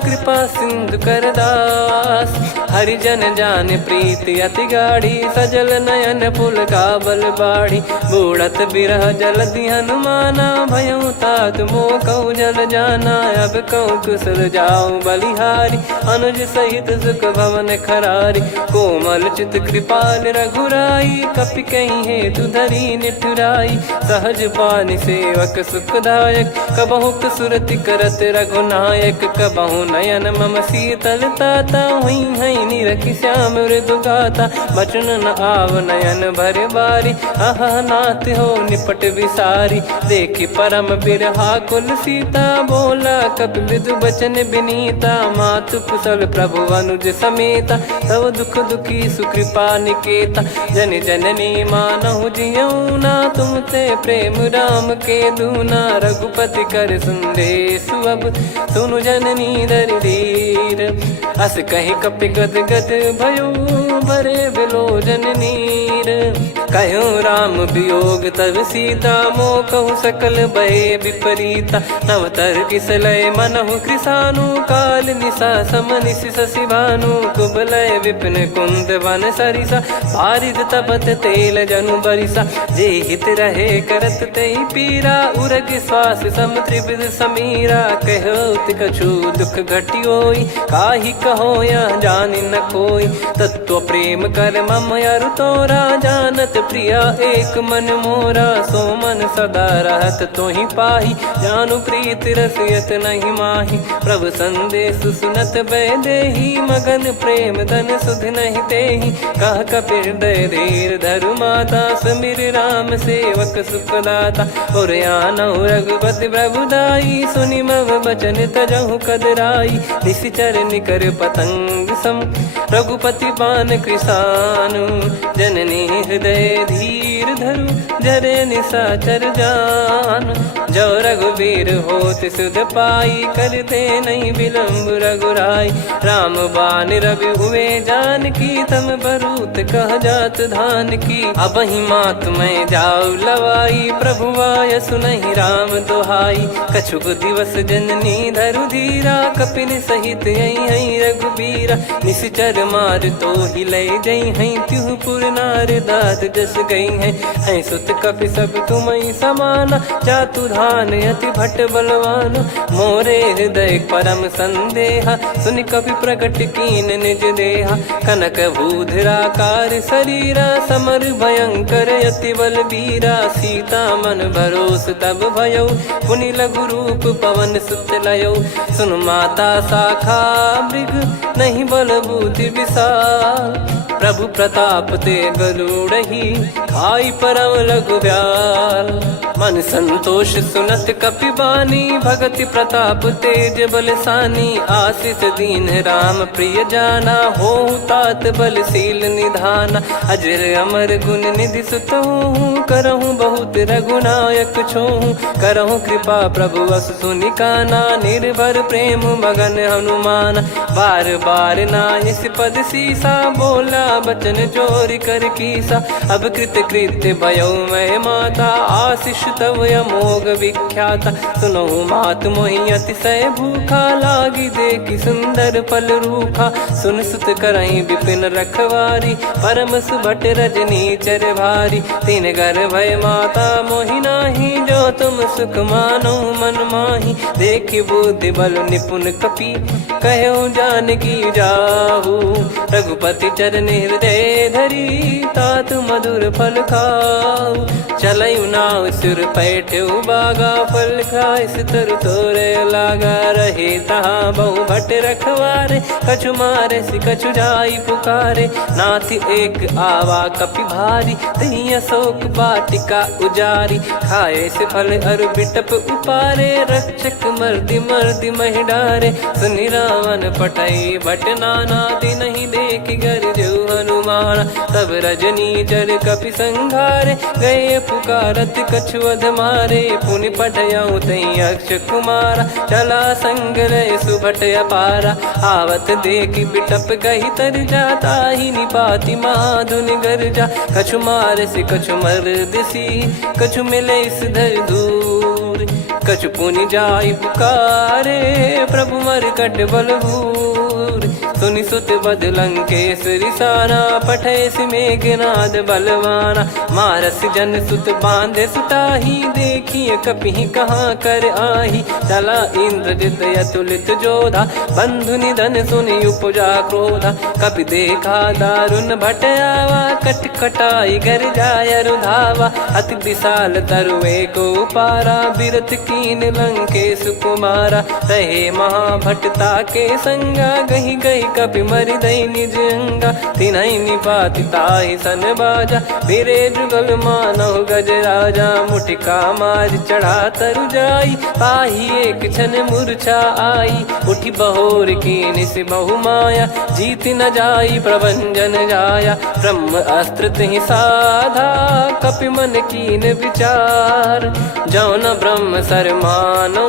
कृपा सिंधु कर दास, हरिजन जान प्रीति अति गाढ़ी, सजल नयन पुल काबल बाढ़ी, बूढ़त बिरह जलधि हनुमाना, भयउ तात मोह कहु जल जाना, अब कहु कुशल जाऊं बलिहारी, अनुज सहित सुख भवन खरारी, कोमल चित कृपाल रघुराई, कपि कहीं हेतु धरी निठुराई, सहज पानि सेवक सुखदायक, कबहु सुरति करत रघुनायक, कबहु नयन मम शीतल ताता, हुई हई निरखि श्याम मृदु गाता, बचन न आव नयन भर बारी, अह नाथ हो निपट विसारी, देखि परम बिरहा कुल सीता, बोला कपि विदु बचन बिनीता, मातु कुशल प्रभु अनुज समेता, तव दुख दुखी सुकृपा निकेता, जन जननी मानहु जियऊ ना, तुम ते प्रेम राम के दूना, रघुपति कर संदेशु अब सुनु जननी दर धीर, अस कहीं कपि गद गद भयो, भरे विलोचन नीर, कहो राम वियोग तब सीता, मोह कहु सकल भय विपरीता, नवतर किसलय मनहु कृसानु, काल निशा समनिश शशि भानु, कुबलय विपिन कुंद वन सरिसा, पारिद तपत तेल जनु बरिसा, जे हित रहे करत तेहि पीरा, उरग श्वास सम त्रिविध समीरा, कहो कछु दुख घटियोई, काहि कहो या जानि न कोई, तत्व प्रेम कर मम अरु तोरा, जानत प्रिया एक मन मोरा, सो मन सदा रहत तोहि पाही, जानु प्रीत रसियत नहीं माही, प्रभु संदेश सुनत बैदेही, मगन प्रेम धन सुध नहीं तेहि, कह कपि हृदय धीर धरु माता, समिर राम सेवक सुखदाता, और आनहु रघुपति प्रभुदाई, सुनि मम बचन तजहु कदराई, निशिचर निकर पतंग सम, रघुपति पान कृसानु, जननी हृदय धीर धरु, जरे निशाचर जान, जो रघुवीर होत सुध पाई, करते नहीं विलंब रघुराई, राम बान रवि हुए जान की, तम बरूत कह जात धान की, अब ही मात मैं जाऊ लवाई, प्रभु आय सुनहि राम दोहाई, कछुक दिवस जननी धरु धीरा, कपिन सहित यही रघुबीरा, निश्चर मार तो ही ले जई हैं, त्युह पुर नार दाद जस गई हैं, सुत कपि सब तुम समाना, जातु महान अति भट बलवान, मोरे हृदय परम संदेहा, सुनि कपि प्रकट कीन निज देहा। कनक भूधराकार शरीरा, समर भयंकर अति बलबीरा, सीता मन भरोस तब भयो, पुनि लघु रूप पवन सुत लयो। सुन माता शाखा मृग, नहीं बल बुद्धि विशाल, प्रभु प्रताप ते गरुड़हि, खाई परम लघु ब्याल। मन संतोष सुनत कपि बानी, भगति प्रताप तेज बलसानी, आशीष दीन राम प्रिय जाना, होहु तात बलशील निधाना। अजर अमर गुण निधि सुतहु, करहु बहुत रघुनायक छोहु, करहु कृपा प्रभु अस सुनि काना, निर्भर प्रेम मगन हनुमान। बार बार नायस पद सीसा, बोला बचन चोरी कर कीसा। अब कृत कृत्य भयो मैं माता, आशीष तव अमोघ विख्याता। सुनो मात मोहि अतिशय भूखा, लागी देखी सुंदर फल रूखा। सुन सुत करई विपिन रखवारी, परम सुभट रजनी चर भारी। तीन घर भय माता मोहि नाही, जो तुम सुख मानो मन माही। देखी बुद्धि बल निपुण कपि, कहो जानकी जाहू। रघुपति चरण हृदय धरी, तात मधुर फल खाऊ। चलऊ नाव सिर पैठऊ बागा, फल खाए सितर तोरे लागा। रहे तहाँ बहु भट रखवारे, कछु मारे सि कछु जाई पुकारे। नाथ एक आवा कपि भारी, तही अशोक वाटिका उजारी। खाए से फल अरु बिटप उपारे, रक्षक मर्दि मर्दि महि डारे। सुनि रावण पटई भट नाना, तिनहि देखि गरजऊ हनुमान। तब रजनी चर कपि संघारे, गए पुकारत कछु अध मारे। पुनि पटयऊ तई अक्ष कुमारा, चला संग रहे सुभट अपारा। आवत देखि बिटप गही तर जाता, ही निपाति माधुनि गर्जा। कछु मारे से कछु मर्दिसी, कछु मिले इस धर दूर। कछु पुनि जाई पुकारे, प्रभु मरकट बलभूर। सुनि सुत बद लंकेश्वरी साना, पठैसि मेघनाद बलवाना। मारस जन सुत बांधे सुताही, देखिए कपिहि कहाँ कर आही। चला इंद्रजित अतुलित जोधा, बंधु निधन सुनि उपजा क्रोधा। कपि देखा दारुण भट आवा, कट कटाई घर जाय रुधावा। अति विशाल तरुए को पारा, बिरथ कीन लंकेश कुमारा। रहे महाभटता के संगा, गही गही कपि मरि दई निज अंगा। तिन्हि निपाति ताहि सन बाजा, फिरे जुगल मानव गज राजा। मुटिका मार चढ़ा तरु जाई, ताहि एक क्षण मूर्छा आई। उठि बहोर कीन से बहु माया, जीत न जाई प्रभंजन जाया। ब्रह्म अस्त्र तिहि साधा, कपि मन कीन विचार। जौ न ब्रह्म सर मानौ,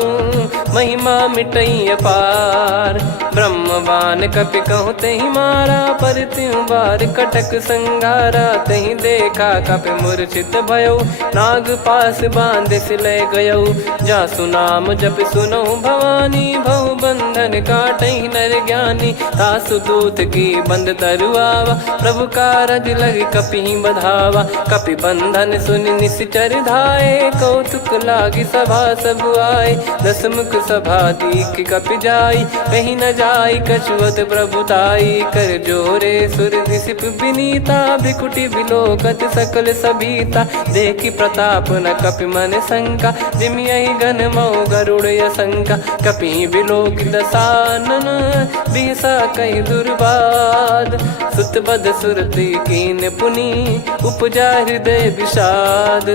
महिमा मिटई अपार। ब्रह्म बान कपि कहूँ तहि मारा, पर त्यों बार कटक संगारा। तहि देखा कपि मूर्छित भयो, नाग पास बांध सिले गयो। जा सुनाम जप सुनहु भवानी, भव बंधन काटहि नर ज्ञानी। तासु दूत की बंद तरुआवा, प्रभु कारज लग कपि बधावा। कपि बंधन सुनि निश्चर धाये, कौतुक लागी सभा सब आए। दस मुख सभा दीख कपि जाई, कहीं न जाई कछुअत प्रभुताई। कर जोरे सुर दिसिप विनीता, भ्रिकुटि विलोकत सकल सबीता। देखि प्रताप न कपि मन शंका, जिमियहि गन मऊ गरुड़ असंका। कपि विलोक दसानन, बिहसा कहि दुर्बाद। सुत बद सुरति कीन पुनि, उपजा हृदय विषाद।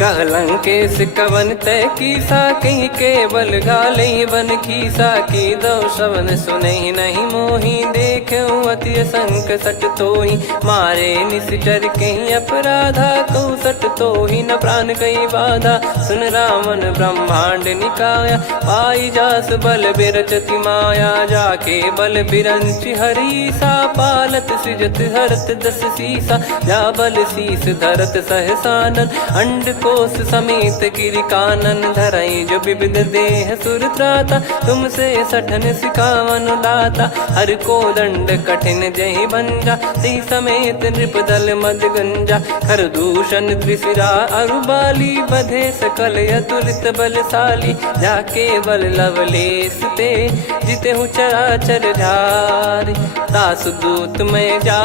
कह लंकेश कवन तय कीसा, कहीं केवल घाले बन खीसा। की दो श्रवण सुनहि नहीं मोहि, देखऊँ अति संक सट तोहि। मारे निश्चर कहीं अपराधा, कहूँ सट तोहि न प्राण कहीं बाधा। सुन रावण ब्रह्मांड निकाया, पाई जास बल बिरचति माया। जाके बल बिरंचि हरीसा, पालत सृजत हरत दस सीसा। जा बल शीस धरत सहसानन, अंड कोश समेत गिरि कानन। धरई जो विविध देह सुर त्राता, तुमसे सठन सिखावन दाता। विधाता, हर को दंड कठिन जहि भंजा, ती समेत नृपदल मद गंजा। खरदूषण त्रिशिरा अरुबाली, बधे सकल अतुलित बलशाली। जाके बल लवलेस ते, जितेहु चराचर झारी। दास दूत में जा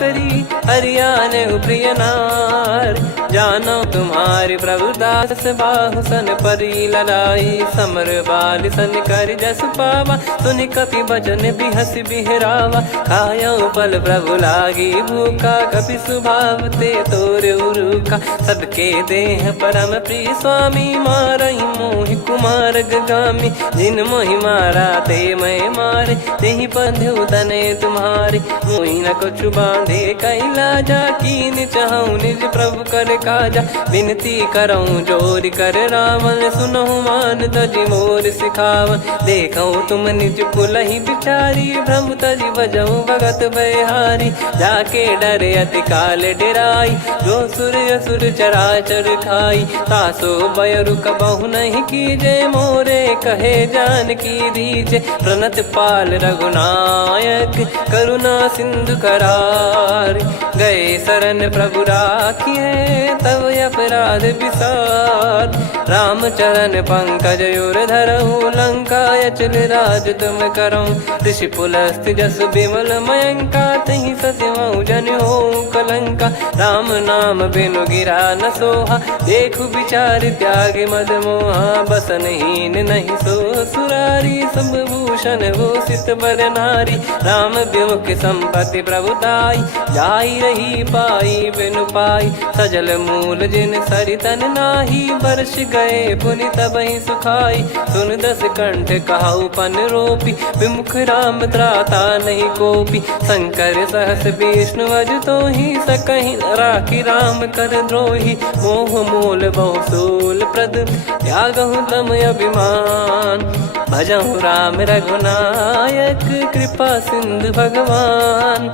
करी, हरियाने प्रिय नार। जानो तुम्हारी प्रभु दास, बाहु सन परी ललाई। समर बाल सन कर जस पावा, सुनि कपि भजन बिहस बिहरावा। खायो पल प्रभु लागी भूखा, कपि स्वभाव ते तोर उरुका। सबके देह परम प्रिय स्वामी, मारहि मोहि कुमार गगामी। जिन मोहि मारा ते मैं मारे, तेहि बंधु तने तुम्हारे। मोहि न कछु बांधे कैलाजा, कीन चाहूं निज प्रभु कर काजा। विनती करऊं जोरि कर रावण, सुनहु मान तजि मोर सिखावन। देखऊं तुम निज कुलहि बिचारी, भ्रम तजि भजऊं भगत बयहारी। जाके डरे अति काल डेराई, जो सुर असुर चराचर खाई। तासो बयरु कबहु नहीं कीजे, मोरे कहे जानकी दीजे। प्रणत पाल रघुनायक, करुणा सिंधु करार। गए शरण प्रभु राखिए, तब अपराध विसार। राम चरण पंकज उर धरऊं, लंका अचल राज तुम करऊं। ऋषि पुलस्त्य जस विमल मयंका, तहि ससिमऊ जन होऊं कलंका। राम नाम बिनु गिरा न सोहा, देखु विचार त्याग मद मोहा। बसनहीन नहीं सो सुरारी, सब भूषण भूषित बर नारी। राम विमुख संपत्ति प्रभुताई, जाई रही पाई बिनु पाई। सजल मूल जिन सरितन नाही, बरस गए पुनि तबहि सुखाई। सुन दस कंठ कहाऊ पन रोपी, विमुख राम त्राता नहीं कोपी। शंकर सहस विष्णु अज तोहि, सकहि न राखी राम कर द्रोही। मोह मूल बहु सूल प्रद, त्यागहु तम अभिमान। भजहु राम रघुनायक, कृपा सिंधु भगवान।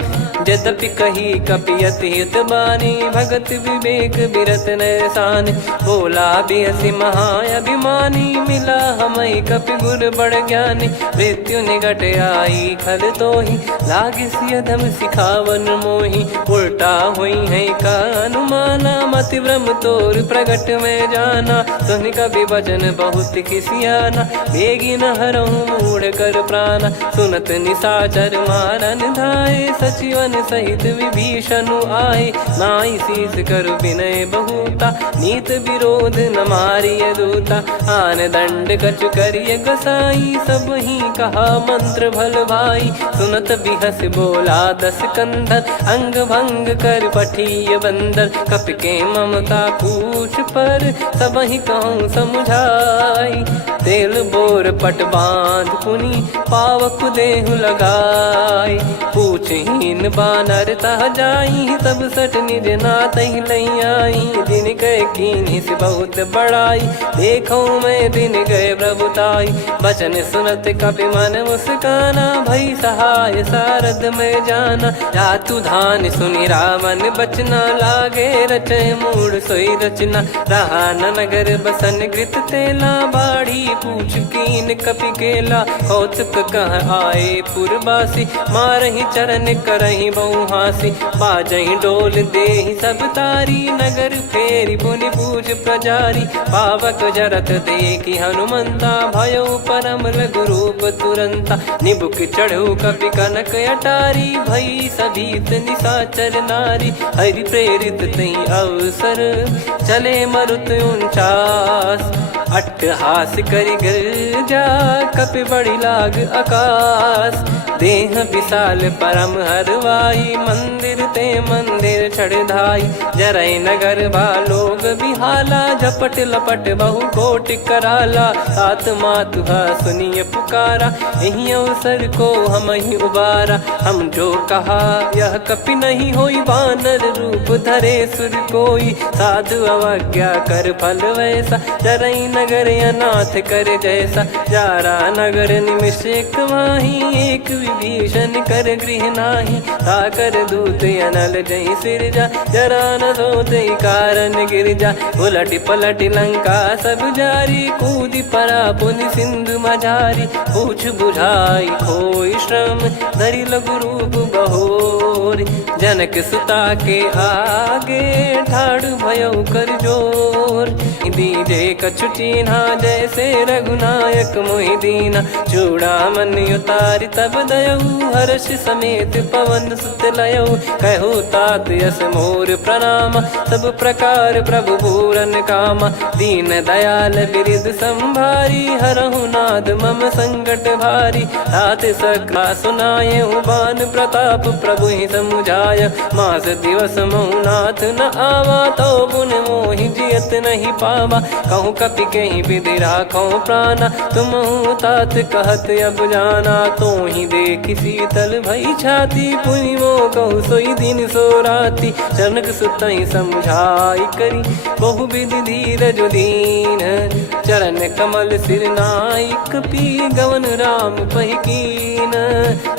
यद्यपि कही कपियति हित बानी, भगत विवेक बिरत नैसान। बोला बिहसी महाअभिमानी, मिला हमई कपि गुर बड़ ज्ञानी। मृत्यु निकट आई खल तोहि, लागे सिय धम सिखावन मोहि। उल्टा हुई है का अनुमाना, मति भ्रम तोर प्रगट में जाना। सुन कवि वचन बहुत खिसियाना, बेगी न हरहु मूढ़ कर प्राणा। सुनत निशाचर मारन धाये, सचिवन सहित विभीषणु आए। नाई शीस कर विनय बहुता, नीत विरोध न मारिय दूता। आन दंड कछु करिय गसाई, सब ही कहा मंत्र भल भाई। सुनत बिहस बोला दस कंधर, अंग भंग कर पठिय बंदर। कपि के ममता पूछ पर, सब ही कहूँ समुझाई। तेल बोर पट बांध पुनि, पावक देहु लगाई। पूछहीन बानर तह जाई, तब सट निज नातहि लई आई। दिन गए कीन्ही से बहुत बड़ाई, देखो मैं दिन गए प्रभुताई। बचन सुनत कपि मन मुस्काना, भई सहाय सारद में जाना। जातु धान सुनि रावण बचना, लागे रचे मूढ़ सोई रचना। रहा न नगर बसन घृत तेला, बाढ़ी पूछ कीन कपि केला। कौतुक कह आए पुरबासी, मारहि चरण करहि बहु हासी। बाजहि डोल देहि सब तारी, नगर फेरी पुनि पूज प्रजारी। पावक जरत देखि हनुमंता, भयो परम लघु रूप तुरंता। निबुक चढ़ऊ कपि कनक अटारी, भई सभीत निशाचर नारी। हरि प्रेरित तहि अवसर, चले मरुत 49। अट्टहास करि गिरजा, कपि बड़ी लाग आकाश। देह विशाल परम हरवाई, मंदिर ते मंदिर चढ़धाई। जरई नगर बालोग बिहाला, झपट लपट बहु कोट कराला। आत्मा तुहा सुनिय पुकारा, यही अवसर को हम ही उबारा। हम जो कहा यह कपि नहीं होई, वानर रूप धरे सुर कोई। साधु अवज्ञा कर फल वैसा, जरई नगर अनाथ कर जैसा। जारा नगर निमिष एक माही, एक विभीषण कर गृह नाही, ताकर दूत अनल जय सिरजा, जरा न सोते कारण गिरजा। उलट पलट लंका सब जारी, कूद परा पुनि सिंधु मझारी। पूछ बुझाई खोई श्रम, धरि लघु रूप बहोरी। जनक सुता के आगे, ठाड़ भयो कर जोर। दीजे कछु चिन्हा, जैसे रघुनायक मोहि दीना। चूड़ामणि उतारि तब दयऊ, हर्ष समेत पवन सुत लयऊ। कहु तात यस मोर प्रणाम, सब प्रकार प्रभु पूरन कामा। दीन दयाल बिरिद संभारी, हरहु नाद मम संकट भारी। तात सकला सुनायहु बान प्रताप, प्रभु ही समुझाय। मास दिवस महु नाथ न आवा, तो पुन मोहि जियत नहीं पावा। कहूँ कपि कहीं विधि राखो प्राणा, तुमहु तात कहत अब जाना। तो ही देख शीतल भई छाती, पुनि मो कहु सोई दिन सो राती। जनक सुतहि समुझाई करी, बहु विधि धीरज दीन। चरण कमल सिर नाई, कपि गवन राम पहि कीन।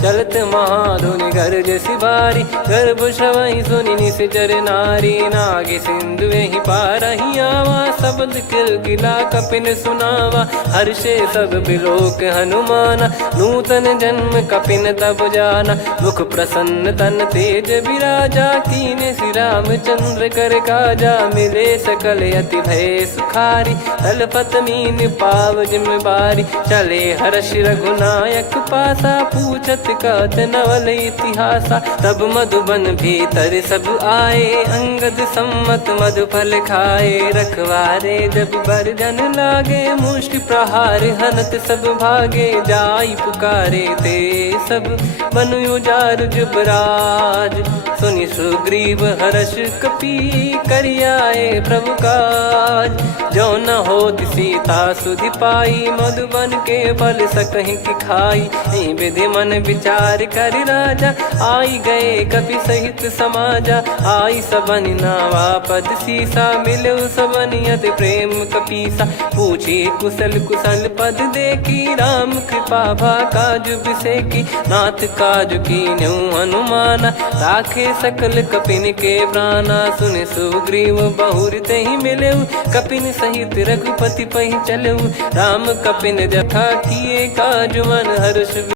चलत महाधुनि गरज सिबारी, गर्भ श्रवहि सुनि निश्चर नारी। नागे सिंधु एहि पारहि आवा, शब्द किलकिला कपिन सुनावा। हर्षे सब बिलोक हनुमाना, नूतन जन्म कपिन तब जाना। मुख प्रसन्न तन तेज विराजा, कीने श्री रामचंद्र कर काजा। मिले सकल अति भय सुखारी, तलपत मीन पाव जिम्मेवारी। चले हर्ष रघुनायक पासा, पूछत कहत नवल इतिहासा। तब मधुबन भीतर सब आए, अंगद सम्मत मधुफल खाए। रखवारे जब बरजन लागे, मुष्टि प्रहार हनत सब भागे। जाई पुकारे ते सब, बनु उजार जुबराज। सुनि सुग्रीव हर्ष कपि, करियाए प्रभु काज। जो न होत सीता सुधि पाई, मधुबन के फल सकहि की खाई। विधि मन विचार कर राजा, आई गए कपि सहित समाजा। आई सबनि नावा पद सीसा, मिलउ सबनि अति प्रेम कपीसा। पूछी कुशल कुशल पद देखी, राम कृपा भा काज बिसेकी। नाथ काज कीन्हु हनुमाना, राखे सकल कपिन के प्राणा। सुनि सुग्रीव बहुर तेहि मिलऊ, कपिन सहित रघुपति पहि चलऊ। राम कपिन जथा किए काज मन हर्ष।